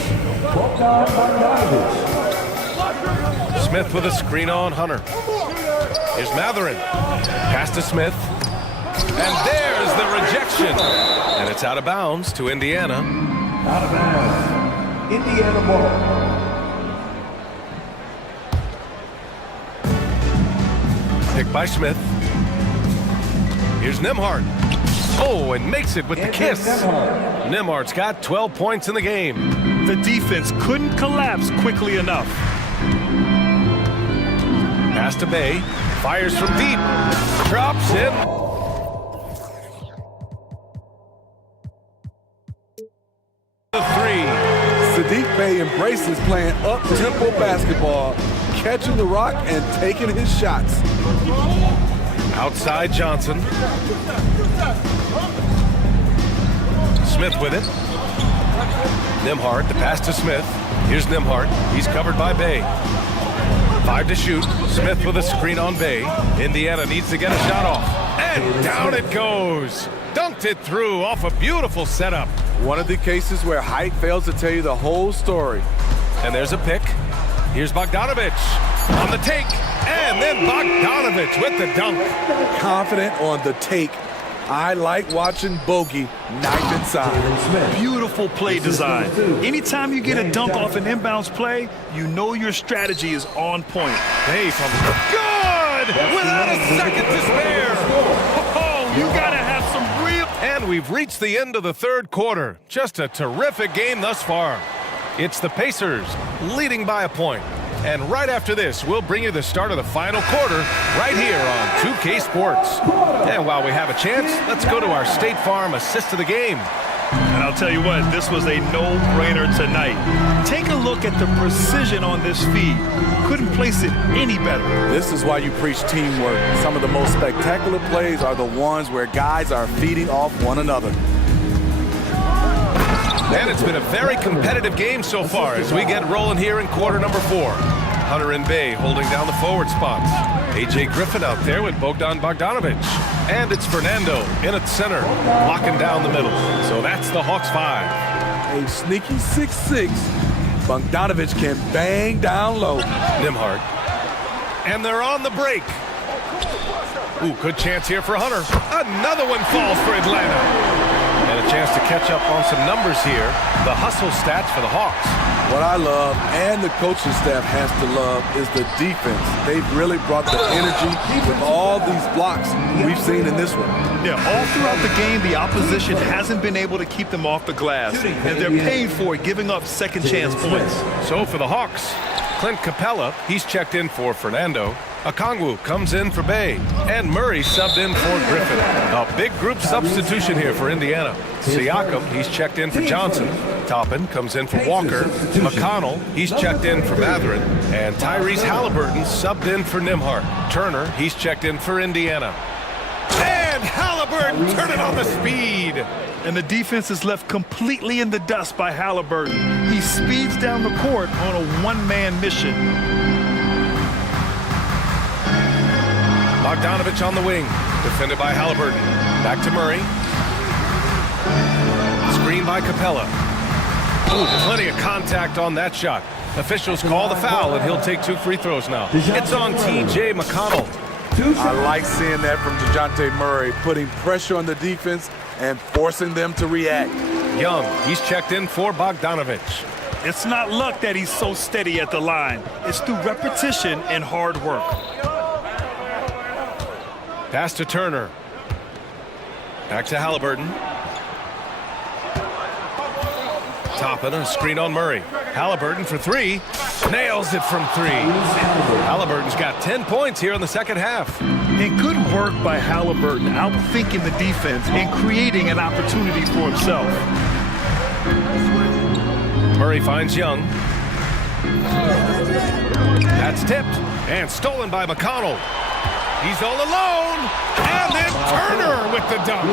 Smith with a screen on Hunter. Here's Matherin. Pass to Smith. And there's the rejection. And it's out of bounds to Indiana. Out of bounds. Indiana ball. Picked by Smith. Here's Nembhard. Oh, and makes it with the kiss. Nembhard's got 12 points in the game. The defense couldn't collapse quickly enough. Pass to Bay. Fires from deep. Drops in. Saddiq Bey embraces playing up-tempo basketball, catching the rock and taking his shots. Outside Johnson. Smith with it. Nembhard, the pass to Smith. Here's Nembhard. He's covered by Bey. 5 to shoot. Smith with a screen on Bey. Indiana needs to get a shot off. And down it goes. Dunked it through off a beautiful setup. One of the cases where height fails to tell you the whole story. And there's a pick. Here's Bogdanovich on the take. And then Bogdanovich with the dunk. Confident on the take. I like watching Bogey knife inside. Beautiful play design. Anytime you get a dunk off an inbounds play, you know your strategy is on point. Hey, from good! Without a second to spare. Oh, you gotta have some real... And we we've reached the end of the third quarter. Just a terrific game thus far. It's the Pacers leading by a point. And right after this, we'll bring you the start of the final quarter right here on 2K Sports. And while we have a chance, let's go to our State Farm assist of the game. And I'll tell you what, this was a no-brainer tonight. Take a look at the precision on this feed. Couldn't place it any better. This is why you preach teamwork. Some of the most spectacular plays are the ones where guys are feeding off one another. And it's been a very competitive game so far as we get rolling here in quarter number 4. Hunter and Bay holding down the forward spots. A.J. Griffin out there with Bogdan Bogdanovic. And it's Fernando in at center, locking down the middle. So that's the Hawks 5. A sneaky 6'6". Bogdanovic can bang down low. Nembhard. And they're on the break. Ooh, good chance here for Hunter. Another one falls for Atlanta. And a chance to catch up on some numbers here. The hustle stats for the Hawks. What I love, and the coaching staff has to love, is the defense. They've really brought the energy with all these blocks we've seen in this one. Yeah, all throughout the game, the opposition hasn't been able to keep them off the glass. And they're paying for it, giving up second chance points. So for the Hawks, Clint Capella, he's checked in for Fernando. Okongwu comes in for Bay. And Murray subbed in for Griffin. A big group substitution here for Indiana. Siakam, he's checked in for Johnson. Toppin comes in for Walker. McConnell, he's checked in for Mathurin. And Tyrese Halliburton subbed in for Nembhard. Turner, he's checked in for Indiana. And Halliburton turning on the speed. And the defense is left completely in the dust by Halliburton. He speeds down the court on a one-man mission. Bogdanovic on the wing, defended by Halliburton. Back to Murray. Screen by Capella. Ooh, plenty of contact on that shot. Officials call the foul, and he'll take 2 free throws now. It's on T.J. McConnell. I like seeing that from DeJounte Murray, putting pressure on the defense and forcing them to react. Young, he's checked in for Bogdanovic. It's not luck that he's so steady at the line. It's through repetition and hard work. Pass to Turner. Back to Halliburton. Toppin, a screen on Murray. Halliburton for 3. Nails it from 3. Halliburton's got 10 points here in the second half. And good work by Halliburton, outthinking the defense and creating an opportunity for himself. Murray finds Young. That's tipped and stolen by McConnell. He's all alone, and then Turner with the dunk.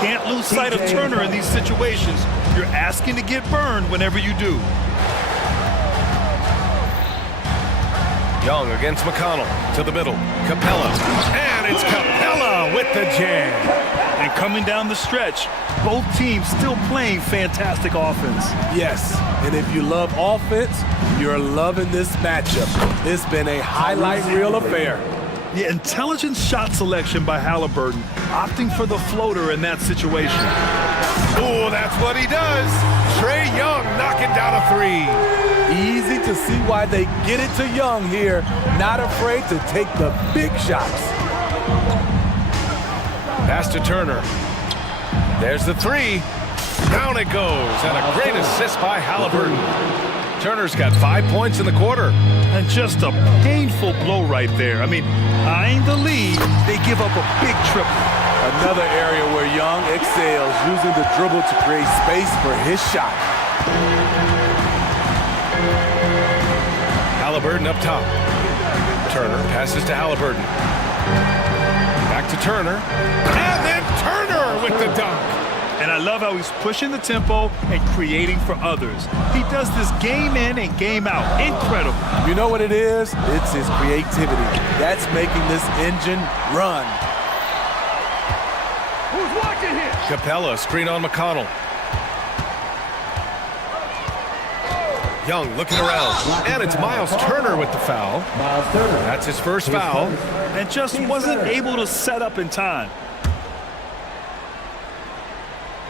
Can't lose sight of Turner in these situations. You're asking to get burned whenever you do. Young against McConnell to the middle. Capella, and it's Capella with the jam. And coming down the stretch, both teams still playing fantastic offense. Yes, and if you love offense, you're loving this matchup. It's been a highlight reel affair. Yeah, intelligent shot selection by Halliburton, opting for the floater in that situation. Oh, that's what he does. Trae Young knocking down a 3. Easy to see why they get it to Young here. Not afraid to take the big shots. Pass to Turner. There's the 3. Down it goes, and a great assist by Halliburton. Turner's got 5 points in the quarter. And just a painful blow right there. I mean, eyeing the lead, they give up a big triple. Another area where Young excels, using the dribble to create space for his shot. Halliburton up top. Turner passes to Halliburton. Back to Turner. And then Turner with the dunk. And I love how he's pushing the tempo and creating for others. He does this game in and game out. Incredible. You know what it is? It's his creativity. That's making this engine run. Who's watching here? Capella, screen on McConnell. Young looking around. And it's Miles Turner with the foul. That's his first foul. And just wasn't able to set up in time.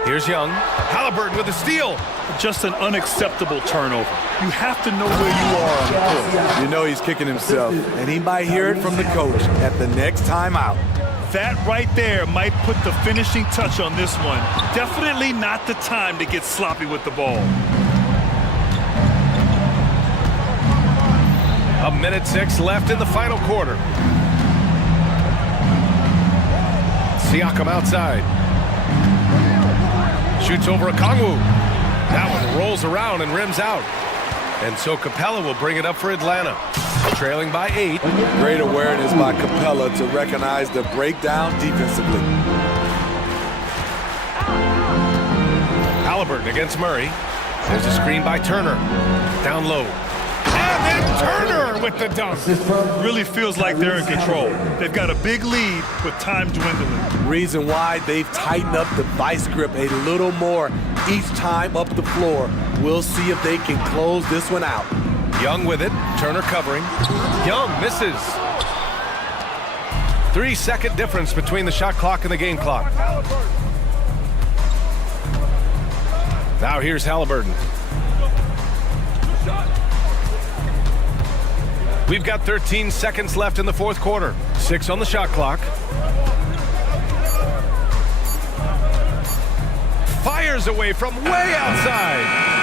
Here's Young. Halliburton with a steal. Just an unacceptable turnover. You have to know where you are on the court. You know he's kicking himself, and he might hear it from the coach at the next timeout. That right there might put the finishing touch on this one. Definitely not the time to get sloppy with the ball. A minute 6 left in the final quarter. Siakam outside. Shoots over a Kongwu. That one rolls around and rims out. And so Capella will bring it up for Atlanta. Trailing by 8. Great awareness by Capella to recognize the breakdown defensively. Halliburton against Murray. There's a screen by Turner. Down low. And then Turner with the dunk. Really feels like they're in control. They've got a big lead with time dwindling. Reason why they've tightened up the vice grip a little more each time up the floor. We'll see if they can close this one out. Young with it. Turner covering. Young misses. 3-second difference between the shot clock and the game clock. Now here's Halliburton. We've got 13 seconds left in the fourth quarter. 6 on the shot clock. Fires away from way outside.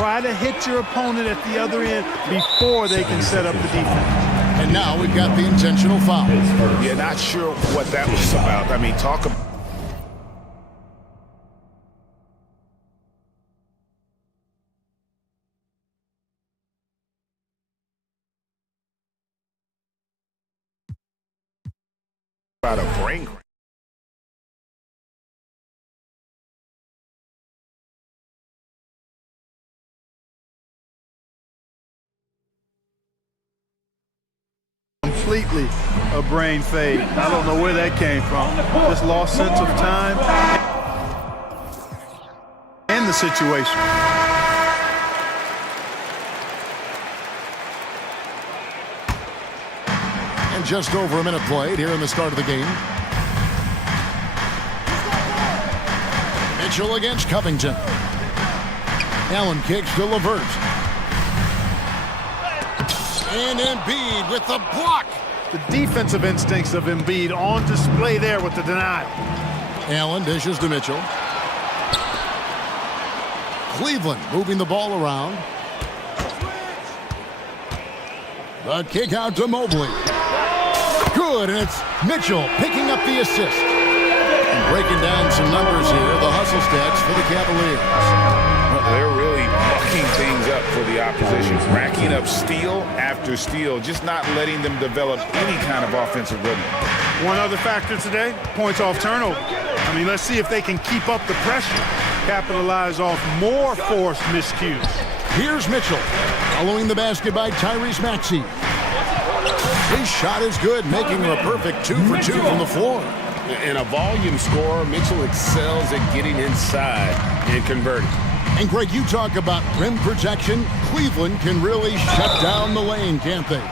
Try to hit your opponent at the other end before they can set up the defense. And now we've got the intentional foul. Yeah, not sure what that was about. I mean, talk about a brain cramp. Completely a brain fade. I don't know where that came from. Just lost sense of time and the situation. And just over a minute played here in the start of the game. Mitchell against Covington. Allen kicks to LeVert. And Embiid with the block. The defensive instincts of Embiid on display there with the denial. Allen dishes to Mitchell. Cleveland moving the ball around. The kick out to Mobley. Good, and it's Mitchell picking up the assist. And breaking down some numbers here, the hustle stats for the Cavaliers. Well, they're really bucking things up for the opposition, racking up steal after steal, just not letting them develop any kind of offensive rhythm. One other factor today, points off turnover. I mean, let's see if they can keep up the pressure, capitalize off more forced miscues. Here's Mitchell, following the basket by Tyrese Maxey. His shot is good, making him a perfect 2 for 2 from the floor. And a volume scorer, Mitchell excels at getting inside and converting. And Greg, you talk about rim protection. Cleveland can really shut down the lane, can't they?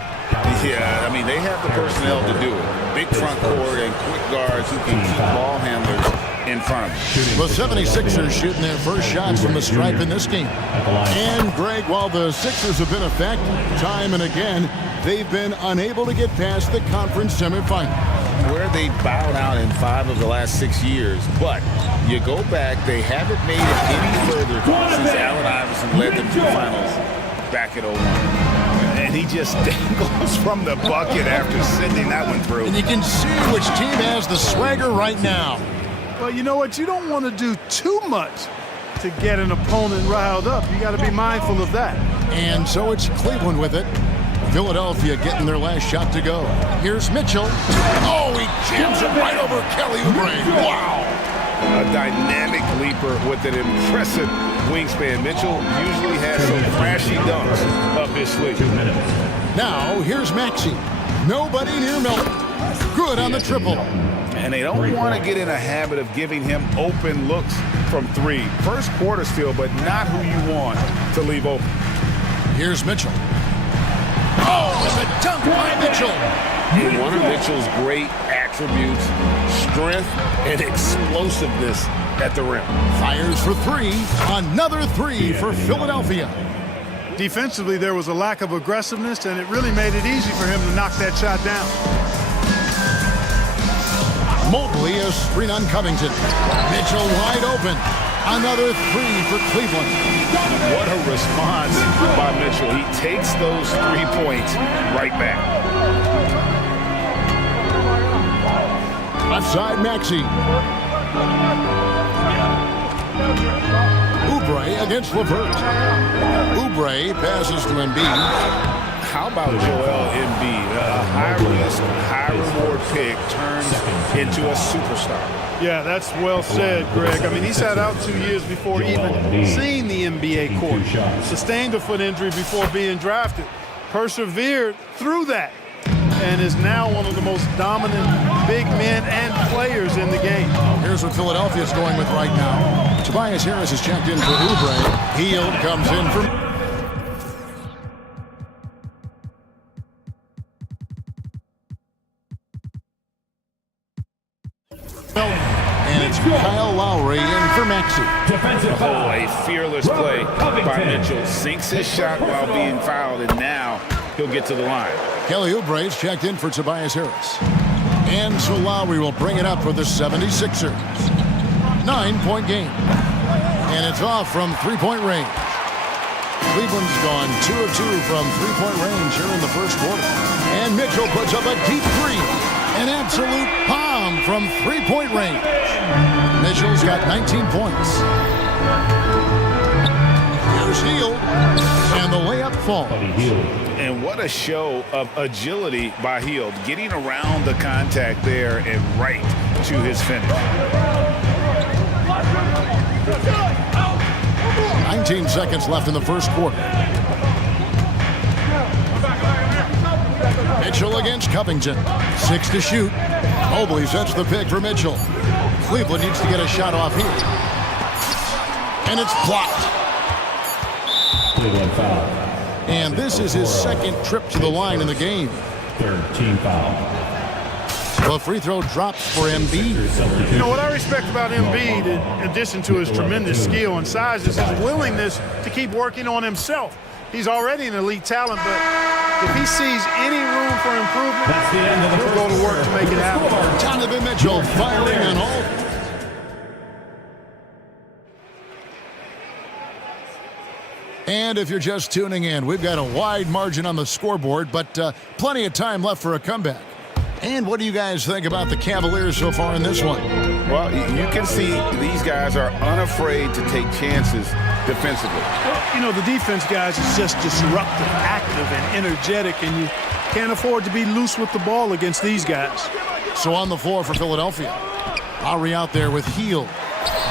Yeah, I mean, they have the personnel to do it. Big front court and quick guards who can keep ball handlers in front of them. The 76ers shooting their first shots from the stripe in this game. And Greg, while the Sixers have been effective time and again, they've been unable to get past the conference semifinal. Where they bowed out in 5 of the last 6 years, but you go back, they haven't made it any further since Allen Iverson led them to the finals back at 01. And he just dangles from the bucket after sending that one through. And you can see which team has the swagger right now. Well, you know what? You don't want to do too much to get an opponent riled up. You got to be mindful of that. And so it's Cleveland with it. Philadelphia getting their last shot to go. Here's Mitchell. Oh, he jams it right over Kelly Oubre. Wow. A dynamic leaper with an impressive wingspan. Mitchell usually has some flashy dunks up his sleeve. Now, here's Maxey. Nobody near Melton. Good on the triple. And they don't want to get in a habit of giving him open looks from 3. First quarter still, but not who you want to leave open. Here's Mitchell. Oh, it's a dunk by Mitchell. And one of Mitchell's great attributes, strength and explosiveness at the rim. Fires for 3. Another 3 for Philadelphia. Defensively, there was a lack of aggressiveness, and it really made it easy for him to knock that shot down. Mobley, a screen on Covington. Mitchell wide open. Another 3 for Cleveland. What a response by Mitchell. He takes those 3 points right back. Left side, Maxey. Oubre against LeVert. Oubre passes to Embiid. How about Joel Embiid? A high-risk, high-reward pick turns into a superstar. Yeah, that's well said, Greg. I mean, he sat out 2 years before even seeing the NBA court. Sustained a foot injury before being drafted. Persevered through that. And is now one of the most dominant big men and players in the game. Here's what Philadelphia's going with right now. Tobias Harris has checked in for Oubre. Hield comes in for... And it's Kyle Lowry in for Maxey. Oh, a fearless play by Mitchell. Sinks his shot while being fouled, and now he'll get to the line. Kelly Oubre's checked in for Tobias Harris. And so Lowry will bring it up for the 76ers. 9-point game. And it's off from 3-point range. Cleveland's gone 2 of 2 from three-point range here in the first quarter. And Mitchell puts up a deep three. An absolute bomb from three-point range. Mitchell's got 19 points. Here's Hield, and the layup falls. And what a show of agility by Hield, getting around the contact there and right to his finish. 19 seconds left in the first quarter. Mitchell against Covington. 6 to shoot. Mobley sets the pick for Mitchell. Cleveland needs to get a shot off here. And it's blocked. Cleveland foul. And this is his second trip to the line in the game. Third team foul. The free throw drops for Embiid. You know, what I respect about Embiid, in addition to his tremendous skill and size, is his willingness to keep working on himself. He's already an elite talent, but if he sees any room for improvement, he'll go to work to make it happen. Donovan Mitchell firing on all. And if you're just tuning in, we've got a wide margin on the scoreboard, but plenty of time left for a comeback. And what do you guys think about the Cavaliers so far in this one? Well, you can see these guys are unafraid to take chances defensively. Well, you know, the defense, guys, is just disruptive, active, and energetic, and you can't afford to be loose with the ball against these guys. So on the floor for Philadelphia, Lowry out there with Hield.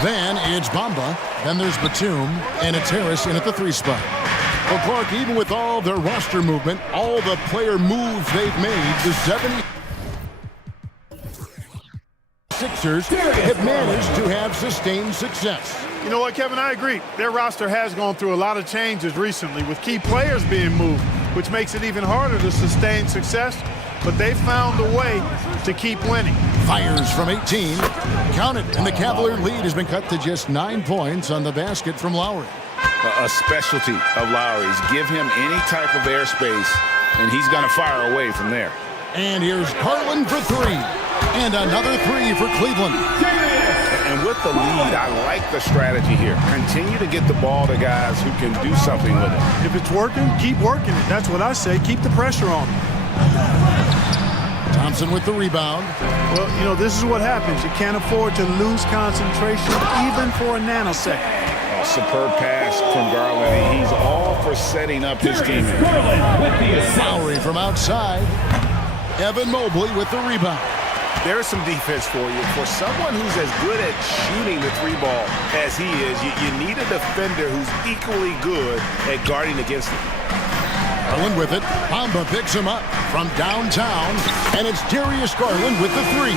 Then it's Bamba. Then there's Batum, and it's Harris in at the 3 spot. Well, Clark, even with all their roster movement, all the player moves they've made, the 76ers have managed to have sustained success. You know what, Kevin? I agree. Their roster has gone through a lot of changes recently with key players being moved, which makes it even harder to sustain success. But they found a way to keep winning. Fires from 18. Count it. And the Cavalier lead has been cut to just 9 points on the basket from Lowry. A specialty of Lowry's. Give him any type of airspace, and he's going to fire away from there. And here's Garland for 3. And another 3 for Cleveland. And with the lead, I like the strategy here. Continue to get the ball to guys who can do something with it. If it's working, keep working it. That's what I say. Keep the pressure on them. Thompson with the rebound. Well, you know, this is what happens. You can't afford to lose concentration even for a nanosecond. A superb pass from Garland. He's all for setting up his team. Lowry from outside. Evan Mobley with the rebound. There's some defense for you. For someone who's as good at shooting the 3 ball as he is, you need a defender who's equally good at guarding against it. Garland with it. Bamba picks him up from downtown. And it's Darius Garland with the 3.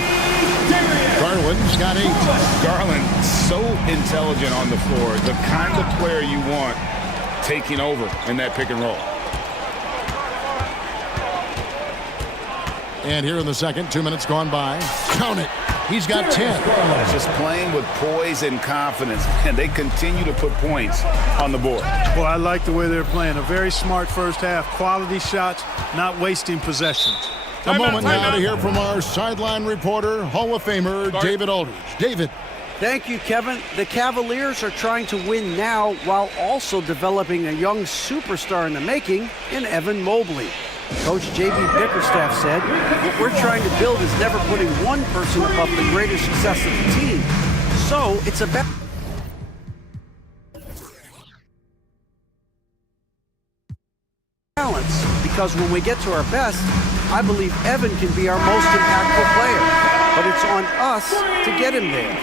Garland's got 8. Garland, so intelligent on the floor. The kind of player you want taking over in that pick and roll. And here in the second, 2 minutes gone by. Count it. He's got 10. Just playing with poise and confidence, and they continue to put points on the board. Well, I like the way they're playing. A very smart first half. Quality shots, not wasting possessions. A moment now to hear from our sideline reporter, Hall of Famer David Aldridge. David. Thank you, Kevin. The Cavaliers are trying to win now while also developing a young superstar in the making in Evan Mobley. Coach J.B. Bickerstaff said, what we're trying to build is never putting one person above the greater success of the team. So it's about balance, because when we get to our best, I believe Evan can be our most impactful player. But it's on us to get him there.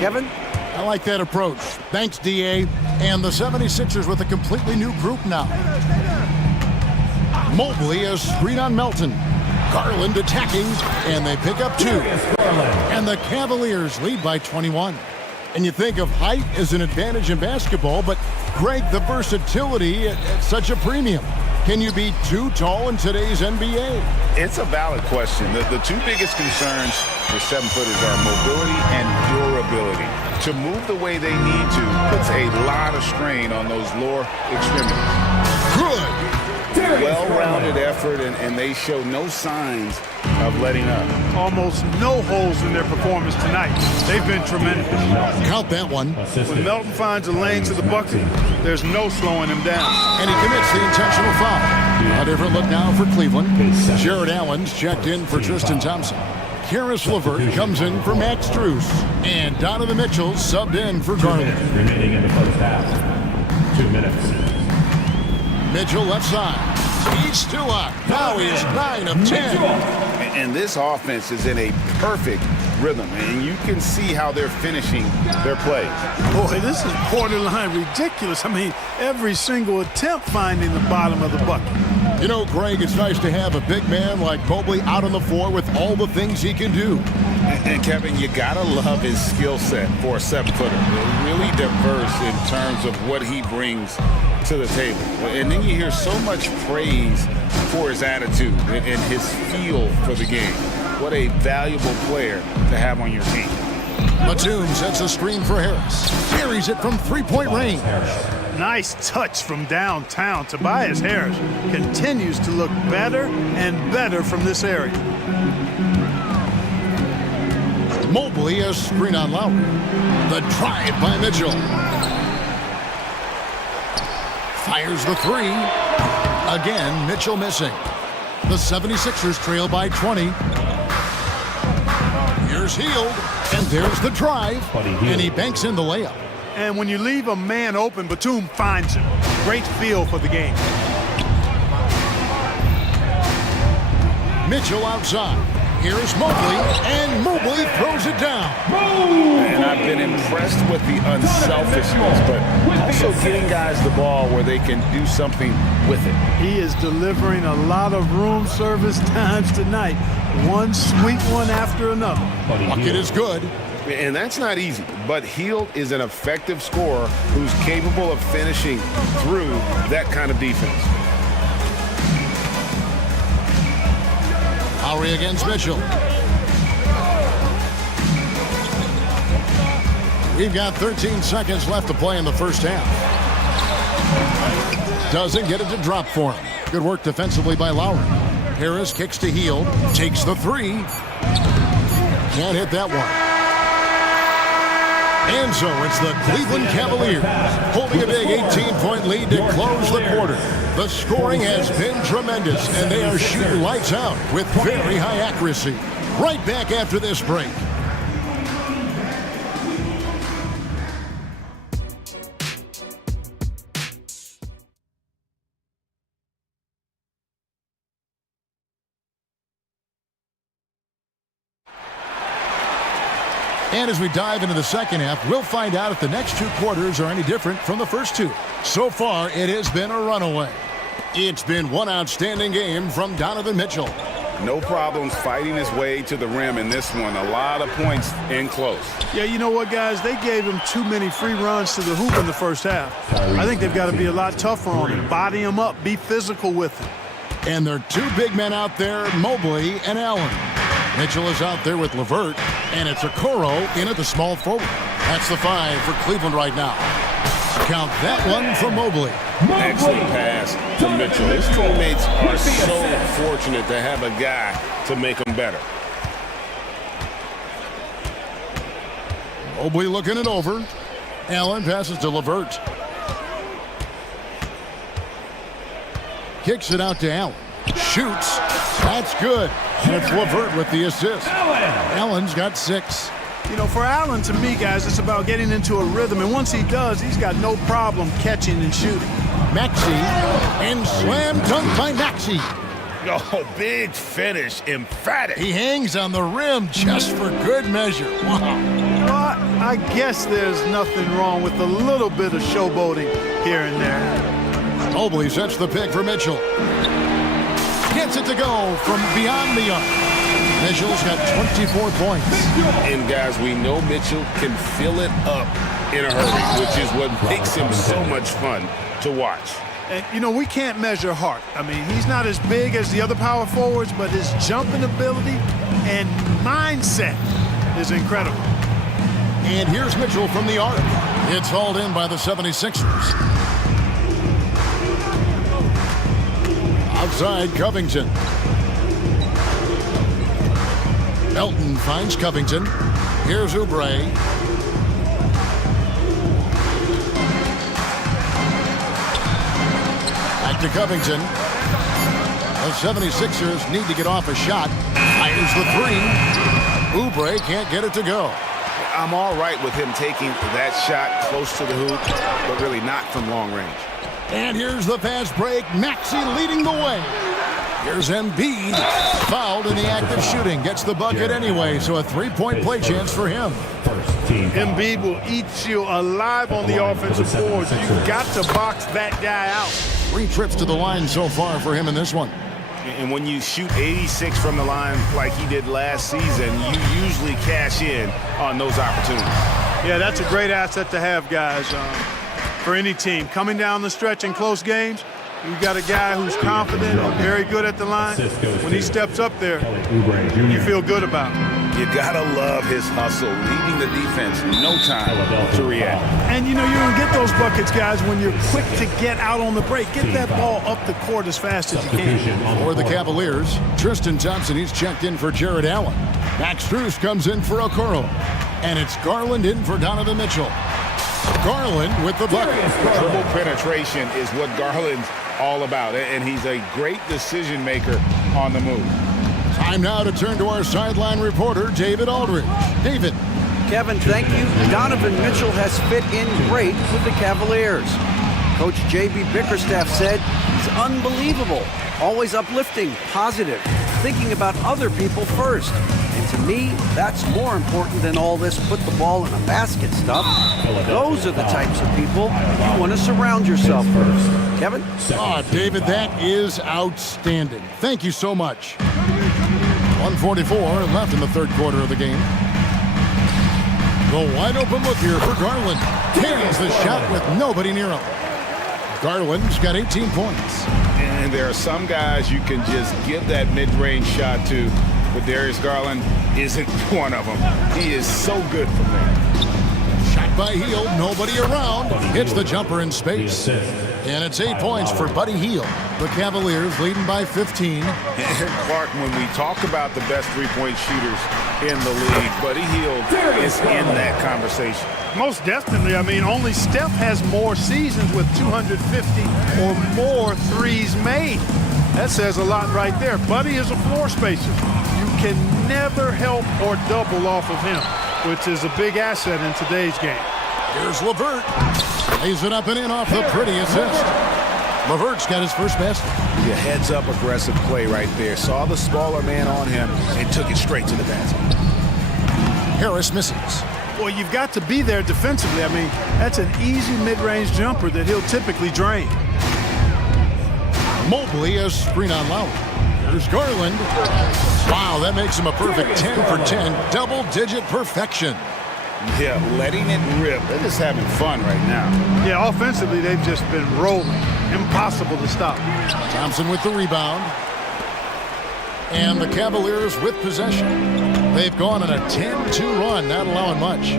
Kevin? I like that approach. Thanks, D.A. And the 76ers with a completely new group now. Mobley a screen on Melton. Garland attacking, and they pick up 2. And the Cavaliers lead by 21. And you think of height as an advantage in basketball, but Greg, the versatility at such a premium. Can you be too tall in today's NBA? It's a valid question. The 2 biggest concerns for 7-footers are mobility and durability. To move the way they need to puts a lot of strain on those lower extremities. Good. well-rounded effort, and they show no signs of letting up. Almost no holes in their performance tonight. They've been tremendous. Count that one. When Melton finds a lane to the bucket, there's no slowing him down. And he commits the intentional foul. A different look now for Cleveland. Jared Allen's checked in for Tristan Thompson. Karis LeVert comes in for Max Strus. And Donovan Mitchell subbed in for Garland. Remaining in the first half. 2 minutes. Mitchell left side. He's still up. Now he is 9 of 10. And this offense is in a perfect rhythm, and you can see how they're finishing their plays. Boy, this is borderline ridiculous. I mean, every single attempt finding the bottom of the bucket. You know, Greg, it's nice to have a big man like Mobley out on the floor with all the things he can do. And Kevin, you gotta love his skill set for a 7-footer. Really diverse in terms of what he brings to the table. And then you hear so much praise for his attitude and his feel for the game. What a valuable player to have on your team. Batum sets a screen for Harris. Carries it from three-point range. Nice touch from downtown. Tobias Harris continues to look better and better from this area. Mobley a screen on Lowry. The drive by Mitchell. Fires the three. Again, Mitchell missing. The 76ers trail by 20. Here's Hield, and there's the drive, and he banks in the layup. And when you leave a man open, Batum finds him. Great feel for the game. Mitchell outside. Here's Mobley, and Mobley throws it down. And I've been impressed with the unselfishness, but also getting guys the ball where they can do something with it. He is delivering a lot of room service times tonight. One sweet one after another. Bucket is good. And that's not easy, but Hield is an effective scorer who's capable of finishing through that kind of defense. Lowry against Mitchell. We've got 13 seconds left to play in the first half. Doesn't get it to drop for him. Good work defensively by Lowry. Harris kicks to Hield. Takes the three. Can't hit that one. And so it's the Cleveland Cavaliers holding a big 18-point lead to close the quarter. The scoring has been tremendous, and they are shooting lights out with very high accuracy. Right back after this break. And as we dive into the second half, we'll find out if the next two quarters are any different from the first two. So far, it has been a runaway. It's been one outstanding game from Donovan Mitchell. No problems fighting his way to the rim in this one. A lot of points in close. Yeah, you know what, guys? They gave him too many free runs to the hoop in the first half. I think they've got to be a lot tougher on him. Body him up. Be physical with him. And there are two big men out there, Mobley and Allen. Mitchell is out there with LeVert, and it's Okoro in at the small forward. That's the 5 for Cleveland right now. Count that one from Mobley. Excellent pass to Mitchell. His teammates are so fortunate to have a guy to make them better. Mobley looking it over. Allen passes to LeVert. Kicks it out to Allen. Shoots. That's good. And it's LeVert with the assist. Allen's got 6. You know, for Allen, to me, guys, it's about getting into a rhythm. And once he does, he's got no problem catching and shooting. Maxey. And slam dunk by Maxey. Oh, big finish. Emphatic. He hangs on the rim just for good measure. Wow. Well, I guess there's nothing wrong with a little bit of showboating here and there. Mobley sets the pick for Mitchell. Gets it to go from beyond the arc. Mitchell's got 24 points. And guys, we know Mitchell can fill it up in a hurry, which is what makes him so much fun to watch. And, you know, we can't measure heart. I mean, he's not as big as the other power forwards, but his jumping ability and mindset is incredible. And here's Mitchell from the arc. It's hauled in by the 76ers. inside Covington. Melton finds Covington. Here's Oubre. Back to Covington. The 76ers need to get off a shot. Fires the three. Oubre can't get it to go. I'm all right with him taking that shot close to the hoop, but really not from long range. And here's the fast break. Maxey leading the way. Here's Embiid. Fouled in the act of shooting. Gets the bucket anyway, so a three-point play chance for him. Embiid will eat you alive on the offensive board. You've got to box that guy out. 3 trips to the line so far for him in this one. And when you shoot 86 from the line like he did last season, you usually cash in on those opportunities. Yeah, that's a great asset to have, guys, for any team. Coming down the stretch in close games, you've got a guy who's confident and very good at the line. When he steps up there, you feel good about him. You gotta love his hustle, leaving the defense no time to react. And you know, you're gonna get those buckets, guys, when you're quick to get out on the break. Get that ball up the court as fast as you can. For the Cavaliers, Tristan Thompson, he's checked in for Jared Allen. Max Strus comes in for Okoro. And it's Garland in for Donovan Mitchell. Garland with the bucket. Dribble penetration is what Garland's all about, and he's a great decision maker on the move. Time now to turn to our sideline reporter, David Aldridge. David. Kevin, thank you. Donovan Mitchell has fit in great with the Cavaliers. Coach J.B. Bickerstaff said he's unbelievable, always uplifting, positive, thinking about other people first. And to me, that's more important than all this put the ball in a basket stuff. Those are the types of people you want to surround yourself with. Kevin? Oh, David, that is outstanding. Thank you so much. 1:44 left in the third quarter of the game. The wide open look here for Garland. Carries the shot with nobody near him. Garland's got 18 points. And there are some guys you can just give that mid-range shot to, but Darius Garland isn't one of them. He is so good from there. Shot by Hield, nobody around. Hits the jumper in space. And it's 8 points for Buddy Hield. The Cavaliers leading by 15. And Clark, when we talk about the best three-point shooters in the league, Buddy Hield is in that conversation. Most definitely. I mean, only Steph has more seasons with 250 or more threes made. That says a lot right there. Buddy is a floor spacer. You can never help or double off of him, which is a big asset in today's game. Here's LeVert. Lays it up and in off the pretty assist. LeVert's got his first basket. A heads-up aggressive play right there. Saw the smaller man on him and took it straight to the basket. Harris misses. Well, you've got to be there defensively. I mean, that's an easy mid-range jumper that he'll typically drain. Mobley has screen on Lowry. There's Garland. Wow, that makes him a perfect 10 for 10. Double-digit perfection. Yeah, letting it rip. They're just having fun right now. Yeah, offensively, they've just been rolling. Impossible to stop. Thompson with the rebound. And the Cavaliers with possession. They've gone on a 10-2 run, not allowing much.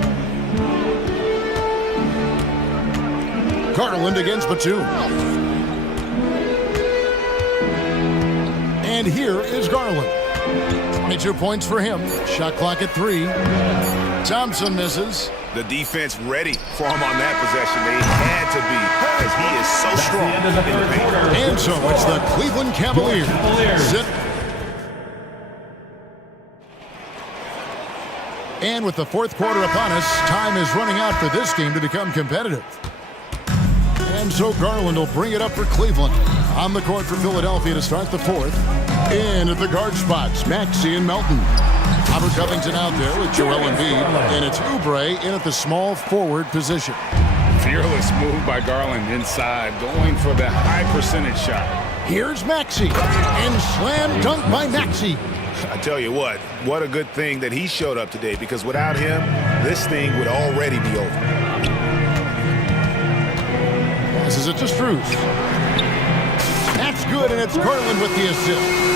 Garland against Batum. And here is Garland. 22 points for him. Shot clock at 3. Thompson misses. The defense ready for him on that possession. They had to be, as he is so strong in the paint. And so it's the Cleveland Cavaliers. And with the fourth quarter upon us, time is running out for this game to become competitive. And so Garland will bring it up for Cleveland. On the court for Philadelphia to start the fourth. In at the guard spots, Maxey and Melton. Robert Covington out there with Joel Embiid. And it's Oubre in at the small forward position. Fearless move by Garland inside, going for the high percentage shot. Here's Maxey. And slam dunk by Maxey. I tell you what a good thing that he showed up today, because without him, this thing would already be over. Passes it to Strus. That's good, and it's Garland with the assist.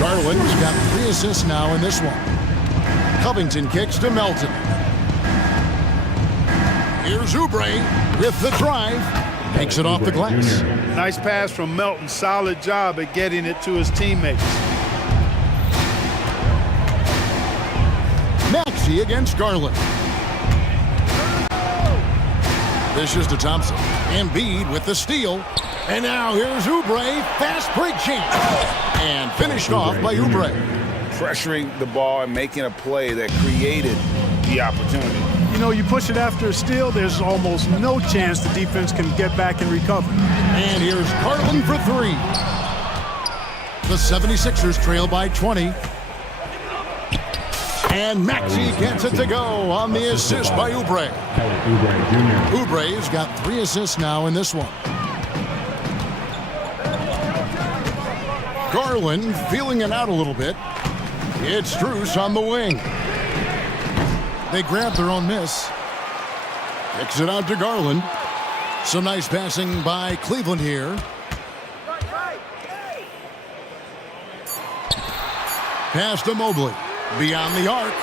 Garland's got 3 assists now in this one. Covington kicks to Melton. Here's Oubre with the drive. Takes it off the glass. Nice pass from Melton. Solid job at getting it to his teammates. Maxey against Garland. Dishes to Thompson. Embiid with the steal. And now here's Oubre. Fast break chance. And finished off by Oubre. Pressuring the ball and making a play that created the opportunity. You know, you push it after a steal, there's almost no chance the defense can get back and recover. And here's Garland for three. The 76ers trail by 20. And Maxey gets it to go on the assist by Oubre. Oubre's got 3 assists now in this one. Garland feeling it out a little bit. It's Strus on the wing. They grab their own miss. Kicks it out to Garland. Some nice passing by Cleveland here. Pass to Mobley. Beyond the arc.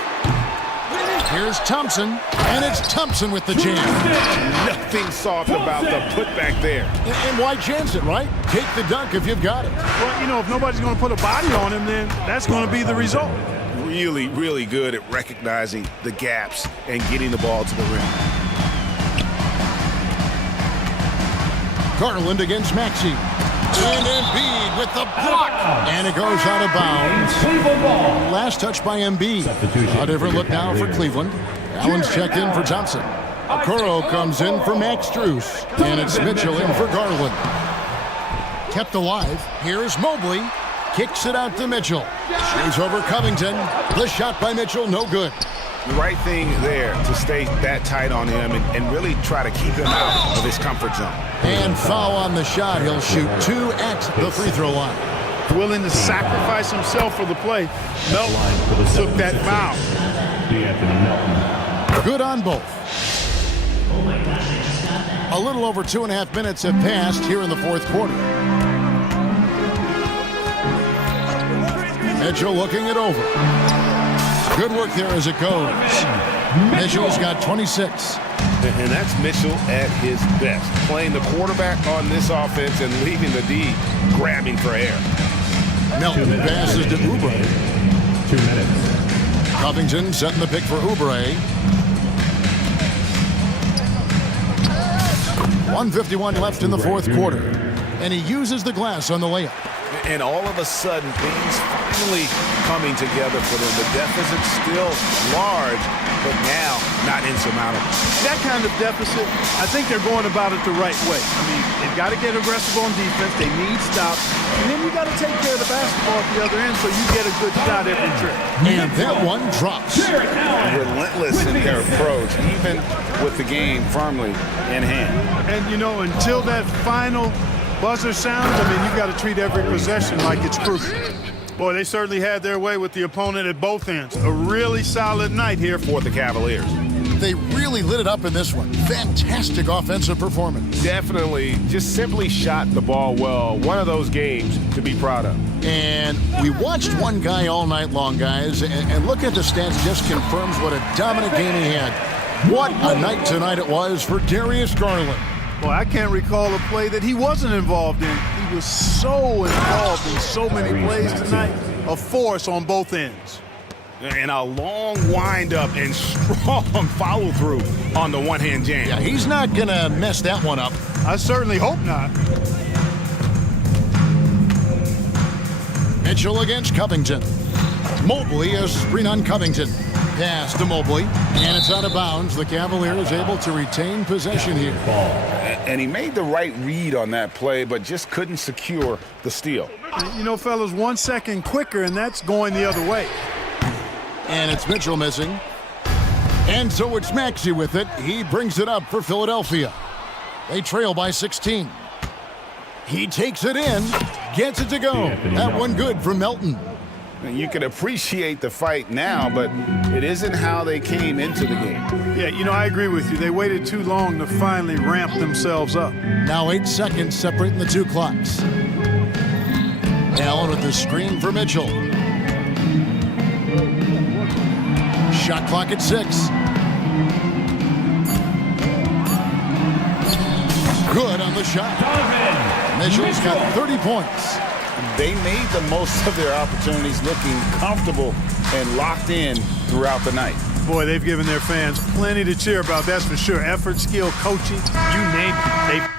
Here's Thompson. And it's Thompson with the jam. Nothing soft about the putback there. And why chance it, right? Take the dunk if you've got it. Well, you know, if nobody's going to put a body on him, then that's going to be the result. Really, really good at recognizing the gaps and getting the ball to the rim. Garland against Maxey. And Embiid with the block. And it goes out of bounds. Last touch by Embiid. A different look now for Cleveland. Allen's checked in for Thompson. Okoro comes in for Max Strus. And it's Mitchell in for Garland. Kept alive. Here's Mobley. Kicks it out to Mitchell. Shoots over Covington. The shot by Mitchell, no good. The right thing there to stay that tight on him and really try to keep him out of his comfort zone. And foul on the shot. He'll shoot 2 at the free throw line. Willing to sacrifice himself for the play. Melton took that foul. Good on both. A little over 2.5 minutes have passed here in the fourth quarter. Mitchell looking it over. Good work there as it goes. Mitchell's got 26. And that's Mitchell at his best. Playing the quarterback on this offense and leaving the D grabbing for air. Melton passes to Oubre. 2 minutes. Covington setting the pick for Oubre. 1:51 left in the fourth quarter. And he uses the glass on the layup. And all of a sudden, things finally coming together for them. The deficit's still large, but now not insurmountable. That kind of deficit, I think they're going about it the right way. I mean, they've got to get aggressive on defense. They need stops. And then you got to take care of the basketball at the other end so you get a good shot every trip. And that one drops. Relentless in their approach, even with the game firmly in hand. And, you know, until that final buzzer sounds, I mean, you've got to treat every possession like it's crucial. Boy, they certainly had their way with the opponent at both ends. A really solid night here for the Cavaliers. They really lit it up in this one. Fantastic offensive performance. Definitely just simply shot the ball well. One of those games to be proud of. And we watched one guy all night long, guys, and look at the stats, just confirms what a dominant game he had. What a night tonight it was for Darius Garland. Well, I can't recall a play that he wasn't involved in. He was so involved in so many plays tonight. A force on both ends. And a long windup and strong follow-through on the one-hand jam. Yeah, he's not going to mess that one up. I certainly hope not. Mitchell against Covington. Mobley a screen on Covington. Pass to Mobley, and it's out of bounds. The Cavaliers able to retain possession here. And he made the right read on that play, but just couldn't secure the steal. You know, fellas, 1 second quicker, and that's going the other way. And it's Mitchell missing. And so it's Maxey with it. He brings it up for Philadelphia. They trail by 16. He takes it in, gets it to go. That one good for Melton. You can appreciate the fight now, but it isn't how they came into the game. Yeah, you know, I agree with you. They waited too long to finally ramp themselves up. Now 8 seconds separating the two clocks. Allen with the screen for Mitchell. Shot clock at 6. Good on on the shot. Mitchell's got 30 points. They made the most of their opportunities, looking comfortable and locked in throughout the night. Boy, they've given their fans plenty to cheer about, that's for sure. Effort, skill, coaching, you name it. They've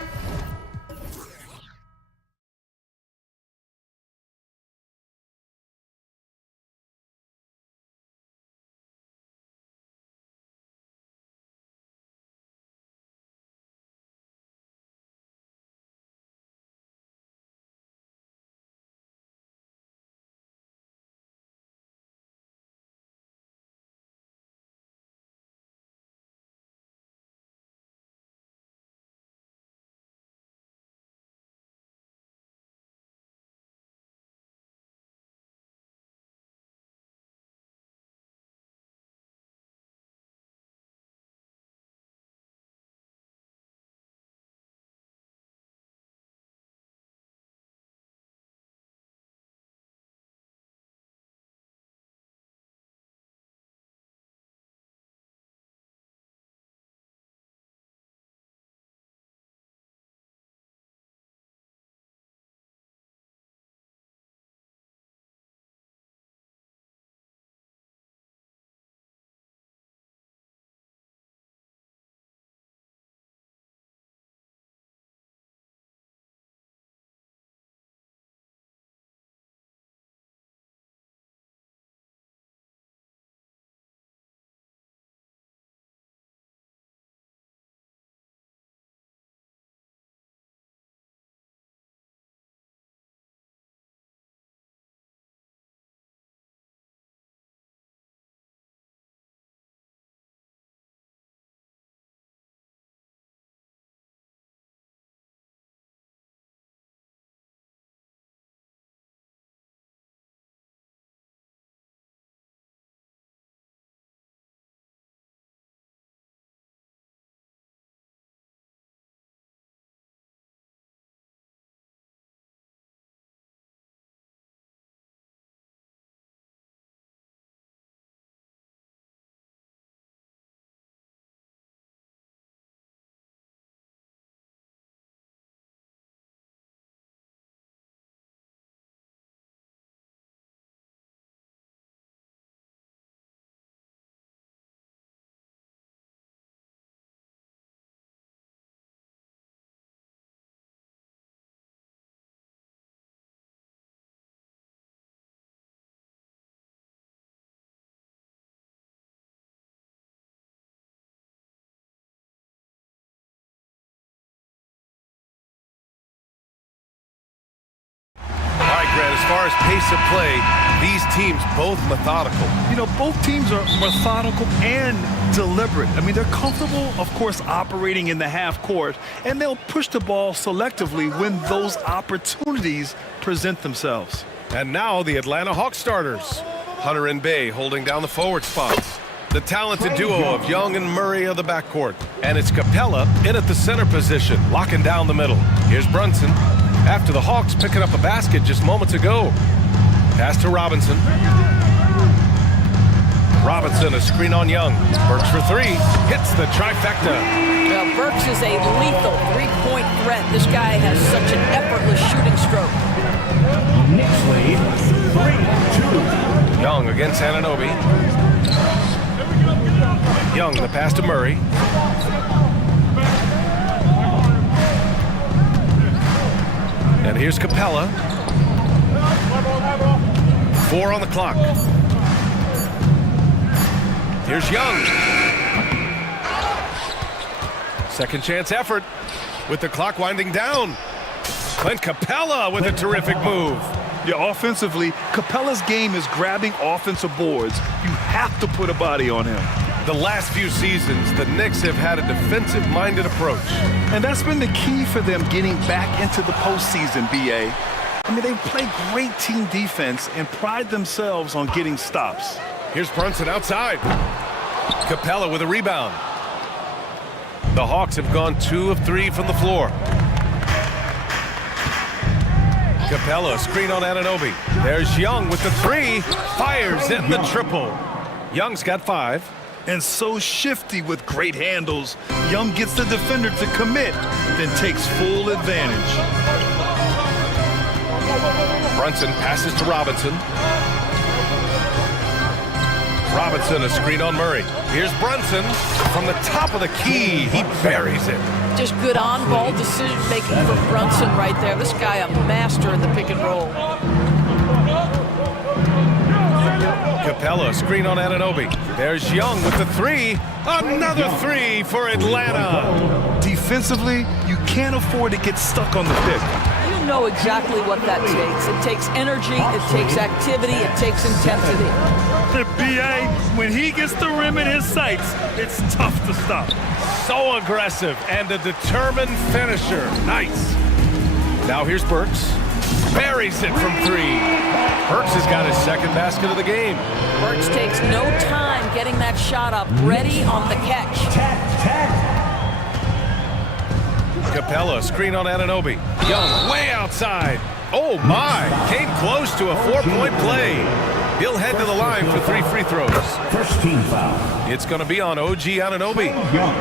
As far as pace of play, these teams both methodical. You know, both teams are methodical and deliberate. I mean, they're comfortable, of course, operating in the half court, and they'll push the ball selectively when those opportunities present themselves. And now the Atlanta Hawks starters. Hunter and Bay holding down the forward spots. The talented duo of Young and Murray of the backcourt. And it's Capella in at the center position, locking down the middle. Here's Brunson. After the Hawks picking up a basket just moments ago. Pass to Robinson. Robinson, a screen on Young. Burks for three. Hits the trifecta. Well, Burks is a lethal three-point threat. This guy has such an effortless shooting stroke. Knicks lead 3-2. Young against Anunoby. Young, the pass to Murray. And here's Capella. 4 on the clock. Here's Young. Second chance effort with the clock winding down. Clint Capella with a terrific move. Yeah, offensively, Capella's game is grabbing offensive boards. You have to put a body on him. The last few seasons, the Knicks have had a defensive-minded approach. And that's been the key for them getting back into the postseason, B.A. I mean, they play great team defense and pride themselves on getting stops. Here's Brunson outside. Capella with a rebound. The Hawks have gone 2 of 3 from the floor. Capella, screen on Anunoby. There's Young with the three. Fires in the triple. Young's got 5. And so shifty with great handles. Young gets the defender to commit, then takes full advantage. Brunson passes to Robinson. Robinson, a screen on Murray. Here's Brunson from the top of the key. He buries it. Just good on-ball decision-making from Brunson right there. This guy a master in the pick and roll. Capella, screen on Anunoby. There's Young with the three. Another three for Atlanta. Defensively, you can't afford to get stuck on the pick. You know exactly what that takes. It takes energy, it takes activity, it takes intensity. The BA, when he gets the rim in his sights, it's tough to stop. So aggressive and a determined finisher. Nice. Now here's Burks. Buries it from three. Burks has got his second basket of the game. Burks takes no time getting that shot up, ready on the catch. Capella, screen on Anunoby. Young, way outside. Oh my, came close to a 4-point play. He'll head to the line for 3 free throws. First team foul. It's going to be on OG Anunoby. Young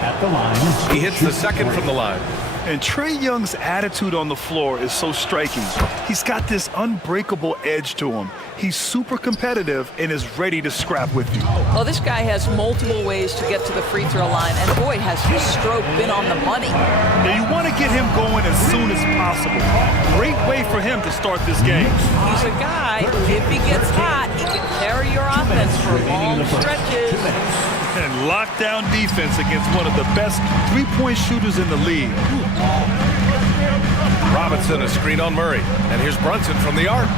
at the line. He hits the second from the line. And Trae Young's attitude on the floor is so striking. He's got this unbreakable edge to him. He's super competitive and is ready to scrap with you. Well, this guy has multiple ways to get to the free throw line, and boy, has his stroke been on the money. Now, you want to get him going as soon as possible. Great way for him to start this game. He's a guy, if he gets hot, he can carry your offense for long stretches. And lockdown defense against one of the best three-point shooters in the league. Robinson, a screen on Murray. And here's Brunson from the arc.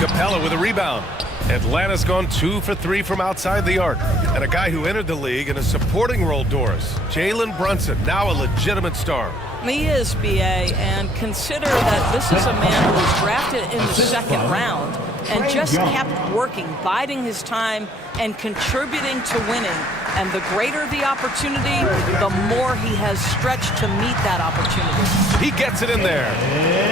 Capella with a rebound. Atlanta's gone 2 for 3 from outside the arc. And a guy who entered the league in a supporting role, Doris. Jalen Brunson, now a legitimate star. He is, BA, and consider that this is a man who was drafted in the second round and just kept working, biding his time, and contributing to winning. And the greater the opportunity, the more he has stretched to meet that opportunity. He gets it in there.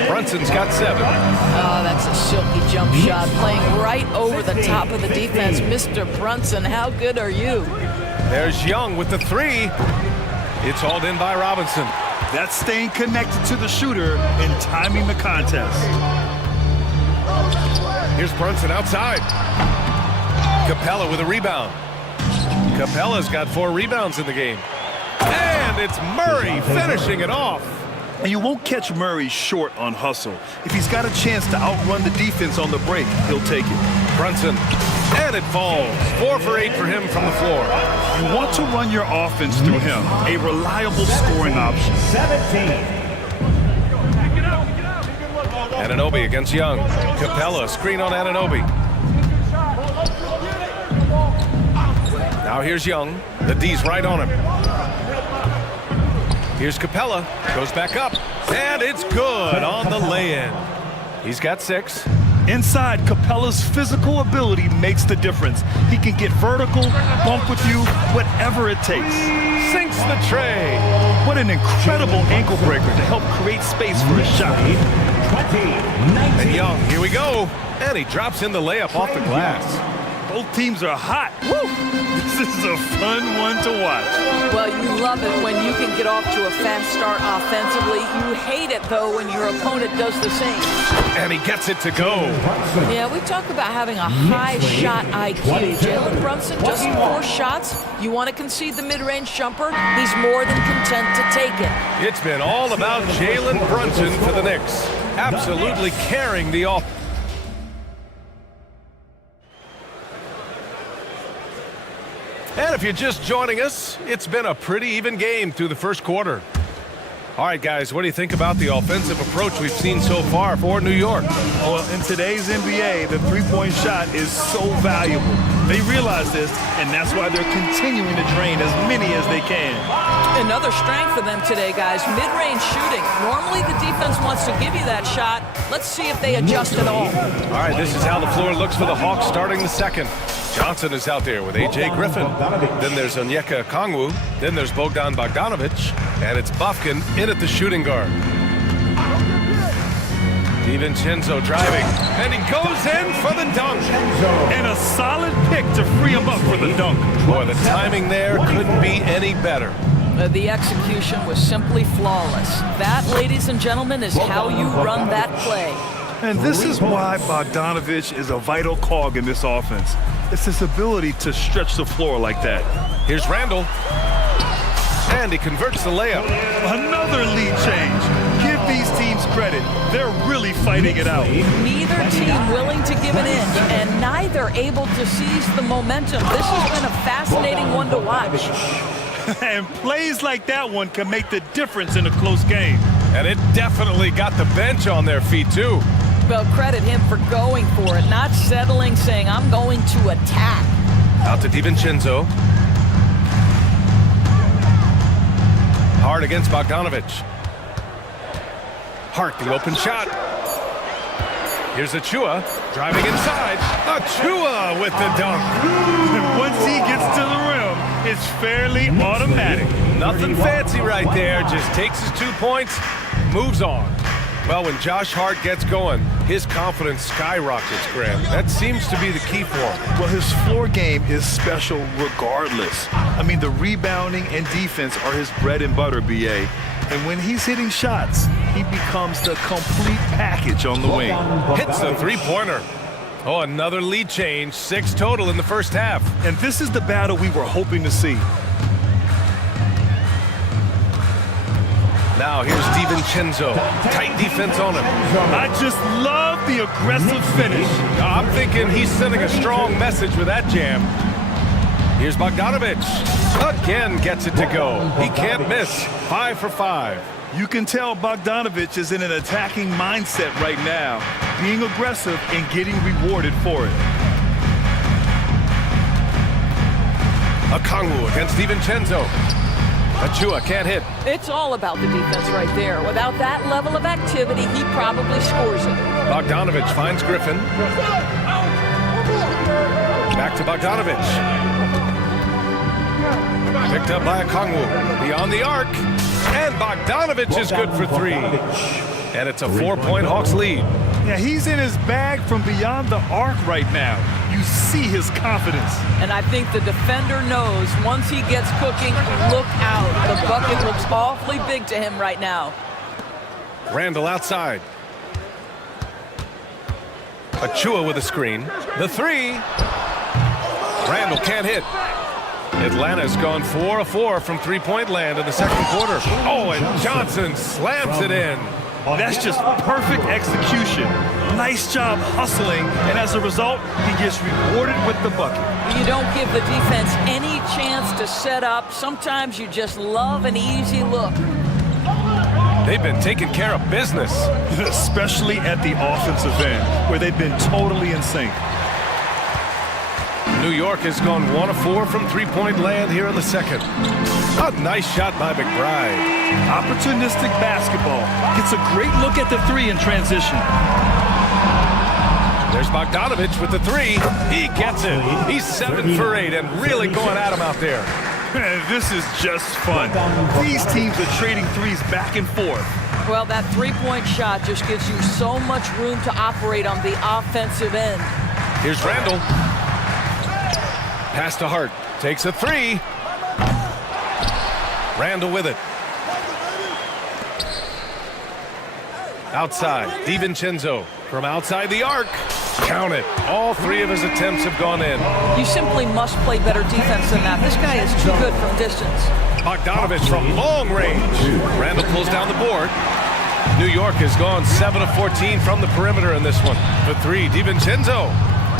Brunson's got 7. Oh, that's a silky jump shot, playing right over the top of the defense. Mr. Brunson, how good are you? There's Young with the 3. It's hauled in by Robinson. That's staying connected to the shooter and timing the contest. Here's Brunson outside. Capella with a rebound. Capella's got 4 rebounds in the game. And it's Murray finishing it off. And you won't catch Murray short on hustle. If he's got a chance to outrun the defense on the break, he'll take it. Brunson, and it falls. 4 for 8 for him from the floor. You want to run your offense through him, a reliable scoring option. 17. Anunoby against Young. Capella, screen on Anunoby. Now here's Young. The D's right on him. Here's Capella. Goes back up. And it's good on the lay-in. He's got 6. Inside, Capella's physical ability makes the difference. He can get vertical, bump with you, whatever it takes. Sinks the tray. What an incredible ankle breaker to help create space for his shot. 20, 19. And Young, here we go. And he drops in the layup off the glass. Both teams are hot. Woo! This is a fun one to watch. Well, you love it when you can get off to a fast start offensively. You hate it, though, when your opponent does the same. And he gets it to go. Yeah, we talk about having a high shot IQ. Jalen Brunson, just 4 shots. You want to concede the mid-range jumper? He's more than content to take it. It's been all about Jalen Brunson for the Knicks. Absolutely carrying the offense. And if you're just joining us, it's been a pretty even game through the first quarter. All right, guys, what do you think about the offensive approach we've seen so far for New York? Well, in today's NBA, the three-point shot is so valuable. They realize this, and that's why they're continuing to drain as many as they can. Another strength for them today, guys, mid-range shooting. Normally the defense wants to give you that shot. Let's see if they adjust at all. All right, this is how the floor looks for the Hawks starting the second. Johnson is out there with A.J. Griffin. Then there's Onyeka Okongwu. Then there's Bogdan Bogdanovic. And it's Bufkin in at the shooting guard. DiVincenzo driving, and he goes in for the dunk. And a solid pick to free him up for the dunk. Boy, the timing there couldn't be any better. The execution was simply flawless. That, ladies and gentlemen, is how you run that play. And this is why Bogdanovich is a vital cog in this offense. It's his ability to stretch the floor like that. Here's Randall. And he converts the layup. Another lead change. Give these teams credit. They're really fighting it out. Neither team willing to give an inch, and neither able to seize the momentum. This has been a fascinating one to watch. And plays like that one can make the difference in a close game. And it definitely got the bench on their feet, too. Well, credit him for going for it, not settling, saying, I'm going to attack. Out to DiVincenzo. Hard against Bogdanovich. Hart, the open shot. Here's Achua, driving inside. Achua with the dunk. And once he gets to the rim, it's fairly automatic. Nothing fancy right there, just takes his 2 points, moves on. Well, when Josh Hart gets going, his confidence skyrockets, Graham. That seems to be the key for him. Well, his floor game is special regardless. I mean, the rebounding and defense are his bread and butter, BA. And when he's hitting shots, he becomes the complete package on the wing. Hits the three-pointer. Oh, another lead change, 6 total in the first half. And this is the battle we were hoping to see. Now here's DiVincenzo. Tight defense on him. I just love the aggressive finish. I'm thinking he's sending a strong message with that jam. Here's Bogdanovich. Again gets it to go. He can't miss. 5 for 5. You can tell Bogdanovich is in an attacking mindset right now, being aggressive and getting rewarded for it. Okongwu against DiVincenzo. Achua can't hit. It's all about the defense right there. Without that level of activity, he probably scores it. Bogdanovich finds Griffin. Back to Bogdanovich. Picked up by Okongwu. Beyond the arc. And Bogdanovich is good for 3. And it's a 4-point Hawks lead. Yeah, he's in his bag from beyond the arc right now. You see his confidence. And I think the defender knows once he gets cooking, look out. The bucket looks awfully big to him right now. Randall outside. Achua with a screen. The 3. Randall can't hit. Atlanta's gone 4 of 4 from three-point land in the second quarter. Oh, and Johnson slams it in. That's just perfect execution. Nice job hustling, and as a result, he gets rewarded with the bucket. You don't give the defense any chance to set up. Sometimes you just love an easy look. They've been taking care of business. Especially at the offensive end, where they've been totally in sync. New York has gone 1 of 4 from three-point land here in the second. A nice shot by McBride. Opportunistic basketball. Gets a great look at the 3 in transition. There's Bogdanovich with the 3. He gets it. He's 7 for 8 and really going at him out there. This is just fun. These teams are trading threes back and forth. Well, that three-point shot just gives you so much room to operate on the offensive end. Here's Randall. Pass to Hart. Takes a 3. Randall with it. Outside. DiVincenzo from outside the arc. Count it. All 3 of his attempts have gone in. You simply must play better defense than that. This guy is too good from distance. Bogdanovich from long range. Randall pulls down the board. New York has gone 7 of 14 from the perimeter in this one. The 3, DiVincenzo.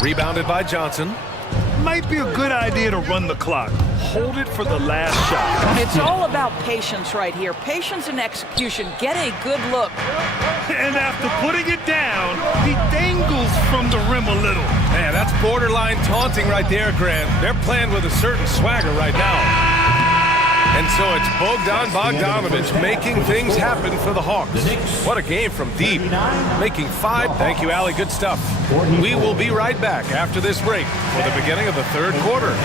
Rebounded by Johnson. Might be a good idea to run the clock. Hold it for the last shot. It's all about patience right here. Patience and execution. Get a good look. And after putting it down, he dangles from the rim a little. Man, that's borderline taunting right there, Grant. They're playing with a certain swagger right now. And so it's Bogdanovich making things happen for the Hawks. What a game from deep. Making 5. Thank you, Allie. Good stuff. We will be right back after this break for the beginning of the third quarter.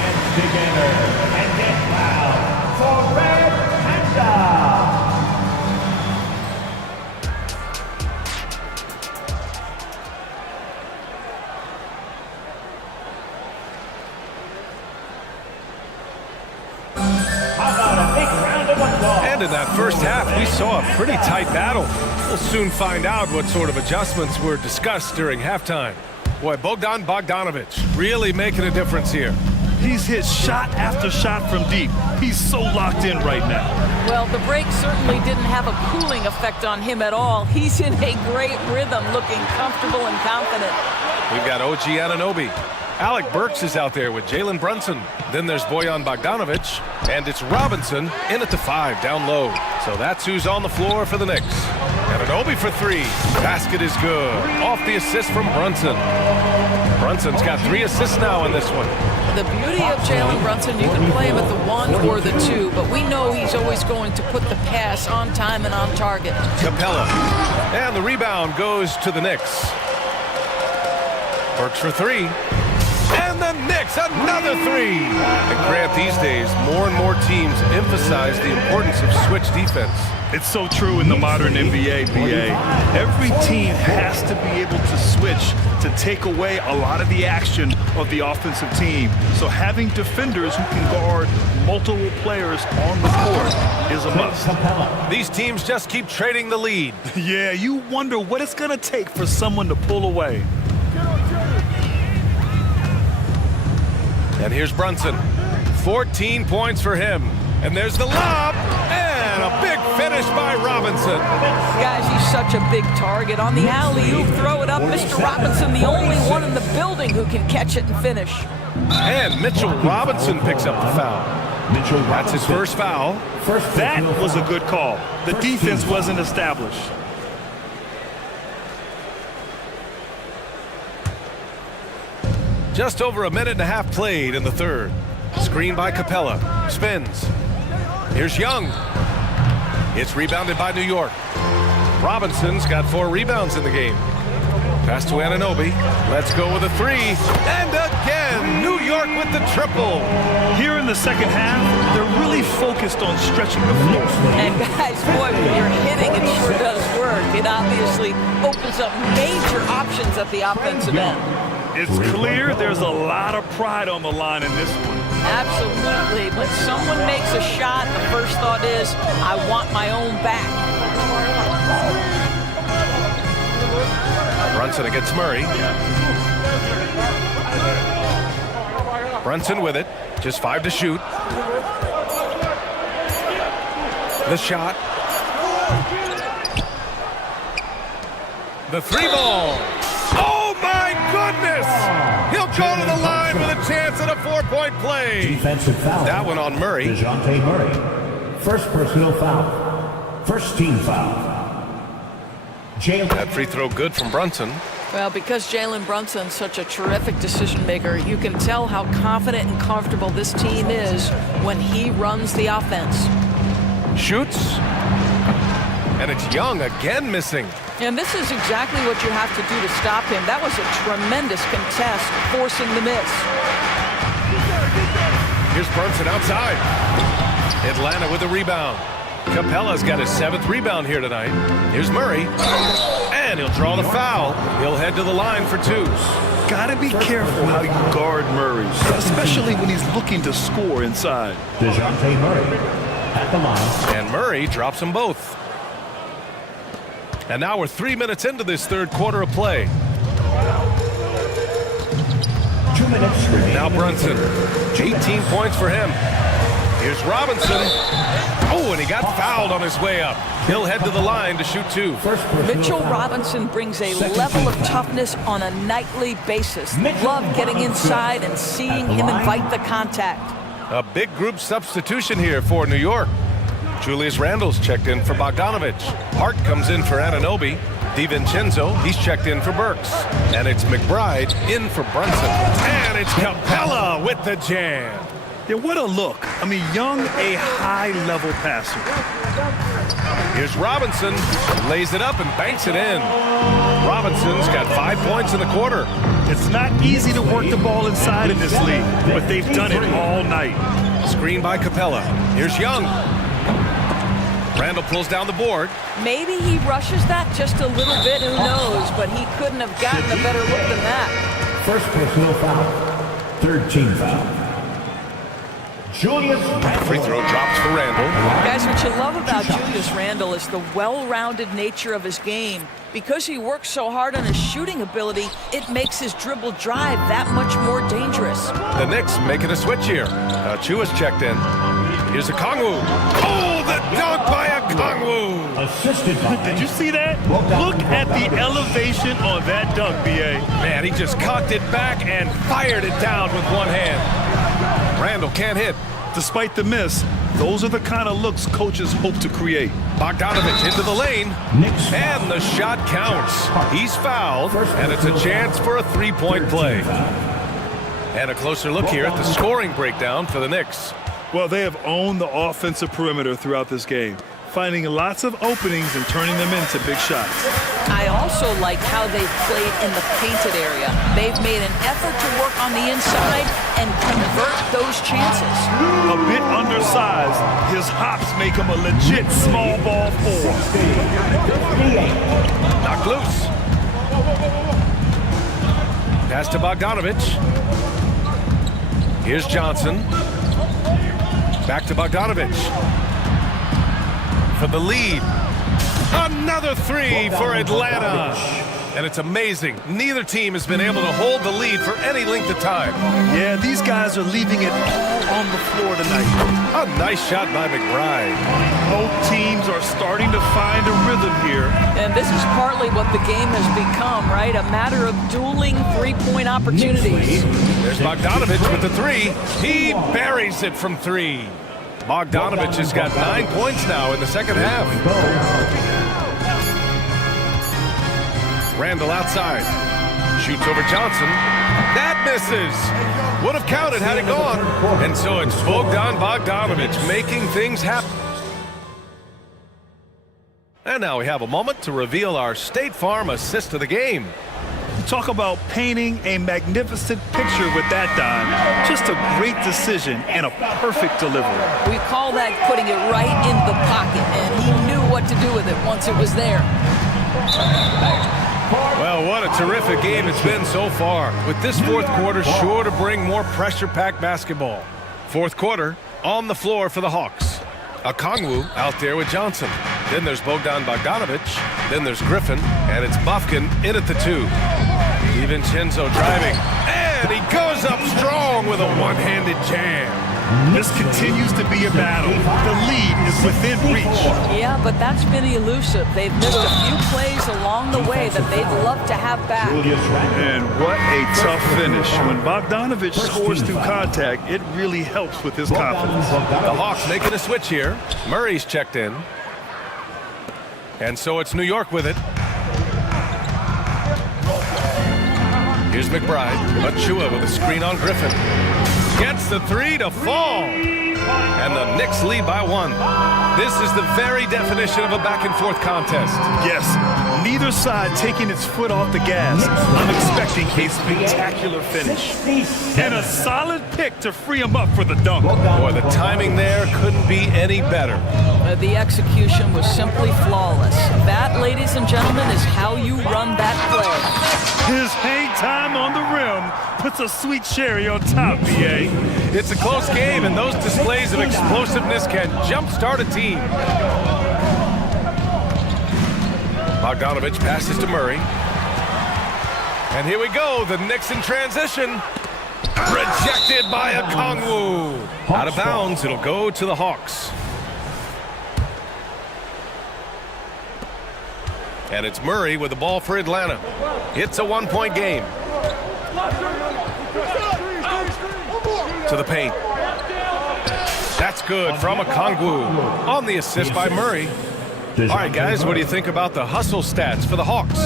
And in that first half, we saw a pretty tight battle. We'll soon find out what sort of adjustments were discussed during halftime. Boy, Bogdan Bogdanovic really making a difference here. He's hit shot after shot from deep. He's so locked in right now. Well, the break certainly didn't have a cooling effect on him at all. He's in a great rhythm, looking comfortable and confident. We've got OG Anunoby. Alec Burks is out there with Jalen Brunson. Then there's Bojan Bogdanovic, and it's Robinson in at the 5 down low. So that's who's on the floor for the Knicks. Anunoby for 3. Basket is good. Off the assist from Brunson. Brunson's got 3 assists now in this one. The beauty of Jalen Brunson, you can play him at the 1 or the 2, but we know he's always going to put the pass on time and on target. Capella. And the rebound goes to the Knicks. Burks for 3. And the Knicks, another 3. And Grant, these days, more and more teams emphasize the importance of switch defense. It's so true in the modern NBA, BA. Every team has to be able to switch to take away a lot of the action of the offensive team. So having defenders who can guard multiple players on the court is a must. These teams just keep trading the lead. Yeah, you wonder what it's going to take for someone to pull away. And here's Brunson. 14 points for him. And there's the lob. And a big finish by Robinson. Guys, he's such a big target. On the alley-oop, throw it up. Mr. Robinson, the only one in the building who can catch it and finish. And Mitchell Robinson picks up the foul. That's his first foul. That was a good call. The defense wasn't established. Just over a minute and a half played in the third. Screen by Capella. Spins. Here's Young. It's rebounded by New York. Robinson's got 4 rebounds in the game. Pass to Anunoby. Let's go with a 3. And again, New York with the triple. Here in the second half, they're really focused on stretching the floor. And guys, boy, when you're hitting, it sure does work. It obviously opens up major options at the offensive end. It's clear there's a lot of pride on the line in this one. Absolutely. When someone makes a shot, the first thought is, I want my own back. Brunson against Murray. Brunson with it. Just 5 to shoot. The shot. The 3-ball. Oh, my goodness! He'll go to the line with a chance at a 4-point play. Defensive foul. That one on Murray. DeJounte Murray. First personal foul. First team foul. That free throw good from Brunson. Well, because Jalen Brunson's such a terrific decision maker, you can tell how confident and comfortable this team is when he runs the offense. Shoots. And it's Young again missing. And this is exactly what you have to do to stop him. That was a tremendous contest, forcing the miss. Here's Brunson outside. Atlanta with a rebound. Capella's got his 7th rebound here tonight. Here's Murray. And he'll draw the foul. He'll head to the line for 2s. Gotta be careful how you guard Murray, especially when he's looking to score inside. DeJounte Murray at the line. And Murray drops them both. And now we're 3 minutes into this third quarter of play. 2 minutes remaining. Now Brunson. 18 points for him. Here's Robinson. Oh, and he got fouled on his way up. He'll head to the line to shoot 2. Mitchell Robinson brings a level of toughness on a nightly basis. Love getting inside and seeing him invite the contact. A big group substitution here for New York. Julius Randle's checked in for Bogdanovic. Hart comes in for Anunoby. DiVincenzo, he's checked in for Burks. And it's McBride in for Brunson. And it's Capella with the jam. Yeah, what a look. I mean, Young, a high-level passer. Here's Robinson. Lays it up and banks it in. Robinson's got 5 points in the quarter. It's not easy to work the ball inside in this league, but they've done it all night. Screen by Capella. Here's Young. Randle pulls down the board. Maybe he rushes that just a little bit, who knows, but he couldn't have gotten a better look than that. First personal foul. Third team foul. Julius Randle. Free throw drops for Randle. Guys, what you love about Julius Randle is the well-rounded nature of his game. Because he works so hard on his shooting ability, it makes his dribble drive that much more dangerous. The Knicks making a switch here. Chua's checked in. Here's a Kongwu. Oh, the dunk by a Kongwu. Assisted by. Did you see that? Look at the elevation on that dunk, B.A. Man, he just cocked it back and fired it down with one hand. Randle can't hit. Despite the miss, those are the kind of looks coaches hope to create. Bogdanovich into the lane, and the shot counts. He's fouled, and it's a chance for a three-point play. And a closer look here at the scoring breakdown for the Knicks. Well, they have owned the offensive perimeter throughout this game, finding lots of openings and turning them into big shots. I also like how they've played in the painted area. They've made an effort to work on the inside and convert those chances. A bit undersized, his hops make him a legit small ball four. Knocked loose. Pass to Bogdanovich. Here's Johnson. Back to Bogdanovich. For the lead. Another three for Atlanta. And it's amazing. Neither team has been able to hold the lead for any length of time. Yeah, these guys are leaving it all on the floor tonight. A nice shot by McBride. Both teams are starting to find a rhythm here. And this is partly what the game has become, right? A matter of dueling three-point opportunities. There's Bogdanovich with the three. He buries it from three. Bogdanovich has got 9 points now in the second half. Randle outside. Shoots over Johnson. That misses. Would have counted had it gone. And so it's Bogdanovich making things happen. And now we have a moment to reveal our State Farm assist of the game. Talk about painting a magnificent picture with that dime. Just a great decision and a perfect delivery. We call that putting it right in the pocket, and he knew what to do with it once it was there. Well, what a terrific game it's been so far, with this fourth quarter sure to bring more pressure-packed basketball. Fourth quarter, on the floor for the Hawks. A Kongwu out there with Johnson. Then there's Bogdanovich. Then there's Griffin, and it's Bufkin in at the two. DiVincenzo driving, and he goes up strong with a one-handed jam. This continues to be a battle. The lead is within reach. Yeah, but that's been elusive. They've missed a few plays along the way that they'd love to have back. And what a tough finish. When Bogdanovich scores through contact, it really helps with his confidence. The Hawks making a switch here. Murray's checked in. And so it's New York with it. Here's McBride. Achua with a screen on Griffin. Gets the three to fall. And the Knicks lead by one. This is the very definition of a back-and-forth contest. Yes, neither side taking its foot off the gas. I'm expecting a spectacular finish. And a solid pick to free him up for the dunk. Boy, the timing there couldn't be any better. The execution was simply flawless. That, ladies and gentlemen, is how you run that play. His hang time on the rim puts a sweet cherry on top, B.A. It's a close game, and those displays of explosiveness can jumpstart a team. Bogdanovich passes to Murray. And here we go, the Knicks in transition. Rejected by a Kongwu. Out of bounds, it'll go to the Hawks. And it's Murray with the ball for Atlanta. It's a one-point game. To the paint. That's good from a Kongwu on the assist by Murray. All right, guys, what do you think about the hustle stats for the Hawks?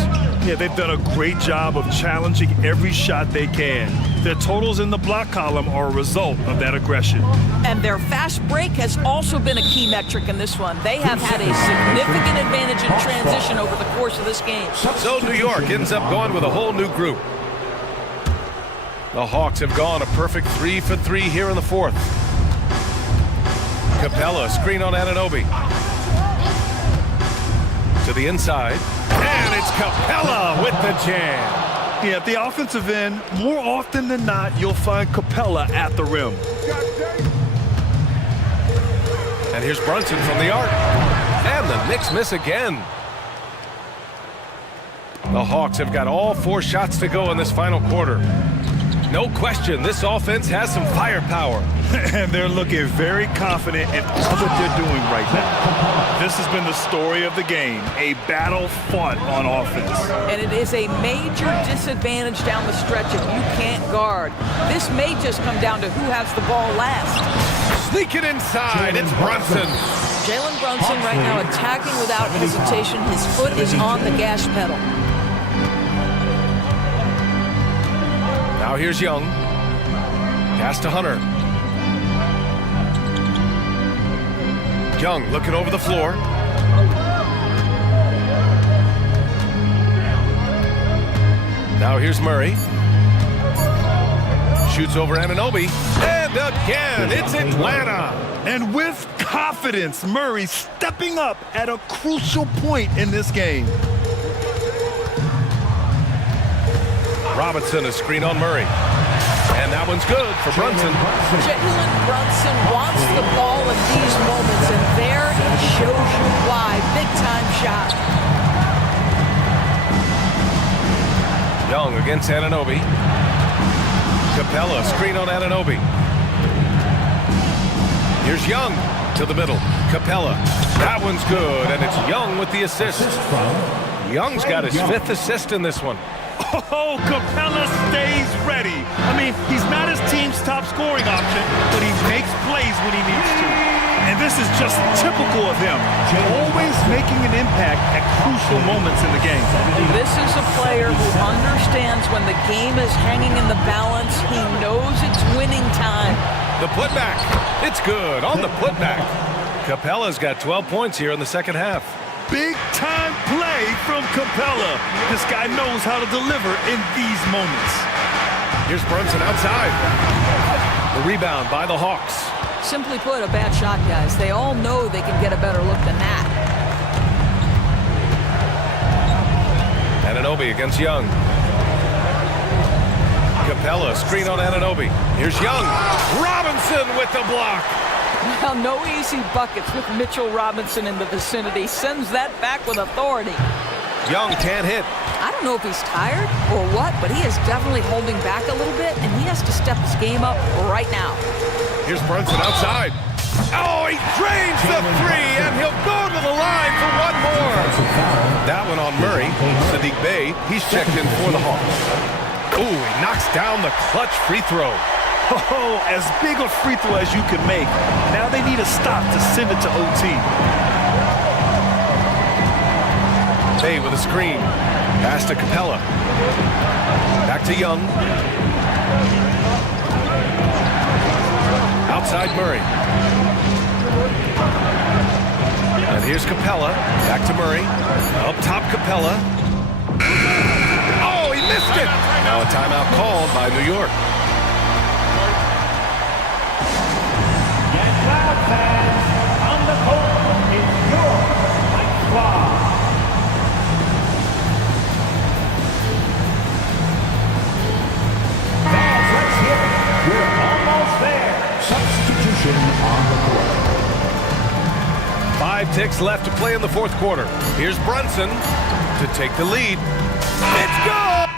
Yeah, they've done a great job of challenging every shot they can. Their totals in the block column are a result of that aggression. And their fast break has also been a key metric in this one. They have had a significant advantage in transition over the course of this game. So New York ends up going with a whole new group. The Hawks have gone a perfect 3 for 3 here in the fourth. Capella, screen on Anunoby. To the inside. And it's Capella with the jam. Yeah, at the offensive end, more often than not, you'll find Capella at the rim. And here's Brunson from the arc. And the Knicks miss again. The Hawks have got all 4 shots to go in this final quarter. No question, this offense has some firepower. And they're looking very confident in all that they're doing right now. This has been the story of the game, a battle fought on offense. And it is a major disadvantage down the stretch if you can't guard. This may just come down to who has the ball last. Sneaking inside, it's Brunson. Jalen Brunson right now attacking without hesitation. His foot is on the gas pedal. Now here's Young. Pass to Hunter. Young looking over the floor. Now here's Murray. Shoots over Anunoby. And again, it's Atlanta. And with confidence, Murray stepping up at a crucial point in this game. Robinson, a screen on Murray. And that one's good for Brunson. Jalen Brunson wants the ball in these moments, and there it shows you why. Big-time shot. Young against Anunoby. Capella, screen on Anunoby. Here's Young to the middle. Capella. That one's good, and it's Young with the assist. Young's got his 5th assist in this one. Oh, Capella stays ready. I mean, he's not his team's top scoring option, but he makes plays when he needs to. And this is just typical of him, always making an impact at crucial moments in the game. This is a player who understands when the game is hanging in the balance. He knows it's winning time. The putback. It's good on the putback. Capella's got 12 points here in the second half. Big-time play from Capella. This guy knows how to deliver in these moments. Here's Brunson outside. The rebound by the Hawks. Simply put, a bad shot, guys. They all know they can get a better look than that. Anunoby against Young. Capella, screen on Anunoby. Here's Young. Robinson with the block. Well, no easy buckets with Mitchell Robinson in the vicinity. Sends that back with authority. Young can't hit. I don't know if he's tired or what, but he is definitely holding back a little bit, and he has to step his game up right now. Here's Brunson outside. Oh, he drains the 3, and he'll go to the line for one more. That one on Murray. Sadiq Bey, he's checked in for the Hawks. Ooh, he knocks down the clutch free throw. Oh, as big a free throw as you can make. Now they need a stop to send it to OT. Bey with a screen. Pass to Capella. Back to Young. Outside Murray. And here's Capella. Back to Murray. Up top Capella. Oh, he missed it! Now a timeout called by New York. On the court is your White Squad. Fans, let's hear it. We're almost there. Substitution on the court. 5 ticks left to play in the fourth quarter. Here's Brunson to take the lead. It's good!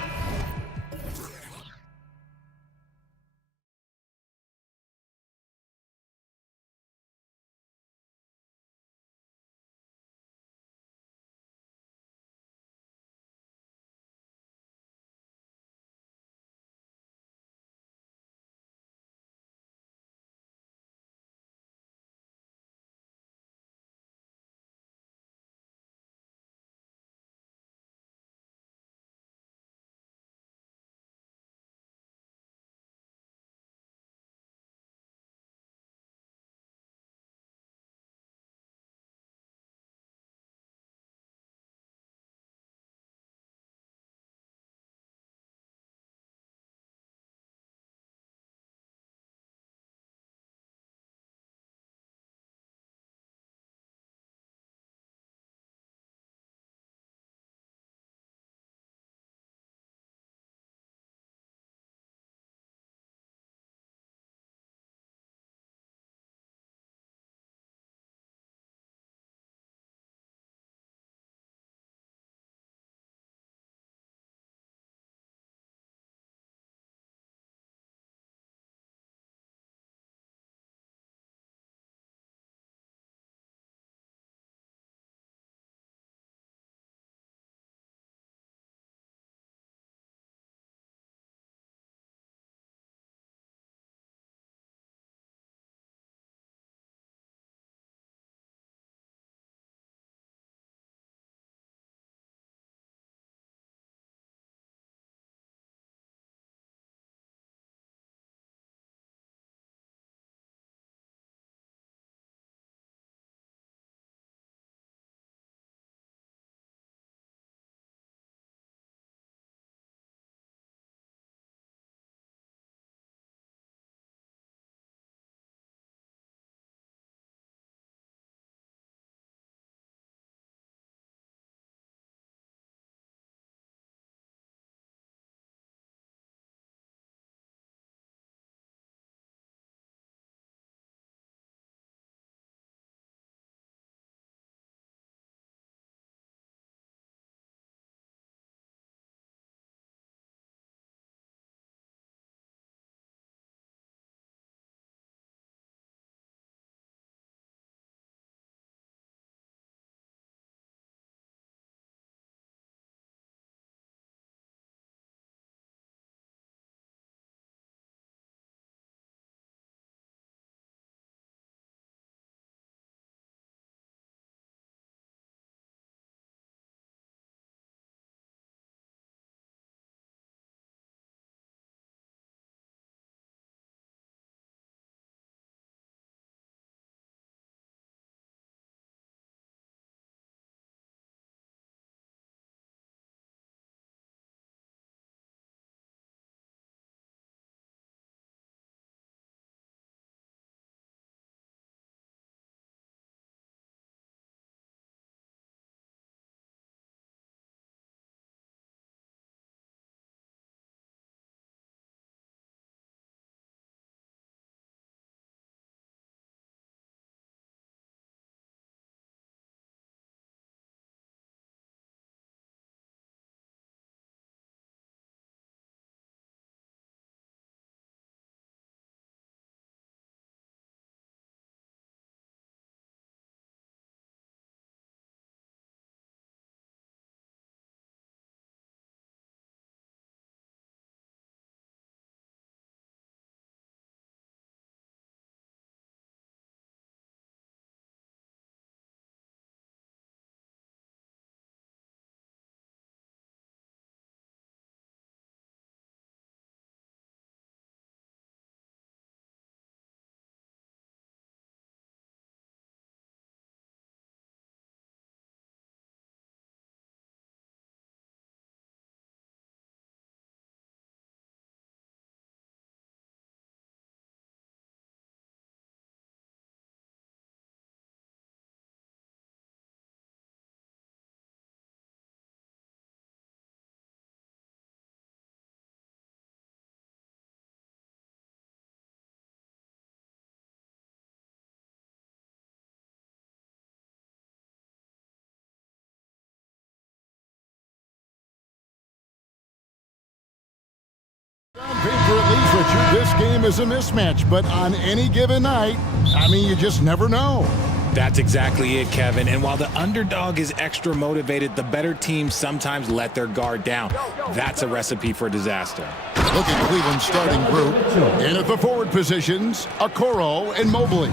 paper, at least, Richard, this game is a mismatch. But on any given night, I mean, you just never know. That's exactly it, Kevin. And while the underdog is extra motivated, the better teams sometimes let their guard down. That's a recipe for disaster. Look at Cleveland's starting group. In at the forward positions, Okoro and Mobley.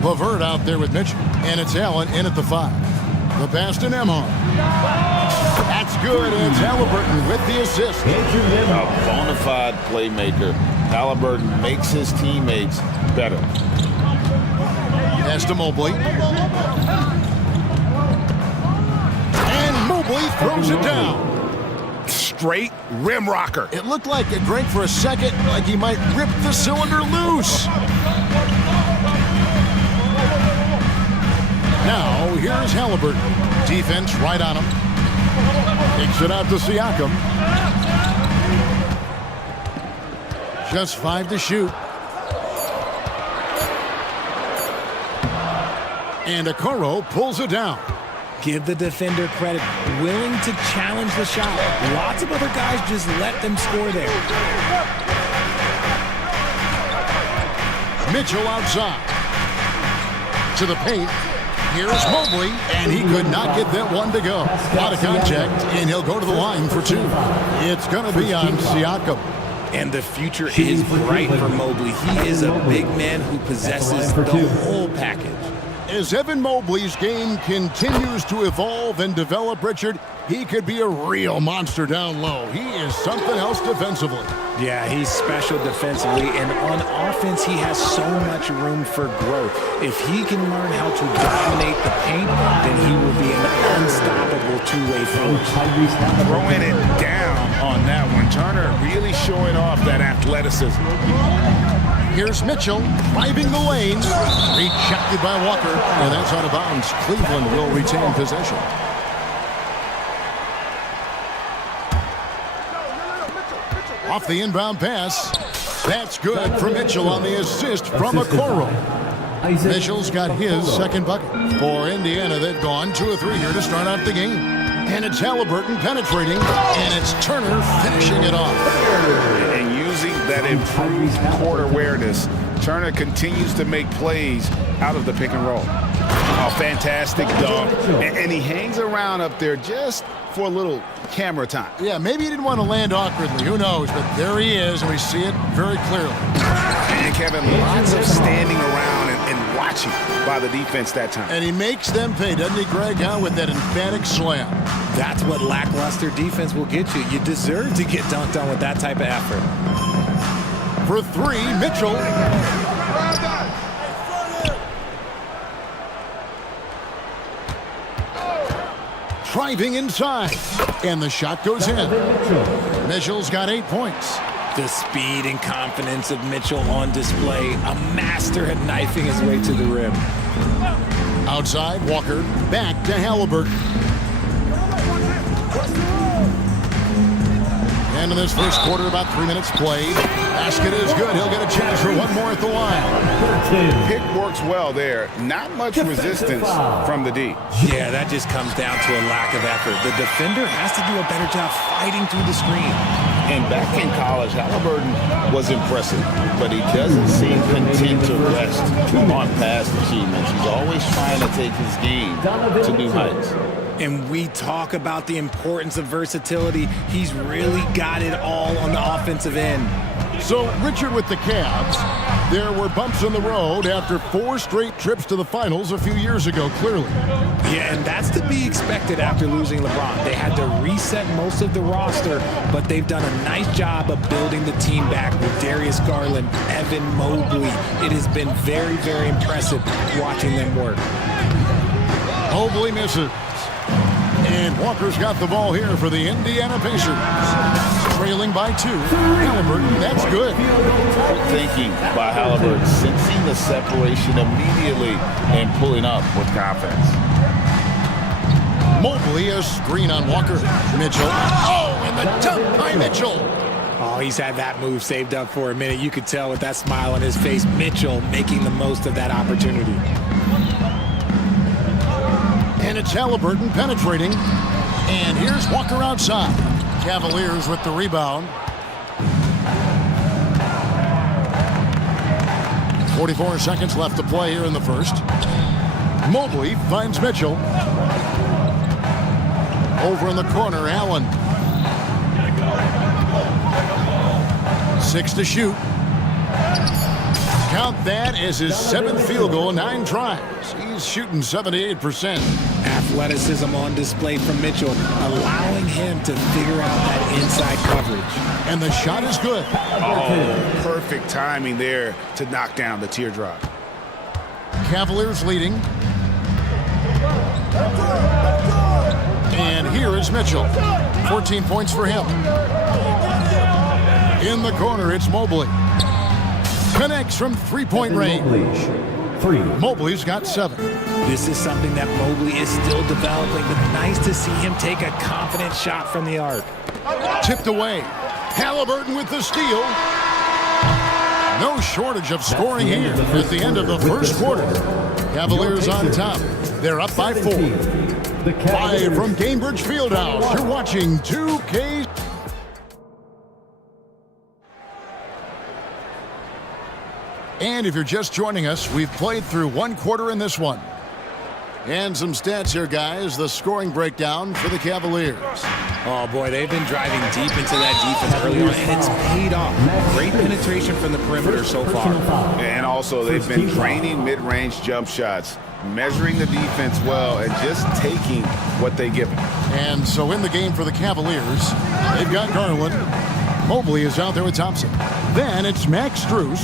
Lavert out there with Mitchell. And it's Allen in at the 5. The pass to Nemhard. That's good, and it's Halliburton with the assist. A bona fide playmaker. Halliburton makes his teammates better. Pass to Mobley. And Mobley throws it down. Straight rim rocker. It looked like it drank for a second, like he might rip the cylinder loose. Now, here's Halliburton. Defense right on him. Takes it out to Siakam. Just 5 to shoot. And Okoro pulls it down. Give the defender credit. Willing to challenge the shot. Lots of other guys just let them score there. Mitchell outside. To the paint. Here's Mobley, and he could not get that one to go. Out of contact, and he'll go to the line for 2. It's going to be on Siakam. And the future is bright for Mobley. He is a big man who possesses the whole package. As Evan Mobley's game continues to evolve and develop, Richard, he could be a real monster down low. He is something else defensively. Yeah, he's special defensively, and on offense, he has so much room for growth. If he can learn how to dominate the paint, then he will be an unstoppable two-way force. Throwing it down on that one. Turner really showing off that athleticism. Here's Mitchell driving the lane. Rejected by Walker, and that's out of bounds. Cleveland will retain possession. Off the inbound pass. That's good for Mitchell on the assist from Okoro. Mitchell's got his second bucket. For Indiana, they've gone 2 of 3 here to start out the game. And it's Halliburton penetrating, and it's Turner finishing it off. And using that improved court awareness, Turner continues to make plays out of the pick and roll. A fantastic dunk, and he hangs around up there just for a little camera time. Yeah, maybe he didn't want to land awkwardly. Who knows? But there he is, and we see it very clearly. And Kevin, lots of standing around and watching by the defense that time. And he makes them pay, doesn't he, Greg, with that emphatic slam? That's what lackluster defense will get you. You deserve to get dunked on with that type of effort. For 3, Mitchell. Driving inside, and the shot goes in. Mitchell's got 8 points. The speed and confidence of Mitchell on display. A master at knifing his way to the rim. Outside, Walker, back to Halliburton. And in this first quarter, about 3 minutes played. Basket is good. He'll get a chance for one more at the line. Pick works well there. Not much resistance from the D. Yeah, that just comes down to a lack of effort. The defender has to do a better job fighting through the screen. And back in college, Halliburton was impressive, but he doesn't seem content to rest on past achievements. He's always trying to take his game to new heights. And we talk about the importance of versatility. He's really got it all on the offensive end. So, Richard, with the Cavs, there were bumps in the road after 4 straight trips to the finals a few years ago, clearly. Yeah, and that's to be expected after losing LeBron. They had to reset most of the roster, but they've done a nice job of building the team back with Darius Garland, Evan Mobley. It has been very, very impressive watching them work. Mobley misses. And Walker's got the ball here for the Indiana Pacers. Trailing by 2. Halliburton, that's good. Good thinking by Halliburton, sensing the separation immediately and pulling up with confidence. Mobley, a screen on Walker. Mitchell. Oh, and the dunk by Mitchell. Oh, he's had that move saved up for a minute. You could tell with that smile on his face. Mitchell making the most of that opportunity. And it's Halliburton penetrating. And here's Walker outside. Cavaliers with the rebound. 44 seconds left to play here in the first. Mobley finds Mitchell. Over in the corner, Allen. 6 to shoot. Count that as his 7th field goal in 9 tries. He's shooting 78%. Athleticism on display from Mitchell, allowing him to figure out that inside coverage. And the shot is good. Oh, perfect timing there to knock down the teardrop. Cavaliers leading. And here is Mitchell. 14 points for him. In the corner, it's Mobley. Connects from three-point range. Mobley's got 7. This is something that Mobley is still developing, but nice to see him take a confident shot from the arc. Tipped away. Halliburton with the steal. No shortage of scoring here at the end of the first quarter. Cavaliers on top. They're up by 4. Live from Cambridge Fieldhouse, you're watching 2K. And if you're just joining us, we've played through 1 quarter in this one. And some stats here, guys. The scoring breakdown for the Cavaliers. Oh, boy, they've been driving deep into that defense early on, and it's paid off. Great penetration from the perimeter so far. And also, they've been draining mid-range jump shots, measuring the defense well, and just taking what they give them. And so in the game for the Cavaliers, they've got Garland. Mobley is out there with Thompson. Then it's Max Strus,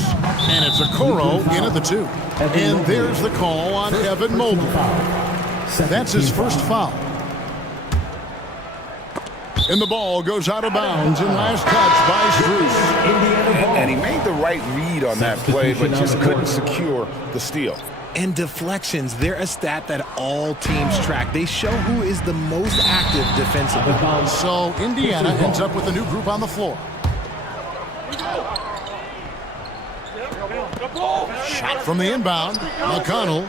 and it's Okoro in at the 2. And there's the call on Evan Mobley. That's his first foul. And the ball goes out of bounds, and last touch by Strus. And he made the right read on that play, but just couldn't secure the steal. And deflections, they're a stat that all teams track. They show who is the most active defensively. So Indiana ends up with a new group on the floor. Shot from the inbound. McConnell.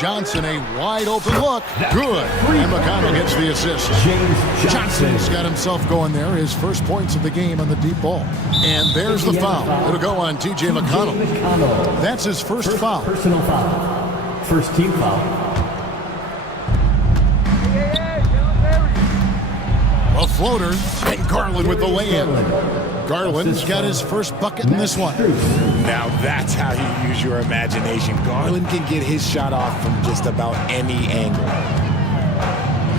Johnson, a wide open look. Good. And McConnell gets the assist. Johnson's got himself going there. His first points of the game on the deep ball. And there's the foul. It'll go on T.J. McConnell. That's his first foul. Personal foul. First team foul. A floater. And Garland with the lay-in. Garland's got his first bucket in this one. Now that's how you use your imagination. Garland can get his shot off from just about any angle.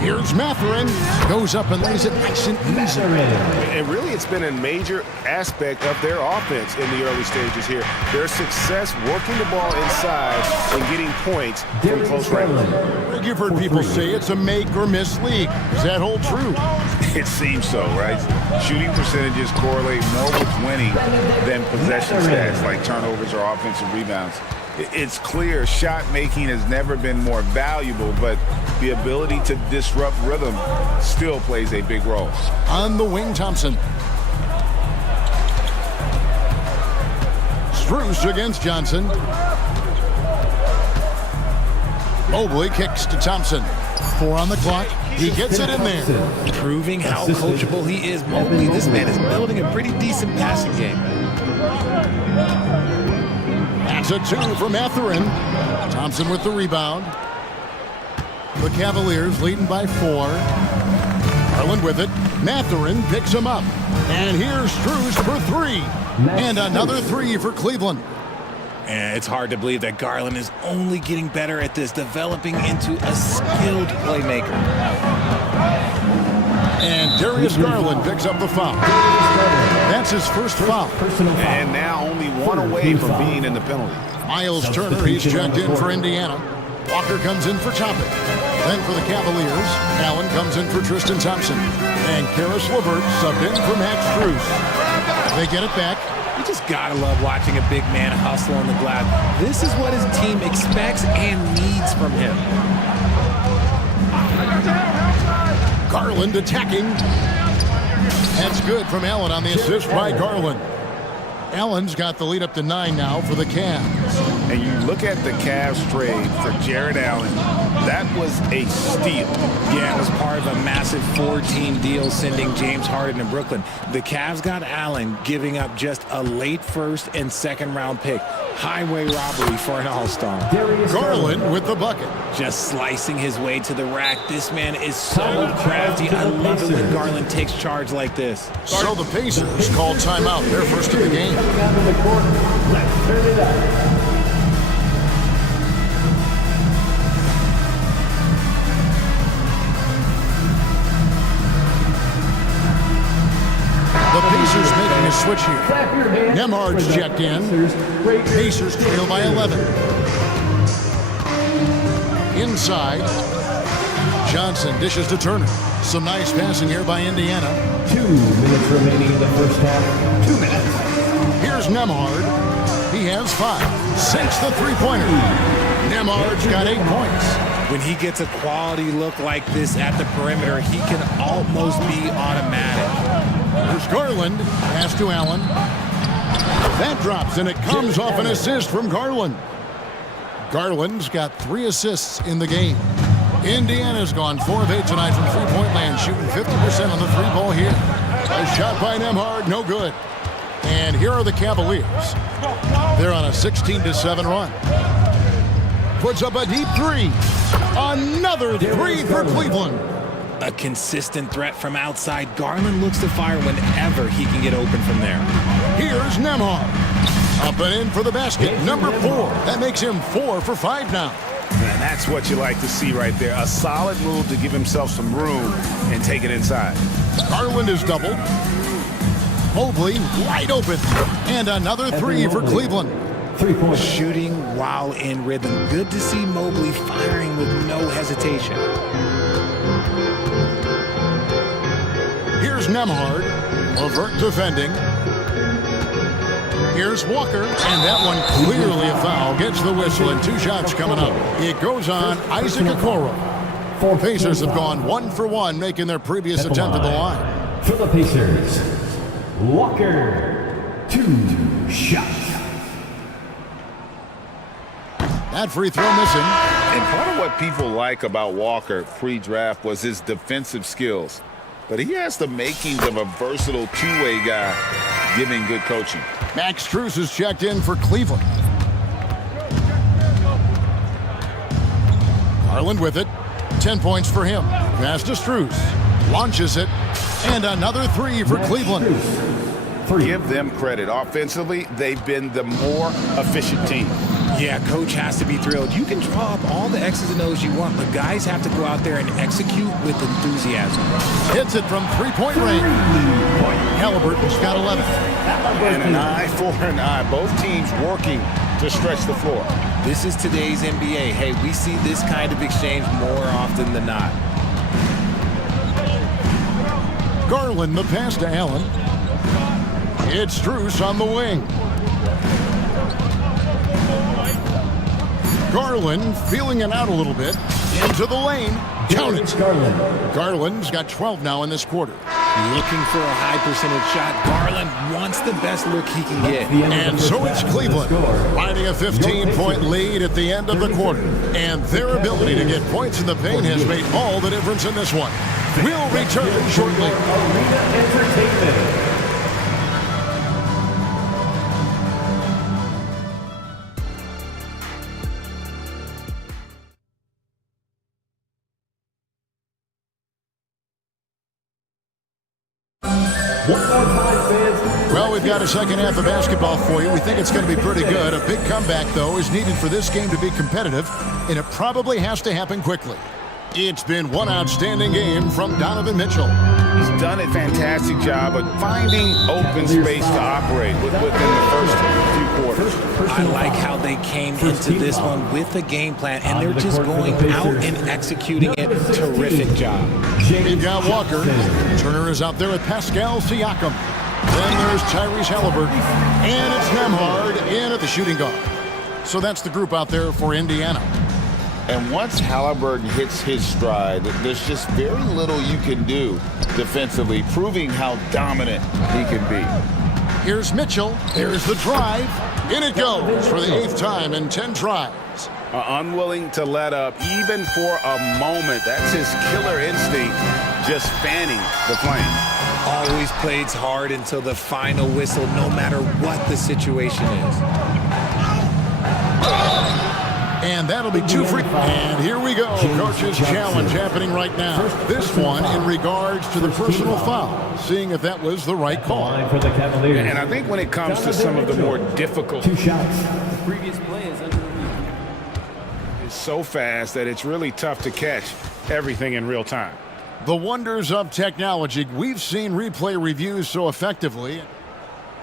Here's Mathurin. Goes up and lays it nice and easy. And really, it's been a major aspect of their offense in the early stages here. Their success working the ball inside and getting points from close range. You've heard people say it's a make or miss league. Does that hold true? It seems so, right? Shooting percentages correlate more with winning than possession stats like turnovers or offensive rebounds. It's clear shot making has never been more valuable, but the ability to disrupt rhythm still plays a big role. On the wing, Thompson. Strus against Johnson. Mobley kicks to Thompson. 4 on the clock. He gets it in there. Proving how coachable he is. Mobley, this man is building a pretty decent passing game. That's a 2 for Mathurin. Thompson with the rebound. The Cavaliers leading by 4. Garland with it. Mathurin picks him up. And here's Strus for 3. And another 3 for Cleveland. And it's hard to believe that Garland is only getting better at this, developing into a skilled playmaker. And Darius Garland picks up the foul. That's his first foul. And now only 1 away from being in the penalty. Miles Turner, he's checked in for Indiana. Walker comes in for Topic. Then for the Cavaliers, Allen comes in for Tristan Thompson. And Karis LeVert subbed in for Max Strus. They get it back. You just gotta love watching a big man hustle on the glass. This is what his team expects and needs from him. Garland attacking. That's good from Allen on the assist by Garland. Allen's got the lead up to 9 now for the Cavs. And you look at the Cavs trade for Jared Allen, that was a steal. Yeah, it was part of a massive 4-team deal sending James Harden to Brooklyn. The Cavs got Allen, giving up just a late first and second round pick. Highway robbery for an all-star. Garland with the bucket. Just slicing his way to the rack. This man is so crafty. I love it when Garland takes charge like this. So the Pacers called timeout, their first of the game. Let's turn it up. The Pacers making a switch here. Nemhard's checked in. Pacers trail by 11. Inside. Johnson dishes to Turner. Some nice passing here by Indiana. 2 minutes remaining in the first half. 2 minutes. Here's Nemhard. He has 5. Sinks the three-pointer. Nemhard's got 8 points. When he gets a quality look like this at the perimeter, he can almost be automatic. Here's Garland. Pass to Allen. That drops, and it comes off an assist from Garland. Garland's got 3 assists in the game. Indiana's gone 4 of 8 tonight from three-point land, shooting 50% on the three ball here. A shot by Nemhard, no good. And here are the Cavaliers. They're on a 16-7 run. Puts up a deep 3. Another 3 for Cleveland. A consistent threat from outside. Garland looks to fire whenever he can get open from there. Here's Nemhard. Up and in for the basket. Number 4. That makes him 4 for 5 now. And that's what you like to see right there. A solid move to give himself some room and take it inside. Garland is doubled. Mobley wide open. And another 3 for Cleveland. 3-point shooting while in rhythm. Good to see Mobley firing with no hesitation. Here's Nemhard. Levert defending. Here's Walker, and that one clearly a foul. Gets the whistle, and 2 shots coming up. It goes on Isaac Okoro. Pacers have gone 1 for 1, making their previous attempt at the line. For the Pacers, Walker, 2 shots. That free throw missing. And part of what people like about Walker pre-draft was his defensive skills. But he has the makings of a versatile two-way guy, giving good coaching. Max Strus is checked in for Cleveland. Garland with it. 10 points for him. Pass to Strus. Launches it. And another 3 for Cleveland. Give them credit. Offensively, they've been the more efficient team. Yeah, coach has to be thrilled. You can draw up all the X's and O's you want, but guys have to go out there and execute with enthusiasm. Hits it from three-point range. Halliburton's got 11. And an eye for an eye. Both teams working to stretch the floor. This is today's NBA. Hey, we see this kind of exchange more often than not. Garland, the pass to Allen. It's Strus on the wing. Garland feeling it out a little bit. Into the lane. Count it. Garland's got 12 now in this quarter. Looking for a high percentage shot. Garland wants the best look he can get. And so it's Cleveland, finding a 15-point lead at the end of the quarter. And their ability to get points in the paint has made all the difference in this one. We'll return shortly. Arena Entertainment. Well, we've got a second half of basketball for you. We think it's going to be pretty good. A big comeback, though, is needed for this game to be competitive, and it probably has to happen quickly. It's been one outstanding game from Donovan Mitchell. He's done a fantastic job of finding open space to operate within the first few quarters. I like how they came into this one with a game plan, and they're just going out and executing it. Terrific job. They've got Walker. Turner is out there with Pascal Siakam. Then there's Tyrese Halliburton. And it's Nemhard in at the shooting guard. So that's the group out there for Indiana. And once Halliburton hits his stride, there's just very little you can do defensively, proving how dominant he can be. Here's Mitchell. There's the drive. In it goes for the 8th time in 10 tries. Unwilling to let up even for a moment. That's his killer instinct, just fanning the flame. Always plays hard until the final whistle, no matter what the situation is. And that'll be 2 free. And here we go. Coach's challenge happening right now. This one in regards to the personal foul, seeing if that was the right call. And I think when it comes to some of the more difficult, 2 shots. Previous play is under review. it's so fast that it's really tough to catch everything in real time. The wonders of technology. We've seen replay reviews so effectively.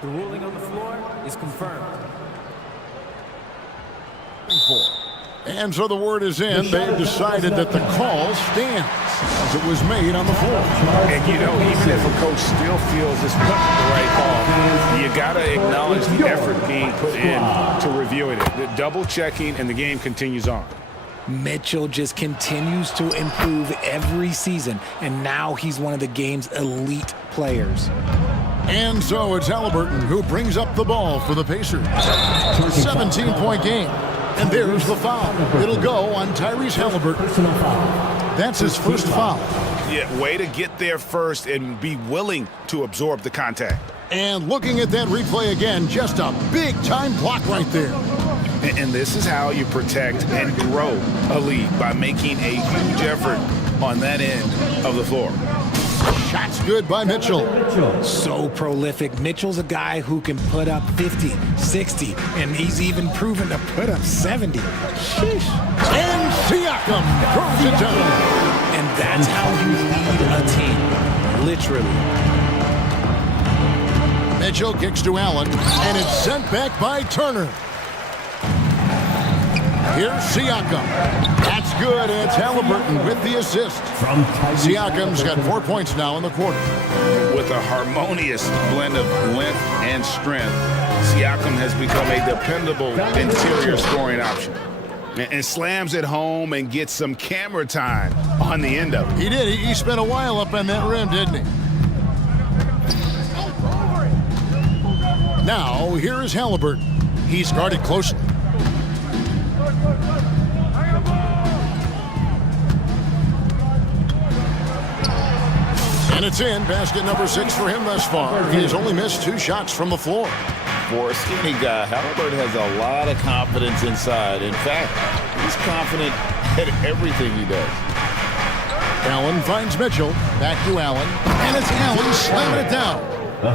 The ruling on the floor is confirmed. And so the word is in. They've decided that the call stands as it was made on the floor. And, you know, even if a coach still feels this wasn't the right call, you got to acknowledge the effort being put in to reviewing it. The double checking, and the game continues on. Mitchell just continues to improve every season, and now he's one of the game's elite players. And so it's Halliburton who brings up the ball for the Pacers. 17-point game. And there's the foul. It'll go on Tyrese Halliburton. That's his first foul. Yeah, way to get there first and be willing to absorb the contact. And looking at that replay again, just a big-time block right there. And this is how you protect and grow a lead, by making a huge effort on that end of the floor. Shots good by Mitchell. So prolific. Mitchell's a guy who can put up 50, 60, and he's even proven to put up 70. Sheesh. And Siakam throws it down. And that's how you lead a team. Literally. Mitchell kicks to Allen, and it's sent back by Turner. Here's Siakam. That's good. It's Halliburton with the assist. Siakam's got 4 points now in the quarter. With a harmonious blend of length and strength, Siakam has become a dependable interior scoring option. And slams it home and gets some camera time on the end of it. He did. He spent a while up on that rim, didn't he? Now, here is Halliburton. He's guarded closely. And it's in. Basket number 6 for him thus far. He has only missed 2 shots from the floor. For a skinny guy, Halliburton has a lot of confidence inside. In fact, he's confident at everything he does. Allen finds Mitchell. Back to Allen. And it's Allen slamming it down.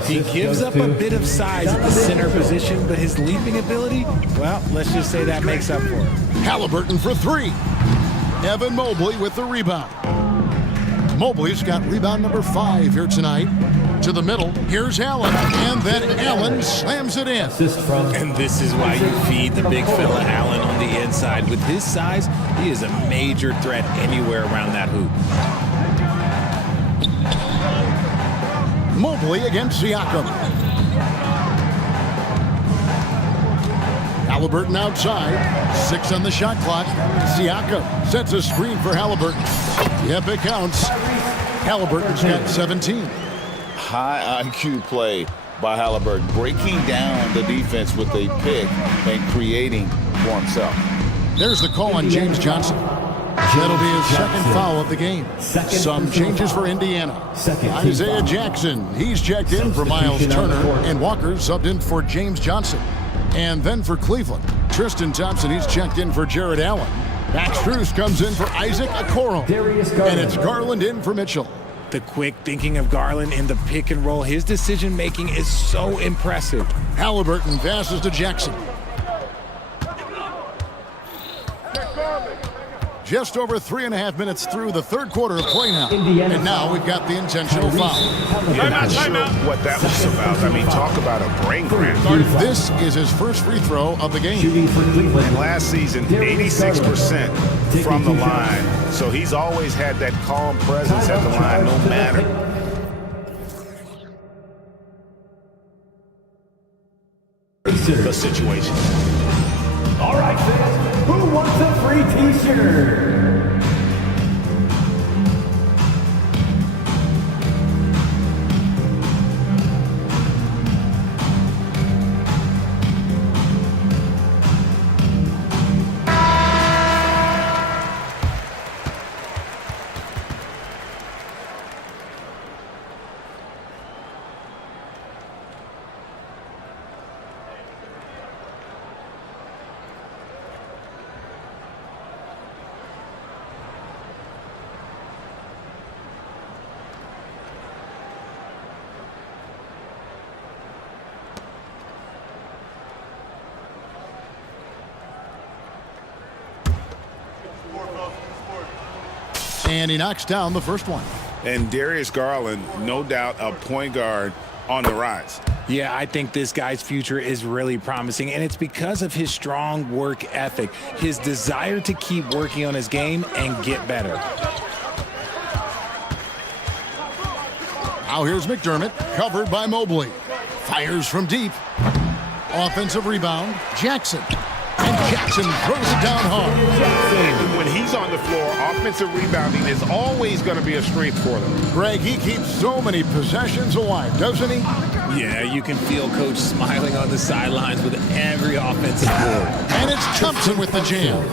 He gives up a bit of size at the center position, but his leaping ability, well, let's just say that makes up for it. Halliburton for 3. Evan Mobley with the rebound. Mobley's got rebound number 5 here tonight. To the middle, here's Allen, and then Allen slams it in. And this is why you feed the big fella Allen on the inside. With his size, he is a major threat anywhere around that hoop. Mobley against Siakam. Halliburton outside. 6 on the shot clock. Siakam sets a screen for Halliburton. Yep, it counts. Halliburton's got 17. High IQ play by Halliburton, breaking down the defense with a pick and creating for himself. There's the call on James Johnson. That'll be his second foul of the game. Some changes for Indiana. Isaiah Jackson, he's checked in for Miles Turner, and Walker subbed in for James Johnson. And then for Cleveland, Tristan Thompson, he's checked in for Jared Allen. Max Strus comes in for Isaac Okoro. And it's Garland in for Mitchell. The quick thinking of Garland in the pick and roll, his decision making is so impressive. Halliburton passes to Jackson. Just over 3.5 minutes through the third quarter of play now. And now we've got the intentional foul. You're not sure what that was about. I mean, talk about a brain cramp. This is his first free throw of the game. And last season, 86% from the line. So he's always had that calm presence at the line, no matter. The situation. All right, fans, who wants a free t-shirt? And he knocks down the first one. And Darius Garland, no doubt a point guard on the rise. Yeah, I think this guy's future is really promising, and it's because of his strong work ethic, his desire to keep working on his game and get better. Now here's McDermott, covered by Mobley. Fires from deep. Offensive rebound, Jackson. And Jackson throws it down hard. When he's on the floor, offensive rebounding is always going to be a strength for them. Greg, he keeps so many possessions alive, doesn't he? Yeah, you can feel Coach smiling on the sidelines with every offensive board. And it's Thompson with the jam.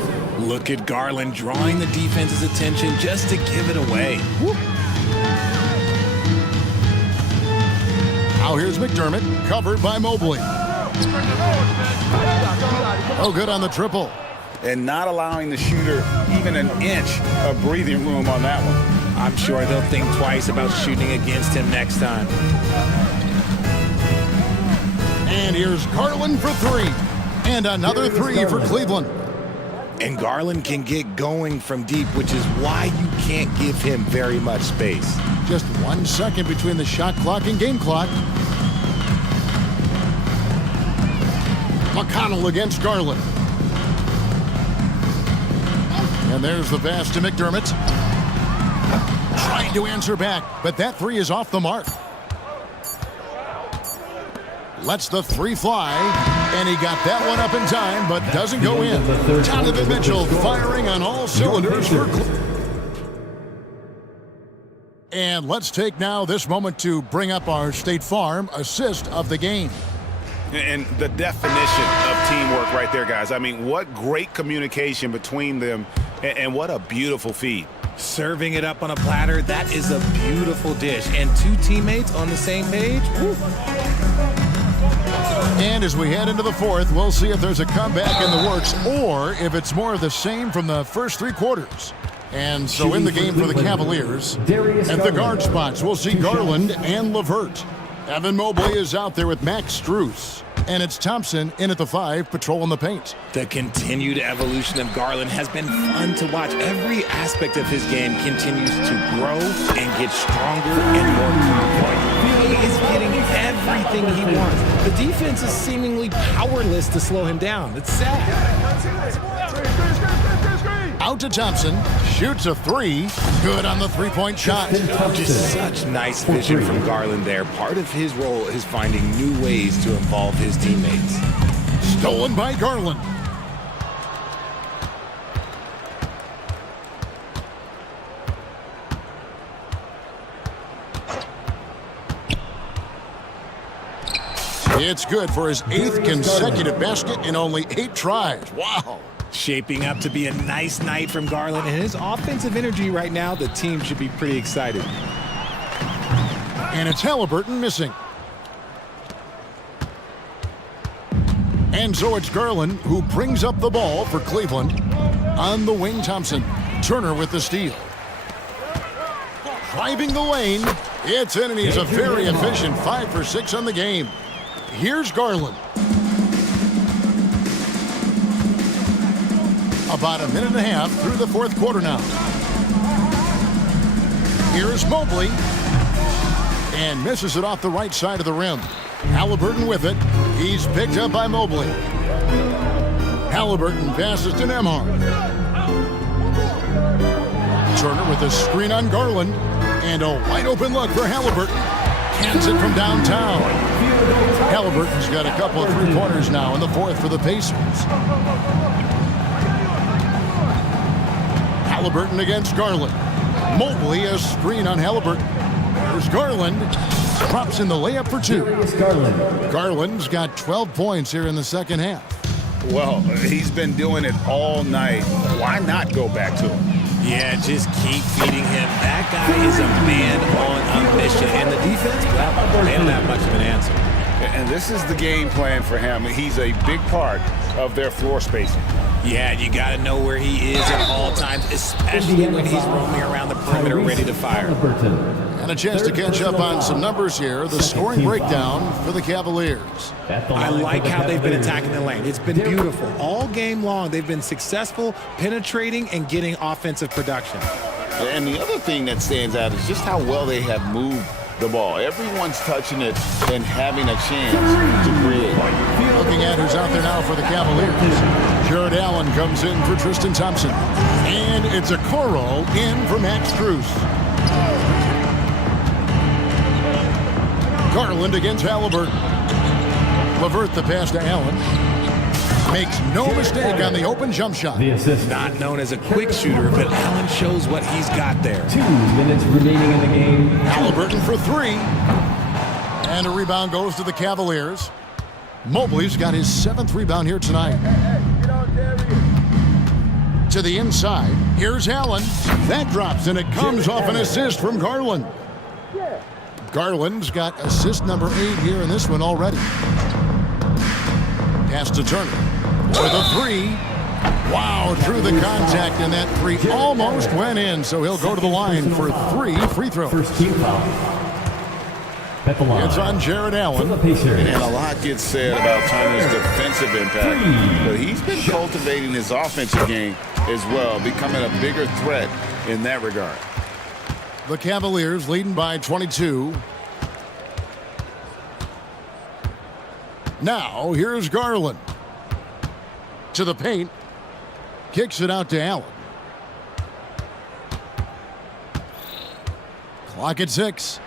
Look at Garland drawing the defense's attention just to give it away. Whoop. Now here's McDermott, covered by Mobley. Oh, good on the triple. And not allowing the shooter even an inch of breathing room on that one. I'm sure they'll think twice about shooting against him next time. And here's Garland for three. And another three for Cleveland. And Garland can get going from deep, which is why you can't give him very much space. Just 1 second between the shot clock and game clock. McConnell against Garland. And there's the pass to McDermott. Trying to answer back, but that three is off the mark. Lets the three fly, and he got that one up in time, but doesn't go in. Donovan Mitchell firing on all cylinders for And let's take now this moment to bring up our State Farm assist of the game. And the definition of teamwork right there, guys. I mean, what great communication between them, and what a beautiful feed. Serving it up on a platter, that is a beautiful dish. And two teammates on the same page. Woo. And as we head into the fourth, we'll see if there's a comeback in the works or if it's more of the same from the first three quarters. And so in the game for the Cavaliers, at the guard spots, we'll see Garland and LeVert. Evan Mobley is out there with Max Strus. And it's Thompson in at the 5, patrolling the paint. The continued evolution of Garland has been fun to watch. Every aspect of his game continues to grow and get stronger and more powerful. He is getting everything he wants. The defense is seemingly powerless to slow him down. It's sad. Out to Thompson, shoots a three, good on the three-point shot. Just such nice vision from Garland there. Part of his role is finding new ways to involve his teammates. Stolen by Garland. It's good for his 8th consecutive basket in only 8 tries. Wow. Shaping up to be a nice night from Garland, and his offensive energy right now, the team should be pretty excited. And it's Halliburton missing. And so it's Garland who brings up the ball for Cleveland. On the wing, Thompson. Turner with the steal. Driving the lane. It's in, and he's a very efficient 5 for 6 on the game. Here's Garland. About a minute and a half through the fourth quarter now. Here's Mobley. And misses it off the right side of the rim. Halliburton with it. He's picked up by Mobley. Halliburton passes to Nembhard. Turner with a screen on Garland. And a wide open look for Halliburton. Cans it from downtown. Halliburton's got a couple of three-pointers now in the fourth for the Pacers. Halliburton against Garland. Mobley a screen on Halliburton. There's Garland. Drops in the layup for 2. Garland's got 12 points here in the second half. Well, he's been doing it all night. Why not go back to him? Yeah, just keep feeding him. That guy is a man on a mission. And the defense, well, they don't have much of an answer. And this is the game plan for him. He's a big part of their floor spacing. Yeah, you got to know where he is at all times, especially when he's roaming around the perimeter ready to fire. And a chance to catch up on some numbers here. The scoring breakdown for the Cavaliers. I like how they've been attacking the lane. It's been beautiful. All game long, they've been successful, penetrating, and getting offensive production. And the other thing that stands out is just how well they have moved the ball. Everyone's touching it and having a chance to create. Looking at who's out there now for the Cavaliers. Jared Allen comes in for Tristan Thompson. And it's a Coro in for Max Strus. Garland against Halliburton. Levert the pass to Allen. Makes no mistake on the open jump shot. The assist. Not known as a quick shooter, but Allen shows what he's got there. 2 minutes remaining in the game. Halliburton for 3. And a rebound goes to the Cavaliers. Mobley's got his 7th rebound here tonight. To the inside. Here's Allen. That drops, and it comes off an assist from Garland. Garland's got assist number 8 here in this one already. Pass to Turner. With a 3. Wow, through the contact, and that 3 almost went in, so he'll go to the line for 3 free throws. First team foul. At the line. It's on Jared Allen. And a lot gets said about Turner's defensive impact, but he's been cultivating his offensive game as well, becoming a bigger threat in that regard. The Cavaliers leading by 22. Now, here's Garland. To the paint. Kicks it out to Allen. Clock at 6.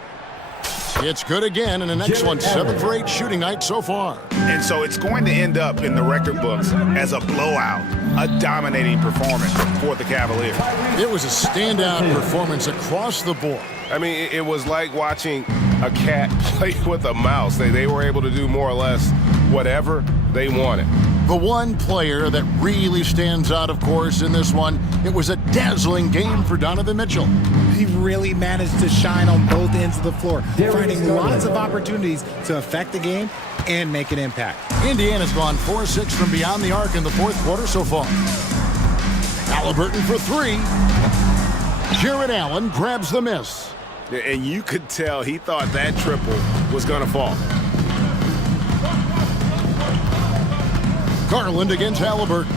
It's good again, and an excellent 7 for 8 shooting night so far. And so it's going to end up in the record books as a blowout, a dominating performance for the Cavaliers. It was a standout performance across the board. I mean, it was like watching a cat play with a mouse. They were able to do more or less whatever they wanted. The one player that really stands out, of course, in this one, it was a dazzling game for Donovan Mitchell. He really managed to shine on both ends of the floor, finding lots of opportunities to affect the game and make an impact. Indiana's gone 4-6 from beyond the arc in the 4th quarter so far. Halliburton for 3. Jared Allen grabs the miss. And you could tell he thought that triple was going to fall. Garland against Halliburton.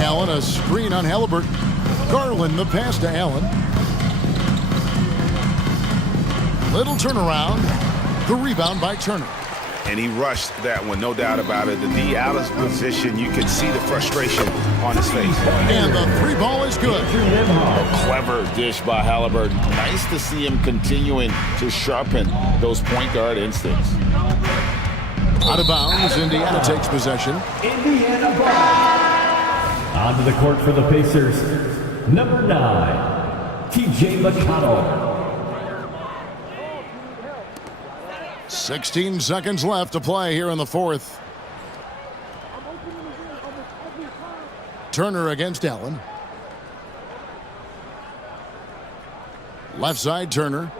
Allen, a screen on Halliburton. Garland, the pass to Allen. Little turnaround. The rebound by Turner. And he rushed that one, no doubt about it. The D out of position, you could see the frustration on his face. And the 3 ball is good. A clever dish by Halliburton. Nice to see him continuing to sharpen those point guard instincts. Out of bounds, Indiana takes possession. Indiana ball. Onto the court for the Pacers. Number 9, T.J. McConnell. 16 seconds left to play here in the 4th. Turner against Allen. Left side, Turner.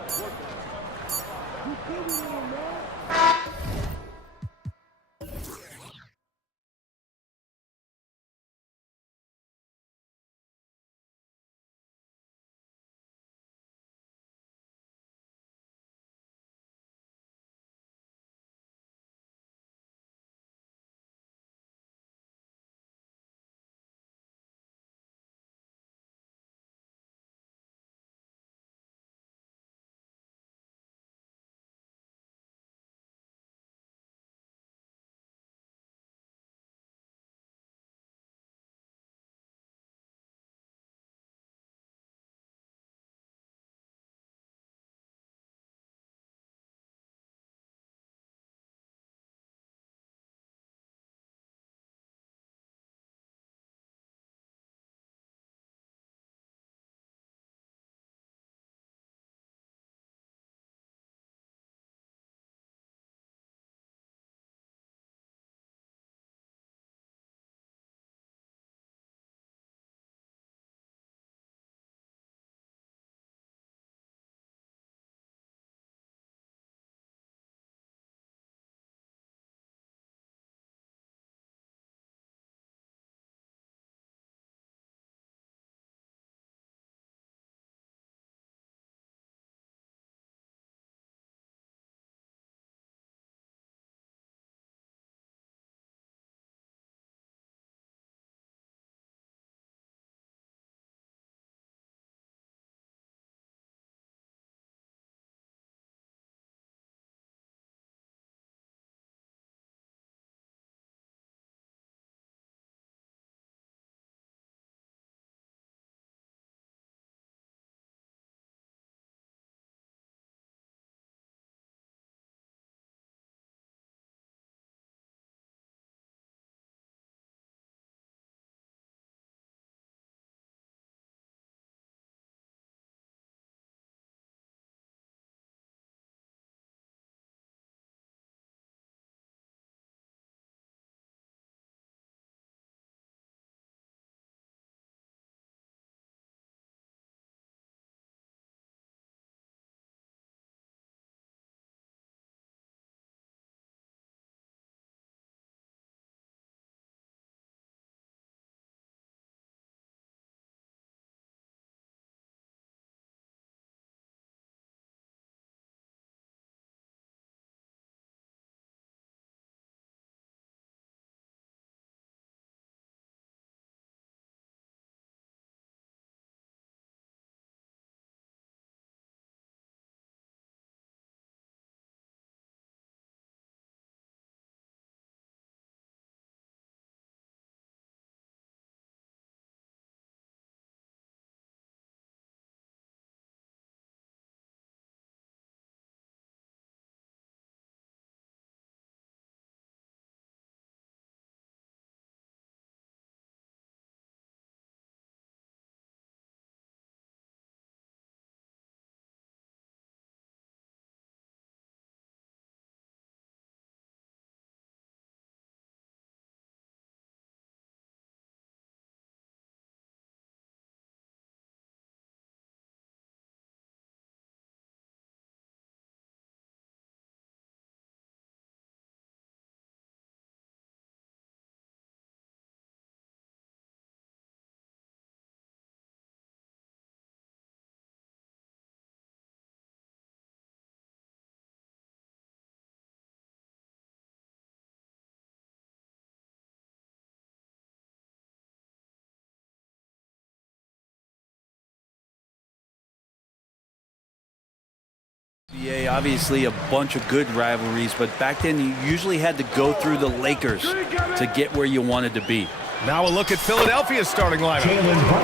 obviously a bunch of good rivalries, but back then you usually had to go through the Lakers to get where you wanted to be. Now a look at Philadelphia's starting lineup.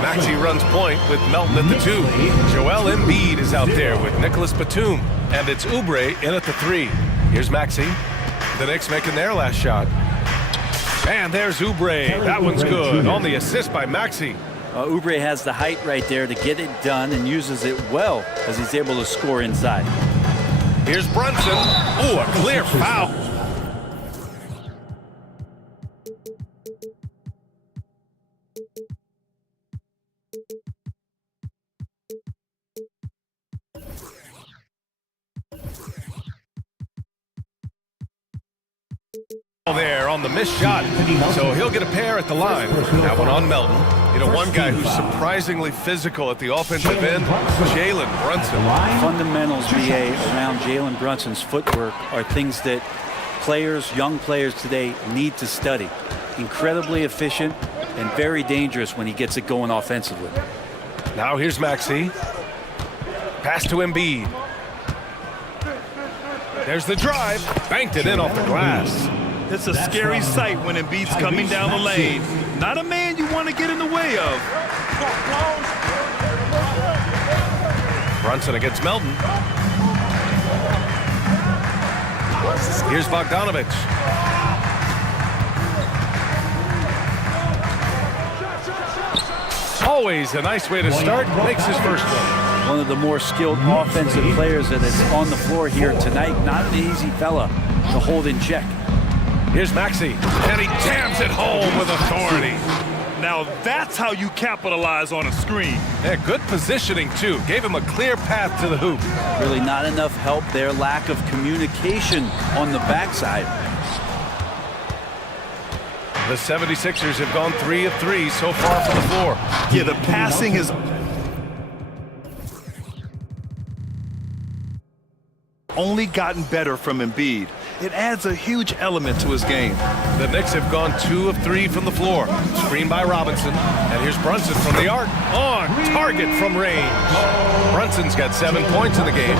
Maxey runs point with Melton at the 2. Joel Embiid is out there with Nicholas Batum. And it's Oubre in at the 3. Here's Maxey. The Knicks making their last shot. And there's Oubre. That one's good. On the assist by Maxey. Oubre has the height right there to get it done and uses it well as he's able to score inside. Here's Brunson. Ooh, a clear foul. There on the missed shot, so he'll get a pair at the line. That one on Melton. You know, one guy who's surprisingly physical at the offensive end, Jalen Brunson. Fundamentals, BA, around Jalen Brunson's footwork are things that players, young players today need to study. Incredibly efficient and very dangerous when he gets it going offensively. Now here's Maxey. Pass to Embiid. There's the drive. Banked it in off the glass. It's a scary sight when Embiid's coming down the lane. Not a man you want to get in the way of. Brunson against Melton. Here's Bogdanovich. Always a nice way to start. Makes his first one. One of the more skilled offensive players that is on the floor here tonight. Not an easy fella to hold in check. Here's Maxey, and he jams it home with authority. Now that's how you capitalize on a screen. Yeah, good positioning, too. Gave him a clear path to the hoop. Really not enough help there. Lack of communication on the backside. The 76ers have gone 3 of 3 so far from the floor. Yeah, the passing is only gotten better from Embiid. It adds a huge element to his game. The Knicks have gone 2 of 3 from the floor. Screen by Robinson. And here's Brunson from the arc. On target from range. Brunson's got 7 points in the game.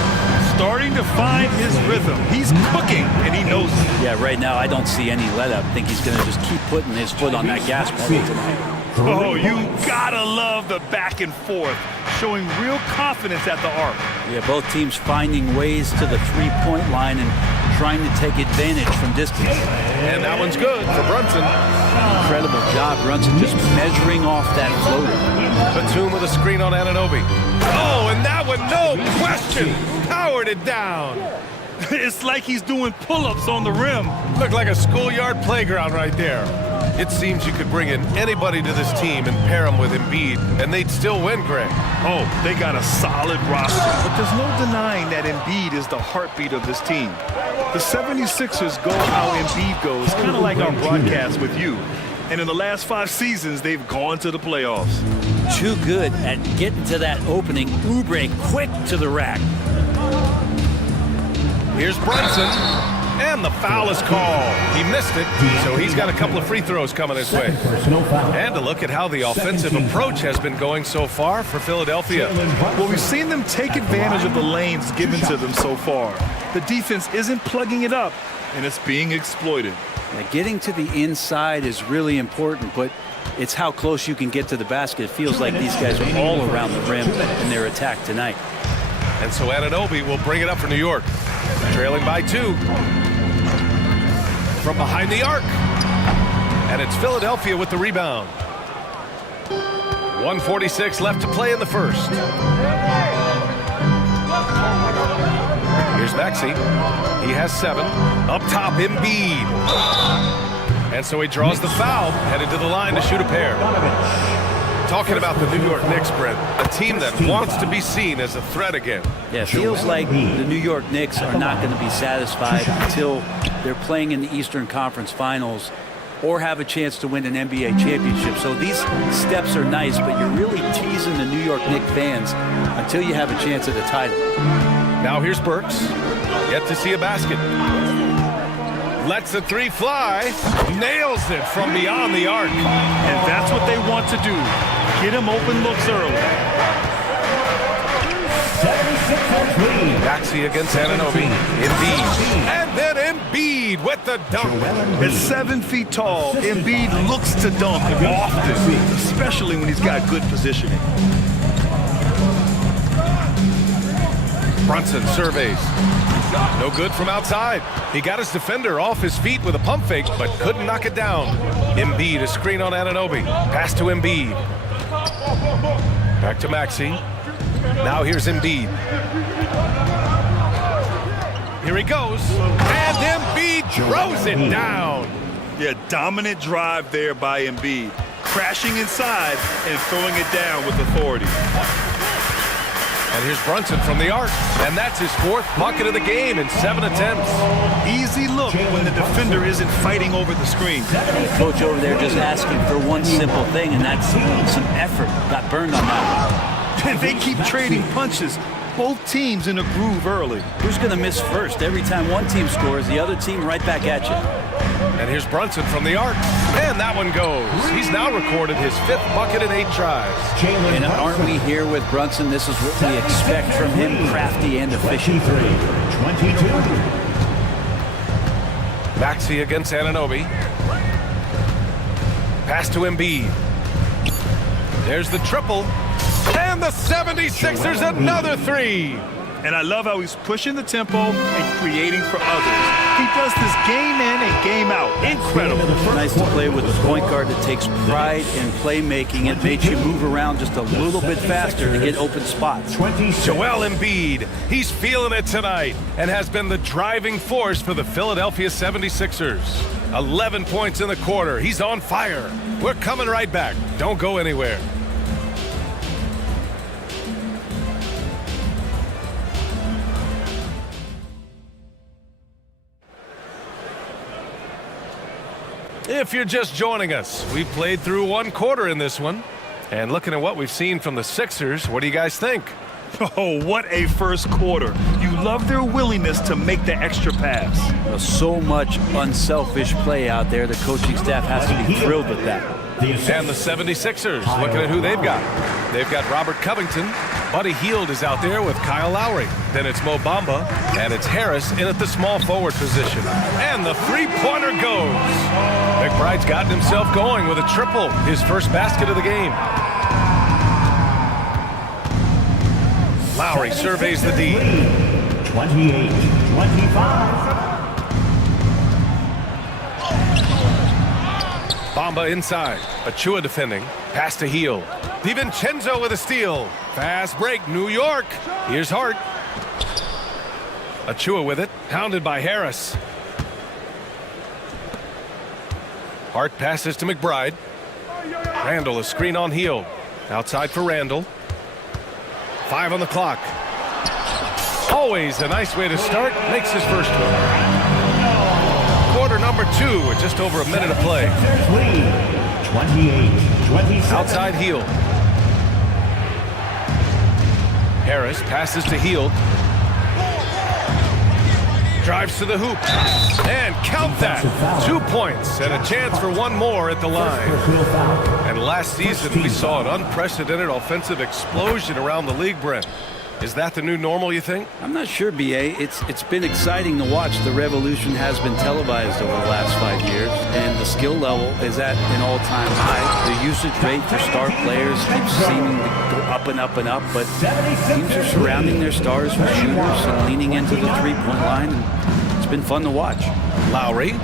Starting to find his rhythm. He's cooking, and he knows it. Yeah, right now I don't see any let up. I think he's going to just keep putting his foot on that gas pedal tonight. Oh, you gotta love the back and forth, showing real confidence at the arc. Yeah, both teams finding ways to the three-point line and trying to take advantage from distance. And that one's good for Brunson. Incredible job, Brunson just measuring off that floater. Batum with a screen on Anunoby. Oh, and that one, no question, powered it down. It's like he's doing pull-ups on the rim. Looked like a schoolyard playground right there. It seems you could bring in anybody to this team and pair them with Embiid, and they'd still win, Greg. Oh, they got a solid roster, but there's no denying that Embiid is the heartbeat of this team. The 76ers go how Embiid goes, kind of like our broadcast with you. And in the last 5 seasons, they've gone to the playoffs. Too good at getting to that opening. Oubre quick to the rack. Here's Brunson, and the foul is called. He missed it, so he's got a couple of free throws coming his way. And to look at how the offensive approach has been going so far for Philadelphia. Well, we've seen them take advantage of the lanes given to them so far. The defense isn't plugging it up, and it's being exploited. Yeah, getting to the inside is really important, but it's how close you can get to the basket. It feels like these guys are all around the rim in their attack tonight. And so Anunoby will bring it up for New York. Trailing by 2. From behind the arc. And it's Philadelphia with the rebound. 1:46 left to play in the first. Here's Maxey. He has 7. Up top, Embiid. And so he draws the foul, headed to the line to shoot a pair. Talking about the New York Knicks, Brent, a team that wants to be seen as a threat again. Yeah, it feels like the New York Knicks are not going to be satisfied until they're playing in the Eastern Conference Finals or have a chance to win an NBA championship. So these steps are nice, but you're really teasing the New York Knicks fans until you have a chance at a title. Now here's Burks. Yet to see a basket. Lets the 3 fly. Nails it from beyond the arc. And that's what they want to do. Get him open looks early. Back Maxey against Anunoby. Embiid. And then Embiid with the dunk. At 7 feet tall, Embiid looks to dunk often, especially when he's got good positioning. Brunson surveys. No good from outside. He got his defender off his feet with a pump fake, but couldn't knock it down. Embiid, a screen on Anunoby. Pass to Embiid. Back to Maxey. Now here's Embiid. Here he goes. And Embiid throws it down. Yeah, dominant drive there by Embiid. Crashing inside and throwing it down with authority. And here's Brunson from the arc. And that's his 4th bucket of the game in 7 attempts. Easy look when the defender isn't fighting over the screen. Coach over there just asking for one simple thing, and that's some effort. Got burned on that one. And they keep trading punches. Both teams in a groove early. Who's going to miss first? Every time one team scores, the other team right back at you. And here's Brunson from the arc. And that one goes. He's now recorded his 5th bucket in 8 tries. And aren't we here with Brunson? This is what we expect from him, crafty and efficient. 22. Maxey against Anunoby. Pass to Embiid. There's the triple. And the 76ers another 3. And I love how he's pushing the tempo and creating for others. He does this game in and game out. Incredible. Nice to play with a point guard that takes pride in playmaking. It makes you move around just a little bit faster to get open spots. Joel Embiid, he's feeling it tonight and has been the driving force for the Philadelphia 76ers. 11 points in the quarter. He's on fire. We're coming right back. Don't go anywhere. If you're just joining us, we've played through 1 quarter in this one. And looking at what we've seen from the Sixers, what do you guys think? Oh, what a first quarter. You love their willingness to make the extra pass. So much unselfish play out there. The coaching staff has to be thrilled with that. And the 76ers, looking at who they've got. They've got Robert Covington. Buddy Hield is out there with Kyle Lowry. Then it's Mo Bamba, and it's Harris in at the small forward position. And the three-pointer goes. McBride's gotten himself going with a triple, his first basket of the game. Lowry surveys the D. 28-25. Bamba inside. Achua defending. Pass to Hield. DiVincenzo with a steal. Fast break, New York. Here's Hart. Achua with it. Hounded by Harris. Hart passes to McBride. Randall, a screen on Hield. Outside for Randall. 5 on the clock. Always a nice way to start. Makes his first one. Quarter number 2 with just over a minute of play. 28-27. Outside Hield. Harris passes to Hield. Drives to the hoop. And count that. 2 points and a chance for one more at the line. And last season we saw an unprecedented offensive explosion around the league, Brent. Is that the new normal, you think? I'm not sure, B.A. It's been exciting to watch. The revolution has been televised over the last 5 years, and the skill level is at an all-time high. The usage rate for star players keeps seeming to go up and up and up, but teams are surrounding their stars with shooters and leaning into the three-point line, and it's been fun to watch. Lowry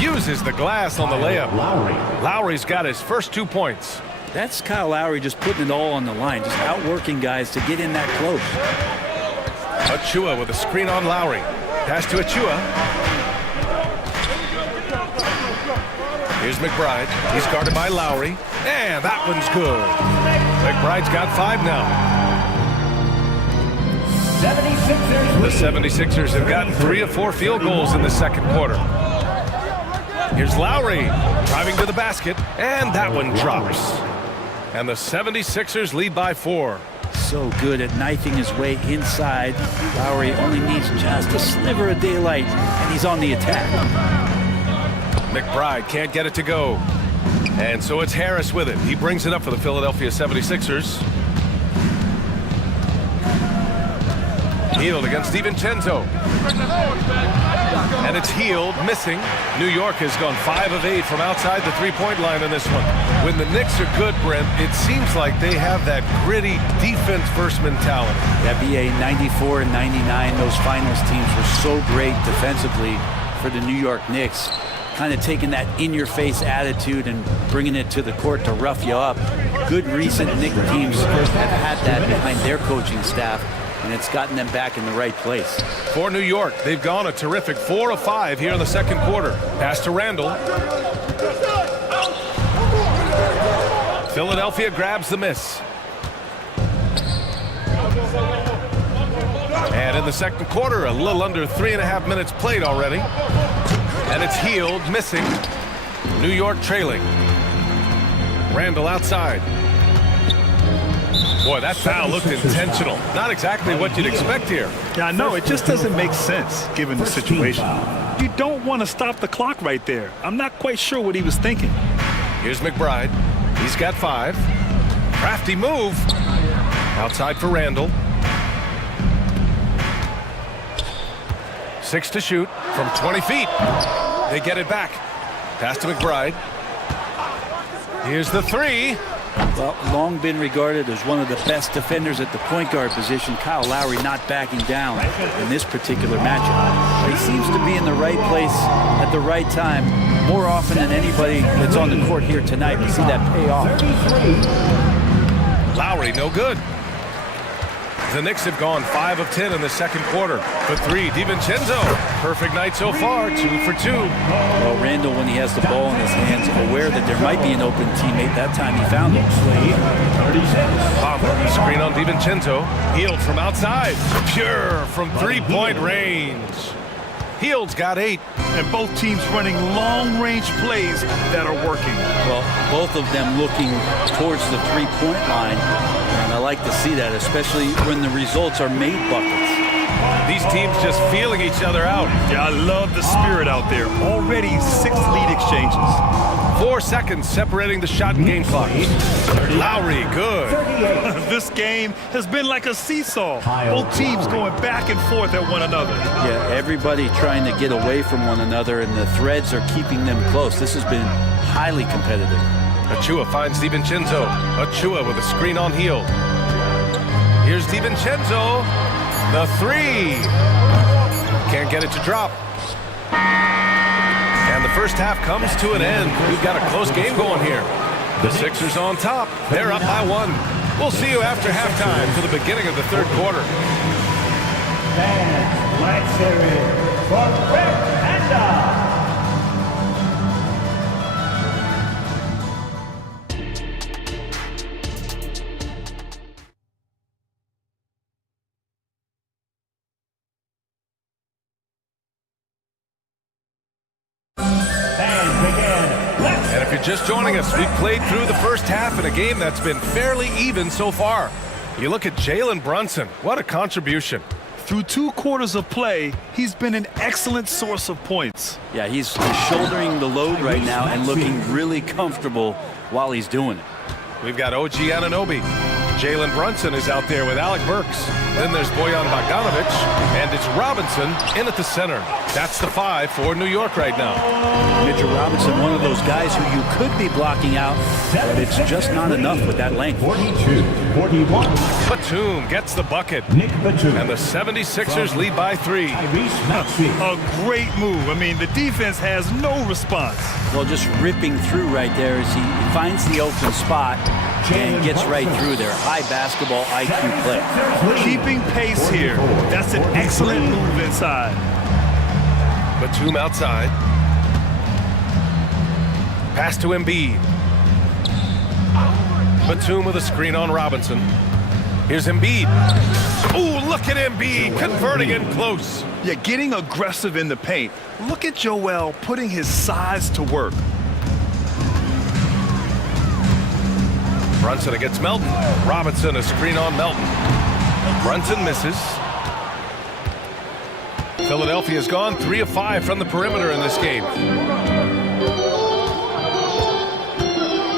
uses the glass on the layup. Lowry's got his first 2 points. That's Kyle Lowry just putting it all on the line, just outworking guys to get in that close. Achua with a screen on Lowry. Pass to Achua. Here's McBride. He's guarded by Lowry. And that one's good. McBride's got 5 now. 76ers. The 76ers have gotten 3 of 4 field goals in the second quarter. Here's Lowry driving to the basket. And that one drops. And the 76ers lead by 4. So good at knifing his way inside. Lowry only needs just a sliver of daylight, and he's on the attack. McBride can't get it to go. And so it's Harris with it. He brings it up for the Philadelphia 76ers. Healed against DiVincenzo. And it's Healed, missing. New York has gone 5 of 8 from outside the three-point line in this one. When the Knicks are good, Brent, it seems like they have that gritty defense-first mentality. Yeah, BA 94 and 99, those finals teams were so great defensively for the New York Knicks. Kind of taking that in-your-face attitude and bringing it to the court to rough you up. Good recent Knicks teams have had that behind their coaching staff, and it's gotten them back in the right place. For New York, they've gone a terrific 4 of 5 here in the second quarter. Pass to Randall. Philadelphia grabs the miss. And in the second quarter, a little under 3.5 minutes played already. And it's Healed, missing. New York trailing. Randall outside. Boy, that foul looked intentional. Not exactly what you'd expect here. Yeah, I know. It just doesn't make sense given the situation. You don't want to stop the clock right there. I'm not quite sure what he was thinking. Here's McBride. He's got 5. Crafty move. Outside for Randall. 6 to shoot from 20 feet. They get it back. Pass to McBride. Here's the 3. Well, long been regarded as one of the best defenders at the point guard position. Kyle Lowry not backing down in this particular matchup. He seems to be in the right place at the right time more often than anybody that's on the court here tonight. We see that pay off. Lowry, no good. The Knicks have gone 5 of 10 in the second quarter. For 3, DiVincenzo. Perfect night so far, 2 for 2. Well, Randall, when he has the ball in his hands, aware that there might be an open teammate, that time he found him. Bomber, screen on DiVincenzo. Healed from outside. Pure from three-point range. Healed's got 8. And both teams running long-range plays that are working. Well, both of them looking towards the three-point line. And I like to see that, especially when the results are made buckets. These teams just feeling each other out. Yeah, I love the spirit out there. Already 6 lead exchanges. 4 seconds separating the shot and game clock. Lowry, good. This game has been like a seesaw. Both teams going back and forth at one another. Yeah, everybody trying to get away from one another, and the threads are keeping them close. This has been highly competitive. Achua finds DiVincenzo. Achua with a screen on Healed. Here's DiVincenzo. The 3. Can't get it to drop. And the first half comes to an end. We've got a close game going here. The Sixers on top. They're up by 1. We'll see you after halftime for the beginning of the third quarter. And let's hear it for Brent Panda. And if you're just joining us, we've played through the first half in a game that's been fairly even so far. You look at Jalen Brunson. What a contribution. Through 2 quarters of play, he's been an excellent source of points. Yeah, he's shouldering the load right now and looking really comfortable while he's doing it. We've got OG Anunoby. Jalen Brunson is out there with Alec Burks. Then there's Bojan Bogdanovic, and it's Robinson in at the center. That's the 5 for New York right now. Mitchell Robinson, one of those guys who you could be blocking out, but it's just not enough with that length. 42-41. Batum gets the bucket. Nick Batum. And the 76ers lead by 3. A great move. I mean, the defense has no response. Well, just ripping through right there as he finds the open spot and gets right through there. High basketball IQ play. Keeping pace here. That's an excellent move inside. Batum outside. Pass to Embiid. Batum with a screen on Robinson. Here's Embiid. Ooh, look at Embiid converting in close. Yeah, getting aggressive in the paint. Look at Joel putting his size to work. Brunson against Melton. Robinson a screen on Melton. Brunson misses. Philadelphia's gone 3 of 5 from the perimeter in this game.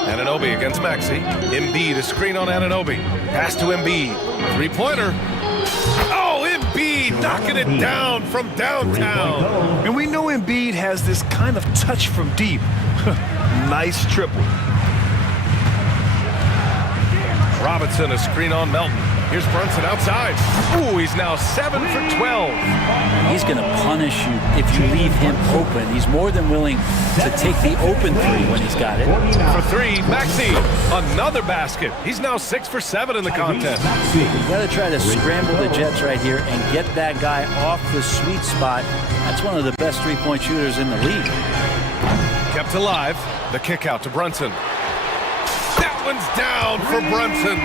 Anunoby against Maxey. Embiid a screen on Anunoby. Pass to Embiid. 3-pointer. Oh, Embiid knocking it down from downtown. And we know Embiid has this kind of touch from deep. Nice triple. Robinson, a screen on Melton. Here's Brunson outside. Ooh, he's now 7 for 12. He's going to punish you if you leave him open. He's more than willing to take the open three when he's got it. For three, Maxey, another basket. He's now 6 for 7 in the contest. You got to try to scramble the Jets right here and get that guy off the sweet spot. That's one of the best three-point shooters in the league. Kept alive. The kick out to Brunson. That one's down for Brunson.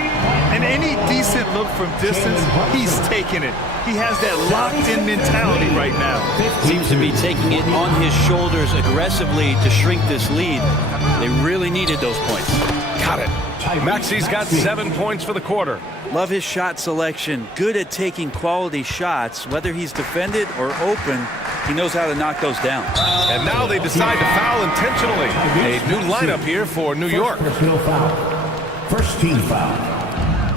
And any decent look from distance, he's taking it. He has that locked-in mentality right now. Seems to be taking it on his shoulders aggressively to shrink this lead. They really needed those points. Got it. Maxey's got 7 points for the quarter. Love his shot selection. Good at taking quality shots. Whether he's defended or open, he knows how to knock those down. And now they decide to foul intentionally. A new lineup here for New York. First team foul.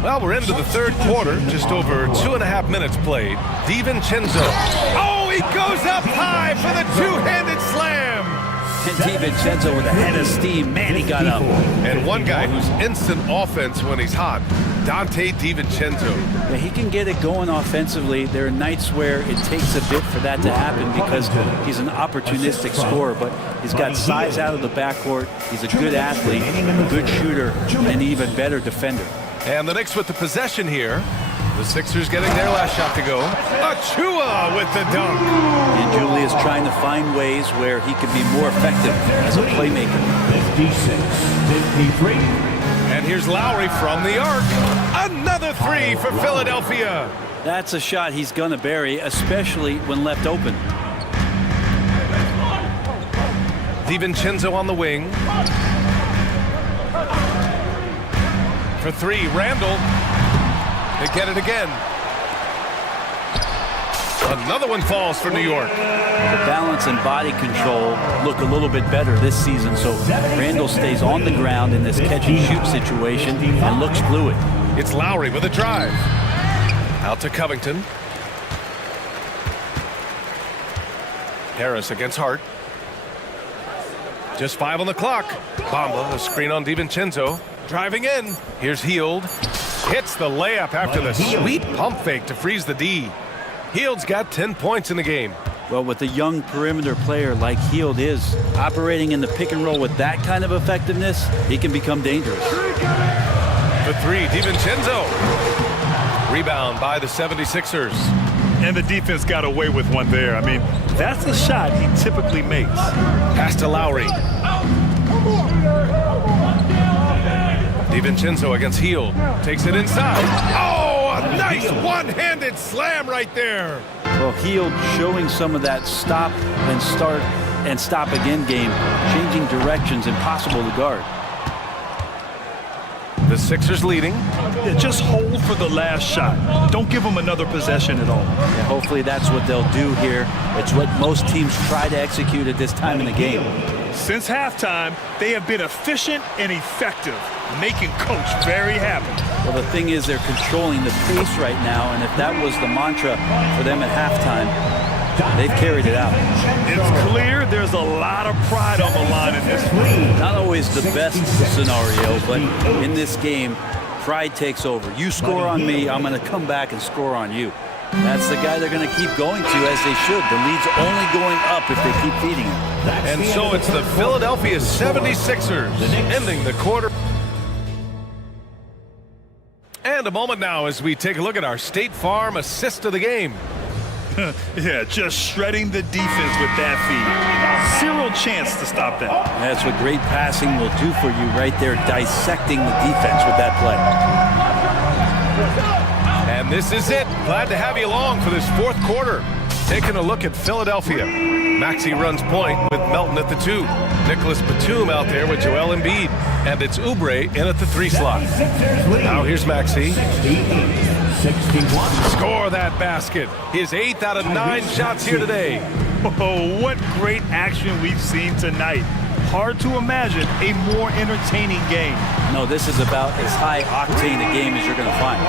Well, we're into the third quarter. Just over 2.5 minutes played. DiVincenzo. Oh, he goes up high for the two-handed slam. And DiVincenzo with a head of steam. Man, he got up. And one guy who's instant offense when he's hot, Dante DiVincenzo. Yeah, he can get it going offensively. There are nights where it takes a bit for that to happen because he's an opportunistic scorer, but he's got size out of the backcourt. He's a good athlete, a good shooter, and an even better defender. And the Knicks with the possession here. The Sixers getting their last shot to go. Achua with the dunk. And Julius trying to find ways where he could be more effective as a playmaker. 56-53. And here's Lowry from the arc. Another three for Philadelphia. That's a shot he's going to bury, especially when left open. DiVincenzo on the wing. For three, Randall. They get it again. Another one falls for New York. The balance and body control look a little bit better this season, so Randall stays on the ground in this catch-and-shoot situation and looks fluid. It's Lowry with a drive. Out to Covington. Harris against Hart. Just 5 on the clock. Bamba, a screen on DiVincenzo. Driving in. Here's Hield. Hits the layup after the sweet pump fake to freeze the D. Hield's got 10 points in the game. Well, with a young perimeter player like Hield is, operating in the pick and roll with that kind of effectiveness, he can become dangerous. For three, DiVincenzo. Rebound by the 76ers. And the defense got away with one there. I mean, that's a shot he typically makes. Pass to Lowry. DiVincenzo against Hield. Takes it inside. Oh, a nice one-handed slam right there. Well, Hield showing some of that stop and start and stop again game, changing directions, impossible to guard. The Sixers leading. Yeah, just hold for the last shot. Don't give them another possession at all. Yeah, hopefully that's what they'll do here. It's what most teams try to execute at this time in the game. Since halftime, they have been efficient and effective, making Coach very happy. Well, the thing is they're controlling the pace right now, and if that was the mantra for them at halftime, they've carried it out. It's clear there's a lot of pride on the line in this. Not always the best scenario, but in this game, pride takes over. You score on me, I'm going to come back and score on you. That's the guy they're going to keep going to, as they should. The lead's only going up if they keep feeding him. And so it's the Philadelphia 76ers ending the quarter. And a moment now as we take a look at our State Farm assist of the game. Yeah, just shredding the defense with that feed. Zero chance to stop that. That's what great passing will do for you right there, dissecting the defense with that play. And this is it. Glad to have you along for this fourth quarter. Taking a look at Philadelphia. Maxey runs point with Melton at the 2. Nicholas Batum out there with Joel Embiid. And it's Oubre in at the 3 slot. Now here's Maxey. 61. Score that basket. His 8th out of 9 shots here today. Oh, what great action we've seen tonight. Hard to imagine a more entertaining game. No, this is about as high octane a game as you're going to find.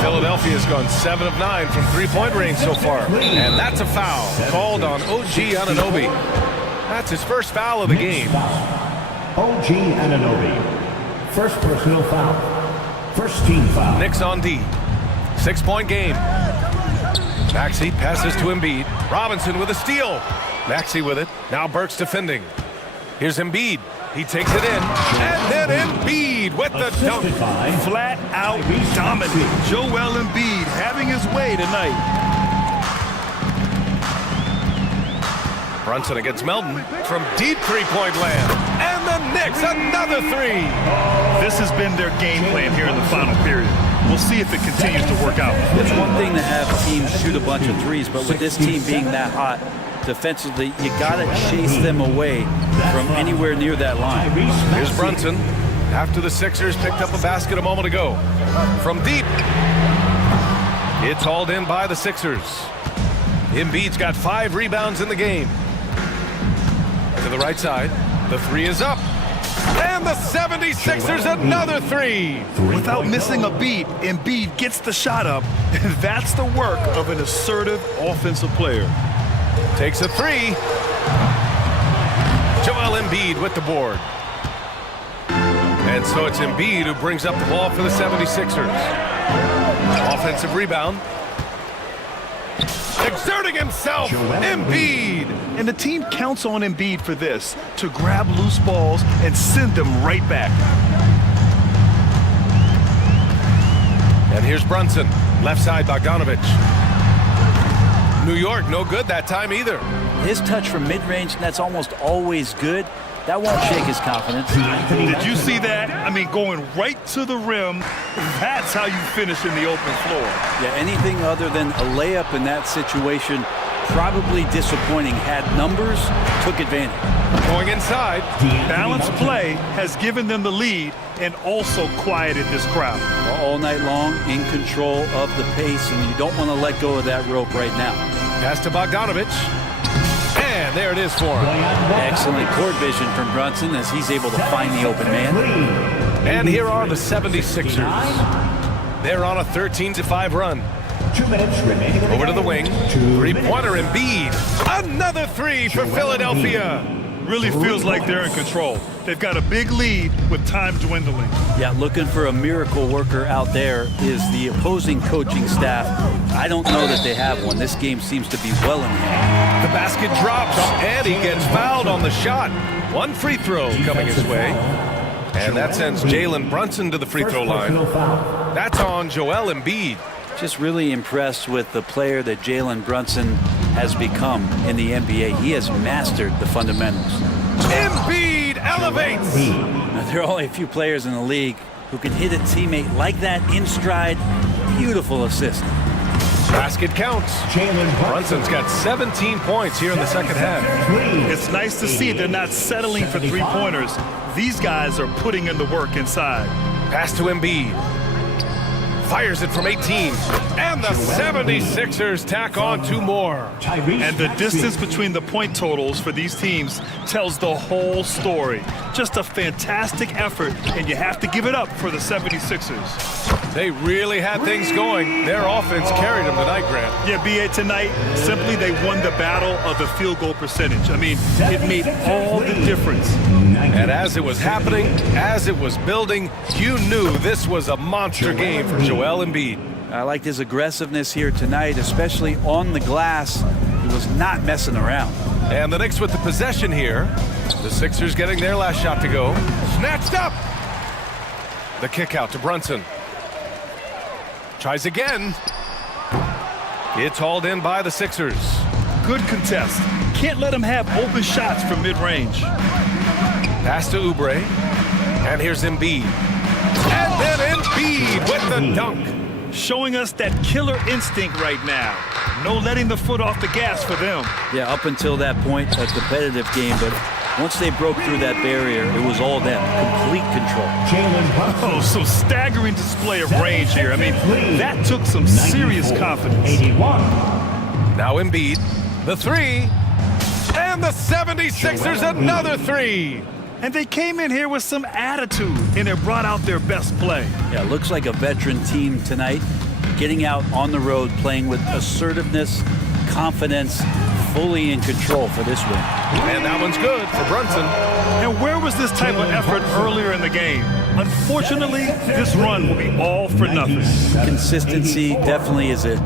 Philadelphia's gone 7 of 9 from three-point range so far. And that's a foul called on OG Anunoby. That's his first foul of the game. OG Anunoby. First personal foul. First team foul. Knicks on D. 6-point game. Maxey passes to Embiid. Robinson with a steal. Maxey with it. Now Burks defending. Here's Embiid. He takes it in. And then Embiid with the dunk. Flat out dominant. Joel Embiid having his way tonight. Brunson against Melton from deep three-point land. And the Knicks, another three. This has been their game plan here in the final period. We'll see if it continues to work out. It's one thing to have teams shoot a bunch of threes, but with this team being that hot, defensively, you gotta chase them away from anywhere near that line. Here's Brunson after the Sixers picked up a basket a moment ago. From deep. It's hauled in by the Sixers. Embiid's got 5 rebounds in the game. To the right side. The three is up. And the 76ers another three. Without missing a beat, Embiid gets the shot up. And that's the work of an assertive offensive player. Takes a three. Joel Embiid with the board. And so it's Embiid who brings up the ball for the 76ers. Offensive rebound. Exerting himself, Embiid. And the team counts on Embiid for this, to grab loose balls and send them right back. And here's Brunson, left side Bogdanovich. New York, no good that time either. His touch from mid-range, that's almost always good. That won't shake his confidence. Did you see that? I mean, going right to the rim, that's how you finish in the open floor. Yeah, anything other than a layup in that situation, probably disappointing. Had numbers, took advantage. Going inside. Balanced play has given them the lead and also quieted this crowd. All night long, in control of the pace, and you don't want to let go of that rope right now. Pass to Bogdanovich. And there it is for him. Excellent court vision from Brunson as he's able to find the open man. And here are the 76ers. They're on a 13-5 run. 2 minutes remaining. Over to the wing. Three-pointer Embiid. Another three for Philadelphia. Really feels like they're in control. They've got a big lead with time dwindling. Yeah, looking for a miracle worker out there is the opposing coaching staff. I don't know that they have one. This game seems to be well in hand. The basket drops, and he gets fouled on the shot. One free throw coming his way. And that sends Jalen Brunson to the free throw line. That's on Joel Embiid. Just really impressed with the player that Jalen Brunson has become in the NBA. He has mastered the fundamentals. Embiid elevates. Now, there are only a few players in the league who can hit a teammate like that in stride. Beautiful assist. Basket counts. Brunson's got 17 points here in the second half. It's nice to see they're not settling for three-pointers. These guys are putting in the work inside. Pass to Embiid. Fires it from 18. And the 76ers tack on 2 more. And the distance between the point totals for these teams tells the whole story. Just a fantastic effort, and you have to give it up for the 76ers. They really had things going. Their offense carried them tonight, Grant. Yeah, B.A., tonight, simply they won the battle of the field goal percentage. I mean, it made all the difference. And as it was happening, as it was building, you knew this was a monster game for Joel Embiid. I liked his aggressiveness here tonight, especially on the glass. He was not messing around. And the Knicks with the possession here. The Sixers getting their last shot to go. Snatched up. The kick out to Brunson. Tries again. It's hauled in by the Sixers. Good contest. Can't let him have open shots from mid-range. Pass to Oubre. And here's Embiid. And then Embiid with the dunk. Showing us that killer instinct right now. No letting the foot off the gas for them. Yeah, up until that point, a competitive game, but once they broke through that barrier, it was all them. Complete control. Oh, some staggering display of range here. I mean, that took some serious confidence. Now Embiid, the three, and the 76ers another three. And they came in here with some attitude, and it brought out their best play. Yeah, looks like a veteran team tonight, getting out on the road, playing with assertiveness, confidence, fully in control for this win. And that one's good for Brunson. And where was this type of effort earlier in the game? Unfortunately, this run will be all for nothing. Consistency definitely is a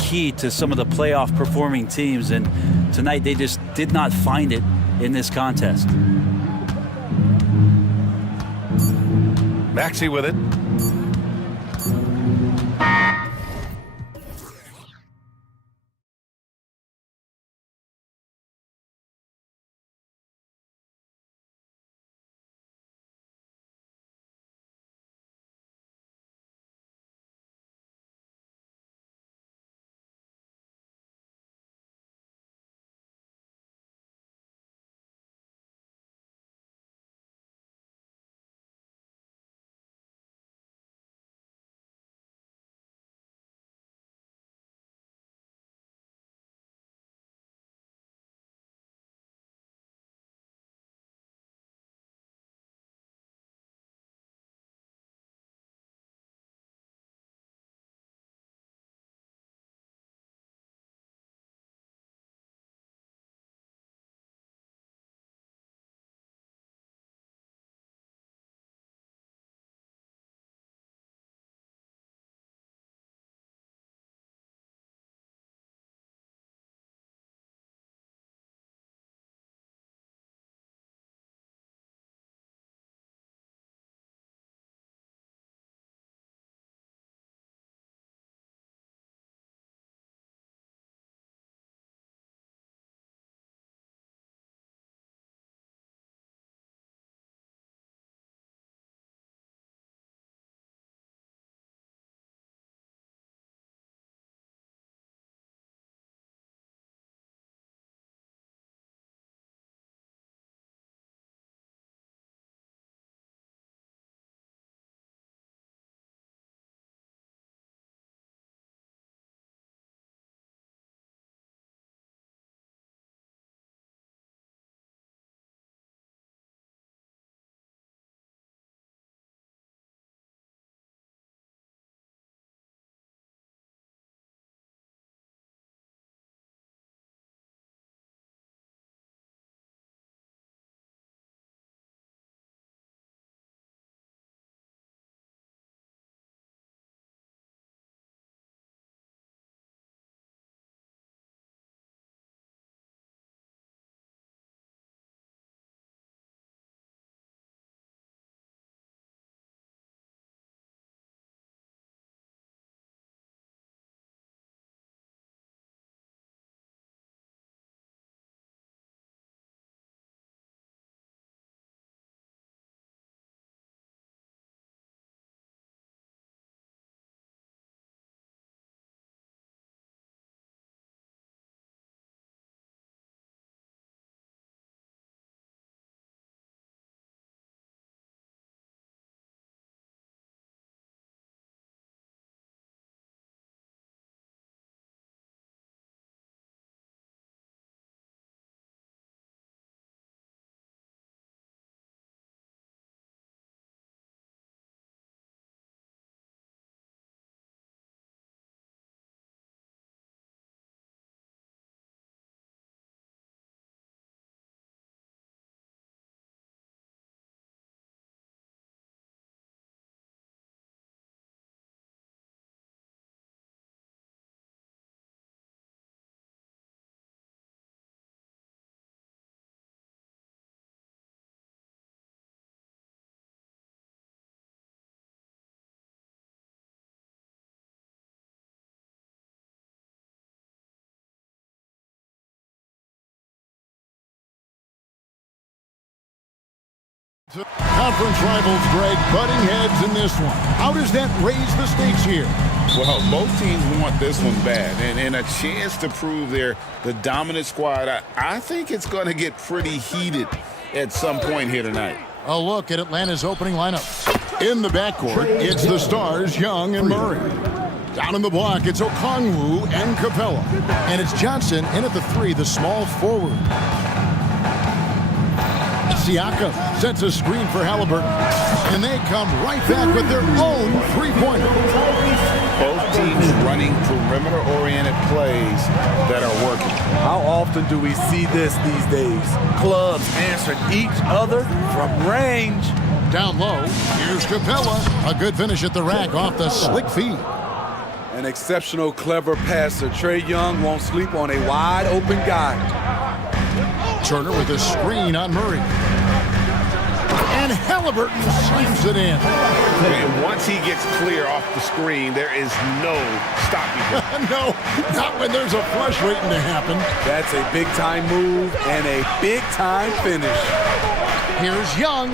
key to some of the playoff performing teams, and tonight they just did not find it in this contest. Maxey with it. Conference rivals, Greg, butting heads in this one. How does that raise the stakes here? Well, both teams want this one bad, and a chance to prove they're the dominant squad. I think it's going to get pretty heated at some point here tonight. A look at Atlanta's opening lineup. In the backcourt, it's the stars, Young and Murray. Down in the block, it's Okongwu and Capella. And it's Johnson in at the three, the small forward. Siakam sets a screen for Halliburton. And they come right back with their own three-pointer. Both teams running perimeter-oriented plays that are working. How often do we see this these days? Clubs answering each other from range. Down low, here's Capella. A good finish at the rack off the slick feed. An exceptional, clever passer. Trae Young won't sleep on a wide-open guy. Turner with a screen on Murray. And Halliburton slams it in. And once he gets clear off the screen, there is no stopping him. No, not when there's a flush waiting to happen. That's a big-time move and a big-time finish. Here's Young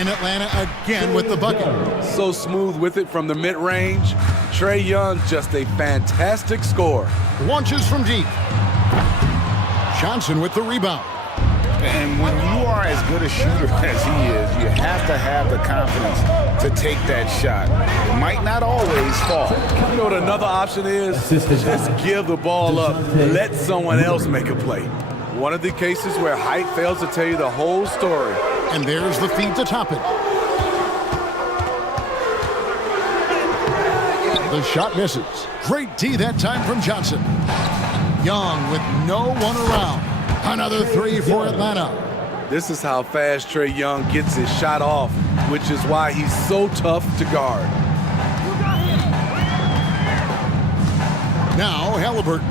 in Atlanta again with the bucket. So smooth with it from the mid-range. Trae Young, just a fantastic scorer. Launches from deep. Johnson with the rebound. And when you are as good a shooter as he is, you have to have the confidence to take that shot. It might not always fall. You know what another option is? Just give the ball up. Let someone else make a play. One of the cases where height fails to tell you the whole story. And there's the feed to top it. The shot misses. Great D that time from Johnson. Young with no one around. Another three for Atlanta. This is how fast Trae Young gets his shot off, which is why he's so tough to guard. Now Halliburton.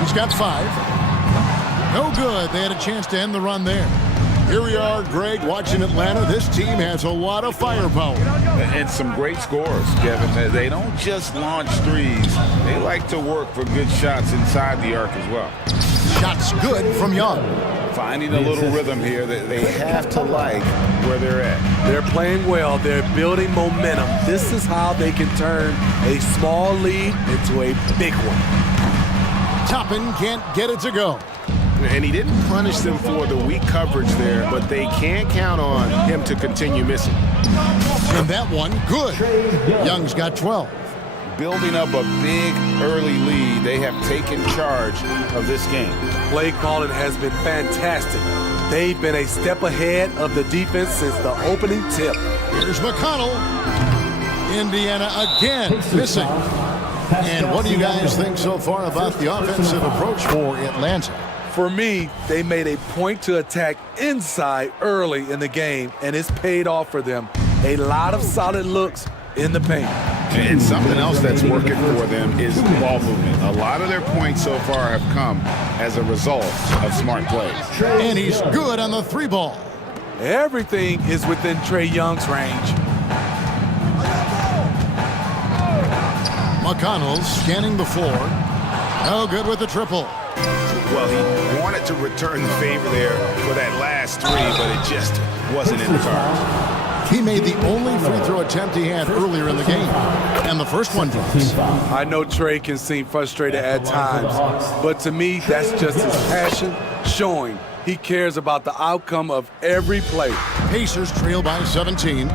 He's got 5. No good. They had a chance to end the run there. Here we are, Greg, watching Atlanta. This team has a lot of firepower. And some great scores, Kevin. They don't just launch threes. They like to work for good shots inside the arc as well. Shots good from Young. Finding a little rhythm here that they have to like where they're at. They're playing well. They're building momentum. This is how they can turn a small lead into a big one. Toppin can't get it to go. And he didn't punish them for the weak coverage there, but they can't count on him to continue missing. And that one, good. Young's got 12. Building up a big early lead, they have taken charge of this game. Play calling has been fantastic. They've been a step ahead of the defense since the opening tip. Here's McConnell. Indiana again missing. And what do you guys think so far about the offensive approach for Atlanta? For me, they made a point to attack inside early in the game, and it's paid off for them. A lot of solid looks in the paint. And something else that's working for them is ball movement. A lot of their points so far have come as a result of smart plays. And he's good on the 3-ball. Everything is within Trae Young's range. McConnell scanning the floor. No good with the triple. Well, he wanted to return the favor there for that last 3, but it just wasn't in the cards. He made the only free throw attempt he had earlier in the game, and the first one drops. I know Trae can seem frustrated at times, but to me, that's just his passion showing. He cares about the outcome of every play. Pacers trail by 17.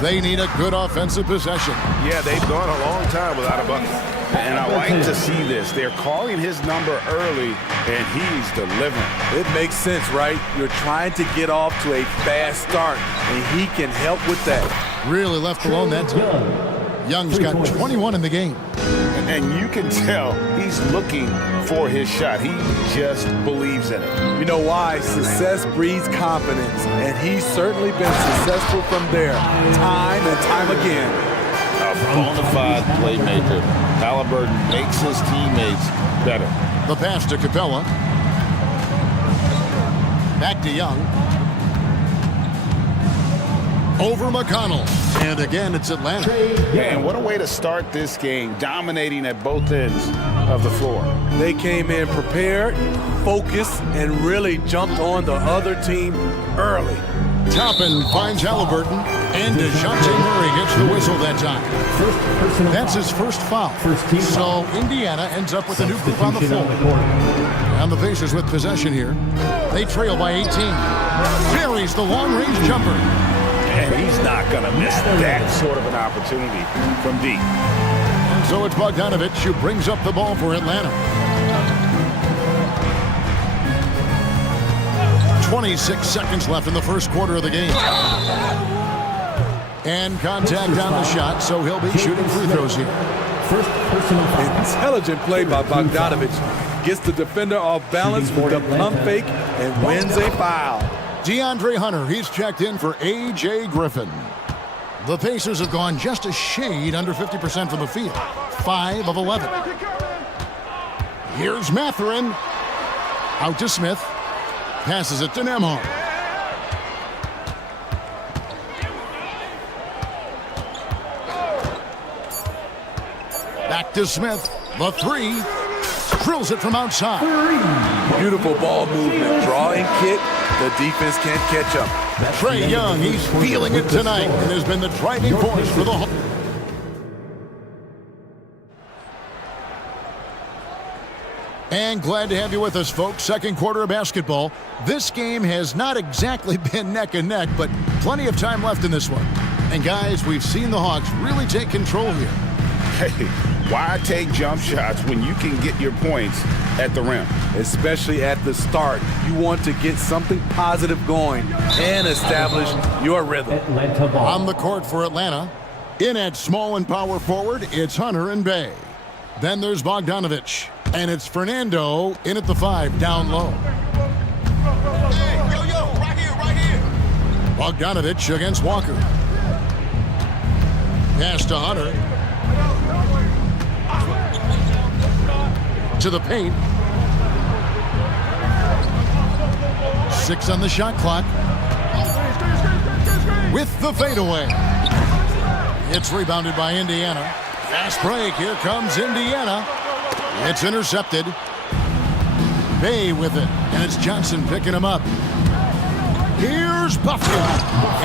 They need a good offensive possession. Yeah, they've gone a long time without a bucket. And I like to see this. They're calling his number early, and he's delivering. It makes sense, right? You're trying to get off to a fast start, and he can help with that. Really left alone that time. Young's got 21 in the game. And you can tell he's looking for his shot. He just believes in it. You know why? Success breeds confidence, and he's certainly been successful from there, time and time again. A bona fide playmaker. Halliburton makes his teammates better. The pass to Capella. Back to Young. Over McConnell. And again, it's Atlanta. And what a way to start this game, dominating at both ends of the floor. They came in prepared, focused, and really jumped on the other team early. Toppin finds Halliburton, and DeJounte Murray gets the whistle that time. That's his first foul. So Indiana ends up with a new group on the floor. And the Pacers with possession here. They trail by 18. Buries the long-range jumper. And he's not going to miss that sort of an opportunity from deep. And so it's Bogdanovich who brings up the ball for Atlanta. 26 seconds left in the first quarter of the game. And contact on the shot, so he'll be shooting free throws here. Intelligent play by Bogdanovich. Gets the defender off balance with the pump fake and wins a foul. DeAndre Hunter, he's checked in for A.J. Griffin. The Pacers have gone just a shade under 50% from the field. 5 of 11. Here's Mathurin. Out to Smith. Passes it to Nembhard. Back to Smith. The three. Drills it from outside. Beautiful ball movement. Draw and kick. The defense can't catch up. Trae Young, he's feeling it tonight and has been the driving force for the Hawks. And glad to have you with us, folks. Second quarter of basketball. This game has not exactly been neck and neck, but plenty of time left in this one. And guys, we've seen the Hawks really take control here. Hey, why take jump shots when you can get your points at the rim? Especially at the start. You want to get something positive going and establish your rhythm. On the court for Atlanta. In at small and power forward, it's Hunter and Bay. Then there's Bogdanovich. And it's Fernando in at the 5, down low. Hey, right here. Bogdanovich against Walker. Pass to Hunter. To the paint. 6 on the shot clock. With the fadeaway. It's rebounded by Indiana. Fast break. Here comes Indiana. It's intercepted. Bay with it. And it's Johnson picking him up. Here's Buffalo.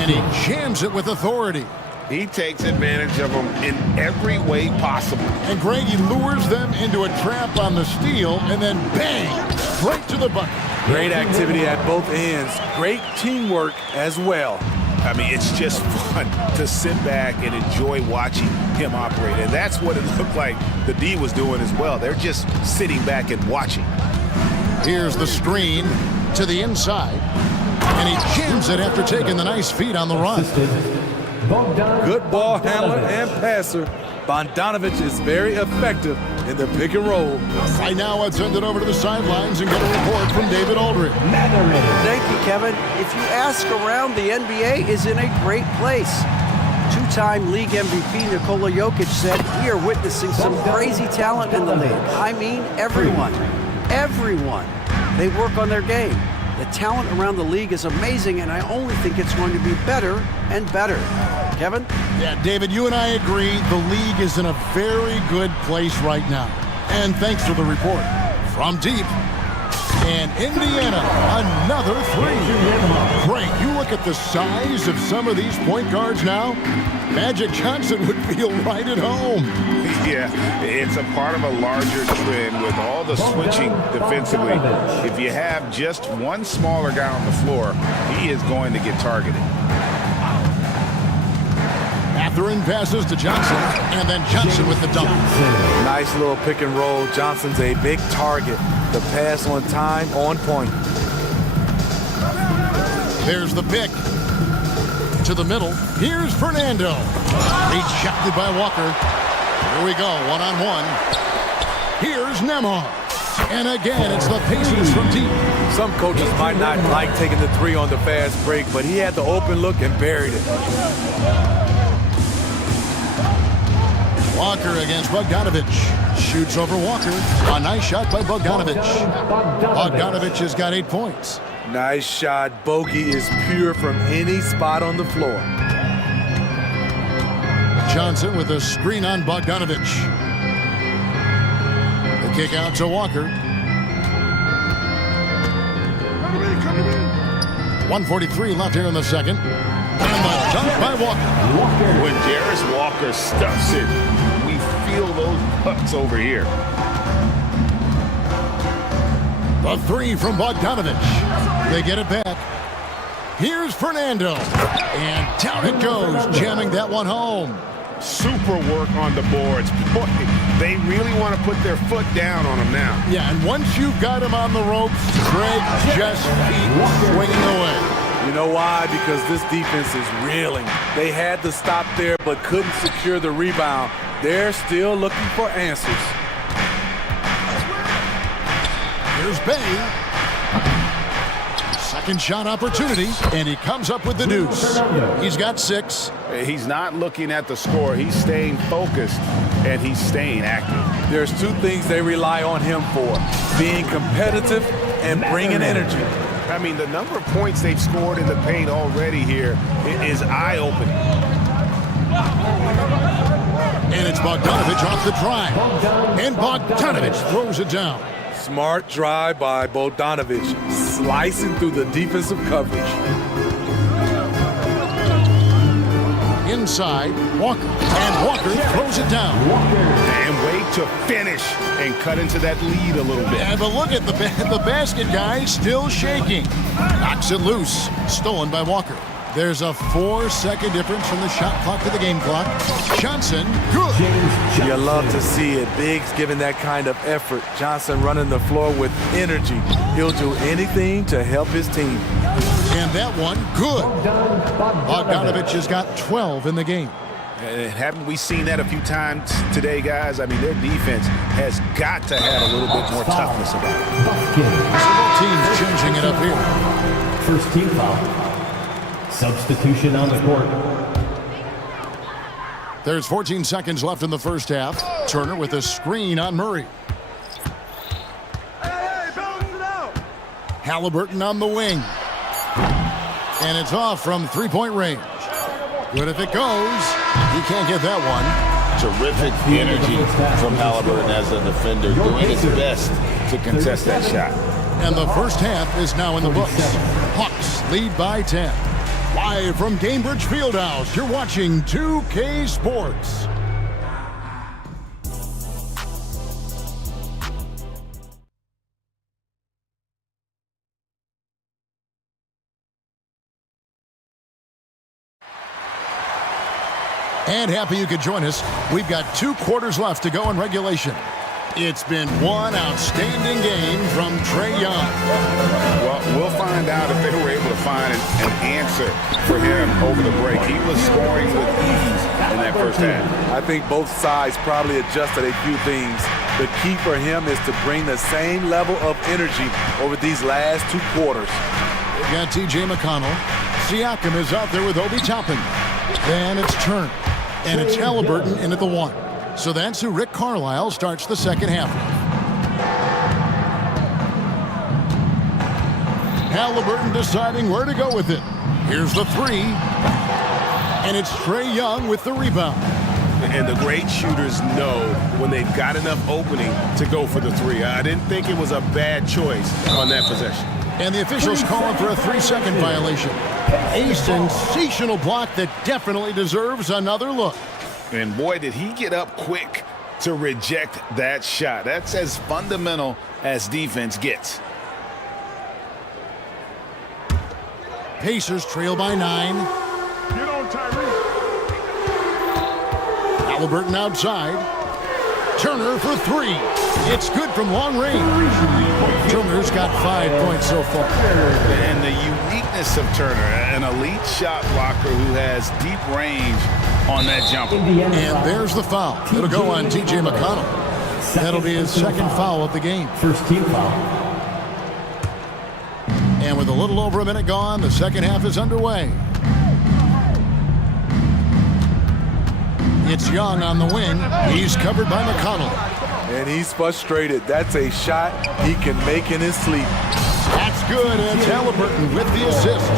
And he jams it with authority. He takes advantage of them in every way possible. And Greg, he lures them into a trap on the steal, and then bang, right to the bucket. Great activity at both ends. Great teamwork as well. I mean, it's just fun to sit back and enjoy watching him operate. And that's what it looked like the D was doing as well. They're just sitting back and watching. Here's the screen to the inside. And he jams it after taking the nice feed on the run. Good ball handler and passer. Bogdanovich is very effective in the pick and roll. Right now, I'd send it over to the sidelines and get a report from David Aldridge. Thank you, Kevin. If you ask around, the NBA is in a great place. Two-time league MVP Nikola Jokic said, "We are witnessing some crazy talent in the league." I mean, everyone. Everyone. They work on their game. The talent around the league is amazing, and I only think it's going to be better and better. Kevin? Yeah, David, you and I agree the league is in a very good place right now. And thanks for the report. From deep. And Indiana, another three. Great. You look at the size of some of these point guards now. Magic Johnson would feel right at home. Yeah, it's a part of a larger trend with all the switching defensively. If you have just one smaller guy on the floor, he is going to get targeted. Mathurin passes to Johnson, and then Johnson with the dunk. Nice little pick and roll. Johnson's a big target. The pass on time, on point. There's the pick. To the middle. Here's Fernando. Rejected by Walker. Here we go, one-on-one. Here's Nembhard. And again, it's the Pacers from deep. Some coaches might not like taking the three on the fast break, but he had the open look and buried it. Walker against Bogdanovich. Shoots over Walker. A nice shot by Bogdanovich. Bogdanovich has got 8 points. Nice shot. Bogey is pure from any spot on the floor. Johnson with a screen on Bogdanovich. The kick out to Walker. 1:43 left here in the second. And the dunk by Walker. When Jarris Walker stuffs it, we feel those bucks over here. The three from Bogdanovich. They get it back. Here's Fernando. And down it goes, jamming that one home. Super work on the boards. Boy, They really want to put their foot down on him now. Yeah, and once you've got him on the ropes, Greg just keeps swinging away. You know why? Because this defense is reeling. They had to stop there but couldn't secure the rebound. They're still looking for answers. Here's Bay. Second shot opportunity, and he comes up with the deuce. He's got 6. He's not looking at the score. He's staying focused, and he's staying active. There's 2 things they rely on him for: being competitive and bringing energy. I mean, the number of points they've scored in the paint already here is eye-opening. And it's Bogdanovic off the drive. And Bogdanovic throws it down. Smart drive by Bogdanovic, slicing through the defensive coverage. Inside, Walker. And Walker throws it down. And wait to finish and cut into that lead a little bit. Yeah, but look at the basket guy still shaking. Knocks it loose. Stolen by Walker. There's a 4-second difference from the shot clock to the game clock. Johnson, good. You love to see it. Biggs giving that kind of effort. Johnson running the floor with energy. He'll do anything to help his team. And that one, good. Bogdanovic has got 12 in the game. Haven't we seen that a few times today, guys? I mean, their defense has got to have a little bit more toughness about it. Teams changing it up here. First team foul. Substitution on the court. There's 14 seconds left in the first half. Turner with a screen on Murray. Halliburton on the wing. And it's off from 3-point range. Good if it goes. He can't get that one. Terrific energy from Halliburton as a defender, doing his best to contest that shot. And the first half is now in the books. Hawks lead by 10. Live from Cambridge Fieldhouse, you're watching 2K Sports. And happy you could join us. We've got 2 quarters left to go in regulation. It's been one outstanding game from Trae Young. Well, we'll find out if they were able to find an answer for him over the break. He was scoring with ease in that first half. I think both sides probably adjusted a few things. The key for him is to bring the same level of energy over these last 2 quarters. They've got T.J. McConnell. Siakam is out there with Obi Toppin. Then it's Turner. And it's Halliburton in at the 1. So that's who Rick Carlisle starts the second half with. Halliburton deciding where to go with it. Here's the 3. And it's Trae Young with the rebound. And the great shooters know when they've got enough opening to go for the 3. I didn't think it was a bad choice on that possession. And the officials calling for a 3-second violation. A sensational block that definitely deserves another look. And boy, did he get up quick to reject that shot. That's as fundamental as defense gets. Pacers trail by 9. Get on, Tyrese. Halliburton outside. Turner for 3. It's good from long range. Turner's got 5 points so far. And the uniqueness of Turner, an elite shot blocker who has deep range on that jumper. And there's the foul. It'll go on T.J. McConnell. That'll be his second foul of the game. First team foul. And with a little over a minute gone, the second half is underway. It's Young on the wing. He's covered by McConnell. And he's frustrated. That's a shot he can make in his sleep. That's good. And Halliburton with the assist.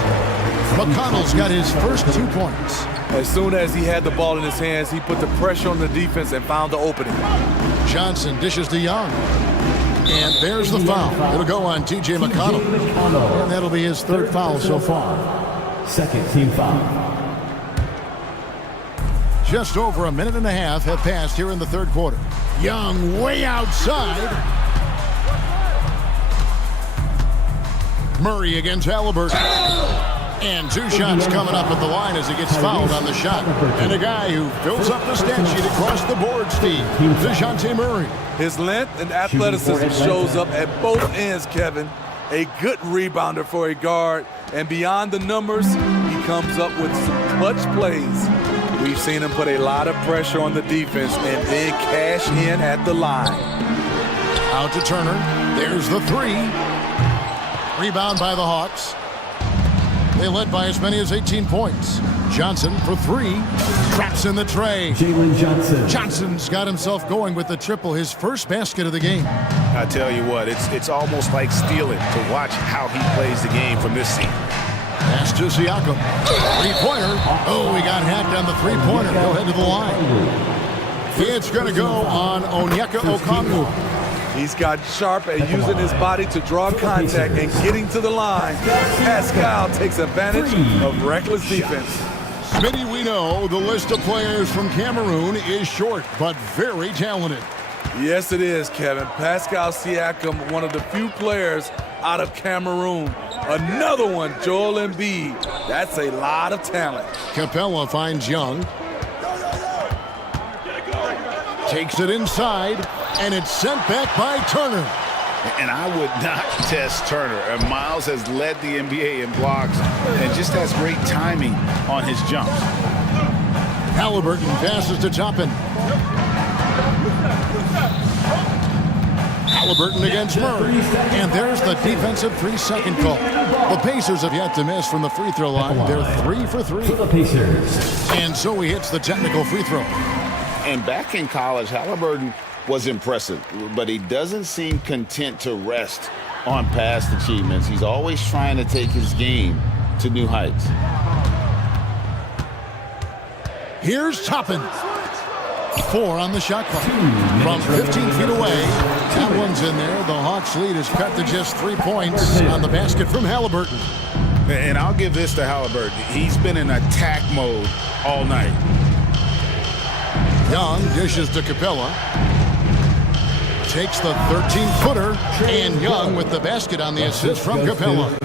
McConnell's got his first 2 points. As soon as he had the ball in his hands, he put the pressure on the defense and found the opening. Johnson dishes to Young. And there's the foul. It'll go on T.J. McConnell. And that'll be his 3rd foul so far. Second team foul. Just over a minute and a half have passed here in the 3rd quarter. Young way outside. Murray against Halliburton. And 2 shots coming up at the line as he gets fouled on the shot. And a guy who fills up the stat sheet across the board, Steve, DeJounte Murray. His length and athleticism shows up at both ends, Kevin. A good rebounder for a guard. And beyond the numbers, he comes up with some clutch plays. We've seen him put a lot of pressure on the defense and then cash in at the line. Out to Turner. There's the 3. Rebound by the Hawks. They led by as many as 18 points. Johnson for 3. Traps in the tray. Jalen Johnson. Johnson's got himself going with the triple, his first basket of the game. I tell you what, it's almost like stealing to watch how he plays the game from this seat. Pass to Siakam. 3-pointer. Oh, he got hacked on the 3-pointer. He'll head to the line. It's going to go on Onyeka Okongwu. He's got sharp at using his body to draw contact and getting to the line. Pascal takes advantage of reckless defense. Smitty, we know the list of players from Cameroon is short, but very talented. Yes, it is, Kevin. Pascal Siakam, one of the few players out of Cameroon. Another one, Joel Embiid. That's a lot of talent. Capella finds Young. Takes it inside, and it's sent back by Turner. And I would not test Turner. Miles has led the NBA in blocks and just has great timing on his jumps. Halliburton passes to Toppin. Halliburton against Murray. And there's the defensive 3-second call. The Pacers have yet to miss from the free throw line. They're 3 for 3. For the Pacers. And so he hits the technical free throw. And back in college, Halliburton was impressive, but he doesn't seem content to rest on past achievements. He's always trying to take his game to new heights. Here's Toppin. 4 on the shot clock. From 15 feet away, that one's in there. The Hawks lead is cut to just 3 points on the basket from Halliburton. And I'll give this to Halliburton. He's been in attack mode all night. Young dishes to Capella. Takes the 13-footer, and Young with the basket on the assist from Capella.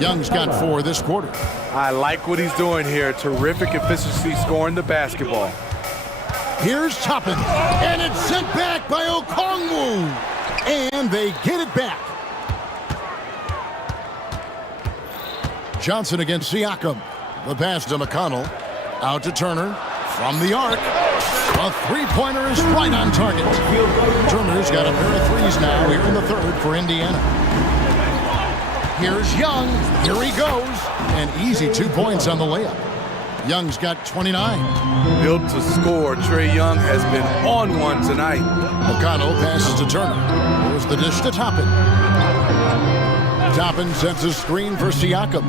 Young's got 4 this quarter. I like what he's doing here. Terrific efficiency scoring the basketball. Here's Toppin, and it's sent back by Okongwu. And they get it back. Johnson against Siakam. The pass to McConnell. Out to Turner. From the arc. A 3-pointer is right on target. Turner's got a pair of 3s now here in the 3rd for Indiana. Here's Young. Here he goes. An easy 2 points on the layup. Young's got 29. Built to score, Trae Young has been on one tonight. McConnell passes to Turner. There's the dish to Toppin. Toppin sets a screen for Siakam.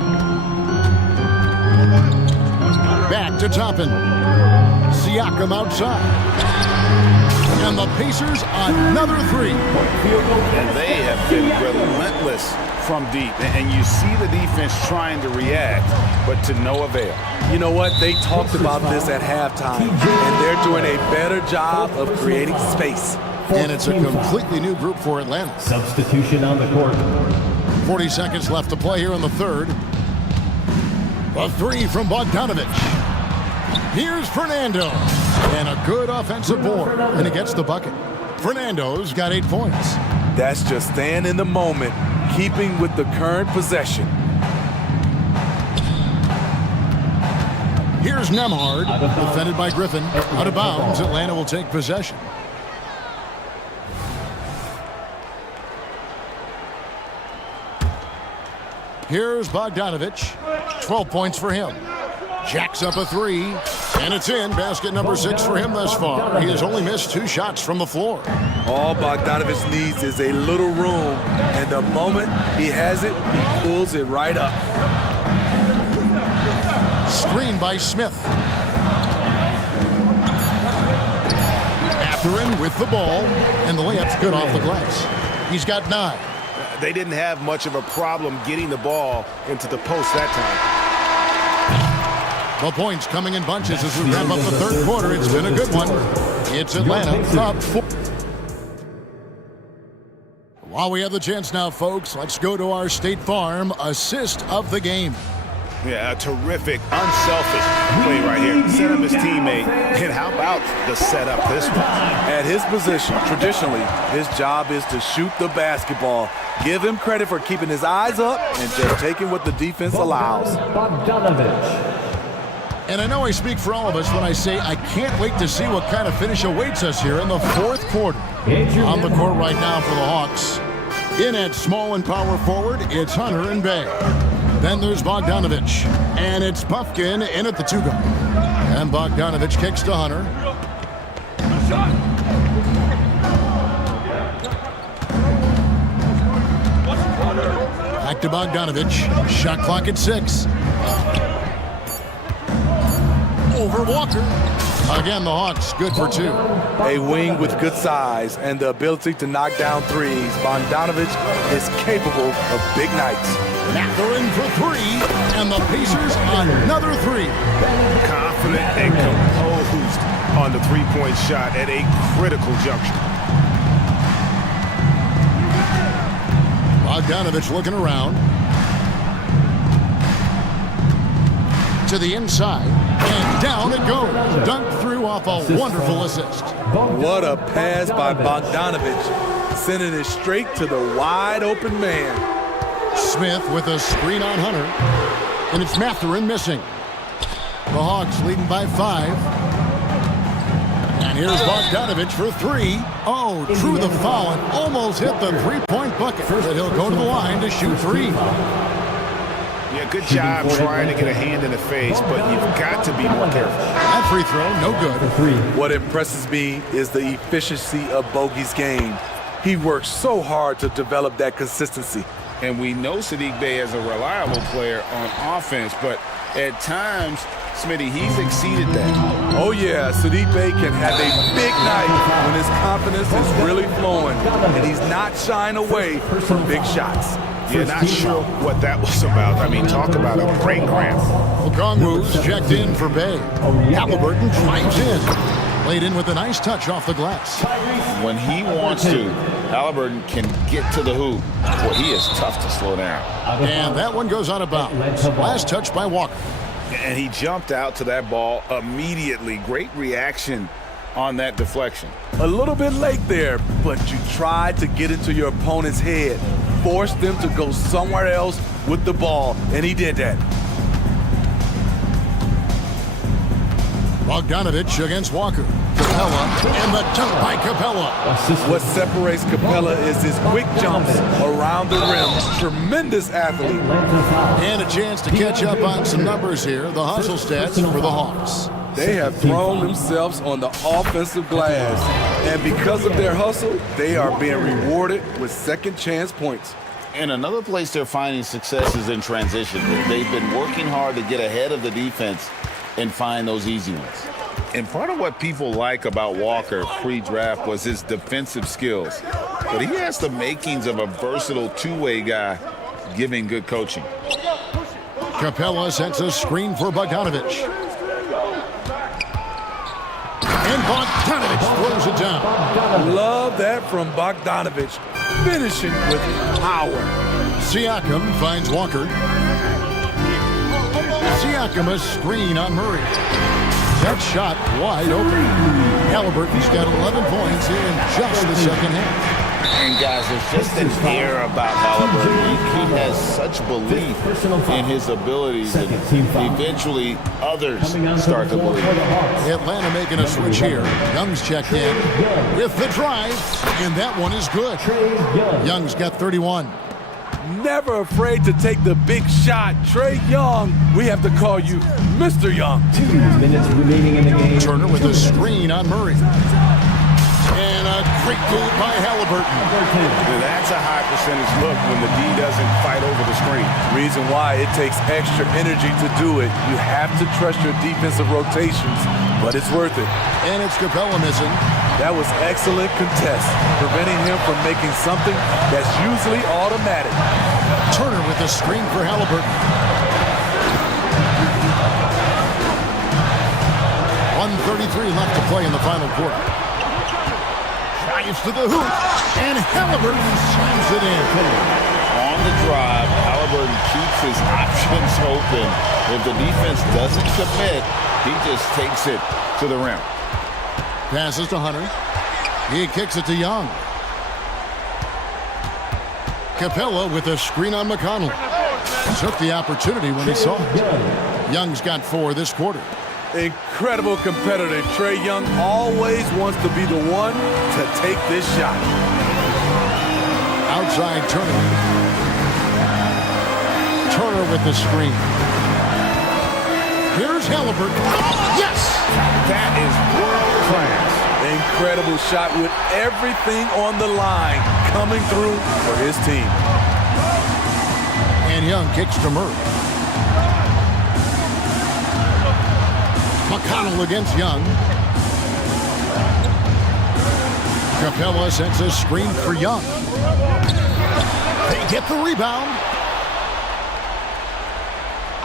Back to Toppin. Siakam outside. And the Pacers another 3. And they have been relentless from deep. And you see the defense trying to react, but to no avail. You know what? They talked about this at halftime, and they're doing a better job of creating space. And it's a completely new group for Atlanta. Substitution on the court. 40 seconds left to play here in the 3rd. A 3 from Bogdanovich. Here's Fernando. And a good offensive board. And he gets the bucket. Fernando's got 8 points. That's just staying in the moment, keeping with the current possession. Here's Nemhard, defended by Griffin. Out of bounds, Atlanta will take possession. Here's Bogdanovich. 12 points for him. Jacks up a 3, and it's in. Basket number 6 for him thus far. He has only missed 2 shots from the floor. All Bogdanovich needs is a little room, and the moment he has it, he pulls it right up. Screen by Smith. Mathurin with the ball, and the layup's good off the glass. He's got 9. They didn't have much of a problem getting the ball into the post that time. The points coming in bunches as we wrap up the 3rd quarter. It's been a good one. It's Atlanta up 4. While we have the chance now, folks, let's go to our State Farm assist of the game. Yeah, a terrific, unselfish play right here. Set up his teammate, and how about the setup this one? At his position, traditionally, his job is to shoot the basketball. Give him credit for keeping his eyes up and just taking what the defense allows. And I know I speak for all of us when I say I can't wait to see what kind of finish awaits us here in the fourth quarter. On the court right now for the Hawks. In at small and power forward, it's Hunter and Bay. Then there's Bogdanovich. And it's Puffkin in at the two-guard. And Bogdanovich kicks to Hunter. Back to Bogdanovich. Shot clock at 6. Over Walker. Again, the Hawks good for 2. A wing with good size and the ability to knock down threes. Bogdanovich is capable of big nights. They're in for 3, and the Pacers another 3. Confident and composed on the three-point shot at a critical juncture. Bogdanovich looking around. To the inside, and down it goes. Dunked through off a wonderful assist. What a pass by Bogdanovich, sending it straight to the wide-open man. Smith with a screen on Hunter, and it's Mathurin missing. The Hawks leading by 5. And here's Bogdanovich for 3. Oh, drew the foul and almost hit the three-point bucket. But he'll go to the line to shoot 3. Yeah, good job trying to get a hand in the face, but you've got to be more careful. That free throw, no good. What impresses me is the efficiency of Bogey's game. He works so hard to develop that consistency. And we know Saddiq Bey is a reliable player on offense, but at times, Smitty, he's exceeded that. Oh, yeah, Saddiq Bey can have a big night when his confidence is really flowing, and he's not shying away from big shots. Yeah, not sure what that was about. I mean, talk about a brain cramp. Okongwu's checked in for Bay. Halliburton drives in. Laid in with a nice touch off the glass. When he wants to, Halliburton can get to the hoop. Boy, he is tough to slow down. And that one goes out of bounds. Last touch by Walker. And he jumped out to that ball immediately. Great reaction on that deflection. A little bit late there, but you tried to get into your opponent's head. Force them to go somewhere else with the ball, and he did that. Bogdanovich against Walker. Capella, and the dunk by Capella. What separates Capella is his quick jumps around the rim. Tremendous athlete. And a chance to catch up on some numbers here. The hustle stats for the Hawks. They have thrown themselves on the offensive glass. And because of their hustle, they are being rewarded with second chance points. And another place they're finding success is in transition. They've been working hard to get ahead of the defense and find those easy ones. And part of what people like about Walker pre-draft was his defensive skills. But he has the makings of a versatile two-way guy giving good coaching. Capella sets a screen for Bogdanovich. And Bogdanovich throws it down. Love that from Bogdanovich. Finishing with power. Siakam finds Walker. Siakam a screen on Murray. That shot wide open. Halliburton's got 11 points here in just the second half. And guys, there's just an air about Halliburton. He has such belief in his abilities, and eventually others start to believe. Atlanta making a switch here. Young's checked in with the drive, and that one is good. Young's got 31. Never afraid to take the big shot. Trae Young, we have to call you Mr. Young. 2 minutes remaining in the game. Turner with a screen on Murray. And a great move by Halliburton. That's a high percentage look when the D doesn't fight over the screen. Reason why it takes extra energy to do it. You have to trust your defensive rotations, but it's worth it. And it's Capella missing. That was excellent contest, preventing him from making something that's usually automatic. Turner with the screen for Halliburton. 1:33 left to play in the final quarter. Drives to the hoop, and Halliburton slams it in. On the drive, Halliburton keeps his options open. If the defense doesn't commit, he just takes it to the rim. Passes to Hunter. He kicks it to Young. Capella with a screen on McConnell. Took the opportunity when he saw it. Young's got 4 this quarter. Incredible competitor. Trae Young always wants to be the one to take this shot. Outside Turner. Turner with the screen. Here's Halliburton. Yes! That is world class. Incredible shot with everything on the line coming through for his team. And Young kicks to Murray. McConnell against Young. Capella sends a screen for Young. They get the rebound.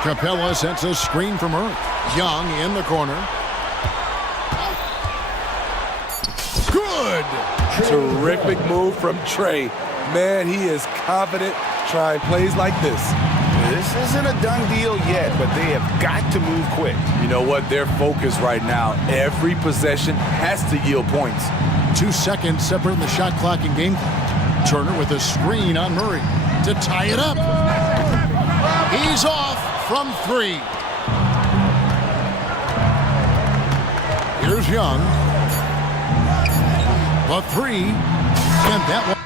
Capella sends a screen from Murray. Young in the corner. Good! Terrific move from Trae. Man, he is confident trying plays like this. This isn't a done deal yet, but they have got to move quick. You know what? They're focused right now. Every possession has to yield points. 2 seconds separating the shot clock and game clock. Turner with a screen on Murray to tie it up. He's off from 3. Here's Young. A 3, and that one.